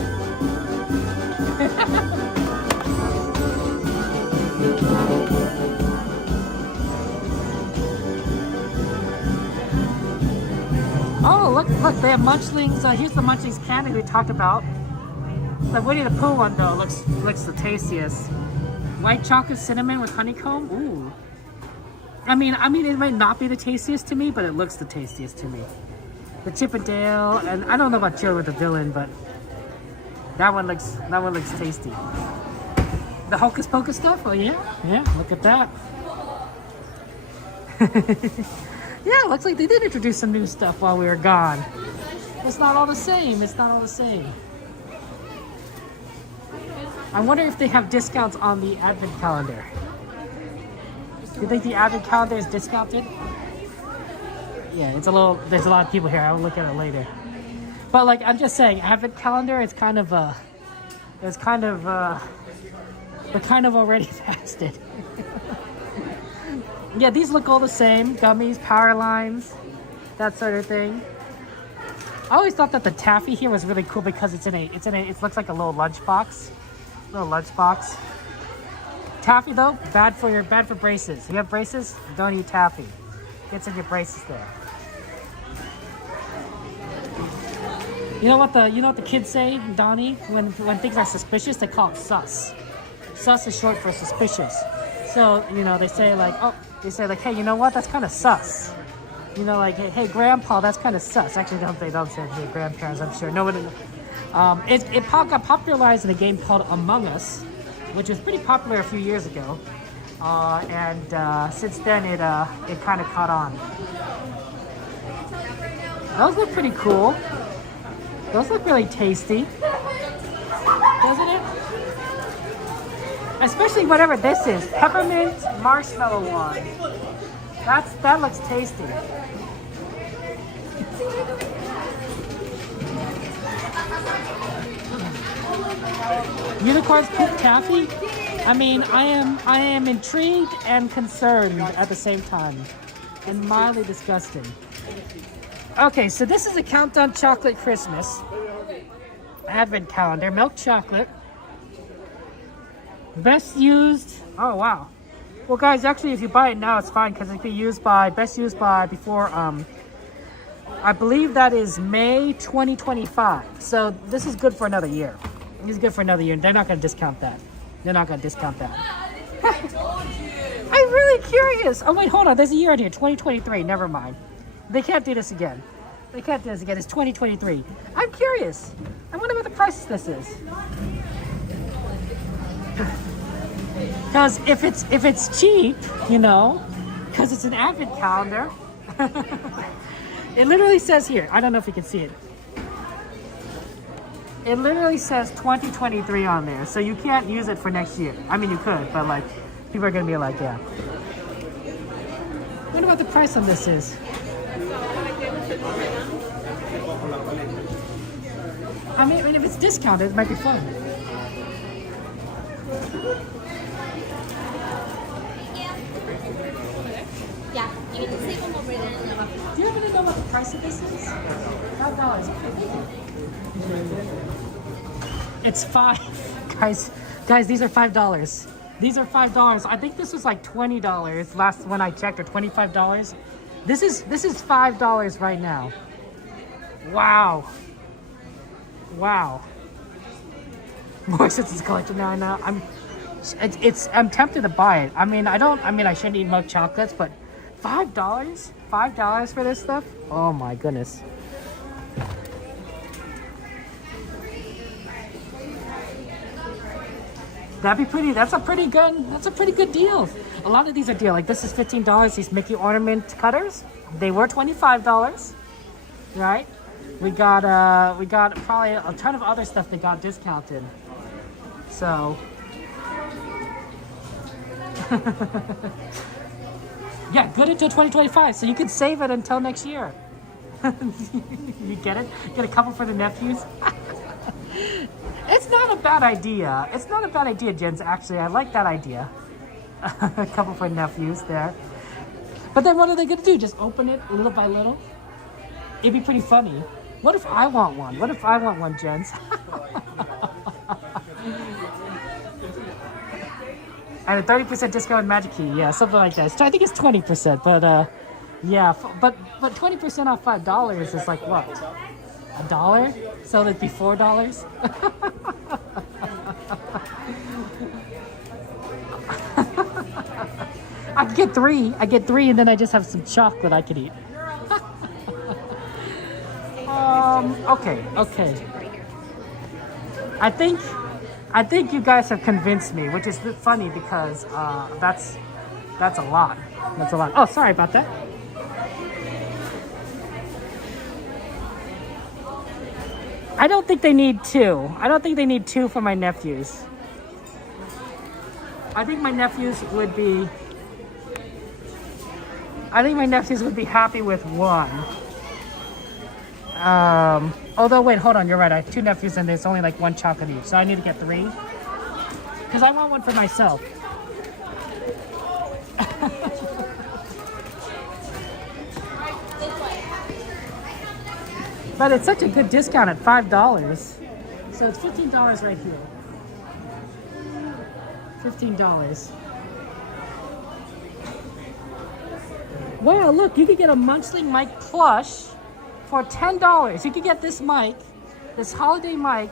Oh, look, they have Munchlings. Here's the Munchlings candy we talked about. The Winnie the Pooh one, though, looks the tastiest. White chocolate cinnamon with honeycomb. Ooh. I mean, it might not be the tastiest to me, but it looks the tastiest to me. The Chip and Dale, and I don't know about Chill with the Villain, but that one looks tasty. The Hocus Pocus stuff. Oh yeah, look at that. Yeah, it looks like they did introduce some new stuff while we were gone. It's not all the same. It's not all the same. I wonder if they have discounts on the Advent calendar. Do you think the Advent calendar is discounted? Yeah, there's a lot of people here. I'll look at it later. But like, I'm just saying, Advent calendar is kind of already past it. Yeah, these look all the same. Gummies, power lines, that sort of thing. I always thought that the taffy here was really cool because it looks like a little lunchbox. Taffy though, bad for braces. You have braces? Don't eat taffy. Gets in your braces there. You know what the kids say, Donnie? When things are suspicious, they call it sus. Sus is short for suspicious. So, they say like, hey, you know what? That's kind of sus. Like, hey, grandpa, that's kind of sus. Actually, they don't say it to grandparents, I'm sure. Nobody. It got popularized in a game called Among Us, which was pretty popular a few years ago. And since then, it kind of caught on. Those look pretty cool. Those look really tasty. Doesn't it? Especially whatever this is. Peppermint marshmallow one. That looks tasty. Unicorn's poop taffy? I mean, I am intrigued and concerned at the same time. And mildly disgusting. Okay, so this is a Countdown Chocolate Christmas Advent calendar, milk chocolate. Best used, oh wow. Well guys, actually if you buy it now it's fine because it can be best used by before, I believe that is May 2025. So this is good for another year. This is good for another year. They're not going to discount that. I'm really curious. Oh wait, hold on, there's a year in here, 2023, never mind. They can't do this again. It's 2023. I'm curious. I wonder what the price of this is. Because if it's cheap, because it's an Advent calendar, it literally says here, I don't know if you can see it. It literally says 2023 on there, so you can't use it for next year. I mean, you could, but like, people are gonna be like, yeah. I wonder what the price on this is. I mean, if it's discounted, it might be fun. Yeah, you need to save them over there. Do you really know what the price of this is? $5. It's $5. Guys, these are $5. These are $5. I think this was like $20 last when I checked, or $25. This is $5 right now. Wow. Wow. More since it's collected now. I'm tempted to buy it. I mean, I shouldn't eat milk chocolates, but $5? $5 for this stuff? Oh my goodness. That'd be pretty. That's a pretty good deal. A lot of these are deal. Like this is $15. These Mickey ornament cutters, they were $25, right? We got probably a ton of other stuff that got discounted. So yeah, good until 2025. So you could save it until next year. You get it? Get a couple for the nephews. It's not a bad idea. It's not a bad idea, Jens, actually. I like that idea. A couple for nephews there. But then what are they going to do? Just open it little by little? It'd be pretty funny. What if I want one? What if I want one, Jens? And a 30% discount on Magic Key. Yeah, something like that. So I think it's 20%. But, yeah. But 20% off $5 is like what? $1? So that'd be $4? I get three. And then I just have some chocolate I could eat. Okay. I think you guys have convinced me, which is funny because that's a lot. That's a lot. Oh, sorry about that. I don't think they need two. I don't think they need two for my nephews. I think my nephews would be happy with one. Although, wait, hold on, you're right. I have two nephews and there's only like one chocolate each. So I need to get three. Because I want one for myself. But it's such a good discount at $5. So it's $15 right here. $15. Wow, look, you could get a monthly mic plush for $10. You could get this mic, this holiday mic.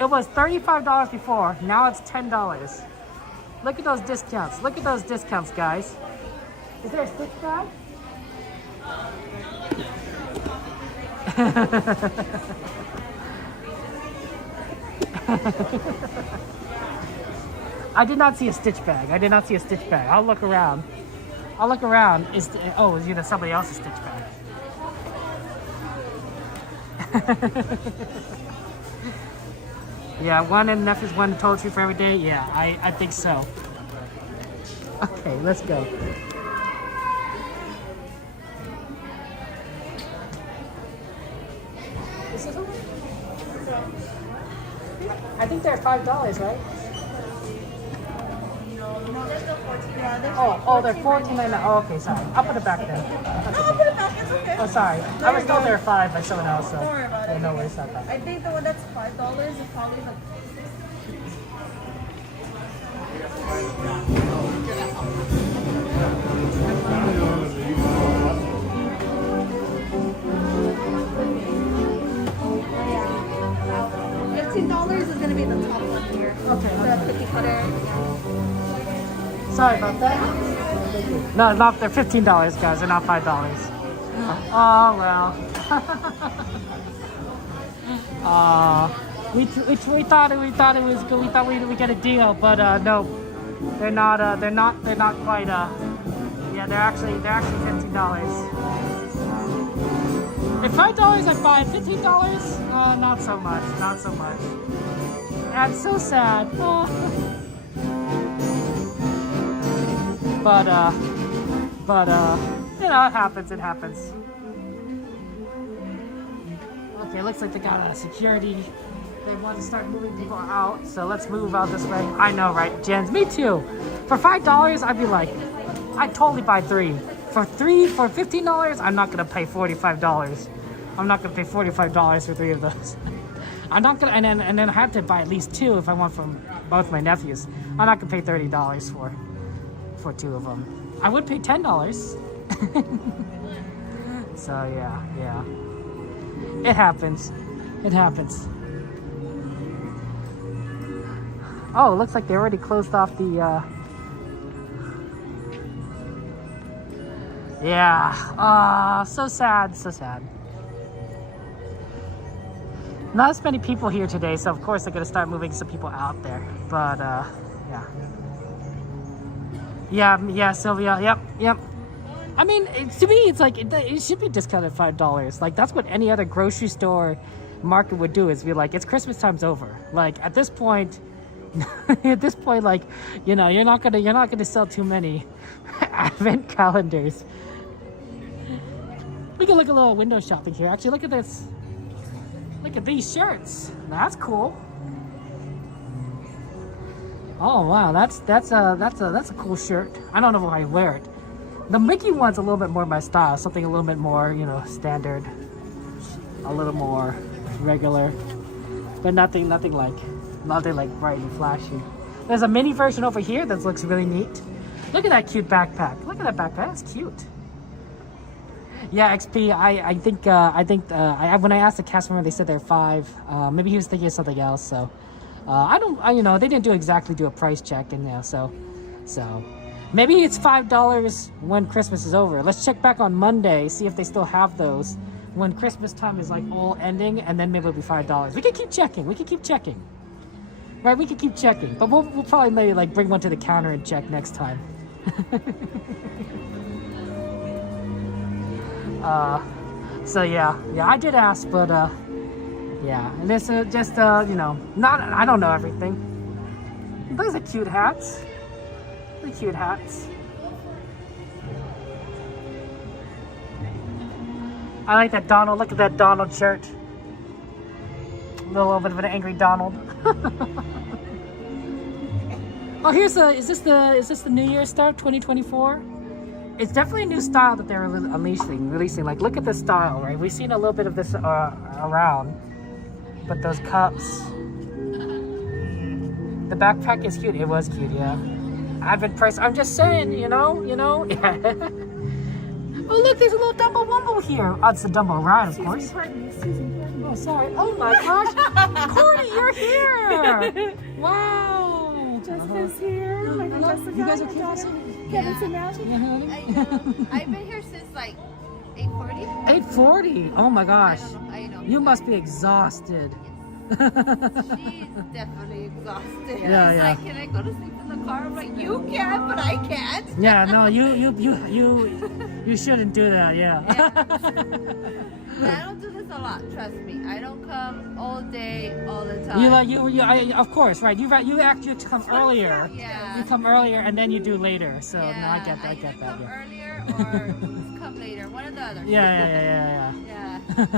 It was $35 before. Now it's $10. Look at those discounts. Look at those discounts, guys. Is there a stitch bag? I did not see a stitch bag. I'll look around. It's either somebody else's stitch bag. Yeah, one and nephews, one toiletry for every day. Yeah, I think so. Okay, let's go. I think they're $5, right? No, there's no 14. They're $14.99. Oh, okay, sorry. I'll put it back then. I'll put it back. It's okay. Oh, sorry. I was told they're $5 by someone else. So don't worry about it. No worries about that. I think the one that's $5 is probably like $15 is gonna be the top one here. Okay. The cookie cutter. Sorry about that. No, they're $15, guys. They're not $5. Oh well. We thought it was good. We thought we'd get a deal, but no, they're not. They're not quite. Yeah, they're actually $15. If $5 I buy it, $15? Not so much. I'm so sad. But you know, it happens. Okay, looks like they got a security. They want to start moving people out, so let's move out this way. I know, right, Jens? Me too. For $5, I'd be like, I'd totally buy three. For $15, I'm not gonna pay $45. I'm not gonna pay $45 for three of those. I'm not gonna, and then I had to buy at least 2 if I want from both my nephews. I'm not gonna pay $30 for 2 of them. I would pay $10. So yeah. It happens. It happens. Oh, it looks like they already closed off the, yeah. So sad, so sad. Not as many people here today, so of course they're gonna start moving some people out there. But, yeah, Sylvia, yep. I mean, to me, it's like, it should be discounted $5. Like, that's what any other grocery store market would do, is be like, it's Christmas time's over. Like, at this point, like, you know, you're not gonna sell too many advent calendars. We can look at a little window shopping here. Actually, look at this. Look at these shirts. That's cool. Oh wow, that's a cool shirt. I don't know if I wear it. The Mickey one's a little bit more my style. Something a little bit more, you know, standard. A little more regular, but nothing like bright and flashy. There's a mini version over here that looks really neat. Look at that cute backpack. Look at that backpack. That's cute. Yeah, XP. I think when I asked the cast member, they said they're 5. Maybe he was thinking of something else. So you know, they didn't do a price check, and so maybe it's $5 when Christmas is over. Let's check back on Monday, see if they still have those when Christmas time is like all ending, and then maybe it'll be $5. We can keep checking. Right, we can keep checking, but we'll probably maybe like bring one to the counter and check next time. So yeah, I did ask, but yeah, and this just you know, I don't know everything. Those are cute hats. The cute hats. I like that Donald. Look at that Donald shirt. A little bit of an angry Donald. Oh, here's is this the New Year's start 2024? It's definitely a new style that they're releasing. Like, look at this style, right? We've seen a little bit of this around, but those cups. The backpack is cute. It was cute, yeah. Advent price. I'm just saying, you know. Oh, look, there's a little Dumbo Wumbo here. Oh, it's the Dumbo ride, of course. Oh, sorry. Oh my gosh. Courtney, you're here. Wow. Jessica's here. Jessica. You guys are cute. Kevin's and Magic. I've been here since like 8:40. 8:40. Oh my gosh. I know. You must be exhausted. She's definitely exhausted. Yeah, She's yeah. like, can I go to sleep in the car? I'm like, you can, but I can't. Yeah, no, you shouldn't do that. Yeah. But I don't do this a lot. Trust me. I don't come all day, all the time. Of course, right? You actually come earlier. Yeah. You come earlier and then you do later. So Yeah, no, I get that. Come Yeah. earlier or come later. One or the other. Yeah. Yeah. But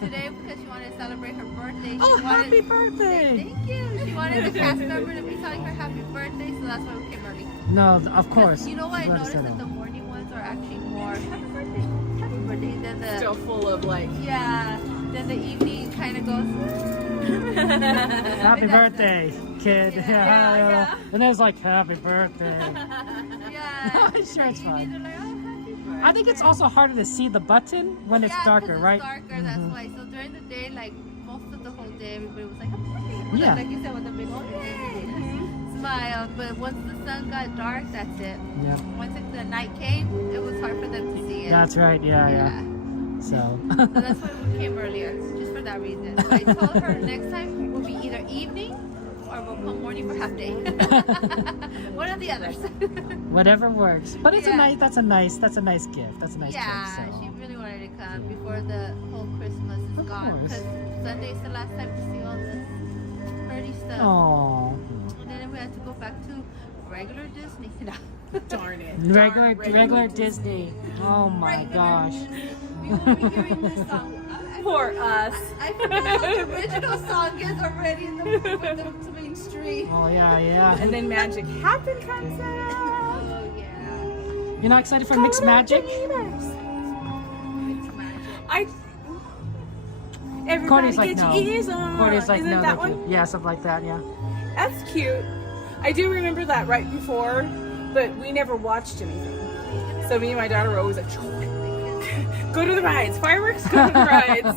today, because she wanted to celebrate her birthday. Happy birthday! Thank you. She wanted the cast member to be telling her happy birthday, so that's why we came early. No, of course. You know what I noticed that the morning ones are actually more happy birthday than the Still full of like. Yeah. Then the evening kind of goes. Happy birthday, kid. Yeah. And there's like, happy birthday. Yeah. Sure, it's fine. They're like, oh, happy birthday. I think it's also harder to see the button when it's darker, it's right? Darker, that's why. So during the day, like most of the whole day, everybody was like, happy birthday. Yeah. Like you said, with a big old smile. But once the sun got dark, that's it. Yeah. Once the night came, it was hard for them to see it. That's right. Yeah. So. So that's why we came earlier, just for that reason. So I told her next time will be either evening or we'll come morning for half day. One of the others. Whatever works. But it's that's a nice gift. That's a nice Yeah, gift. So. she really wanted to come before the whole Christmas is gone. Because Sunday's the last time to see all this pretty stuff. Oh. And then we had to go back to regular Disney. Darn it. Regular Disney. Oh my gosh. You won't be hearing this song. For us. I forgot what the original song is already in the mainstream. Oh yeah. And then Magic Happen comes out. Oh yeah. You're not excited for Mixed Magic? Everybody Courtney's like, get no. your ears on. Courtney's like, Isn't no. it that thank one? you. Yeah, something like that, yeah. That's cute. I do remember that right before, but we never watched anything. So me and my daughter were always like, go to the rides, fireworks, go to the rides.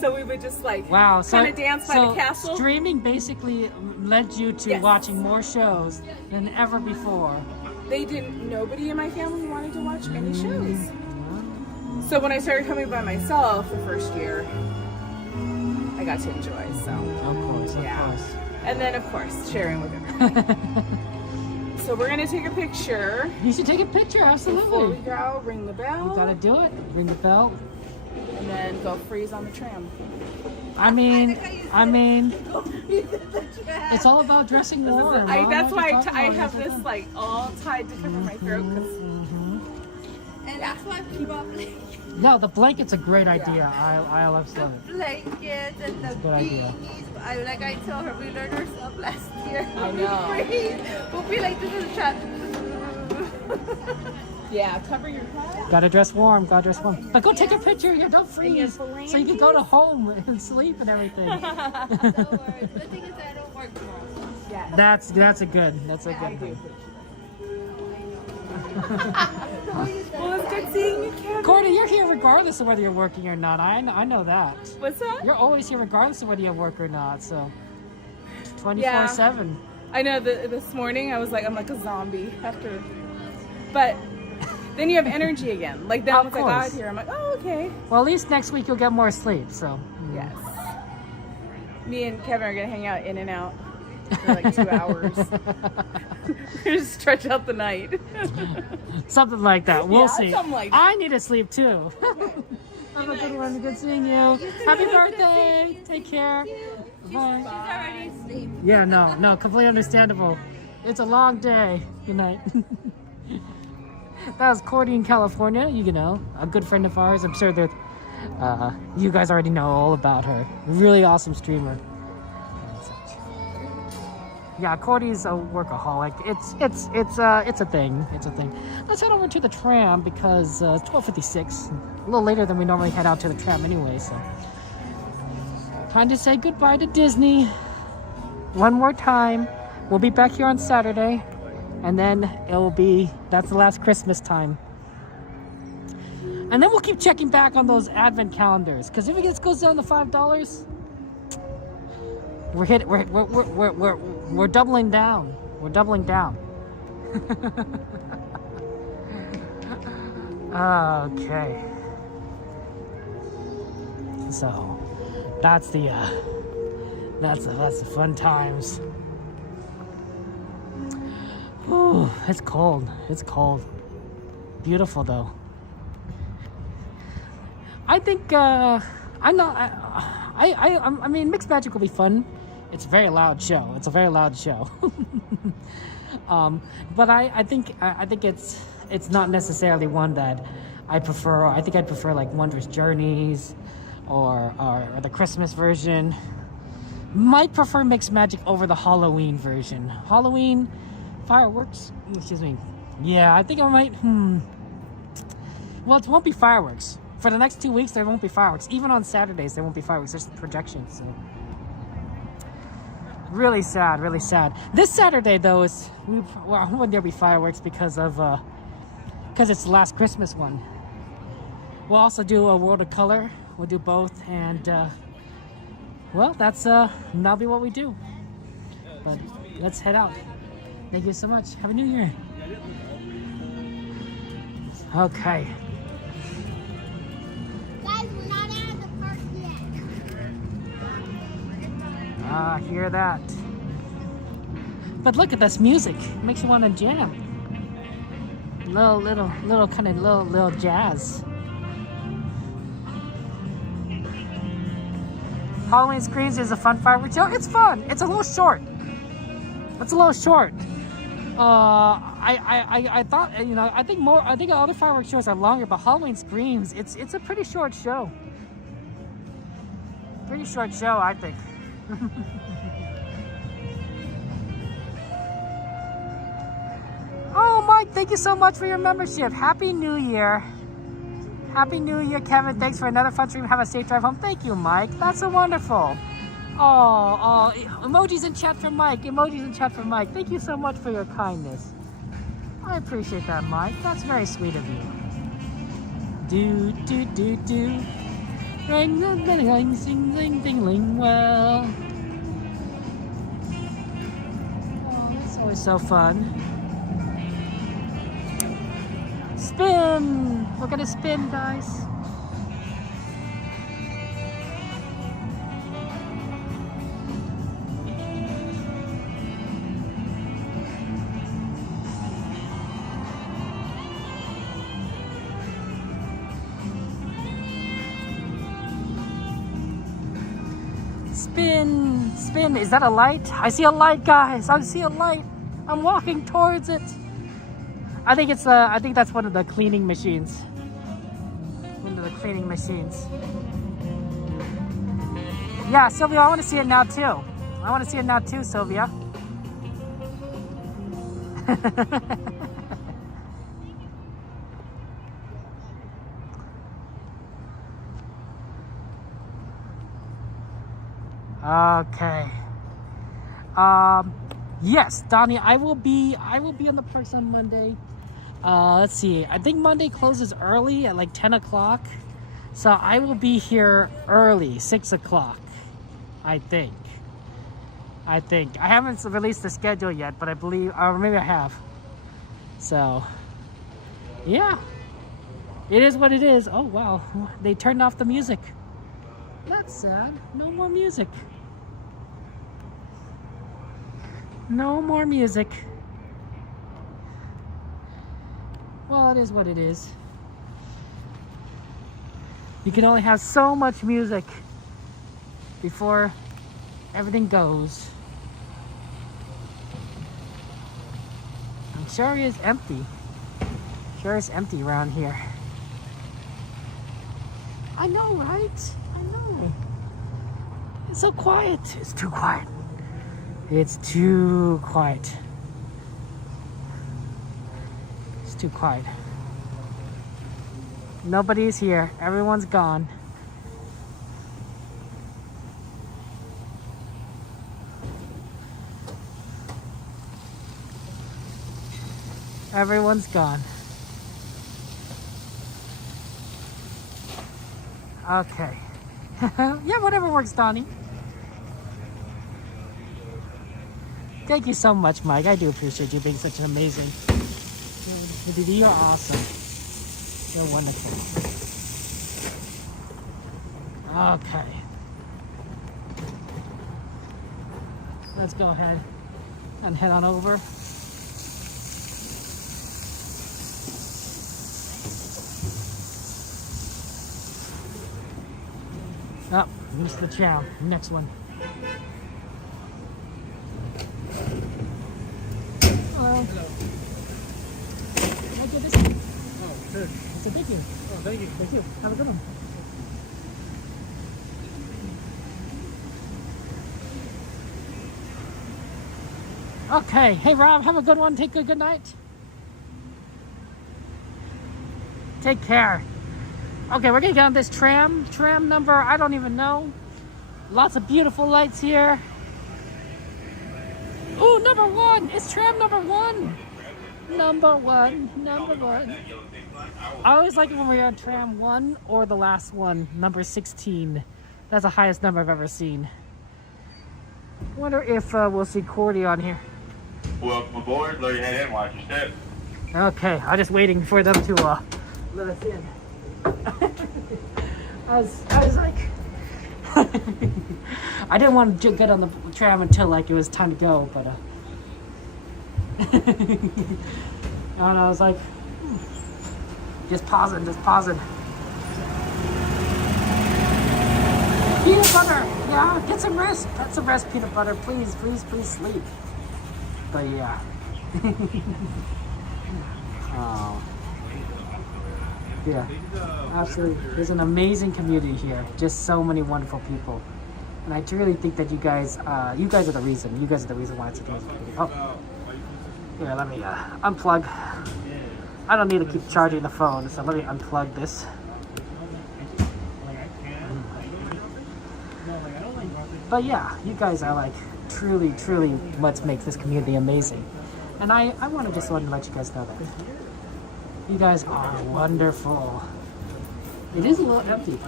So we would just like Wow, kind of dance by the castle. Streaming basically led you to Yes. watching more shows than ever before. Nobody in my family wanted to watch any shows. So when I started coming by myself the first year, I got to enjoy, so. Of course. And then of course, sharing with everybody. So we're gonna take a picture. You should take a picture, absolutely. Before we go, ring the bell. You gotta do it. Ring the bell. And then go freeze on the tram. I mean, it's all about dressing warm. That's why I have this like all tied to cover my throat. And that's why people No, the blanket's a great idea. I love it. blankets and the good idea. beanies. Like I told her, we learned our stuff last year. I know. We'll be like, this is a chat. Yeah, cover your head. Gotta dress warm. But go take a picture. Yeah, don't freeze. So you can go to home and sleep and everything. Don't worry. The thing is that I don't work tomorrow. Yeah. That's a good thing. Well, it's good seeing you, Kevin. Courtney, you're here regardless of whether you're working or not. I know that. What's that? You're always here regardless of whether you work or not. So 24/7. I know that this morning I'm like a zombie after, but then you have energy again. Like then once I got here, I'm like, oh okay. Well, at least next week you'll get more sleep. So yes. Me and Kevin are gonna hang out in and out for like 2 hours. We're just stretch out the night. Something like that. We'll see. Something like that. I need to sleep too. Have a good one. Good seeing you. Happy birthday. Take care. Bye. She's already asleep. Yeah, no, completely understandable. It's a long day. Good night. That was Courtney in California. You know, a good friend of ours. I'm sure that you guys already know all about her. Really awesome streamer. Yeah, Courtney's a workaholic. It's a thing. Let's head over to the tram because it's 12:56. A little later than we normally head out to the tram anyway. So, time to say goodbye to Disney. One more time. We'll be back here on Saturday, and then that's the last Christmas time. And then we'll keep checking back on those advent calendars because if it goes down to $5. We're doubling down. We're doubling down. Okay. So that's the fun times. Ooh, it's cold. Beautiful though. I think I mean Mixed Magic will be fun. It's a very loud show. But I think it's not necessarily one that I prefer. I think I'd prefer like Wondrous Journeys or the Christmas version. Might prefer Mixed Magic over the Halloween version. Halloween fireworks. Excuse me. Yeah, I think I might. Well, it won't be fireworks. For the next 2 weeks, there won't be fireworks. Even on Saturdays, there won't be fireworks. There's projections. So. Really sad. This Saturday, though, when there'll be fireworks because it's the last Christmas one. We'll also do a World of Color. We'll do both, and that'll be what we do. But let's head out. Thank you so much. Have a New Year. Okay. Guys, we're not out of the park yet. Hear that. But look at this music. Makes you want to jam. Little jazz. Halloween Screams is a fun fireworks show. It's fun. It's a little short. I thought, I think other fireworks shows are longer, but Halloween Screams, it's a pretty short show. I think. Oh, Mike, thank you so much for your membership. Happy New Year. Happy New Year, Kevin. Thanks for another fun stream. Have a safe drive home. Thank you, Mike. That's so wonderful. Oh, emojis in chat for Mike. Emojis in chat for Mike. Thank you so much for your kindness. I appreciate that, Mike. That's very sweet of you. Do, do, do, do. Ring, ring, ring, ring, sing, ling, ding, ling, well. Oh, it's always so fun. Spin! We're gonna spin, guys. Spin! Spin! Is that a light? I see a light, guys! I see a light! I'm walking towards it! I think it's I think that's one of the cleaning machines. One of the cleaning machines. Yeah, Sylvia, I want to see it now too. I want to see it now too, Sylvia. Okay. Yes, Donnie, I will be on the parks on Monday. Let's see. I think Monday closes early at like 10 o'clock. So I will be here early, 6 o'clock. I think. I haven't released the schedule yet, but I believe, or maybe I have. So, yeah. It is what it is. Oh, wow. They turned off the music. That's sad. No more music. No more music. Well, it is what it is. You can only have so much music before everything goes. I'm sure it is empty. Sure it's empty around here. I know, right? I know. It's so quiet. It's too quiet. It's too quiet. It's too quiet. Nobody's here. Everyone's gone. Everyone's gone. Okay. Yeah, whatever works, Donnie. Thank you so much, Mike. I do appreciate you being such an amazing. You're awesome. You're wonderful. Okay. Let's go ahead and head on over. Oh, missed the chow. Next one. Hello. I get this one. Oh, sure. It's a thank you. Oh, thank you. Thank you. Have a good one. Okay. Hey, Rob. Have a good one. Take a good night. Take care. Okay, we're gonna get on this tram. Tram number, I don't even know. Lots of beautiful lights here. Ooh, number one. It's tram number one. Number one. I always like it when we're on tram 1 or the last one, number 16. That's the highest number I've ever seen. Wonder if we'll see Cordy on here. Welcome aboard. Lower your head in, watch your step. Okay, I'm just waiting for them to let us in. I was like, I didn't want to get on the tram until like it was time to go, but and I was like, just pausing. Peanut butter, yeah, get some rest. Get some rest, peanut butter, please sleep. But yeah. Oh. Yeah, absolutely. There's an amazing community here. Just so many wonderful people. And I truly think that you guys are the reason. You guys are the reason why it's a amazing community. Oh, here, let me unplug. I don't need to keep charging the phone, so let me unplug this. But yeah, you guys are like truly what makes this community amazing. And I want to let you guys know that. You guys are wonderful. It is a little empty.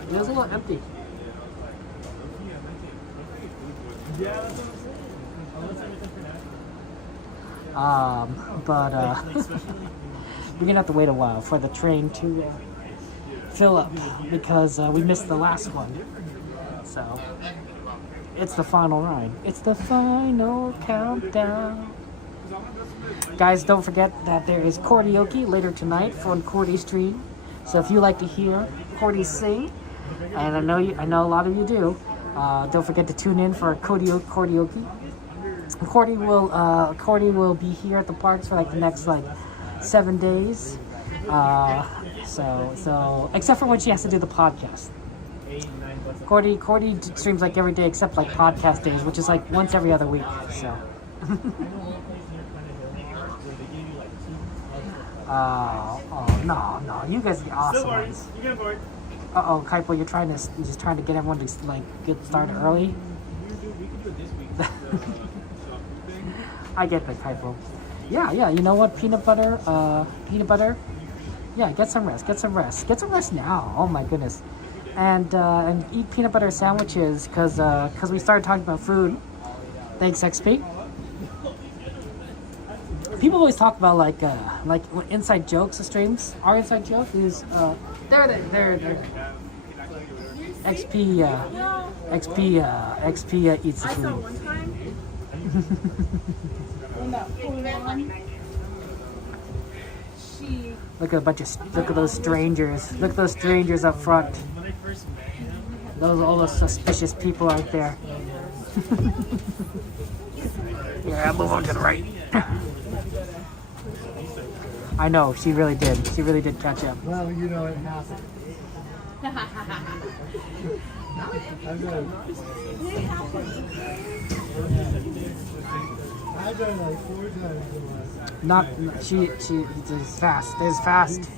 But we're gonna have to wait a while for the train to fill up because we missed the last one. So it's the final ride. It's the final countdown. Guys, don't forget that there is karaoke later tonight on Cordy's stream. So if you like to hear Cordy sing, and I know a lot of you do, don't forget to tune in for karaoke. Cordy will be here at the parks for like the next 7 days. So except for when she has to do the podcast. Cordy streams like every day except like podcast days, which is like once every other week. So. No, you guys are the awesome ones. Uh-oh, Kaipo, you're just trying to get everyone to get started early. I get that, Kaipo. Yeah, you know what? Peanut butter. Yeah, get some rest now. Oh my goodness. And eat peanut butter sandwiches because we started talking about food. Thanks, XP. People always talk about like inside jokes of streams. Our inside joke is they're XP eats the food. Look at those strangers. Look at those strangers up front. All those suspicious people out there. Yeah, move on to the right. I know, she really did catch up. Well, you know it happened. I've done like 4 times. She is fast. It is fast.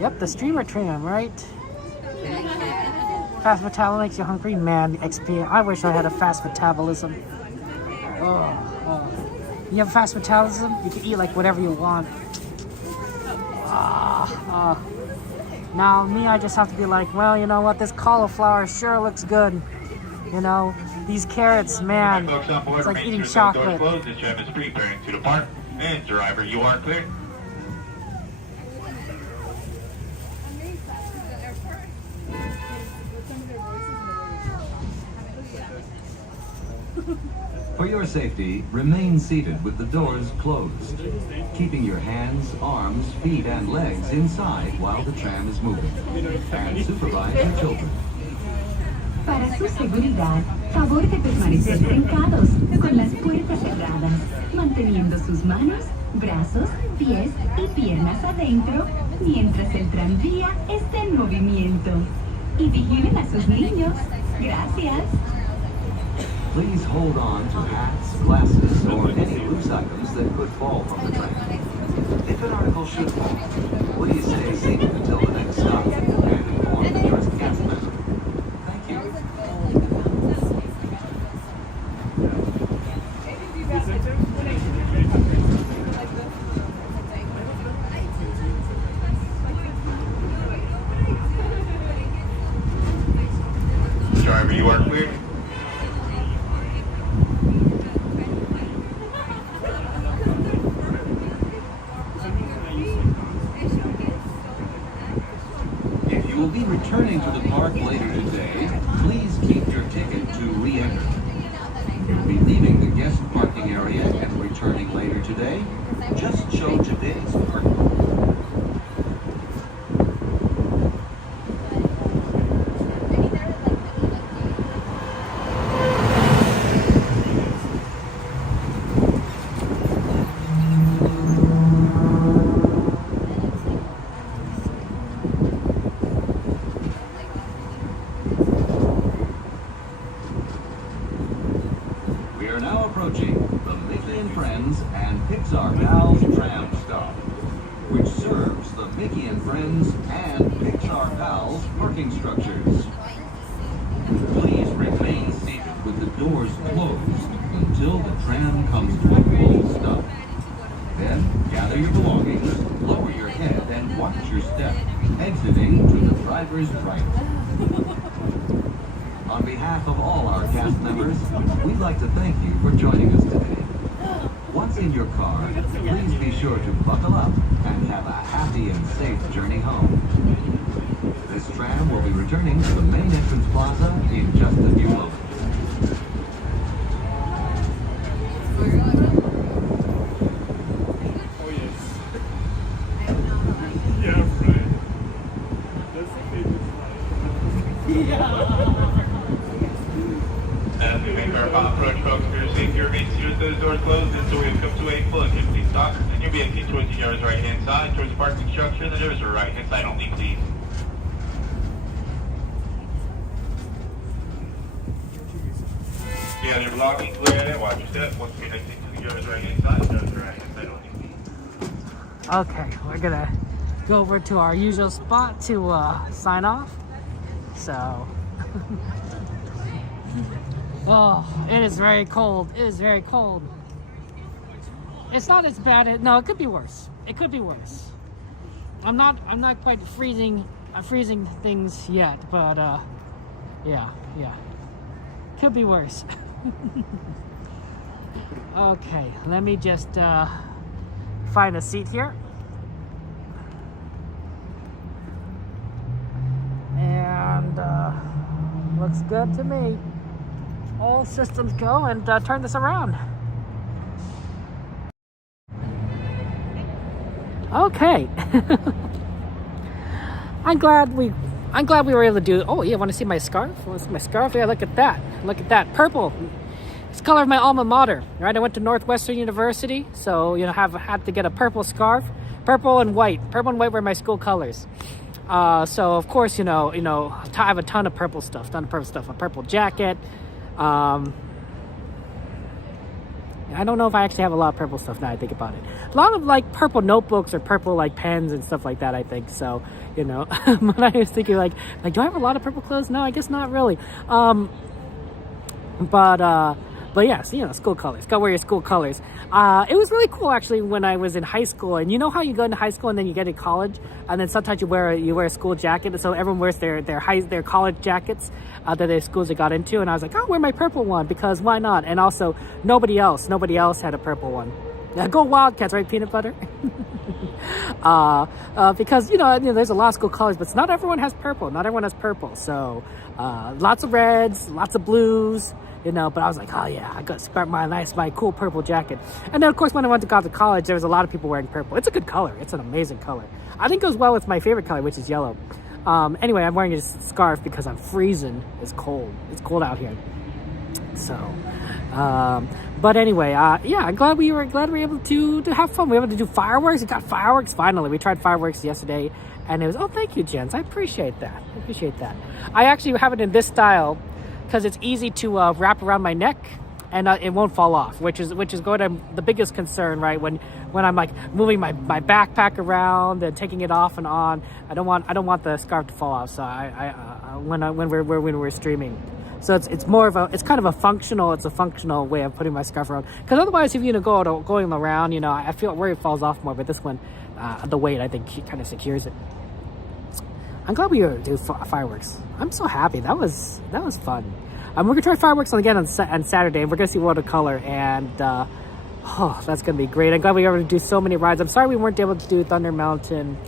Yep, the streamer trim, right? Fast metabolism makes you hungry, man. XP. I wish I had a fast metabolism. You have fast metabolism, you can eat like whatever you want. Now me, I just have to be like, well, you know what? This cauliflower sure looks good. You know, these carrots, man, it's like eating chocolate. This tram is preparing to depart. And driver, you are clear. For your safety, remain seated with the doors closed, keeping your hands, arms, feet, and legs inside while the tram is moving, and supervise your children. Para su seguridad, favor de permanecer sentados con las puertas cerradas, manteniendo sus manos, brazos, pies y piernas adentro mientras el tranvía está en movimiento. Y vigilen a sus niños. Gracias. Please hold on to hats, glasses, or any loose items that could fall from the train. If an article should fall, please stay seated until the next stop and inform the nearest cast member. Thank you. Driver, you are clear. Returning to the park later today, please keep your ticket to re-enter. You'll be leaving the guest parking area and returning later today. Just show today's parking. doors closed until the tram comes to a full stop. Then gather your belongings, lower your head, and watch your step, exiting to the driver's right. On behalf of all our cast members, we'd like to thank you for joining us today. Once in your car, please be sure to buckle up and have a happy and safe journey home. This tram will be returning to the main entrance plaza in just a few moments. Oh yes. Yeah, right. That's the favorite As we make our approach, folks, for your safety, remain seated with those doors closed until we have come to a full engine. Please stop, and you'll be exiting towards the door's right-hand side, towards the parking structure. The doors are right-hand side only, please. You have your belongings, clear it, watch your step. Once you exit to the door's right-hand side, the doors are right-hand side only, please. Okay, we're gonna go over to our usual spot to sign off. So, oh, it is very cold. It is very cold. It's not as bad. No, it could be worse. It could be worse. I'm not quite freezing things yet, but yeah. Could be worse. Okay, let me just find a seat here. And looks good to me. All systems go, and turn this around. Okay. I'm glad we were able to do. Oh yeah, want to see my scarf? Want to see my scarf? Yeah, look at that. Look at that. Purple. It's the color of my alma mater, right? I went to Northwestern University, so had to get a purple scarf. Purple and white. Purple and white were my school colors. So of course, I have a ton of purple stuff. A purple jacket. I don't know if I actually have a lot of purple stuff now I think about it. A lot of like purple notebooks or purple like pens and stuff like that, I think. So, but I was thinking like, do I have a lot of purple clothes? No, I guess not really. But yes, school colors. Gotta wear your school colors. It was really cool actually when I was in high school. And you know how you go into high school and then you get to college, and then sometimes you wear a school jacket. So everyone wears their college jackets that their schools they got into. And I was like, I'll wear my purple one because why not? And also nobody else had a purple one. Go Wildcats, right? Peanut butter. Because there's a lot of school colors, but not everyone has purple. Not everyone has purple. So lots of reds, lots of blues. But I was like, oh yeah, I got to start my cool purple jacket. And then of course when I went to college, there was a lot of people wearing purple. It's a good color. It's an amazing color. I think it goes well with my favorite color, which is yellow. Anyway, I'm wearing a scarf because I'm freezing. It's cold. It's cold out here. So, but anyway, yeah, I'm glad we were able to have fun. We were able to do fireworks. We got fireworks finally. We tried fireworks yesterday, and it was, oh, thank you, gents. I appreciate that. I actually have it in this style because it's easy to wrap around my neck, and it won't fall off, which is going to the biggest concern, right? When I'm like moving my backpack around and taking it off and on, I don't want the scarf to fall off. So when we're streaming, so it's kind of a functional way of putting my scarf around. Because otherwise, if going around, I feel where it falls off more. But this one, the weight I think kind of secures it. I'm glad we do fireworks. I'm so happy. That was fun. We're gonna try fireworks again on Saturday, and we're gonna see watercolor, and that's gonna be great. I'm glad we were able to do so many rides. I'm sorry we weren't able to do Thunder Mountain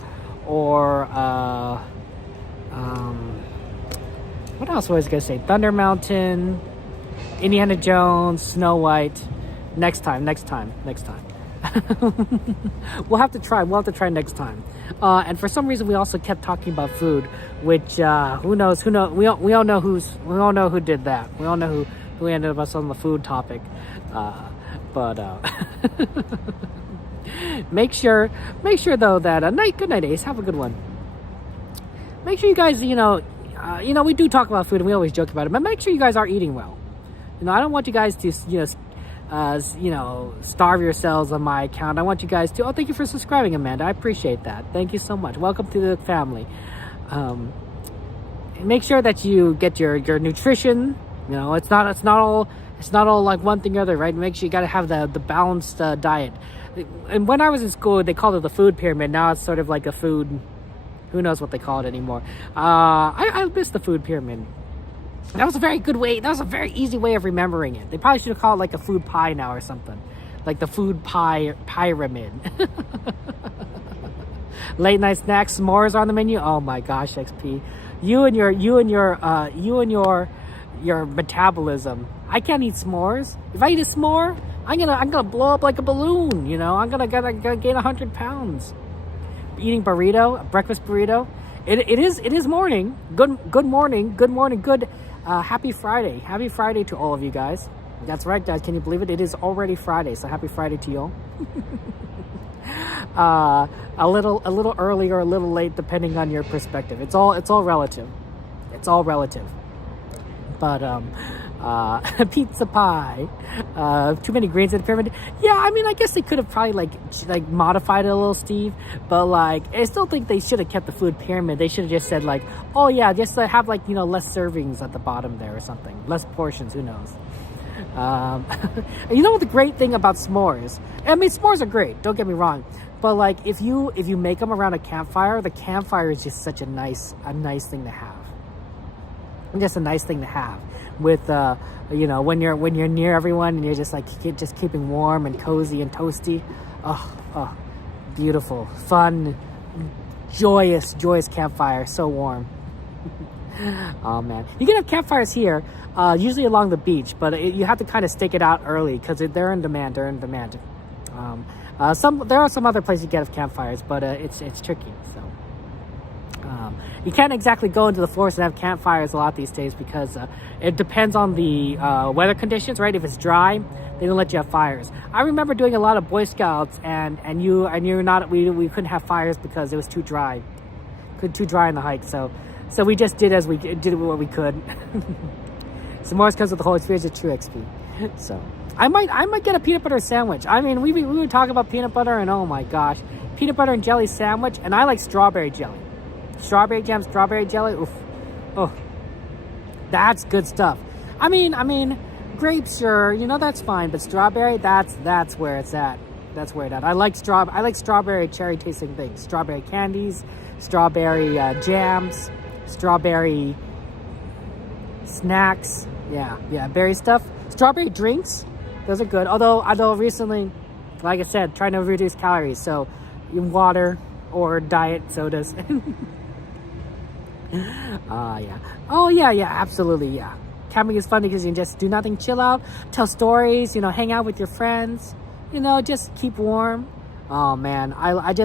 or what else was I gonna say? Thunder Mountain, Indiana Jones, Snow White. Next time. We'll have to try next time. And for some reason, we also kept talking about food, which who knows? We all know who did that. We all know who ended up on the food topic. But make sure though that good night, Ace. Have a good one. Make sure you guys, we do talk about food and we always joke about it, but make sure you guys are eating well. I don't want you guys to, starve yourselves on my account. I want you guys to, thank you for subscribing, Amanda. I appreciate that. Thank you so much. Welcome to the family. Make sure that you get your nutrition You know, it's not all like one thing or other, right? Make sure you got to have the balanced diet. And when I was in school, they called it the food pyramid. Now it's sort of like a food, who knows what they call it anymore. I miss the food pyramid. That was a very good way. That was a very easy way of remembering it. They probably should have called it like a food pie now or something, like the food pie pyramid. Late night snacks, s'mores on the menu. Oh my gosh, XP, you and your metabolism. I can't eat s'mores. If I eat a s'more, I'm gonna blow up like a balloon. You know, I'm gonna gain 100 pounds. Eating burrito, a breakfast burrito. It is morning. Good morning. Good. Happy Friday. Happy Friday to all of you guys. That's right, guys. Can you believe it? It is already Friday. So happy Friday to you all. A little early or a little late, depending on your perspective. It's all relative. It's all relative. But pizza pie, too many greens in the pyramid. Yeah, I mean, I guess they could have probably like modified it a little, Steve. But like, I still think they should have kept the food pyramid. They should have just said like, oh yeah, just have like, you know, less servings at the bottom there or something, less portions. Who knows? You know what the great thing about s'mores? I mean, s'mores are great. Don't get me wrong. But like, if you make them around a campfire, the campfire is just such a nice thing to have. Just a nice thing to have with you know, when you're near everyone and you're just like just keeping warm and cozy and toasty. Oh, beautiful, fun, joyous campfire, so warm. Oh man, you can have campfires here, usually along the beach, but you have to kind of stake it out early because they're in demand. There are some other places you get have campfires, but it's tricky. So. You can't exactly go into the forest and have campfires a lot these days because it depends on the weather conditions, right? If it's dry, they don't let you have fires. I remember doing a lot of Boy Scouts and we couldn't have fires because it was too dry. Too dry in the hike, so we just did what we could. S'mores comes with the whole experience of true XP. So I might get a peanut butter sandwich. I mean, we were talking about peanut butter and oh my gosh, peanut butter and jelly sandwich, and I like strawberry jelly. Strawberry jam, strawberry jelly, oof. Oh, that's good stuff. I mean, grapes, sure, you know, that's fine, but strawberry, that's where it's at. That's where it's at. I like strawberry cherry tasting things. Strawberry candies, strawberry jams, strawberry snacks. Yeah, berry stuff. Strawberry drinks, those are good. Although recently, like I said, trying to reduce calories, so water or diet sodas. Yeah. Oh, yeah, absolutely, yeah. Camping is fun because you can just do nothing, chill out, tell stories, you know, hang out with your friends, you know, just keep warm. Oh, man, I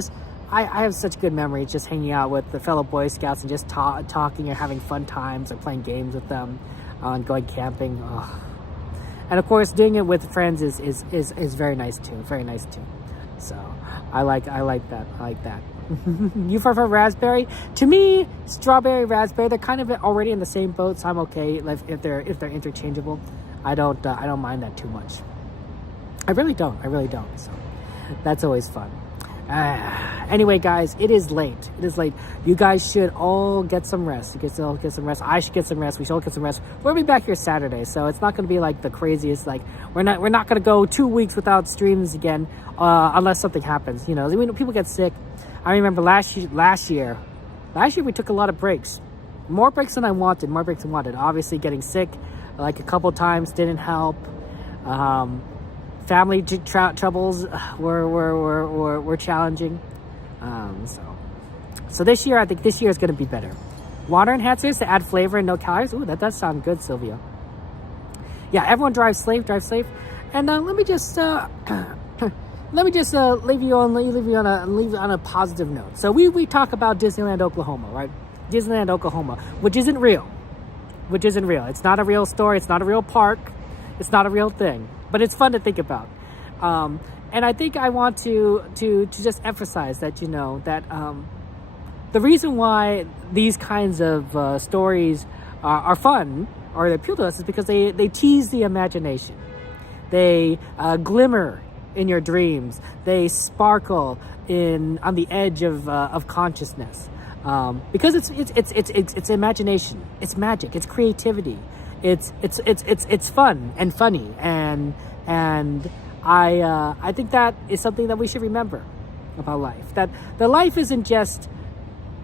have such good memories just hanging out with the fellow Boy Scouts and just talking or having fun times or playing games with them and going camping. Oh. And, of course, doing it with friends is very nice, too. So, I like that. You prefer raspberry? To me, strawberry, raspberry, they're kind of already in the same boat, so I'm okay if they're interchangeable. I don't mind that too much. I really don't. So that's always fun. Anyway, guys, it is late. You guys should all get some rest. I should get some rest. We should all get some rest. We'll be back here Saturday, so it's not going to be like the craziest. Like we're not going to go 2 weeks without streams again, unless something happens. You know, people get sick. I remember last year we took a lot of breaks, more breaks than I wanted. Obviously, getting sick like a couple times didn't help. Family troubles were challenging. So this year, I think this year is going to be better. Water enhancers to add flavor and no calories. Ooh, that does sound good, Sylvia. Yeah, everyone drive safe. And let me just leave you on a positive note. So we talk about Disneyland, Oklahoma, right? Disneyland, Oklahoma, which isn't real. It's not a real story. It's not a real park. It's not a real thing. But it's fun to think about. And I think I want to just emphasize that, you know, that the reason why these kinds of stories are fun or they appeal to us is because they tease the imagination. They glimmer in your dreams. They sparkle on the edge of consciousness. Because it's imagination. It's magic. It's creativity. it's fun and funny, and I think that is something that we should remember about life. That the life isn't just,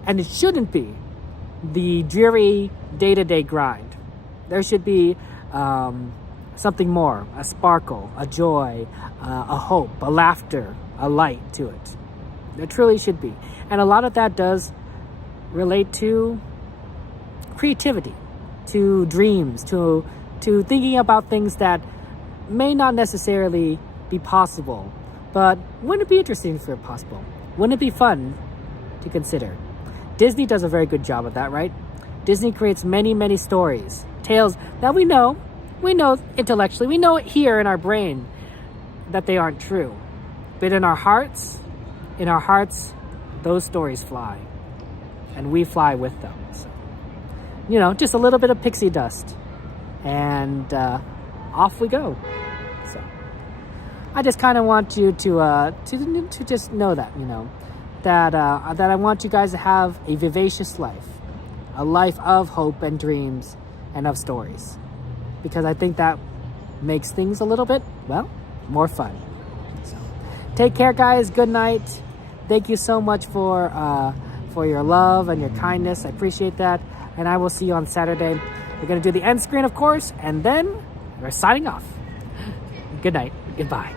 and it shouldn't be, the dreary day-to-day grind. There should be something more, a sparkle, a joy, a hope, a laughter, a light to it. There truly should be. And a lot of that does relate to creativity, to dreams, to thinking about things that may not necessarily be possible, but wouldn't it be interesting if they're possible? Wouldn't it be fun to consider? Disney does a very good job of that, right? Disney creates many, many stories, tales that we know intellectually, we know it here in our brain that they aren't true. But in our hearts, those stories fly. And we fly with them. So, just a little bit of pixie dust. And off we go. So I just kind of want you to just know that, that I want you guys to have a vivacious life. A life of hope and dreams and of stories. Because I think that makes things a little bit, more fun. So, take care, guys. Good night. Thank you so much for your love and your kindness. I appreciate that. And I will see you on Saturday. We're going to do the end screen, of course, and then we're signing off. Good night. Goodbye.